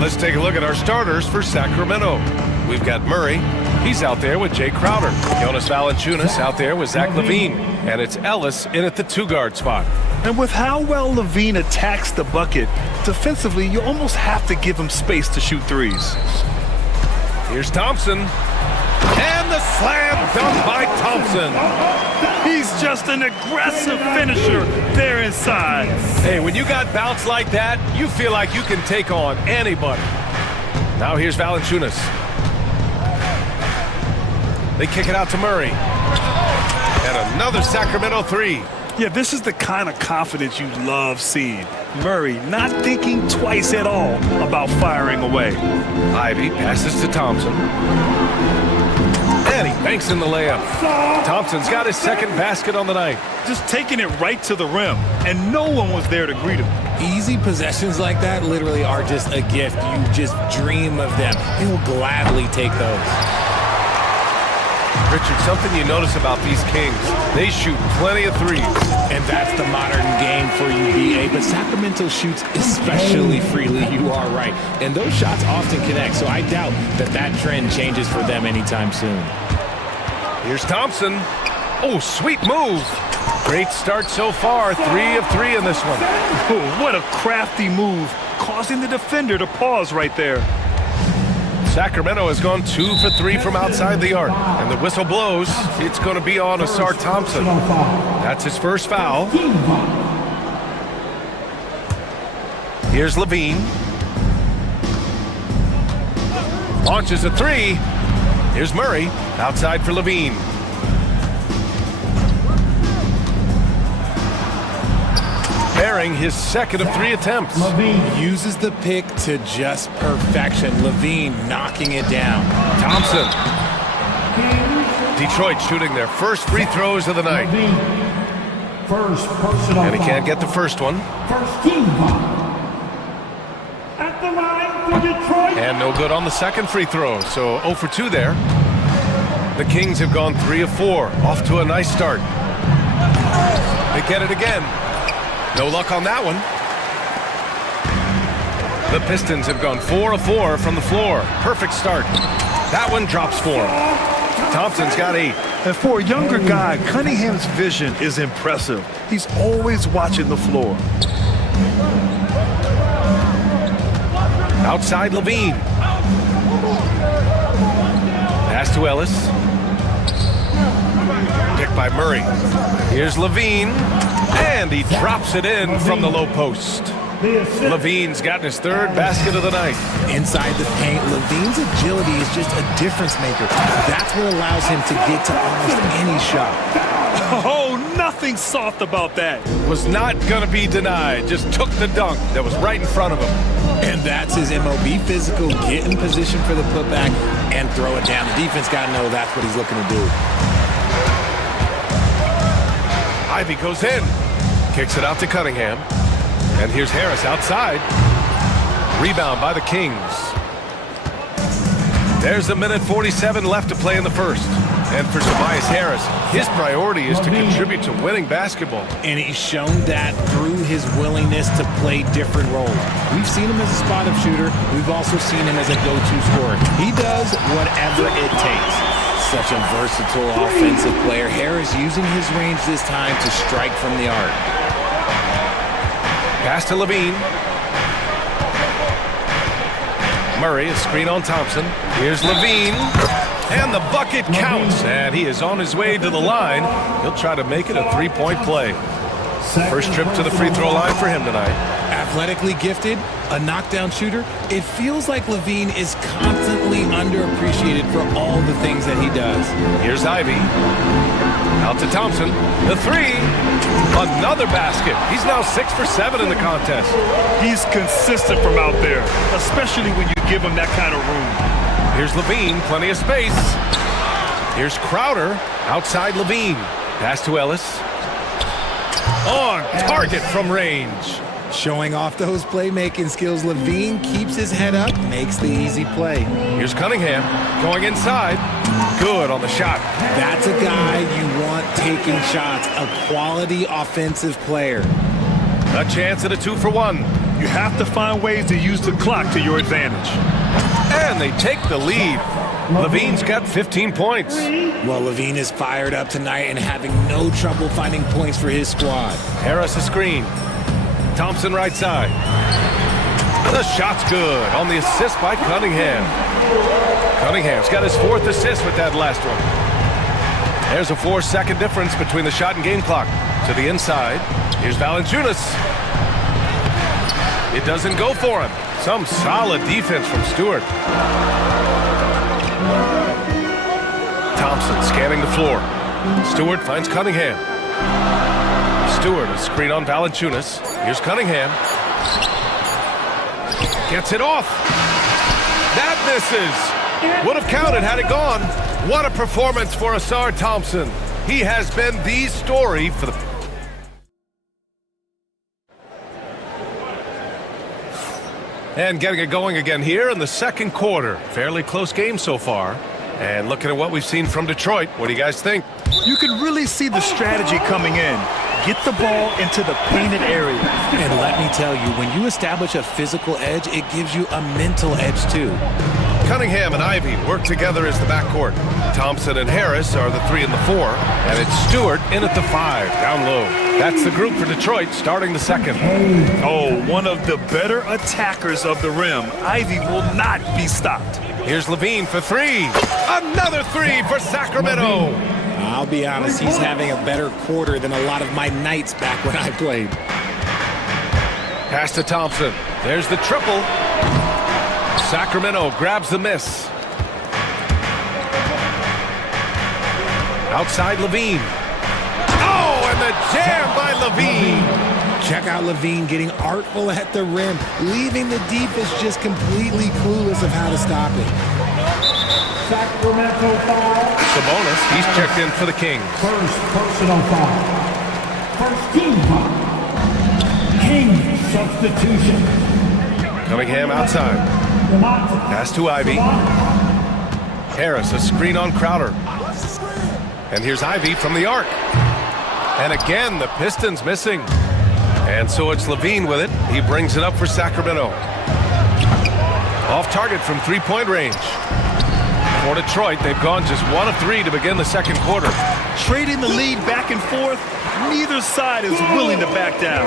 Let's take a look at our starters for Sacramento. We've got Murray. He's out there with Jay Crowder. Jonas Valanciunas out there with Zach LaVine. And it's Ellis in at the two-guard spot. And with how well LaVine attacks the bucket, defensively, you almost have to give him space to shoot threes. Here's Thompson. And the slam dunk by Thompson. He's just an aggressive finisher there inside. Hey, when you got bounce like that, you feel like you can take on anybody. Now here's Valanciunas. They kick it out to Murray. And another Sacramento three. Yeah, this is the kind of confidence you love seeing. Murray not thinking twice at all about firing away. Ivy passes to Thompson. And he banks in the layup. Thompson's got his second basket on the night. Just taking it right to the rim, and no one was there to greet him. Easy possessions like that literally are just a gift. You just dream of them. He will gladly take those. Richard, something you notice about these Kings, they shoot plenty of threes. And that's the modern game for you, BA. But Sacramento shoots especially freely, you are right. And those shots often connect, so I doubt that that trend changes for them anytime soon. Here's Thompson. Oh, sweet move. Great start so far. 3 of 3 in this one. Oh, what a crafty move, causing the defender to pause right there. Sacramento has gone 2 for 3 from outside the arc. And the whistle blows. It's going to be on Asar Thompson. That's his first foul. Here's LaVine. Launches a 3. Here's Murray. Outside for LaVine. Bearing his second of 3 attempts. LaVine uses the pick to just perfection. LaVine knocking it down. Thompson. Detroit shooting their first free throws of the night. First personal And he can't get the first one. First team foul. At the line for Detroit. And no good on the second free throw. So 0 for 2 there. The Kings have gone 3 of 4. Off to a nice start. They get it again. No luck on that one. The Pistons have gone 4 of 4 from the floor. Perfect start. That one drops for him. Thompson's got 8. And for a younger guy, Cunningham's vision is impressive. He's always watching the floor. Outside LaVine. Pass to Ellis. Picked by Murray. Here's LaVine. And he drops it in from the low post. LaVine's gotten his third basket of the night. Inside the paint, LaVine's agility is just a difference maker. That's what allows him to get to almost any shot. Oh, nothing soft about that. Was not going to be denied. Just took the dunk that was right in front of him. And that's his MO. Be physical, get in position for the putback, and throw it down. The defense got to know that's what he's looking to do. Ivy goes in. Kicks it out to Cunningham. And here's Harris outside. Rebound by the Kings. There's 1:47 left to play in the first. And for Tobias Harris, his priority is to contribute to winning basketball. And he's shown that through his willingness to play different roles. We've seen him as a spot-up shooter. We've also seen him as a go-to scorer. He does whatever it takes. Such a versatile offensive player. Harris using his range this time to strike from the arc. Pass to LaVine. Murray, a screen on Thompson. Here's LaVine. And the bucket counts. And he is on his way to the line. He'll try to make it a three-point play. First trip to the free throw line for him tonight. Athletically gifted, a knockdown shooter. It feels like LaVine is constantly underappreciated for all the things that he does. Here's Ivy. Out to Thompson. The 3. Another basket. He's now 6 for 7 in the contest. He's consistent from out there, especially when you give him that kind of room. Here's LaVine, plenty of space. Here's Crowder, outside LaVine. Pass to Ellis. On target from range. Showing off those playmaking skills, LaVine keeps his head up, makes the easy play. Here's Cunningham, going inside. Good on the shot. That's a guy you want taking shots, a quality offensive player. A chance at a 2-for-1. You have to find ways to use the clock to your advantage. And they take the lead. Levine's got 15 points. Well, Levine is fired up tonight and having no trouble finding points for his squad. Harris a screen. Thompson right side. The shot's good on the assist by Cunningham. Cunningham's got his 4th assist with that last one. There's a 4-second difference between the shot and game clock. To the inside. Here's Valanciunas. It doesn't go for him. Some solid defense from Stewart. Thompson scanning the floor. Stewart finds Cunningham. Stewart, a screen on Valanciunas. Here's Cunningham. Gets it off. That misses. Would have counted had it gone. What a performance for Asar Thompson. He has been the story for the... And getting it going again here in the second quarter. Fairly close game so far. And looking at what we've seen from Detroit, what do you guys think? You can really see the strategy coming in. Get the ball into the painted area. And let me tell you, when you establish a physical edge, it gives you a mental edge too. Cunningham and Ivy work together as the backcourt. Thompson and Harris are the 3 and the 4. And it's Stewart in at the 5, down low. That's the group for Detroit starting the second. Oh, one of the better attackers of the rim. Ivy will not be stopped. Here's Levine for 3. Another 3 for Sacramento. I'll be honest, he's having a better quarter than a lot of my nights back when I played. Pass to Thompson. There's the triple. Sacramento grabs the miss. Outside Levine. Oh, and the jam by Levine. Check out Levine getting artful at the rim, leaving the defense just completely clueless of how to stop it. Sacramento foul. Sabonis, he's checked in for the Kings. First personal foul. First team foul. Kings substitution. Cunningham outside. Pass to Ivy. Harris, a screen on Crowder. And here's Ivy from the arc. And again, the Pistons missing. And so it's Levine with it. He brings it up for Sacramento. Off target from 3-point range. For Detroit, they've gone just 1 of 3 to begin the second quarter. Trading the lead back and forth, neither side is willing to back down.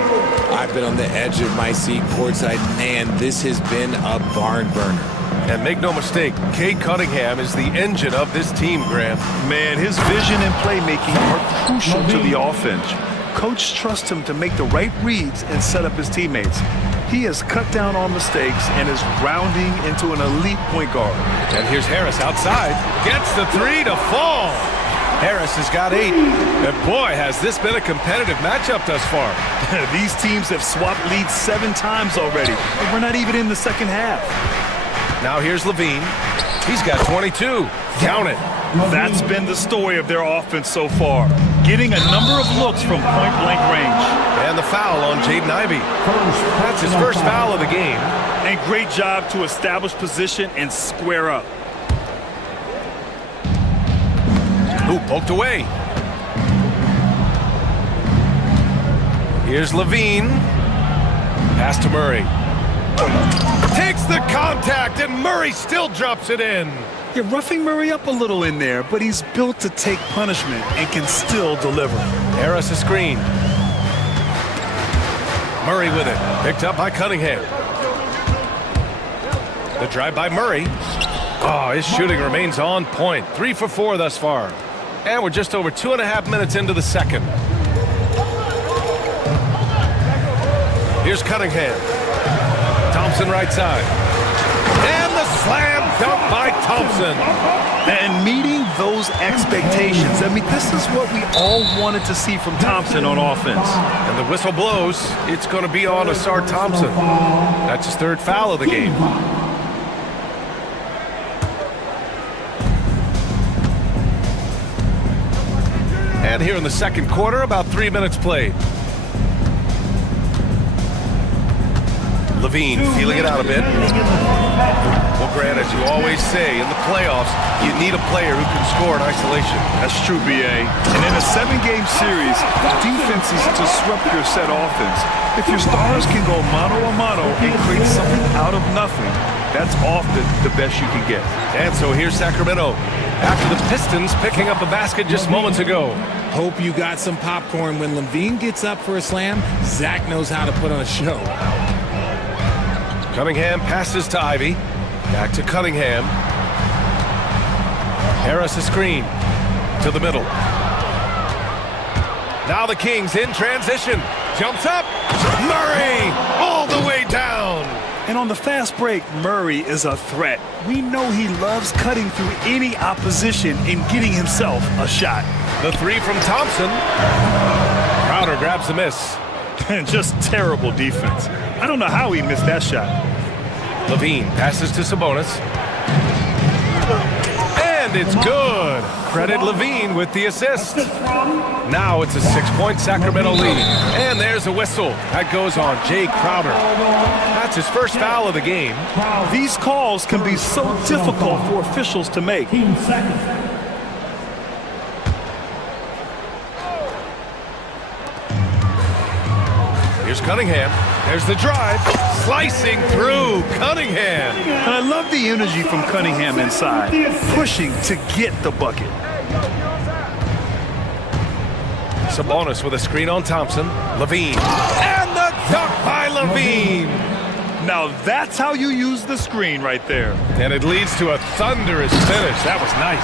I've been on the edge of my seat courtside. Man, this has been a barn burner. And make no mistake, Cade Cunningham is the engine of this team, Grant. Man, his vision and playmaking are crucial to the offense. Coach trusts him to make the right reads and set up his teammates. He has cut down on mistakes and is rounding into an elite point guard. And here's Harris outside. Gets the 3 to fall. Harris has got 8. And boy, has this been a competitive matchup thus far. These teams have swapped leads 7 times already. And we're not even in the second half. Now here's Levine. He's got 22. Count it. That's been the story of their offense so far. Getting a number of looks from point-blank range. And the foul on Jaden Ivey. That's his first foul of the game. And great job to establish position and square up. Ooh, poked away. Here's Levine. Pass to Murray. Takes the contact, and Murray still drops it in. You're roughing Murray up a little in there, but he's built to take punishment and can still deliver. Harris a screen. Murray with it. Picked up by Cunningham. The drive by Murray. Oh, his shooting remains on point. 3 for 4 thus far. And we're just over 2.5 minutes into the second. Here's Cunningham. Thompson right side. And the slam dunk by Thompson. And meeting those expectations. I mean, this is what we all wanted to see from Thompson on offense. And the whistle blows. It's going to be on Asar Thompson. That's his 3rd foul of the game. And here in the second quarter, about 3 minutes played. Levine feeling it out a bit. Will Grant, as you always say, in the playoffs, you need a player who can score in isolation. That's true, BA. And in a 7-game series, defense is to disrupt your set offense. If your stars can go mano-a-mano and create something out of nothing, that's often the best you can get. And so here's Sacramento, after the Pistons picking up a basket just moments ago. Hope you got some popcorn. When Levine gets up for a slam, Zach knows how to put on a show. Cunningham passes to Ivy. Back to Cunningham. Harris a screen to the middle. Now the Kings in transition. Jumps up. Murray all the way down. And on the fast break, Murray is a threat. We know he loves cutting through any opposition and getting himself a shot. The three from Thompson. Crowder grabs the miss. Just terrible defense. I don't know how he missed that shot. Levine passes to Sabonis. And it's good. Credit Levine with the assist. Now it's a 6-point Sacramento lead. And there's a whistle. That goes on Jay Crowder. That's his first foul of the game. These calls can be so difficult for officials to make. Here's Cunningham. There's the drive. Slicing through Cunningham. And I love the energy from Cunningham inside, pushing to get the bucket. Sabonis with a screen on Thompson. Levine. And the dunk by Levine. Now that's how you use the screen right there. And it leads to a thunderous finish. That was nice.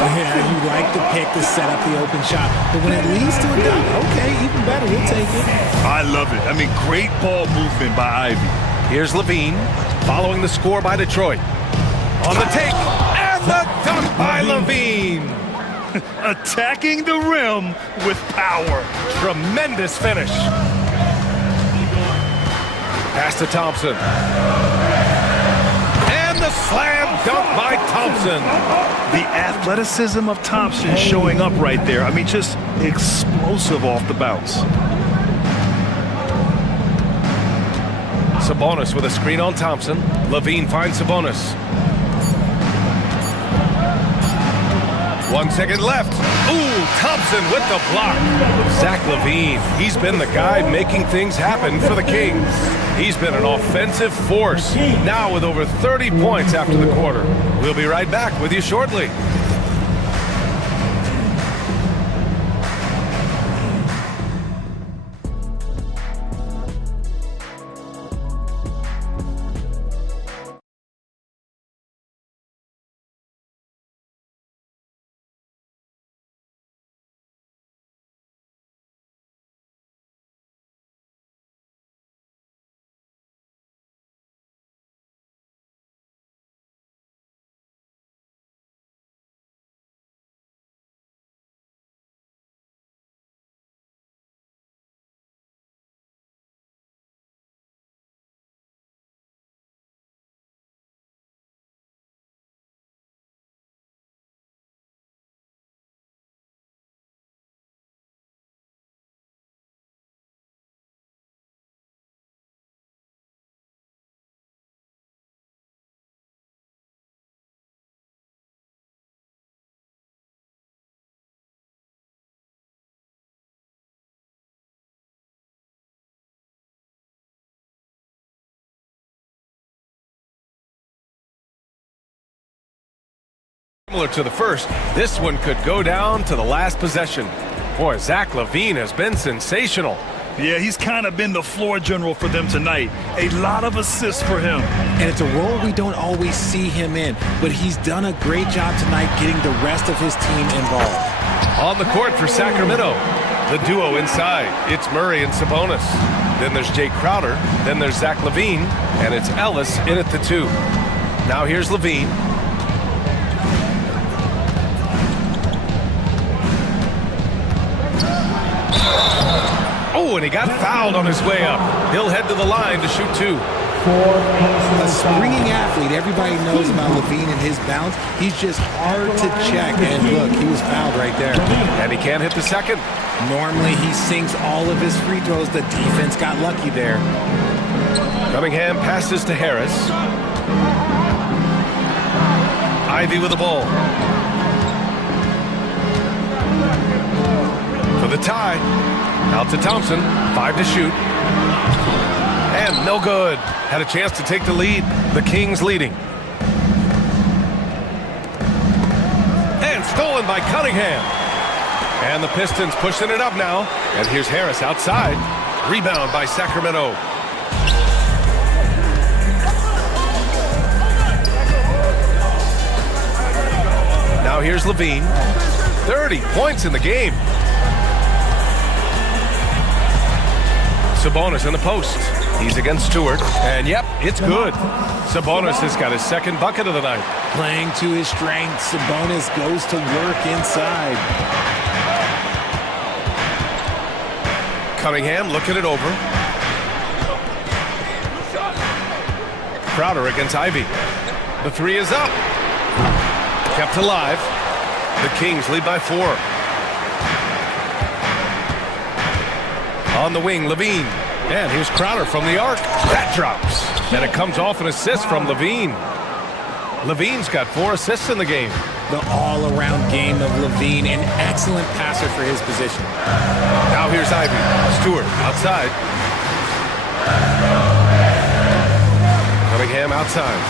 Yeah, you like the pick to set up the open shot, but when it leads to a dunk, okay, even better, we'll take it. I love it. I mean, great ball movement by Ivy. Here's Levine, following the score by Detroit. On the take, and the dunk by Levine. Attacking the rim with power. Tremendous finish. Pass to Thompson. And the slam dunk by Thompson. The athleticism of Thompson showing up right there. I mean, just explosive off the bounce. Sabonis with a screen on Thompson. Levine finds Sabonis. 1 second left. Ooh, Thompson with the block. Zach Levine, he's been the guy making things happen for the Kings. He's been an offensive force, now with over 30 points after the quarter. We'll be right back with you shortly. Similar to the first, this one could go down to the last possession. Boy, Zach Levine has been sensational. Yeah, he's kind of been the floor general for them tonight. A lot of assists for him. And it's a role we don't always see him in, but he's done a great job tonight getting the rest of his team involved. On the court for Sacramento, the duo inside. It's Murray and Sabonis. Then there's Jay Crowder. Then there's Zach Levine. And it's Ellis in at the 2. Now here's Levine. Oh, and he got fouled on his way up. He'll head to the line to shoot 2. A springing athlete, everybody knows about Levine and his bounce. He's just hard to check, and look, he was fouled right there. And he can't hit the second. Normally, he sinks all of his free throws. The defense got lucky there. Cunningham passes to Harris. Ivy with the ball. For the tie. Out to Thompson. 5 to shoot. And no good. Had a chance to take the lead. The Kings leading. And stolen by Cunningham. And the Pistons pushing it up now. And here's Harris outside. Rebound by Sacramento. Now here's Levine. 30 points in the game. Sabonis in the post. He's against Stewart. And yep, it's good. Sabonis has got his second bucket of the night. Playing to his strengths, Sabonis goes to work inside. Cunningham looking it over. Crowder against Ivy. The 3 is up. Kept alive. The Kings lead by 4. On the wing, Levine. And here's Crowder from the arc. That drops. And it comes off an assist from Levine. Levine's got 4 assists in the game. The all-around game of Levine, an excellent passer for his position. Now here's Ivy. Stewart outside. Cunningham outside.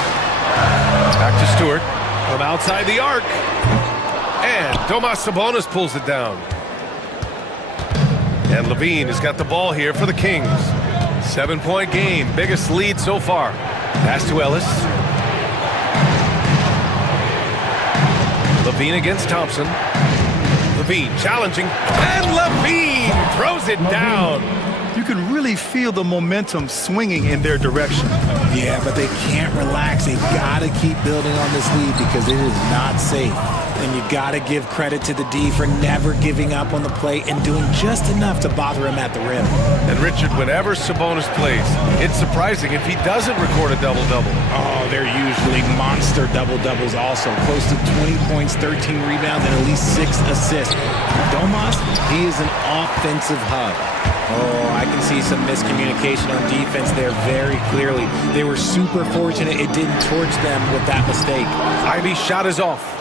Back to Stewart. From outside the arc. And Domas Sabonis pulls it down. And Levine has got the ball here for the Kings. 7-point game. Biggest lead so far. Pass to Ellis. Levine against Thompson. Levine challenging. And Levine throws it down. You can really feel the momentum swinging in their direction. Yeah, but they can't relax. They've got to keep building on this lead because it is not safe. And you got to give credit to the D for never giving up on the play and doing just enough to bother him at the rim. And Richard, whenever Sabonis plays, it's surprising if he doesn't record a double-double. Oh, they're usually monster double-doubles also. Close to 20 points, 13 rebounds, and at least 6 assists. Domas, he is an offensive hub. Oh, I can see some miscommunication on defense there very clearly. They were super fortunate it didn't torch them with that mistake. Ivy's shot is off.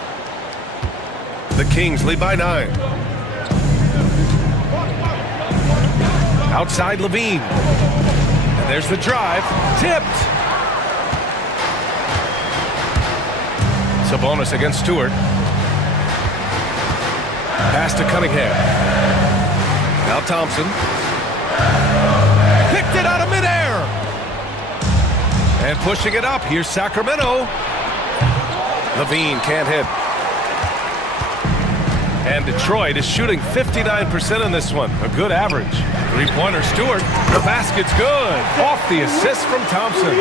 The Kings lead by 9. Outside Levine. And there's the drive. Tipped. Sabonis against Stewart. Pass to Cunningham. Now Thompson. Picked it out of midair. And pushing it up. Here's Sacramento. Levine can't hit. And Detroit is shooting 59% in this one. A good average. 3-pointer Stewart. The basket's good. Off the assist from Thompson.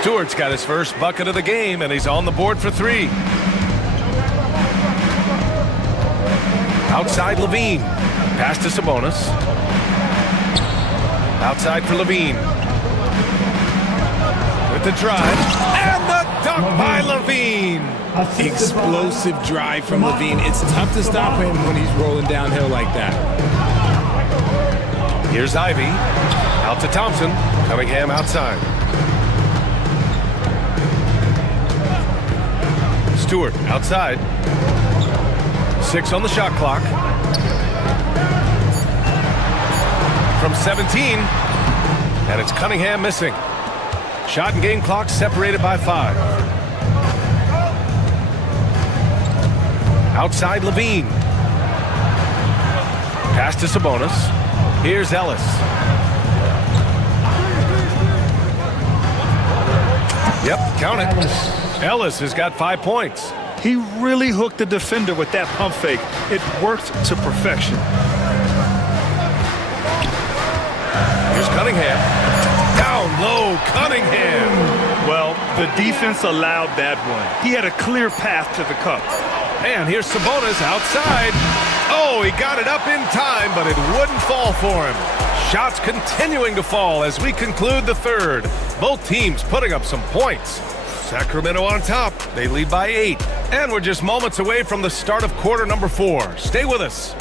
Stewart's got his first bucket of the game, and he's on the board for 3. Outside Levine. Pass to Sabonis. Outside for Levine. With the drive. And the dunk by Levine. Explosive drive from Levine. It's tough to stop him when he's rolling downhill like that. Here's Ivy. Out to Thompson. Cunningham outside. Stewart outside. 6 on the shot clock. From 17. And it's Cunningham missing. Shot and game clock separated by 5. Outside Levine. Pass to Sabonis. Here's Ellis. Yep, count it. Ellis has got 5 points. He really hooked the defender with that pump fake. It worked to perfection. Here's Cunningham. Down low, Cunningham. Well, the defense allowed that one. He had a clear path to the cup. And here's Sabonis outside. Oh, he got it up in time, but it wouldn't fall for him. Shots continuing to fall as we conclude the 3rd. Both teams putting up some points. Sacramento on top. They lead by 8. And we're just moments away from the start of quarter number 4. Stay with us.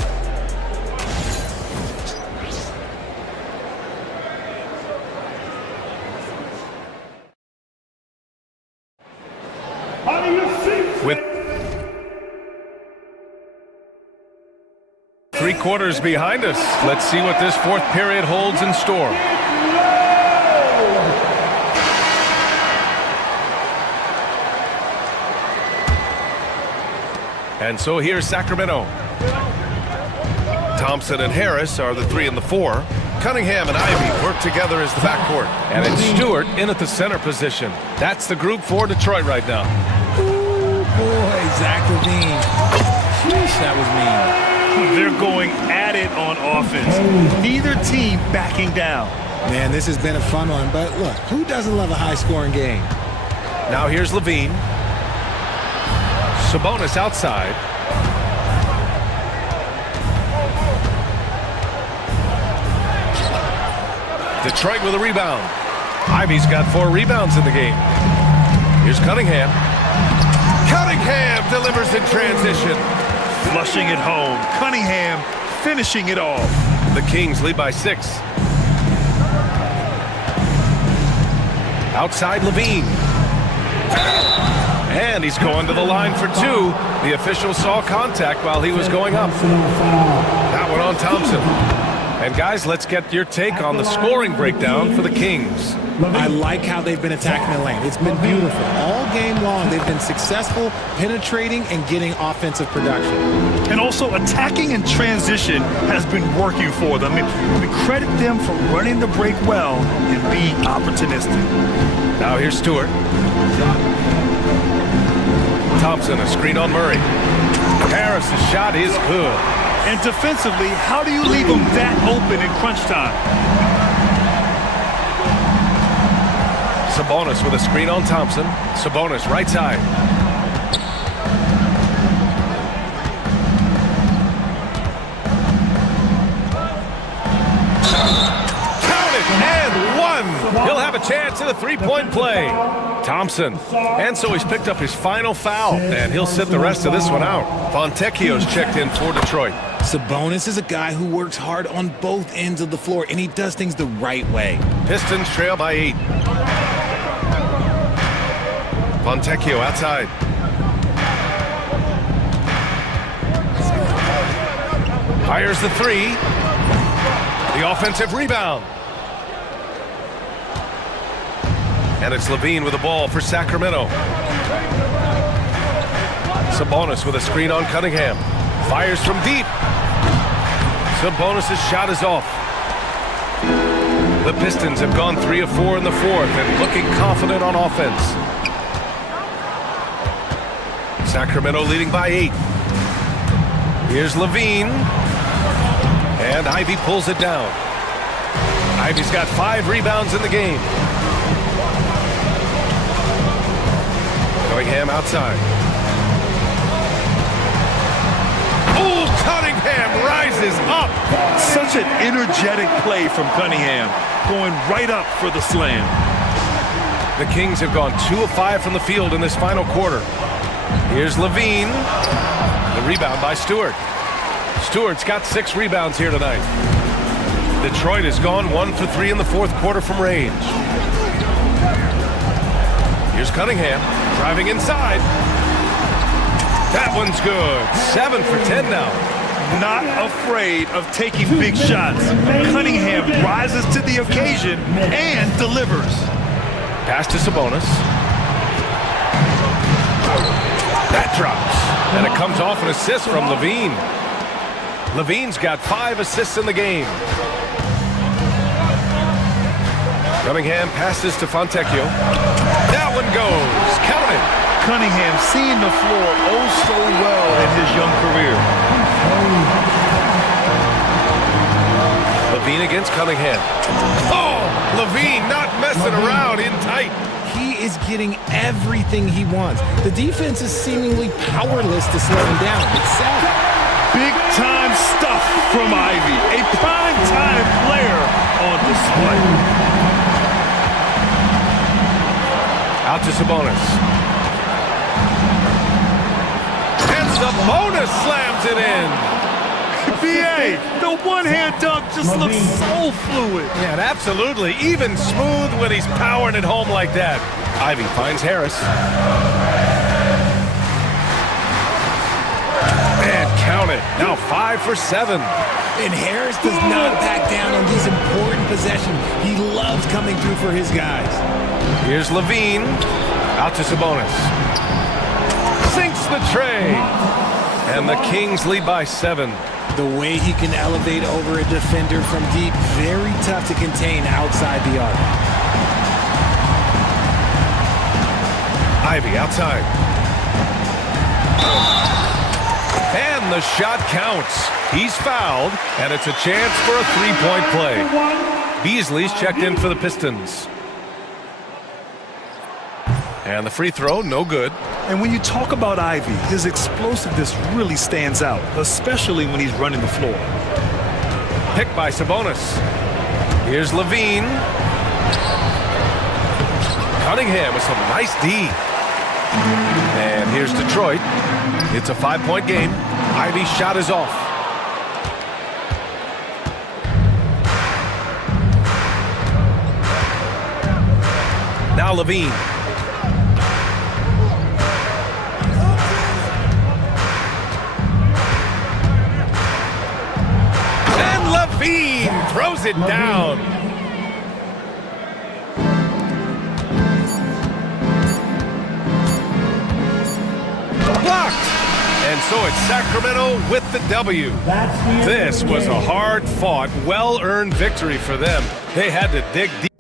3 quarters behind us. Let's see what this fourth period holds in store. And so here's Sacramento. Thompson and Harris are the 3 and the 4. Cunningham and Ivy work together as the backcourt. And it's Stewart in at the center position. That's the group for Detroit right now. Ooh, boy, Zach LaVine. Sheesh, that was mean. They're going at it on offense. Neither team backing down. Man, this has been a fun one, but look, who doesn't love a high-scoring game? Now here's LaVine. Sabonis outside. Detroit with a rebound. Ivy's got 4 rebounds in the game. Here's Cunningham. Cunningham delivers in transition. Flushing it home. Cunningham finishing it off. The Kings lead by 6. Outside LaVine. And he's going to the line for 2. The official saw contact while he was going up. That one on Thompson. And guys, let's get your take on the scoring breakdown for the Kings. I like how they've been attacking the lane. It's been beautiful. All game long, they've been successful penetrating and getting offensive production. And also attacking in transition has been working for them. We credit them for running the break well and being opportunistic. Now here's Stewart. Thompson, a screen on Murray. Harris's shot is good. And defensively, how do you leave them that open in crunch time? Sabonis with a screen on Thompson. Sabonis right side. Count it and 1. He'll have a chance at a 3-point play. Thompson. And so he's picked up his final foul, and he'll sit the rest of this one out. Fontecchio's checked in for Detroit. Sabonis is a guy who works hard on both ends of the floor, and he does things the right way. Pistons trail by 8. Fontecchio outside. Fires the 3. The offensive rebound. And it's LaVine with the ball for Sacramento. Sabonis with a screen on Cunningham. Fires from deep. Sabonis' shot is off. The Pistons have gone 3 of 4 in the fourth and looking confident on offense. Sacramento leading by 8. Here's LaVine. And Ivy pulls it down. Ivy's got 5 rebounds in the game. Cunningham outside. Oh, Cunningham rises up. Such an energetic play from Cunningham, going right up for the slam. The Kings have gone 2 of 5 from the field in this final quarter. Here's LaVine. The rebound by Stewart. Stewart's got 6 rebounds here tonight. Detroit has gone 1 for 3 in the fourth quarter from range. Here's Cunningham driving inside. That one's good. 7 for 10 now. Not afraid of taking big shots. Cunningham rises to the occasion and delivers. Pass to Sabonis. That drops. And it comes off an assist from LaVine. LaVine's got 5 assists in the game. Cunningham passes to Fontecchio. That one goes. Count it. Cunningham seeing the floor oh so well in his young career. LaVine against Cunningham. Oh, LaVine not messing around in tight. He is getting everything he wants. The defense is seemingly powerless to slow him down. It's sad. Big-time stuff from Ivy. A prime-time player on display. Out to Sabonis. And Sabonis slams it in. BA, the one-hand dunk just looks so fluid. Yeah, absolutely. Even smooth when he's powering it home like that. Ivy finds Harris. And count it. play. Now 5 for 7. And Harris does not back down on these important possessions. He loves coming through for his guys. Here's Levine. Out to Sabonis. Sinks the tray. And the Kings lead by 7. The way he can elevate over a defender from deep, very tough to contain outside the arc. Ivy outside. And the shot counts. He's fouled, and it's a chance for a three-point play. Beasley's checked in for the Pistons. And the free throw, no good. And when you talk about Ivy, his explosiveness really stands out, especially when he's running the floor. Picked by Sabonis. Here's Levine. Cunningham with some nice D. And here's Detroit. It's a 5-point game. Ivy's shot is off. Now Levine. And Levine throws it down. Blocked. And so it's Sacramento with the W. This was a hard-fought, well-earned victory for them. They had to dig deep.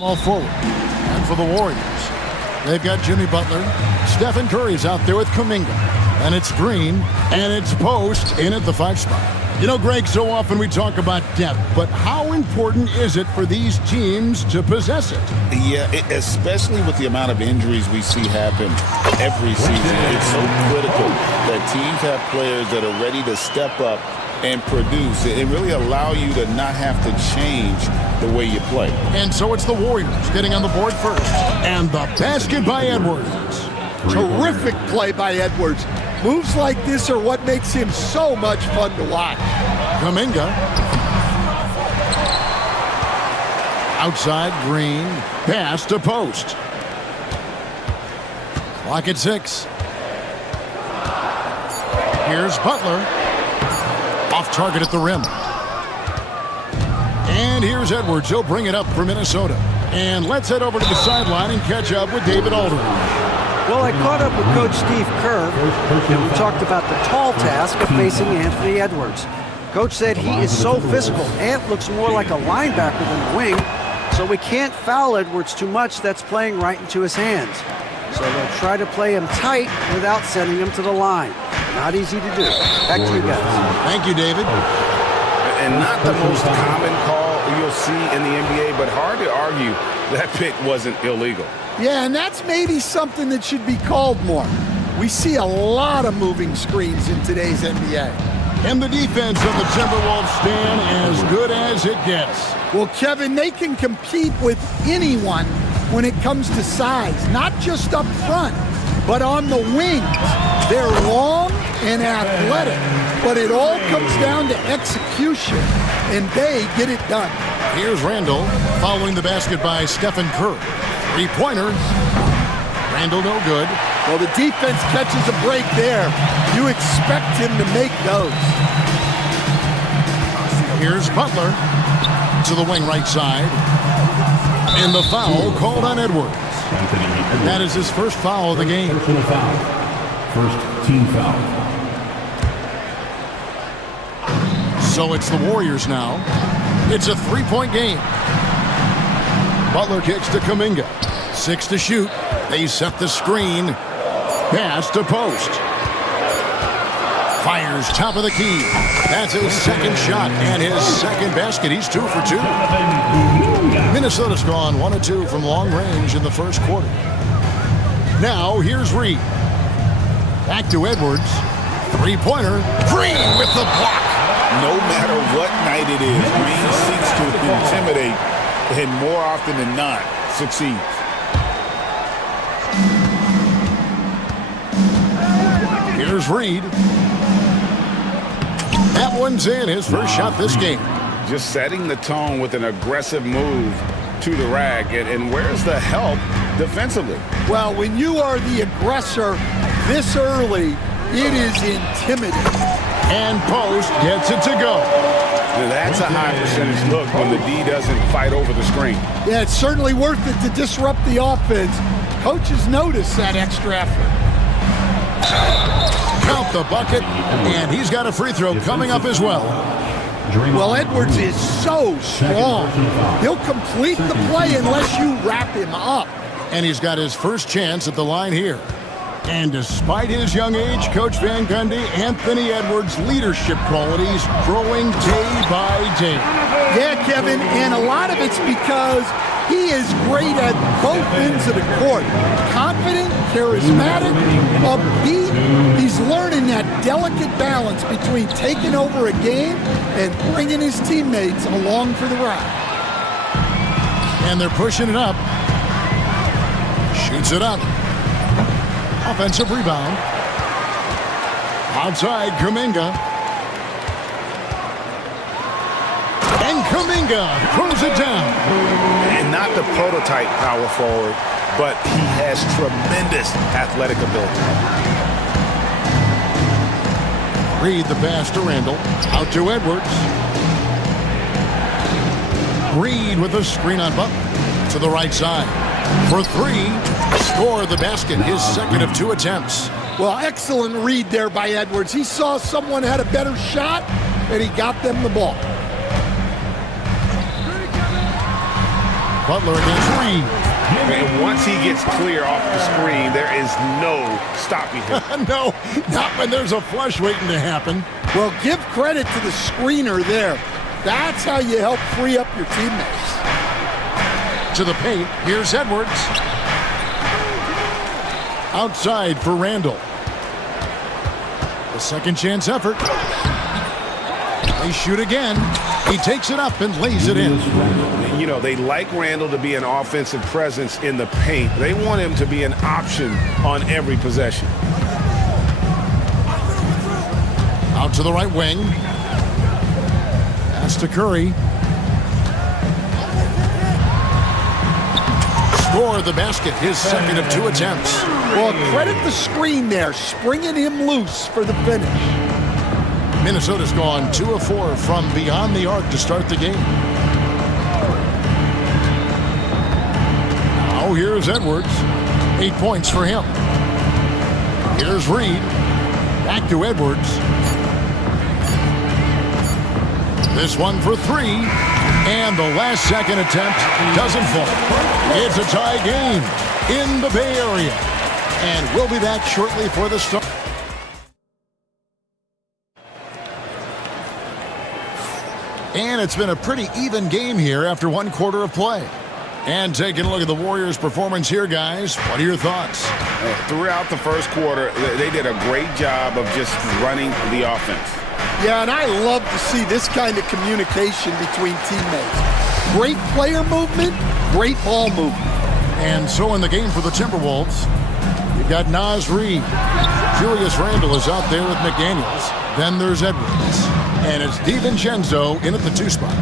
All forward. And for the Warriors, they've got Jimmy Butler. Stephen Curry's out there with Kuminga. And it's Green. And it's Post in at the 5 spot. You know, Greg, so often we talk about depth, but how important is it for these teams to possess it? Yeah, especially with the amount of injuries we see happen every season. It's so critical that teams have players that are ready to step up and produce and really allow you to not have to change the way you play. And so it's the Warriors getting on the board first. And the basket by Edwards. Terrific play by Edwards. Moves like this are what makes him so much fun to watch. Kuminga. Outside, Green. Pass to Post. Clock at 6. Here's Butler. Off target at the rim. And here's Edwards. He'll bring it up for Minnesota. And let's head over to the sideline and catch up with David Aldridge. Well, I caught up with Coach Steve Kerr, and we talked about the tall task of facing Anthony Edwards. Coach said he is so physical. Ant looks more like a linebacker than a wing, so we can't foul Edwards too much. That's playing right into his hands. So they'll try to play him tight without sending him to the line. Not easy to do. Back to you guys. Thank you, David. And not the most common call you'll see in the NBA, but hard to argue that pick wasn't illegal. Yeah, and that's maybe something that should be called more. We see a lot of moving screens in today's NBA. And the defense of the Timberwolves stand as good as it gets. Well, Kevin, they can compete with anyone when it comes to size, not just up front, but on the wings. They're long and athletic, but it all comes down to execution, and they get it done. Here's Randall following the basket by Stephen Curry. Three-pointer. Randall no good. Well, the defense catches a break there. You expect him to make those. Here's Butler to the wing right side. And the foul called on Edwards. That is his first foul of the game. First team foul. So it's the Warriors now. It's a 3-point game. Butler kicks to Kuminga. 6 to shoot. They set the screen. Pass to Post. Fires top of the key. That's his second shot and his second basket. He's 2 for 2. Minnesota's gone 1 of 2 from long range in the first quarter. Now here's Reed. Back to Edwards. Three-pointer. Green with the block. No matter what night it is, Green seeks to intimidate and more often than not succeeds. Here's Reed. That one's in, his first shot this game. Just setting the tone with an aggressive move to the rack. And where's the help defensively? Well, when you are the aggressor this early, it is intimidating. And Post gets it to go. Now that's a high percentage look when the D doesn't fight over the screen. Yeah, it's certainly worth it to disrupt the offense. Coaches notice that extra effort. Count the bucket, and he's got a free throw coming up as well. Well, Edwards is so strong. He'll complete the play unless you wrap him up. And he's got his first chance at the line here. And despite his young age, Coach Van Gundy, Anthony Edwards' leadership qualities growing day by day. Yeah, Kevin, and a lot of it's because he is great at both ends of the court. Confident, charismatic, upbeat. He's learning that delicate balance between taking over a game and bringing his teammates along for the ride. And they're pushing it up. Shoots it up. Offensive rebound. Outside, Kuminga. And Kuminga throws it down. And not the prototype power forward, but he has tremendous athletic ability. Reed the pass to Randall. Out to Edwards. Reed with a screen on Butler. To the right side. For 3. Score the basket, his second of 2 attempts. Well, excellent read there by Edwards. He saw someone had a better shot, and he got them the ball. Butler against Reed. And once he gets clear off the screen, there is no stopping him. No, not when there's a flush waiting to happen. Well, give credit to the screener there. That's how you help free up your teammates. To the paint, here's Edwards. Outside for Randall. The second chance effort. They shoot again. He takes it up and lays it in. You know, they like Randall to be an offensive presence in the paint. They want him to be an option on every possession. Out to the right wing. Pass to Curry. Score the basket, his second of 2 attempts. Well, credit the screen there, springing him loose for the finish. Minnesota's gone 2 of 4 from beyond the arc to start the game. Now here's Edwards. 8 points for him. Here's Reed. Back to Edwards. This one for 3. And the last second attempt doesn't fall. It's a tie game in the Bay Area. And we'll be back shortly for the start. And it's been a pretty even game here after 1 quarter of play. And taking a look at the Warriors' performance here, guys, what are your thoughts? Throughout the first quarter, they did a great job of just running the offense. Yeah, and I love to see this kind of communication between teammates. Great player movement, great ball movement. And so in the game for the Timberwolves, you've got Naz Reid. Julius Randle is out there with McDaniels. Then there's Edwards. And it's DiVincenzo in at the 2 spot.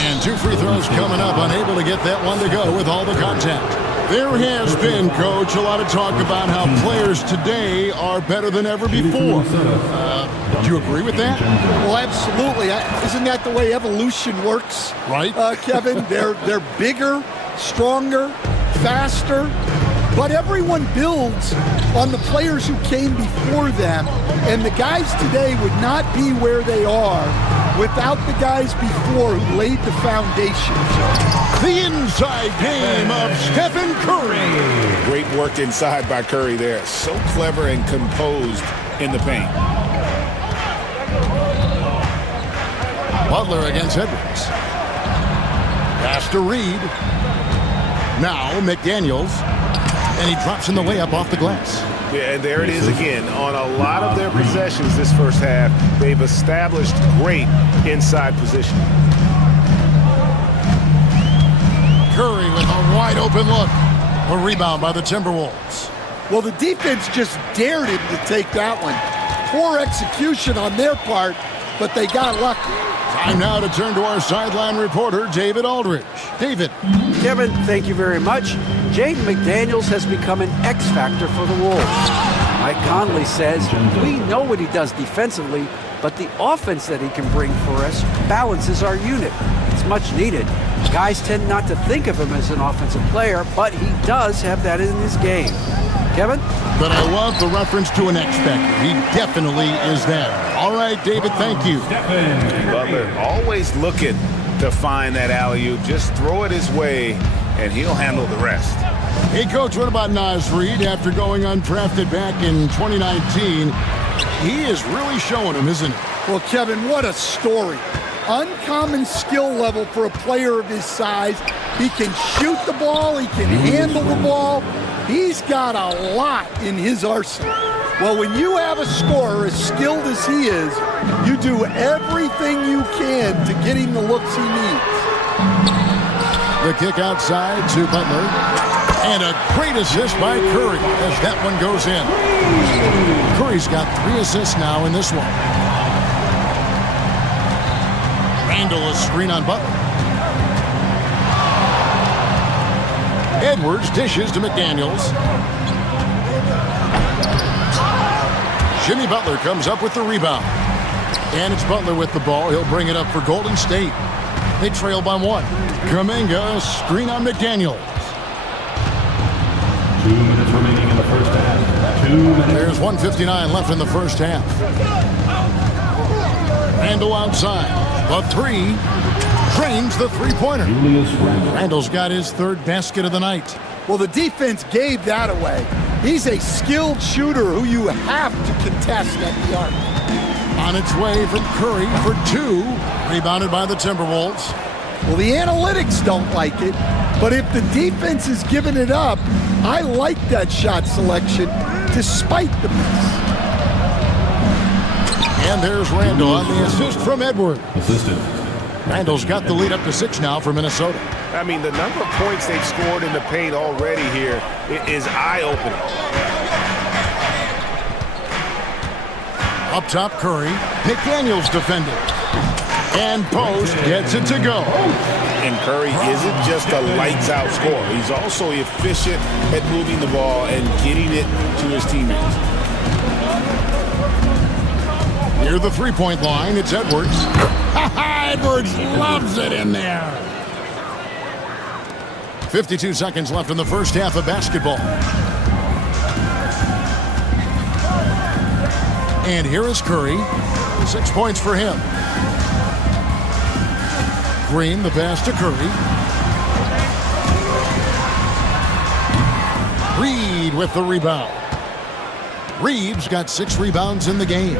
And 2 free throws coming up, unable to get that one to go with all the contact. There has been, Coach, a lot of talk about how players today are better than ever before. Do you agree with that? Well, absolutely. Isn't that the way evolution works? Right. Kevin, they're bigger, stronger, faster. But everyone builds on the players who came before them. And the guys today would not be where they are without the guys before who laid the foundation. The inside game of Stephen Curry. Great work inside by Curry there. So clever and composed in the paint. Butler against Edwards. Pass to Reed. Now McDaniels. And he drops in the layup off the glass. Yeah, and there it is again. On a lot of their possessions this first half, they've established great inside position. Curry with a wide open look. A rebound by the Timberwolves. Well, the defense just dared him to take that one. Poor execution on their part, but they got lucky. Time now to turn to our sideline reporter, David Aldridge. David. Kevin, thank you very much. Jaden McDaniels has become an X factor for the Wolves. Mike Conley says, we know what he does defensively, but the offense that he can bring for us balances our unit. It's much needed. Guys tend not to think of him as an offensive player, but he does have that in his game. Kevin? But I love the reference to an X factor. He definitely is that. All right, David, thank you. Butler always looking to find that alley-oop. Just throw it his way, and he'll handle the rest. Hey, Coach, what about Naz Reid? After going undrafted back in 2019, he is really showing him, isn't he? Well, Kevin, what a story. Uncommon skill level for a player of his size. He can shoot the ball. He can handle the ball. He's got a lot in his arsenal. Well, when you have a scorer as skilled as he is, you do everything you can to get him the looks he needs. The kick outside to Butler. And a great assist by Curry as that one goes in. Curry's got 3 assists now in this one. Randall a screen on Butler. Edwards dishes to McDaniels. Jimmy Butler comes up with the rebound. And it's Butler with the ball. He'll bring it up for Golden State. They trail by 1. Kuminga, screen on McDaniels. 2 minutes remaining in the first half. 2 minutes. There's 1:59 left in the first half. Randall outside. The 3. drains the three-pointer. Randall's got his third basket of the night. Well, the defense gave that away. He's a skilled shooter who you have to contest at the arc. On its way from Curry for two. Rebounded by the Timberwolves. Well, the analytics don't like it, but if the defense is giving it up, I like that shot selection despite the miss. And there's Randall on the assist from Edwards. Randall's got the lead up to 6 now for Minnesota. I mean, the number of points they've scored in the paint already here is eye-opening. Up top, Curry. McDaniels defending. And Post gets it to go. And Curry isn't just a lights-out scorer. He's also efficient at moving the ball and getting it to his teammates. Near the three-point line, it's Edwards. Edwards loves it in there. 52 seconds left in the first half of basketball. And here is Curry. 6 points for him. Green, the pass to Curry. Reed with the rebound. Reed's got 6 rebounds in the game.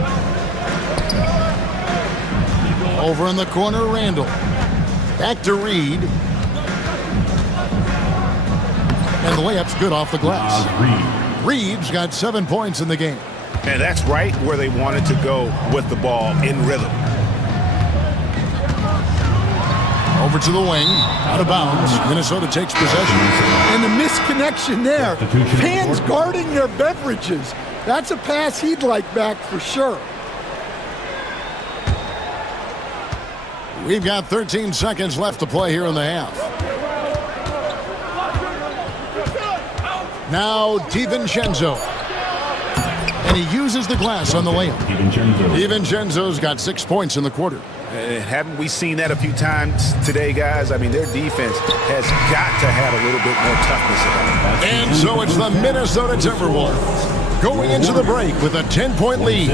Over in the corner, Randall. Back to Reed. And the layup's good off the glass. Reed's got 7 points in the game. And that's right where they wanted to go with the ball, in rhythm. Over to the wing, out of bounds. Minnesota takes possession. And the misconnection there. Fans guarding their beverages. That's a pass he'd like back for sure. We've got 13 seconds left to play here in the half. Now DiVincenzo. And he uses the glass on the layup. DiVincenzo's got 6 points in the quarter. Haven't we seen that a few times today, guys? I mean, their defense has got to have a little bit more toughness about it. And so it's the Minnesota Timberwolves going into the break with a 10-point lead.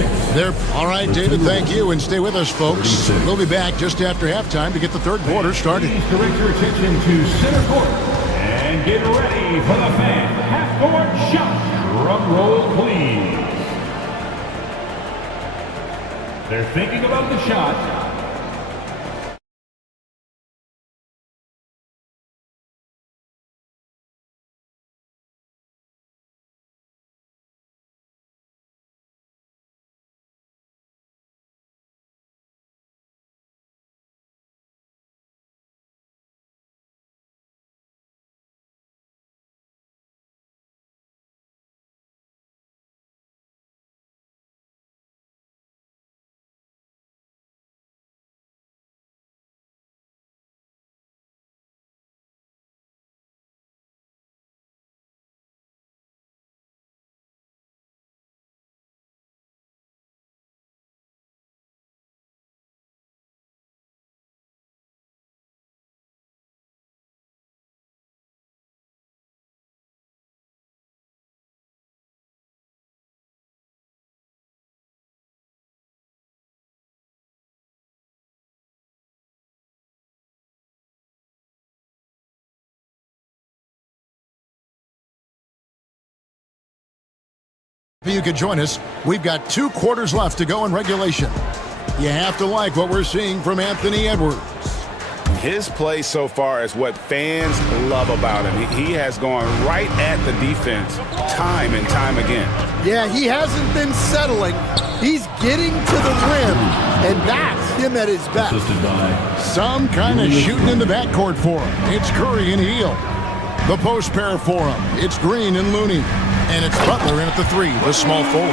All right, David, thank you, and stay with us, folks. We'll be back just after halftime to get the third quarter started. Please direct your attention to center court and get ready for the fan half-court shot. Drum roll, please. They're thinking about the shot. You could join us. We've got 2 quarters left to go in regulation. You have to like what we're seeing from Anthony Edwards. His play so far is what fans love about him. He has gone right at the defense time and time again. Yeah, he hasn't been settling. He's getting to the rim, and that's him at his best. Some kind of shooting in the backcourt for him. It's Curry and Heel. The post pair for him. It's Green and Looney. And it's Butler in at the 3, the small forward.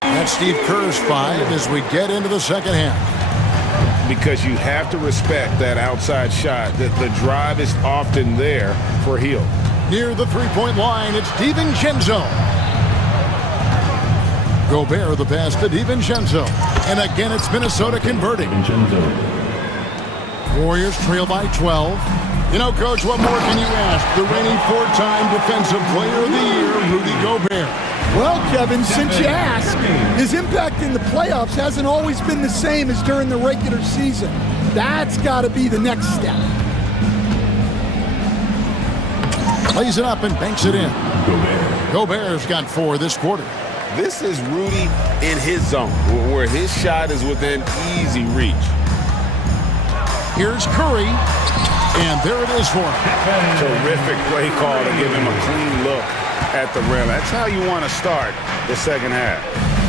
That's Steve Kerr's 5 as we get into the second half. Because you have to respect that outside shot. The drive is often there for Hill. Near the three-point line, it's DiVincenzo. Gobert the pass to DiVincenzo. And again, it's Minnesota converting. Warriors trail by 12. You know, Coach, what more can you ask? The reigning 4-time Defensive Player of the Year, Rudy Gobert. Well, Kevin, since you asked, his impact in the playoffs hasn't always been the same as during the regular season. That's got to be the next step. Plays it up and banks it in. Gobert's got 4 this quarter. This is Rudy in his zone, where his shot is within easy reach. Here's Curry, and there it is for him. Terrific play call to give him a clean look at the rim. That's how you want to start the second half.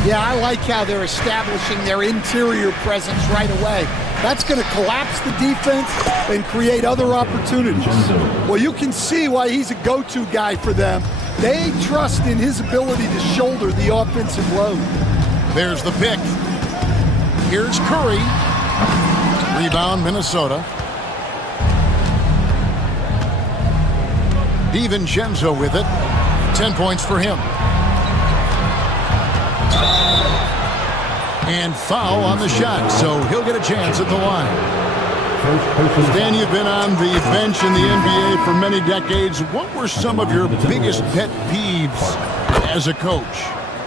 Yeah, I like how they're establishing their interior presence right away. That's going to collapse the defense and create other opportunities. Well, you can see why he's a go-to guy for them. They trust in his ability to shoulder the offensive load. There's the pick. Here's Curry. Rebound, Minnesota. DiVincenzo with it. 10 points for him. And foul on the shot, so he'll get a chance at the line. Stan, you've been on the bench in the NBA for many decades. What were some of your biggest pet peeves as a coach?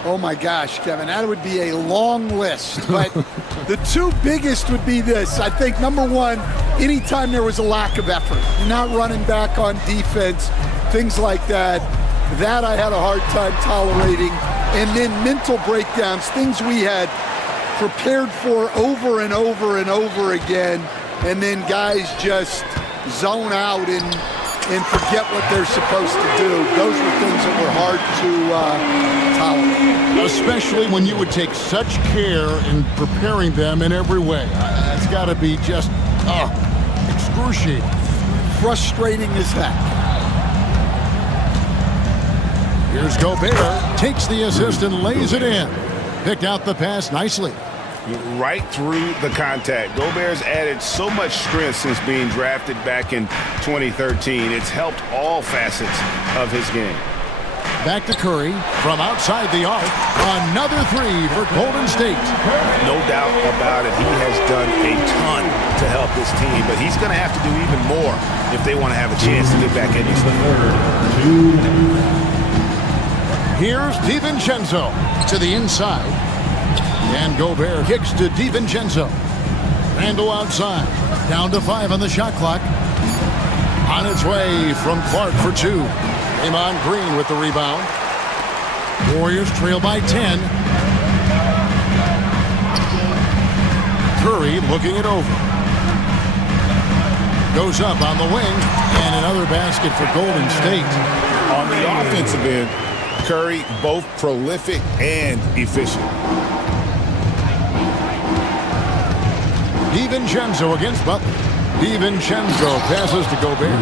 Oh my gosh, Kevin, that would be a long list. But the 2 biggest would be this. I think number 1, anytime there was a lack of effort, not running back on defense, things like that, that I had a hard time tolerating. And then mental breakdowns, things we had prepared for over and over and over again. And then guys just zone out and forget what they're supposed to do. Those were things that were hard to tolerate. Especially when you would take such care in preparing them in every way. It's got to be just excruciating. Frustrating as heck. Here's Gobert, takes the assist and lays it in. Picked out the pass nicely. Right through the contact. Gobert's added so much strength since being drafted back in 2013. It's helped all facets of his game. Back to Curry from outside the arc. Another 3 for Golden State. No doubt about it. He has done a ton to help this team, but he's going to have to do even more if they want to have a chance to get back in this thing. Here's DiVincenzo to the inside. And Gobert kicks to DiVincenzo. Randall outside. Down to 5 on the shot clock. On its way from Clark for 2. Draymond Green with the rebound. Warriors trail by 10. Curry looking it over. Goes up on the wing. And another basket for Golden State. On the offensive end, Curry both prolific and efficient. DiVincenzo against Butler. DiVincenzo passes to Gobert.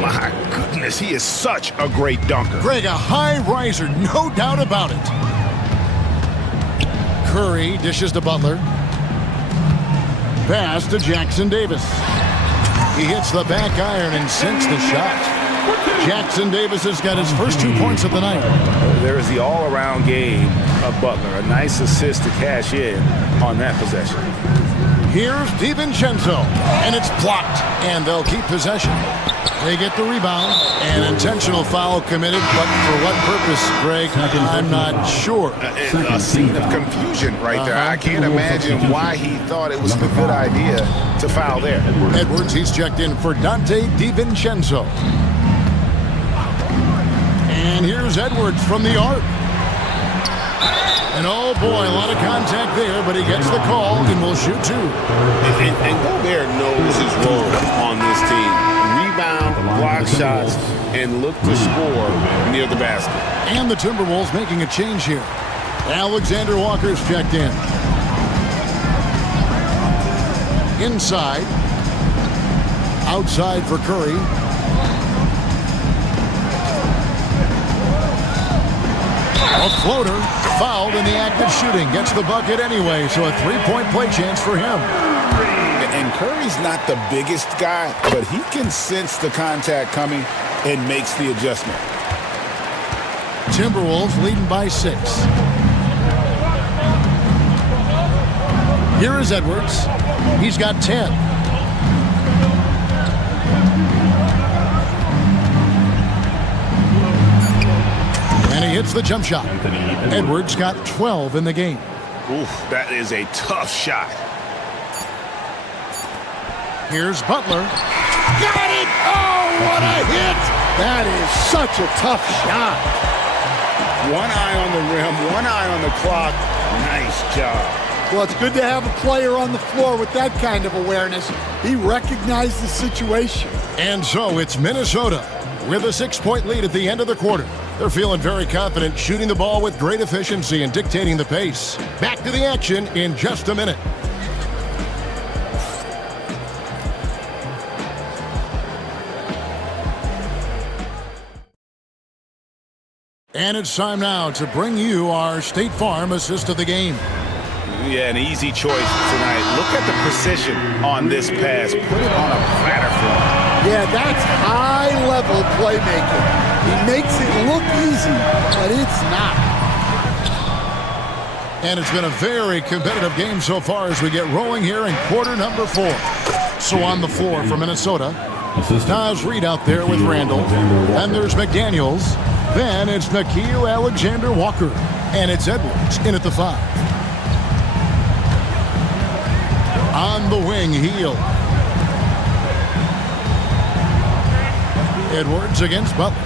My goodness, he is such a great dunker. Greg, a high riser, no doubt about it. Curry dishes to Butler. Pass to Jackson Davis. He hits the back iron and sinks the shot. Jackson Davis has got his first 2 points of the night. There is the all-around game of Butler. A nice assist to cash in on that possession. Here's DiVincenzo, and it's blocked, and they'll keep possession. They get the rebound, an intentional foul committed, but for what purpose, Greg, I'm not sure. A scene of confusion right there. I can't imagine why he thought it was a good idea to foul there. Edwards, he's checked in for Dante DiVincenzo. And here's Edwards from the arc. And oh boy, a lot of contact there, but he gets the call and will shoot 2. And Gobert knows his role on this team. Rebound, block shots, and look to score near the basket. And the Timberwolves making a change here. Alexander Walker's checked in. Inside. Outside for Curry. A floater, fouled in the act of shooting. Gets the bucket anyway, so a 3-point play chance for him. And Curry's not the biggest guy, but he can sense the contact coming and makes the adjustment. Timberwolves leading by 6. Here is Edwards. He's got 10. And he hits the jump shot. Edwards got 12 in the game. Oof, that is a tough shot. Here's Butler. Got it! Oh, what a hit! That is such a tough shot. One eye on the rim, one eye on the clock. Nice job. Well, it's good to have a player on the floor with that kind of awareness. He recognized the situation. And so it's Minnesota with a 6-point lead at the end of the quarter. They're feeling very confident, shooting the ball with great efficiency and dictating the pace. Back to the action in just a minute. And it's time now to bring you our State Farm assist of the game. Yeah, an easy choice tonight. Look at the precision on this pass. Put it on a platter for him. Yeah, that's high-level playmaking. He makes it look easy, but it's not. And it's been a very competitive game so far as we get rolling here in quarter number 4. So on the floor for Minnesota, Naz Reid out there with Randall. And there's McDaniels. Then it's Nickeil Alexander-Walker. And it's Edwards in at the 5. On the wing, Heel. Edwards against Butler.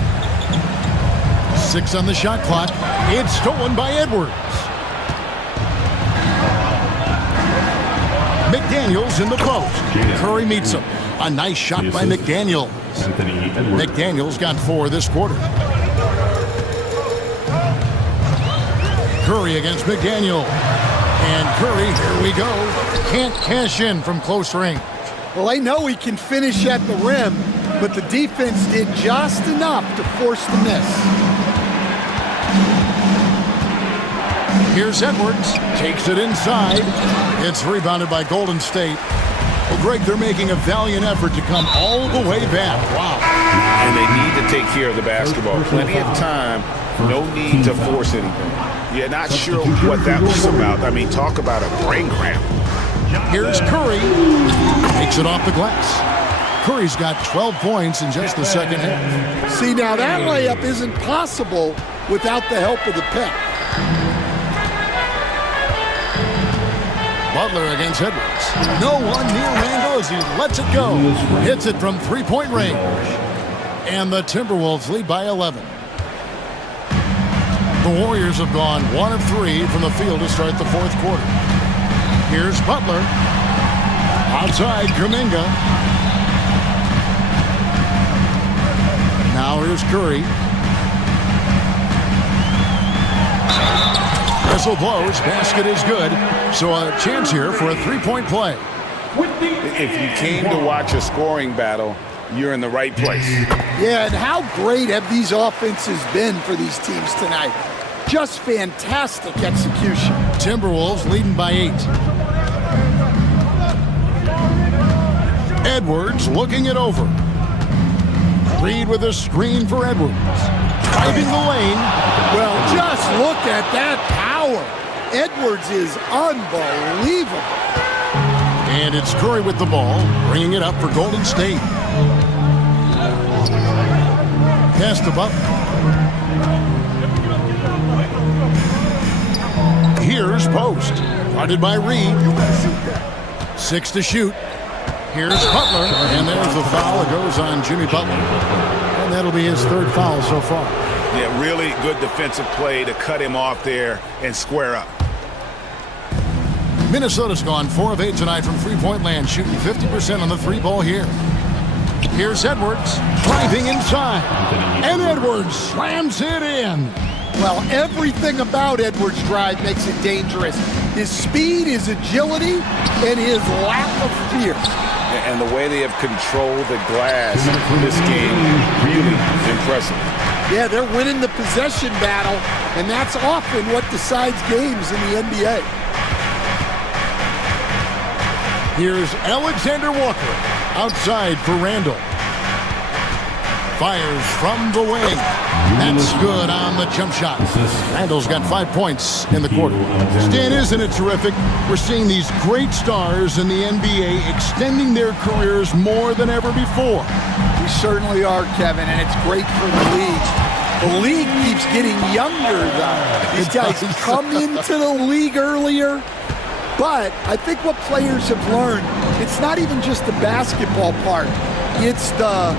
6 on the shot clock. It's stolen by Edwards. McDaniels in the post. Curry meets him. A nice shot by McDaniels. McDaniels got 4 this quarter. Curry against McDaniel. And Curry, here we go. Can't cash in from close range. Well, they know he can finish at the rim, but the defense did just enough to force the miss. Here's Edwards. Takes it inside. It's rebounded by Golden State. Well, Greg, they're making a valiant effort to come all the way back. Wow. And they need to take care of the basketball. Plenty of time. No need to force anything. You're not sure what that was about. I mean, talk about a brain cramp. Here's Curry. Takes it off the glass. Curry's got 12 points in just the second half. See, now that layup isn't possible without the help of the pick. Butler against Edwards. No one near Randall as he lets it go. Hits it from three-point range. And the Timberwolves lead by 11. The Warriors have gone 1 of 3 from the field to start the fourth quarter. Here's Butler. Outside, Kuminga. Now here's Curry. Whistle blows. Basket is good. So a chance here for a three-point play. If you came to watch a scoring battle, you're in the right place. Yeah, and how great have these offenses been for these teams tonight? Just fantastic execution. Timberwolves leading by 8. Edwards looking it over. Reid with a screen for Edwards. Driving the lane. Well, just look at that power. Edwards is unbelievable. And it's Curry with the ball, bringing it up for Golden State. Pass to Butler. Here's Post. Guarded by Reid. 6 to shoot. Here's Butler. And there's the foul. It goes on Jimmy Butler. And that'll be his 3rd foul so far. Yeah, really good defensive play to cut him off there and square up. Minnesota's gone 4 of 8 tonight from three-point land, shooting 50% on the 3-ball here. Here's Edwards, driving inside. And Edwards slams it in. Well, everything about Edwards' drive makes it dangerous. His speed, his agility, and his lack of fear. And the way they have controlled the glass in this game, really impressive. Yeah, they're winning the possession battle, and that's often what decides games in the NBA. Here's Alexander Walker, outside for Randall. Fires from the wing. That's good on the jump shot. Randall's got 5 points in the quarter. Stan, isn't it terrific? We're seeing these great stars in the NBA extending their careers more than ever before. We certainly are, Kevin, and it's great for the league. The league keeps getting younger, though. These guys come into the league earlier. But I think what players have learned, it's not even just the basketball part. It's the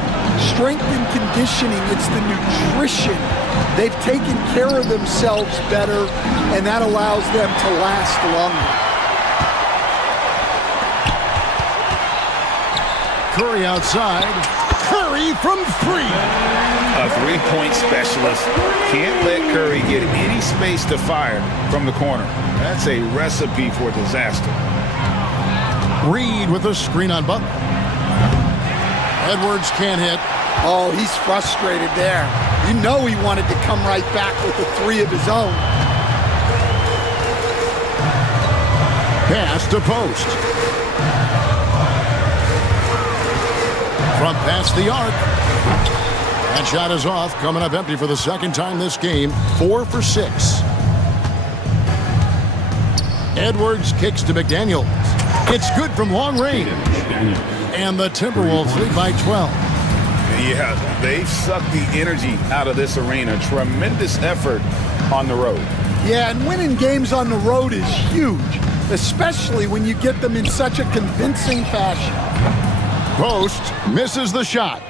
strength and conditioning. It's the nutrition. They've taken care of themselves better, and that allows them to last longer. Curry outside. Curry from three. A three-point specialist can't let Curry get any space to fire from the corner. That's a recipe for disaster. Reed with a screen on Butler. Edwards can't hit. Oh, he's frustrated there. You know he wanted to come right back with a three of his own. Pass to post. From past the arc. That shot is off, coming up empty for the second time this game. 4 for 6. Edwards kicks to McDaniels. It's good from long range. And the Timberwolves lead by 12. Yeah, they've sucked the energy out of this arena. Tremendous effort on the road. Yeah, and winning games on the road is huge, especially when you get them in such a convincing fashion. Post misses the shot.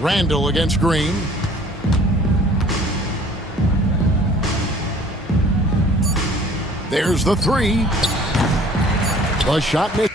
Randall against Green. There's the three. The shot missed.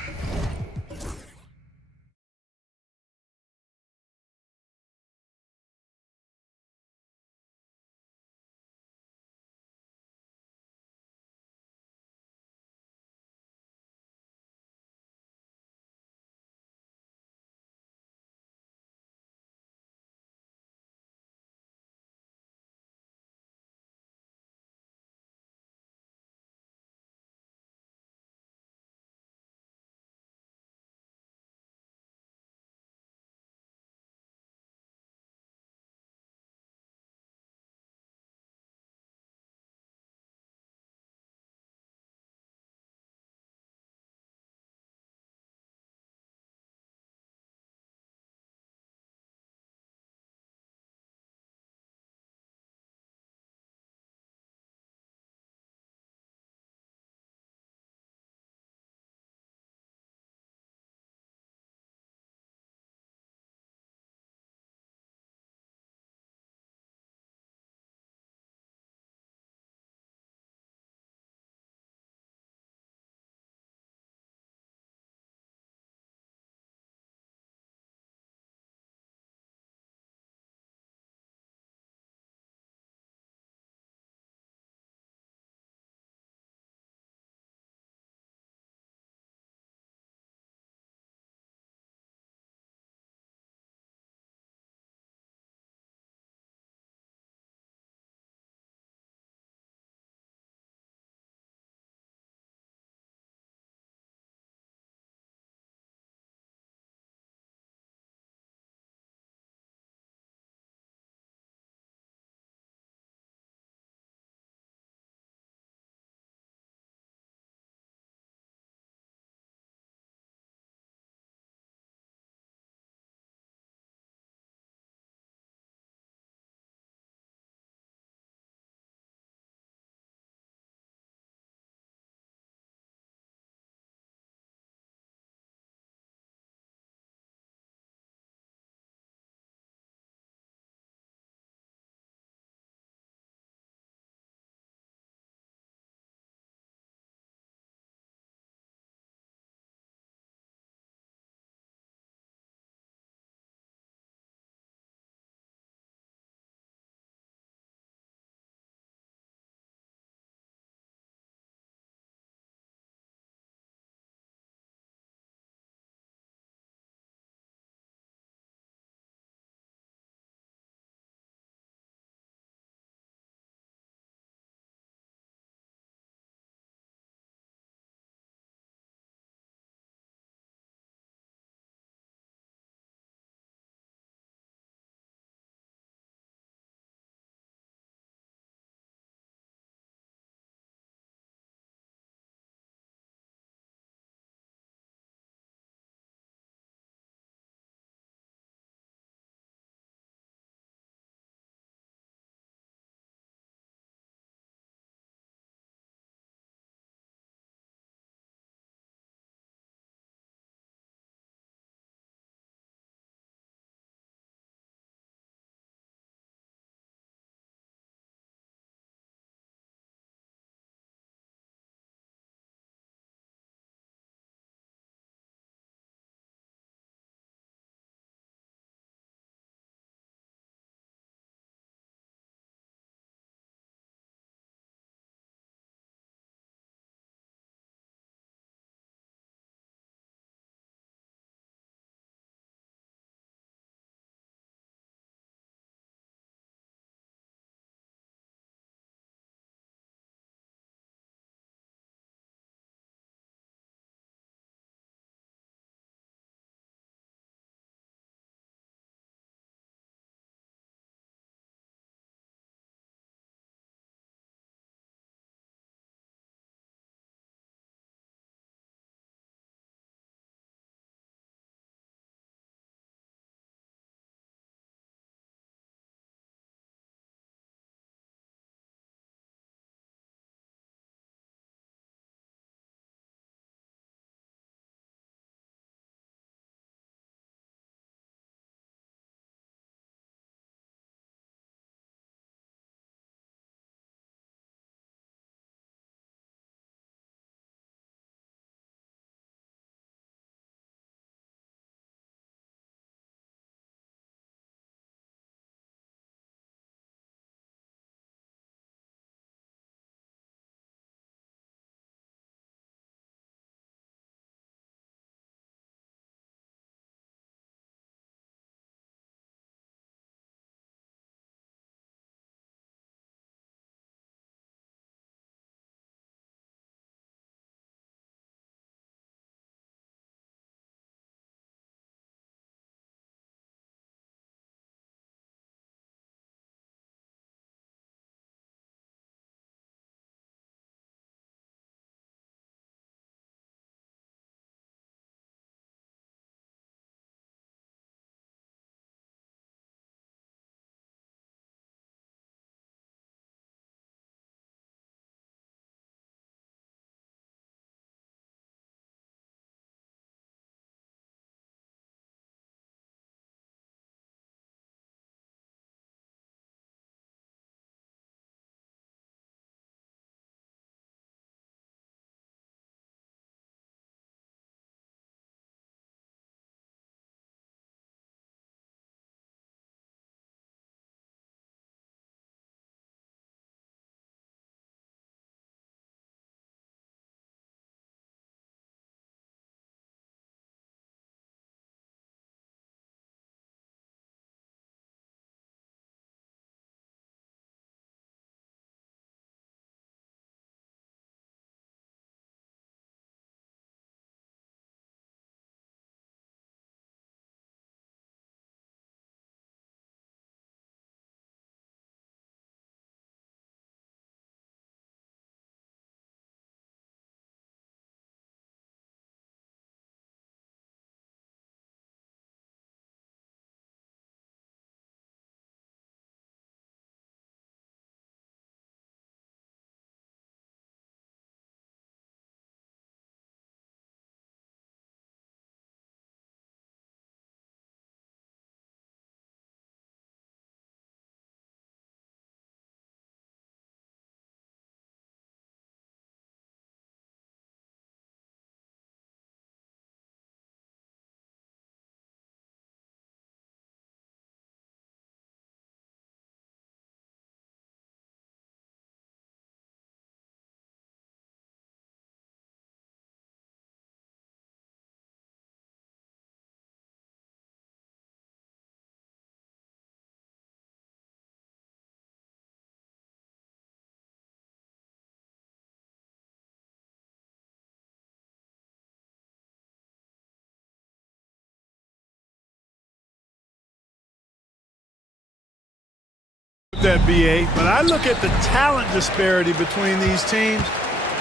that, BA, but I look at the talent disparity between these teams.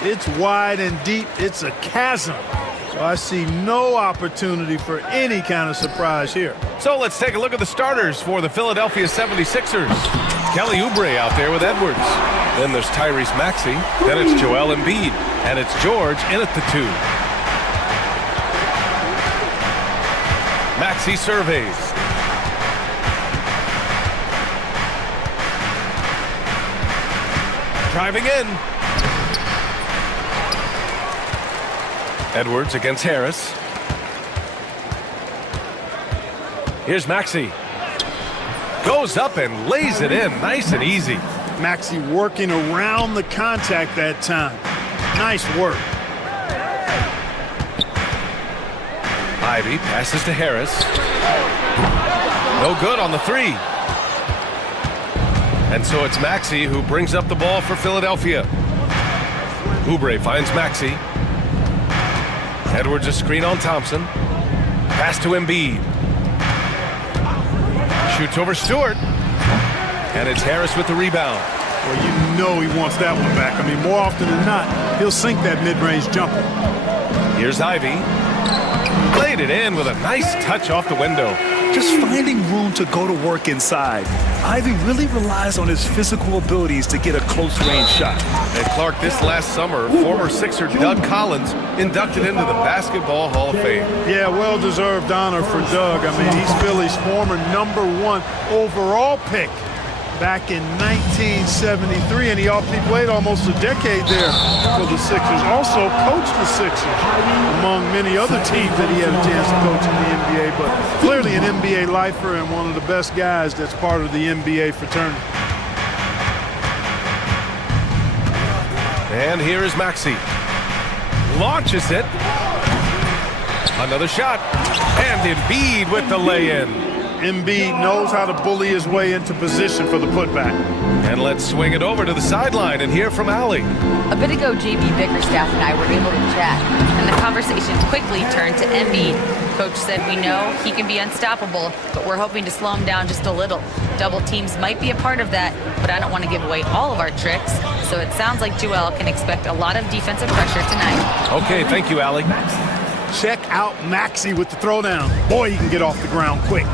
It's wide and deep. It's a chasm. So I see no opportunity for any kind of surprise here. So let's take a look at the starters for the Philadelphia 76ers. Kelly Oubre out there with Edwards. Then there's Tyrese Maxey. Then it's Joel Embiid. And it's George in at the 2. Maxey surveys. Driving in. Edwards against Harris. Here's Maxey. Goes up and lays it in, nice and easy. Maxey working around the contact that time. Nice work. Ivy passes to Harris. No good on the 3. And so it's Maxey who brings up the ball for Philadelphia. Oubre finds Maxey. Edwards a screen on Thompson. Pass to Embiid. Shoots over Stewart. And it's Harris with the rebound. Well, you know he wants that one back. I mean, more often than not, he'll sink that mid-range jumper. Here's Ivy. Played it in with a nice touch off the window. Just finding room to go to work inside. Ivy really relies on his physical abilities to get a close-range shot. And Clark, this last summer, former Sixer Doug Collins inducted into the Basketball Hall of Fame. Yeah, well-deserved honor for Doug. I mean, he's Philly's former #1 overall pick back in 1973, and he played almost a decade there for the Sixers. Also coached the Sixers, among many other teams that he had a chance to coach in the NBA, but clearly an NBA lifer and one of the best guys that's part of the NBA fraternity. And here is Maxey. Launches it. Another shot. And Embiid with the lay-in. Embiid knows how to bully his way into position for the putback. And let's swing it over to the sideline and hear from Allie. A bit ago, JB Bickerstaff and I were able to chat, and the conversation quickly turned to Embiid. Coach said we know he can be unstoppable, but we're hoping to slow him down just a little. Double teams might be a part of that, but I don't want to give away all of our tricks, so it sounds like Joel can expect a lot of defensive pressure tonight. Okay, thank you, Allie. Check out Maxey with the throwdown. Boy, he can get off the ground quick.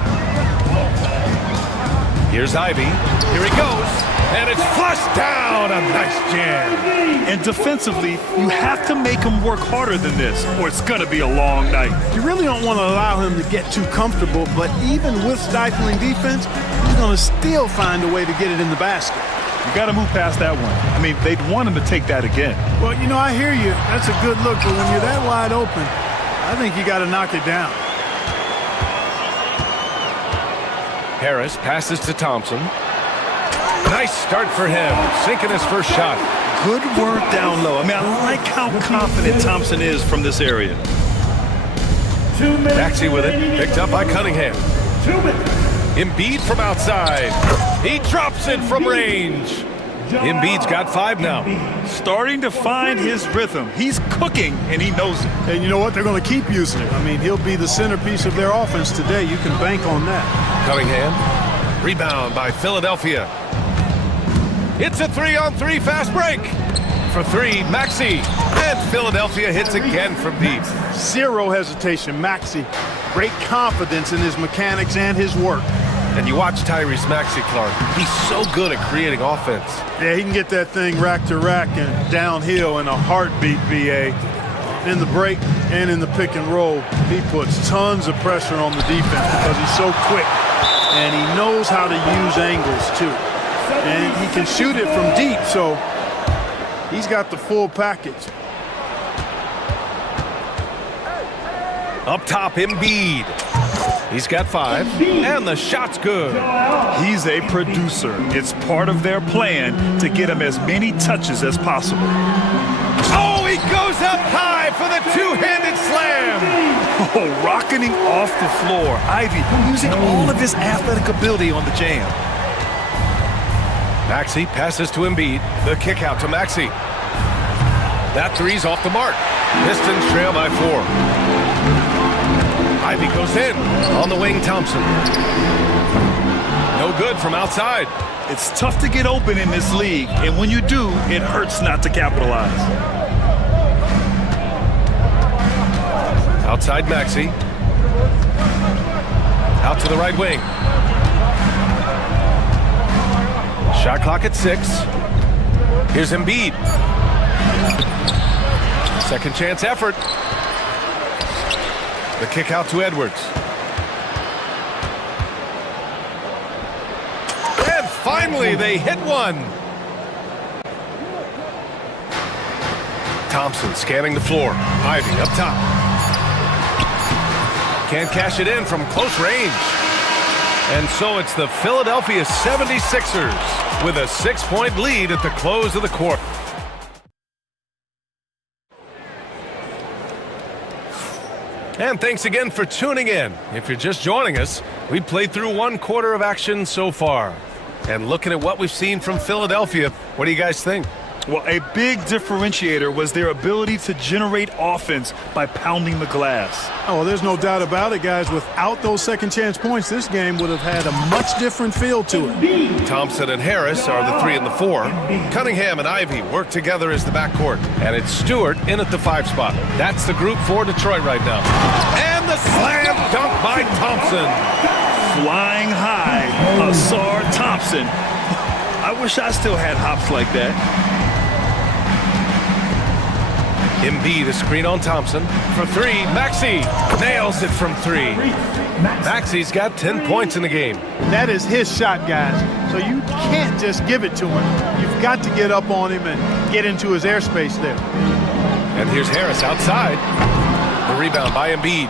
Here's Ivy. Here he goes. And it's flushed down. A nice jam. And defensively, you have to make him work harder than this, or it's going to be a long night. You really don't want to allow him to get too comfortable, but even with stifling defense, he's going to still find a way to get it in the basket. You got to move past that one. I mean, they'd want him to take that again. Well, you know, I hear you. That's a good look, but when you're that wide open, I think you got to knock it down. Harris passes to Thompson. Nice start for him, sinking his first shot. Good work down low. I mean, I like how confident Thompson is from this area. Maxey with it, picked up by Cunningham. Embiid from outside. He drops it from range. Embiid's got 5 now. Starting to find his rhythm. He's cooking, and he knows it. And you know what? They're going to keep using him. I mean, he'll be the centerpiece of their offense today. You can bank on that. Cunningham. Rebound by Philadelphia. It's a 3-on-3 fast break. For 3, Maxey. And Philadelphia hits again from deep. Zero hesitation, Maxey. Great confidence in his mechanics and his work. And you watch Tyrese Maxey, Clark. He's so good at creating offense. Yeah, he can get that thing rack to rack and downhill in a heartbeat, VA. In the break and in the pick and roll, he puts tons of pressure on the defense because he's so quick. And he knows how to use angles, too. And he can shoot it from deep, so he's got the full package. Up top, Embiid. He's got 5, and the shot's good. He's a producer. It's part of their plan to get him as many touches as possible. Oh, he goes up high for the two-handed slam. Oh, rocketing off the floor. Ivy using all of his athletic ability on the jam. Maxey passes to Embiid. The kick out to Maxey. That 3's off the mark. Pistons trail by 4. Ivy goes in. On the wing, Thompson. No good from outside. It's tough to get open in this league, and when you do, it hurts not to capitalize. Outside Maxey. Out to the right wing. Shot clock at 6. Here's Embiid. Second chance effort. The kick out to Edwards. And finally, they hit one. Thompson scanning the floor. Ivy up top. Can't cash it in from close range. And so it's the Philadelphia 76ers with a 6-point lead at the close of the quarter. And thanks again for tuning in. If you're just joining us, we played through 1 quarter of action so far. And looking at what we've seen from Philadelphia, what do you guys think? Well, a big differentiator was their ability to generate offense by pounding the glass. Oh, well, there's no doubt about it, guys. Without those second chance points, this game would have had a much different feel to it. Thompson and Harris are the 3 and the 4. Cunningham and Ivy work together as the backcourt. And it's Stewart in at the 5 spot. That's the group for Detroit right now. And the slam dunk by Thompson. Flying high, Asar Thompson. I wish I still had hops like that. Embiid, a screen on Thompson. For 3, Maxey nails it from 3. Maxey's got 10 points in the game. That is his shot, guys. So you can't just give it to him. You've got to get up on him and get into his airspace there. And here's Harris outside. The rebound by Embiid.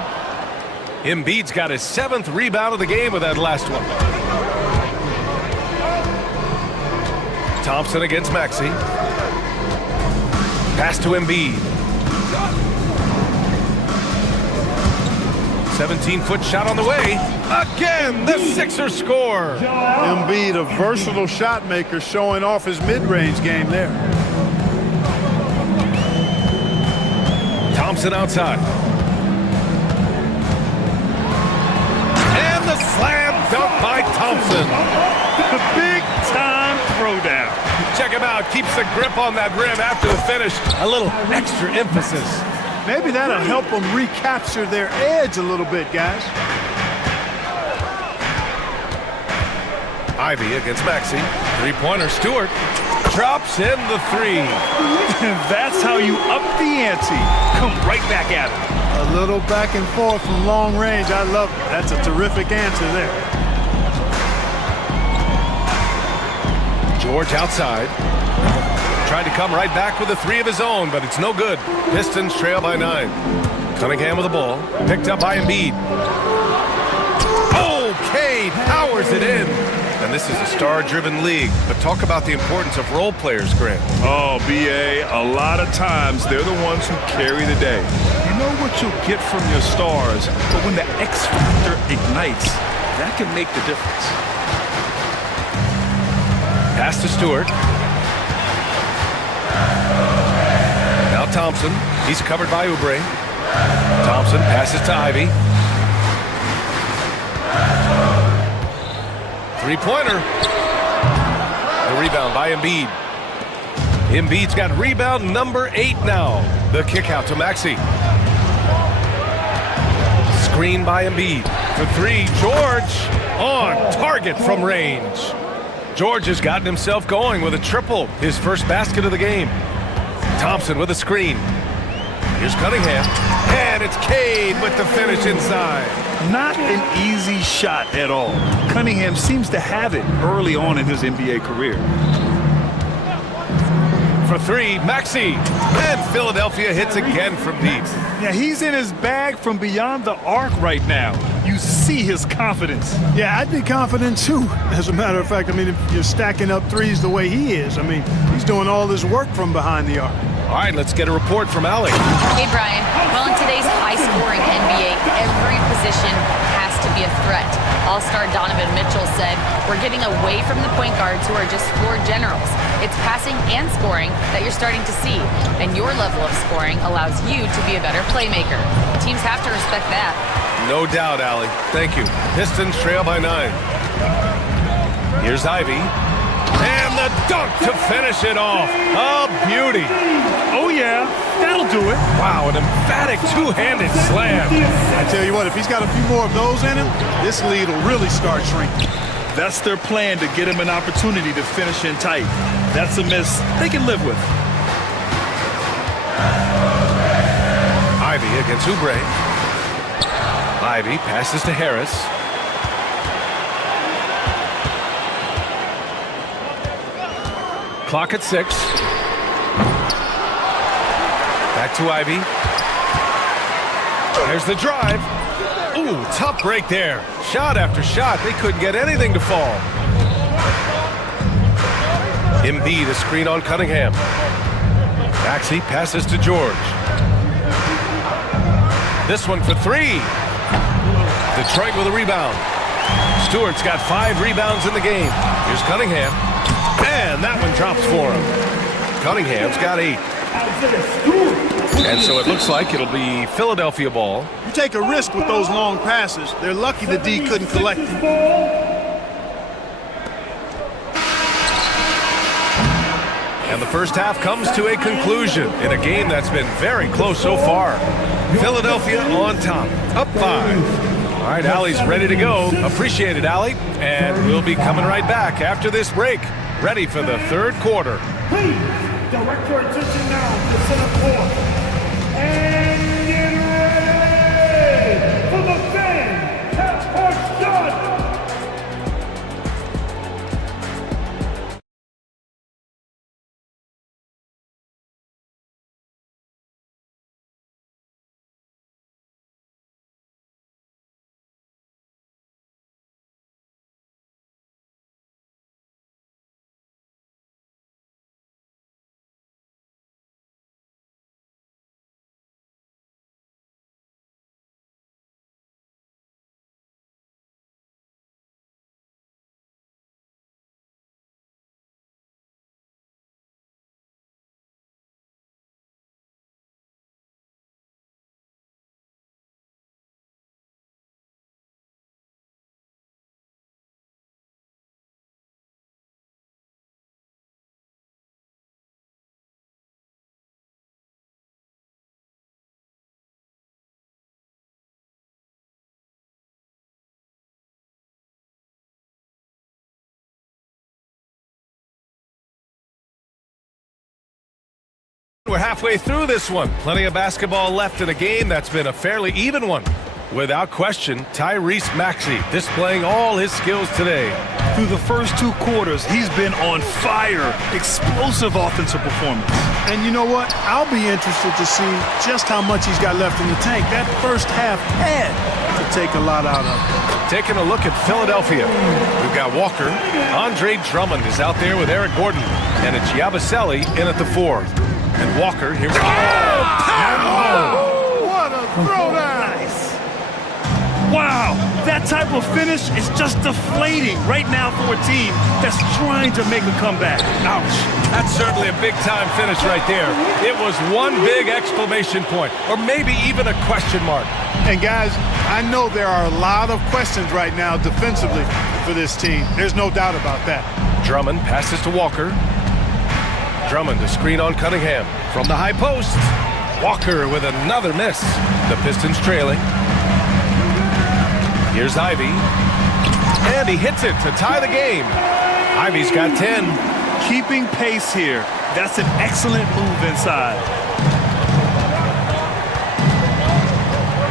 Embiid's got his 7th rebound of the game with that last one. Thompson against Maxey. Pass to Embiid. 17-foot shot on the way. Again, the Sixers score. Embiid, a versatile shot maker, showing off his mid-range game there. Thompson outside. And the slam dunk by Thompson. The big-time throwdown. Check him out. Keeps the grip on that rim after the finish. A little extra emphasis. Maybe that'll help them recapture their edge a little bit, guys. Ivy against Maxey. 3-pointer. Stewart drops in the 3. That's how you up the ante. Come right back at it. A little back and forth from long range. I love it. That's a terrific answer there. George outside. Tried to come right back with a 3 of his own, but it's no good. Pistons trail by 9. Cunningham with the ball. Picked up by Embiid. Okay, powers it in. And this is a star-driven league, but talk about the importance of role players, Grant. Oh, B.A., a lot of times they're the ones who carry the day. You know what you'll get from your stars, but when the X factor ignites, that can make the difference. Pass to Stewart. Now Thompson. He's covered by Oubre. Thompson passes to Ivy. 3-pointer. The rebound by Embiid. Embiid's got rebound number 8 now. The kick out to Maxey. Screen by Embiid. For 3, George on target from range. George has gotten himself going with a triple, his first basket of the game. Thompson with a screen. Here's Cunningham. And it's Cade with the finish inside. Not an easy shot at all. Cunningham seems to have it early on in his NBA career. For 3, Maxey. And Philadelphia hits again from deep. Yeah, he's in his bag from beyond the arc right now. You see his confidence. Yeah, I'd be confident too. As a matter of fact, I mean, if you're stacking up threes the way he is, I mean, he's doing all this work from behind the arc. All right, let's get a report from Allie. Hey, Brian. Well, in today's high-scoring NBA, every position has to be a threat. All-star Donovan Mitchell said, "We're getting away from the point guards who are just floor generals. It's passing and scoring that you're starting to see, and your level of scoring allows you to be a better playmaker. Teams have to respect that." No doubt, Allie. Thank you. Pistons trail by 9. Here's Ivy. dunk to finish it off. A beauty. Oh, yeah, that'll do it. Wow, an emphatic two-handed slam. I tell you what, if he's got a few more of those in him, this lead will really start shrinking. That's their plan, to get him an opportunity to finish in tight. That's a miss they can live with. Ivy against Oubre. Ivy passes to Harris. Clock at 6. Back to Ivy. There's the drive. Ooh, tough break there. Shot after shot. They couldn't get anything to fall. Embiid, a screen on Cunningham. Maxey passes to George. This one for 3. Detroit with a rebound. Stewart's got 5 rebounds in the game. Here's Cunningham. And that one drops for him. Cunningham's got 8. And so it looks like it'll be Philadelphia ball. You take a risk with those long passes. They're lucky the D couldn't collect them. And the first half comes to a conclusion in a game that's been very close so far. Philadelphia on top, up 5. All right, Allie's ready to go. Appreciate it, Allie. And we'll be coming right back after this break. Ready for the third quarter. Please direct your attention now to center court. And get ready for the fan half-court shot. We're halfway through this one. Plenty of basketball left in a game that's been a fairly even one. Without question, Tyrese Maxey displaying all his skills today. Through the first 2 quarters, he's been on fire. Explosive offensive performance. And you know what? I'll be interested to see just how much he's got left in the tank. That first half had to take a lot out of him. Taking a look at Philadelphia. We've got Walker. Andre Drummond is out there with Eric Gordon. And it's Yabusele in at the 4. And Walker, here we go. Oh, what a throwdown! Nice. Wow, that type of finish is just deflating right now for a team that's trying to make a comeback. Ouch. That's certainly a big-time finish right there. It was one big exclamation point, or maybe even a question mark. And guys, I know there are a lot of questions right now defensively for this team. There's no doubt about that. Drummond passes to Walker. Drummond, a screen on Cunningham. From the high post, Walker with another miss. The Pistons trailing. Here's Ivy. And he hits it to tie the game. Ivy's got 10. Keeping pace here. That's an excellent move inside.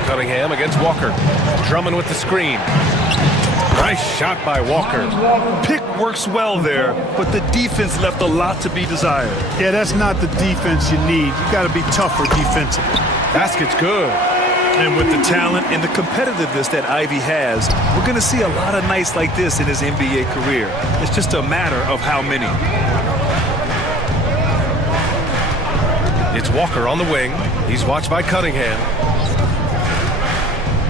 Cunningham against Walker. Drummond with the screen. Nice shot by Walker. Pick works well there, but the defense left a lot to be desired. Yeah, that's not the defense you need. You got to be tougher defensively. Basket's good. And with the talent and the competitiveness that Ivy has, we're going to see a lot of nights like this in his NBA career. It's just a matter of how many. It's Walker on the wing. He's watched by Cunningham.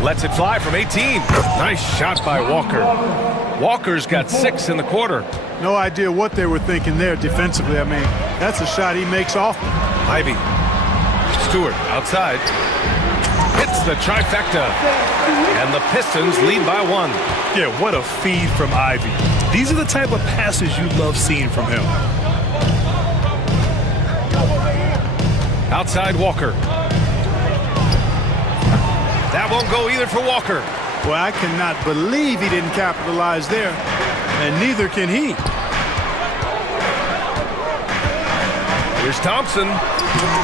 Lets it fly from 18. Nice shot by Walker. Walker's got 6 in the quarter. No idea what they were thinking there defensively. I mean, that's a shot he makes often. Ivy. Stewart outside. Hits the trifecta. And the Pistons lead by 1. Yeah, what a feed from Ivy. These are the type of passes you love seeing from him. Outside Walker. That won't go either for Walker. Well, I cannot believe he didn't capitalize there, and neither can he. Here's Thompson.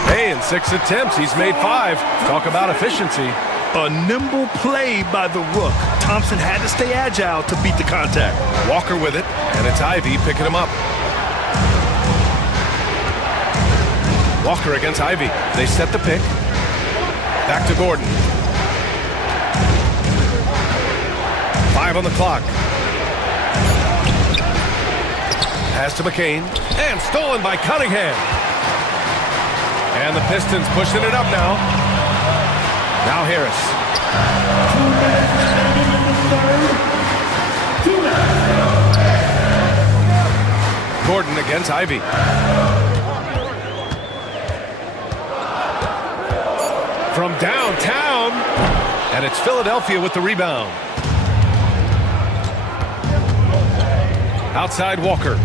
Hey, in 6 attempts, he's made 5. Talk about efficiency. A nimble play by the Rook. Thompson had to stay agile to beat the contact. Walker with it, and it's Ivy picking him up. Walker against Ivy. They set the pick. Back to Gordon. 5 on the clock. Pass to McCain. And stolen by Cunningham. And the Pistons pushing it up now. Now Harris. 2 minutes. Gordon against Ivy. From downtown. And it's Philadelphia with the rebound. Outside Walker.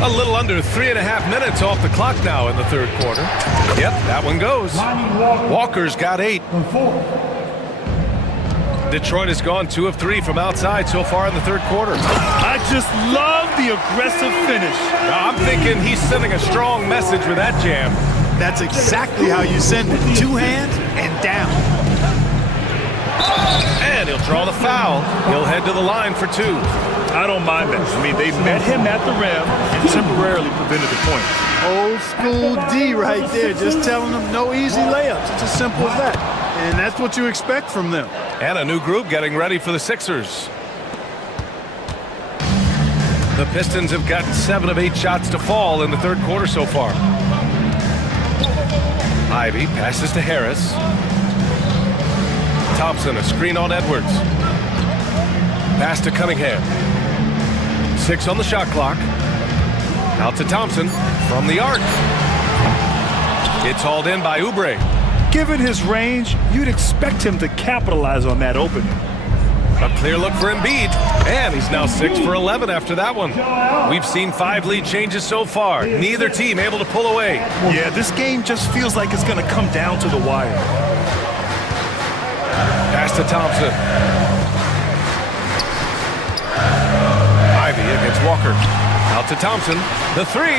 A little under 3.5 minutes off the clock now in the third quarter. Yep, that one goes. Walker's got 8. Detroit has gone 2 of 3 from outside so far in the third quarter. I just love the aggressive finish. I'm thinking he's sending a strong message with that jam. That's exactly how you send it. 2 hands and down. And he'll draw the foul. He'll head to the line for 2. I don't mind that. I mean, they met him at the rim and temporarily prevented the point. Old school D right there, just telling them no easy layups. It's as simple as that. And that's what you expect from them. And a new group getting ready for the Sixers. The Pistons have gotten 7 of 8 shots to fall in the third quarter so far. Ivy passes to Harris. Thompson, a screen on Edwards. Pass to Cunningham. 6 on the shot clock. Out to Thompson from the arc. It's hauled in by Oubre. Given his range, you'd expect him to capitalize on that opening. A clear look for Embiid. And he's now 6 for 11 after that one. We've seen 5 lead changes so far. Neither team able to pull away. Yeah, this game just feels like it's going to come down to the wire. Pass to Thompson. Ivy against Walker. Out to Thompson. The 3.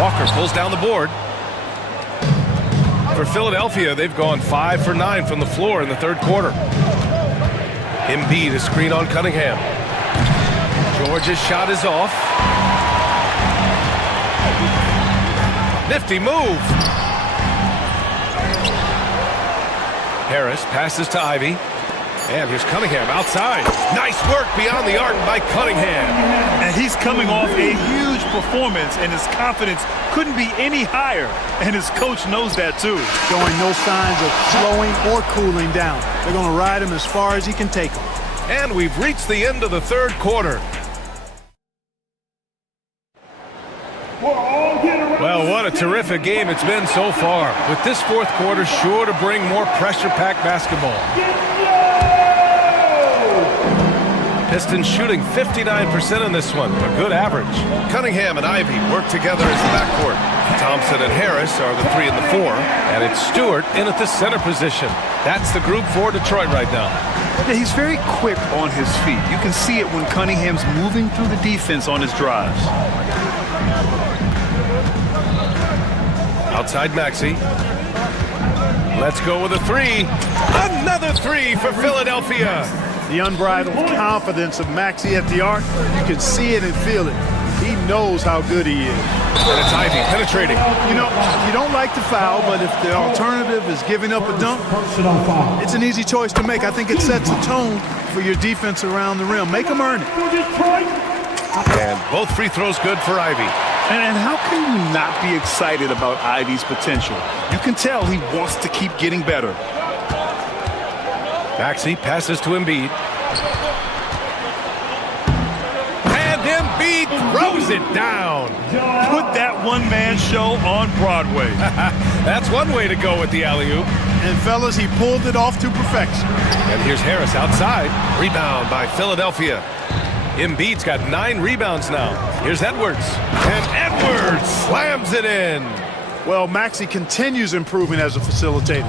Walker pulls down the board. For Philadelphia, they've gone 5 for 9 from the floor in the third quarter. Embiid, a screen on Cunningham. George's shot is off. Nifty move. Harris passes to Ivy. And here's Cunningham outside. Nice work beyond the arc by Cunningham. And he's coming off a huge performance, and his confidence couldn't be any higher. And his coach knows that too. Showing no signs of slowing or cooling down. They're going to ride him as far as he can take him. And we've reached the end of the third quarter. Well, what a terrific game it's been so far. With this fourth quarter sure to bring more pressure-packed basketball. Pistons shooting 59% in this one, a good average. Cunningham and Ivy work together as the backcourt. Thompson and Harris are the 3 and the 4, and it's Stewart in at the center position. That's the group for Detroit right now. Yeah, he's very quick on his feet. You can see it when Cunningham's moving through the defense on his drives. Outside Maxey. Let's go with a 3. Another 3 for Philadelphia. The unbridled confidence of Maxey at the arc, you can see it and feel it. He knows how good he is. And it's Ivy penetrating. You know, you don't like to foul, but if the alternative is giving up a dunk, it's an easy choice to make. I think it sets a tone for your defense around the rim. Make them earn it. And both free throws good for Ivy. And how can you not be excited about Ivy's potential? You can tell he wants to keep getting better. Maxey passes to Embiid. And Embiid throws it down. Put that one-man show on Broadway. That's one way to go with the alley-oop. And fellas, he pulled it off to perfection. And here's Harris outside. Rebound by Philadelphia. Embiid's got 9 rebounds now. Here's Edwards. And Edwards slams it in. Well, Maxey continues improving as a facilitator,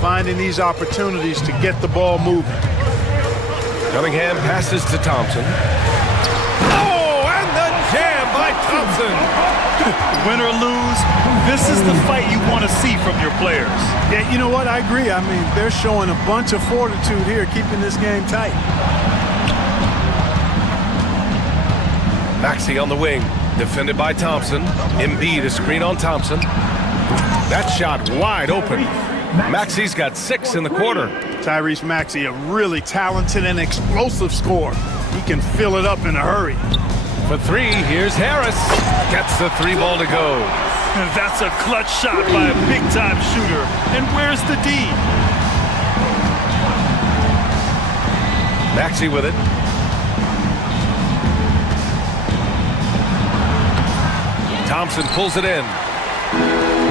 finding these opportunities to get the ball moving. Cunningham passes to Thompson. Oh, and the jam by Thompson. Win or lose, this is the fight you want to see from your players. Yeah, you know what? I agree. I mean, they're showing a bunch of fortitude here, keeping this game tight. Maxey on the wing, defended by Thompson. Embiid a screen on Thompson. That shot wide open. Maxey's got 6 in the quarter. Tyrese Maxey, a really talented and explosive scorer. He can fill it up in a hurry. For 3, here's Harris. Gets the 3 ball to go. That's a clutch shot by a big-time shooter. And where's the D? Maxey with it. Thompson pulls it in.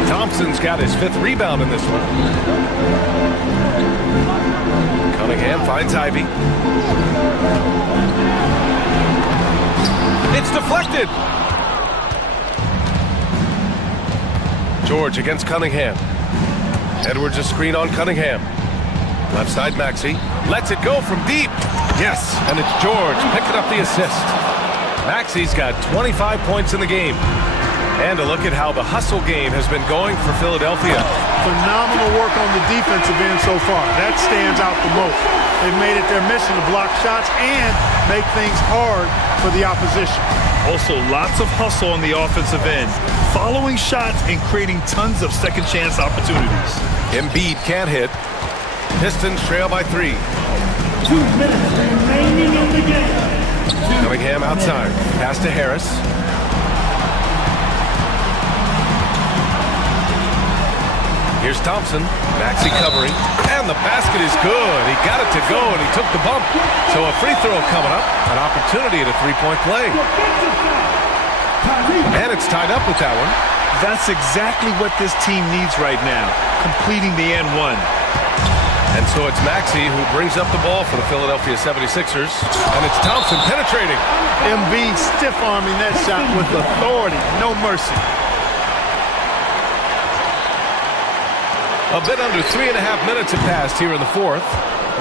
Thompson's got his 5th rebound in this one. Cunningham finds Ivy. It's deflected. George against Cunningham. Edwards a screen on Cunningham. Left side Maxey. Lets it go from deep. Yes, and it's George picking up the assist. Maxey's got 25 points in the game. And a look at how the hustle game has been going for Philadelphia. Phenomenal work on the defensive end so far. That stands out the most. They've made it their mission to block shots and make things hard for the opposition. Also, lots of hustle on the offensive end, following shots and creating tons of second chance opportunities. Embiid can't hit. Pistons trail by 3. 2 minutes remaining in the game. Cunningham outside. Pass to Harris. Here's Thompson. Maxey covering. And the basket is good. He got it to go, and he took the bump. So a free throw coming up. An opportunity at a 3-point play. And it's tied up with that one. That's exactly what this team needs right now, completing the N1. And so it's Maxey who brings up the ball for the Philadelphia 76ers. And it's Thompson penetrating. Embiid stiff-arming that shot with authority. No mercy. A bit under 3.5 minutes have passed here in the 4th.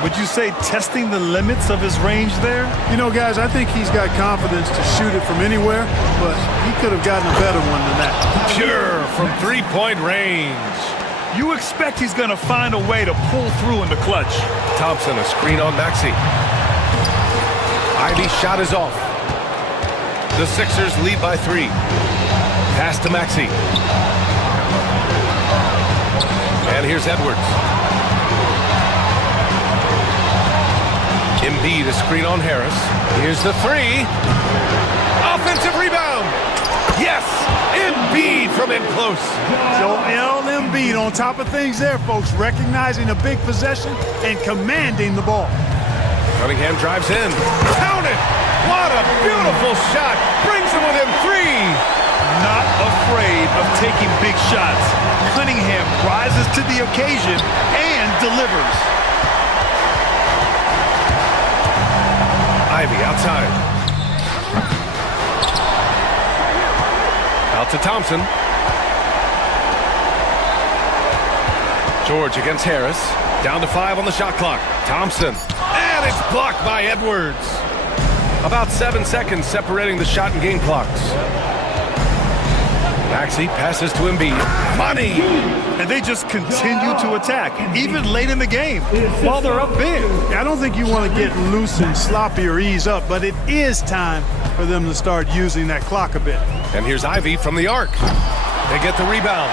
Would you say testing the limits of his range there? You know, guys, I think he's got confidence to shoot it from anywhere, but he could have gotten a better one than that. Pure from 3-point range. You expect he's going to find a way to pull through in the clutch. Thompson a screen on Maxey. Ivy's shot is off. The Sixers lead by 3. Pass to Maxey. And here's Edwards. Embiid a screen on Harris. Here's the 3. Offensive rebound. Yes, Embiid from in close. Joel Embiid on top of things there, folks, recognizing a big possession and commanding the ball. Cunningham drives in. Count it! What a beautiful shot. Brings him within 3. Not afraid of taking big shots. Cunningham rises to the occasion and delivers. Ivy outside. Out to Thompson. George against Harris. Down to 5 on the shot clock. Thompson. And it's blocked by Edwards. About 7 seconds separating the shot and game clocks. Maxey passes to Embiid. Money! And they just continue to attack, even late in the game, while they're up big. I don't think you want to get loose and sloppy or ease up, but it is time for them to start using that clock a bit. And here's Ivy from the arc. They get the rebound.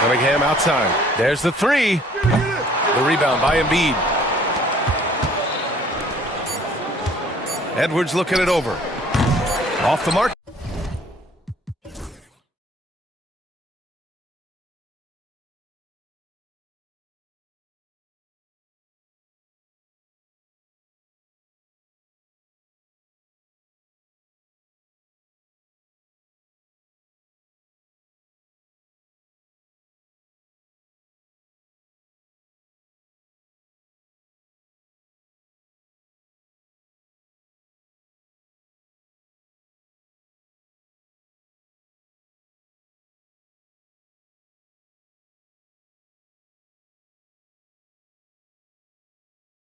Cunningham outside. There's the 3. The rebound by Embiid. Edwards looking it over. Off the mark.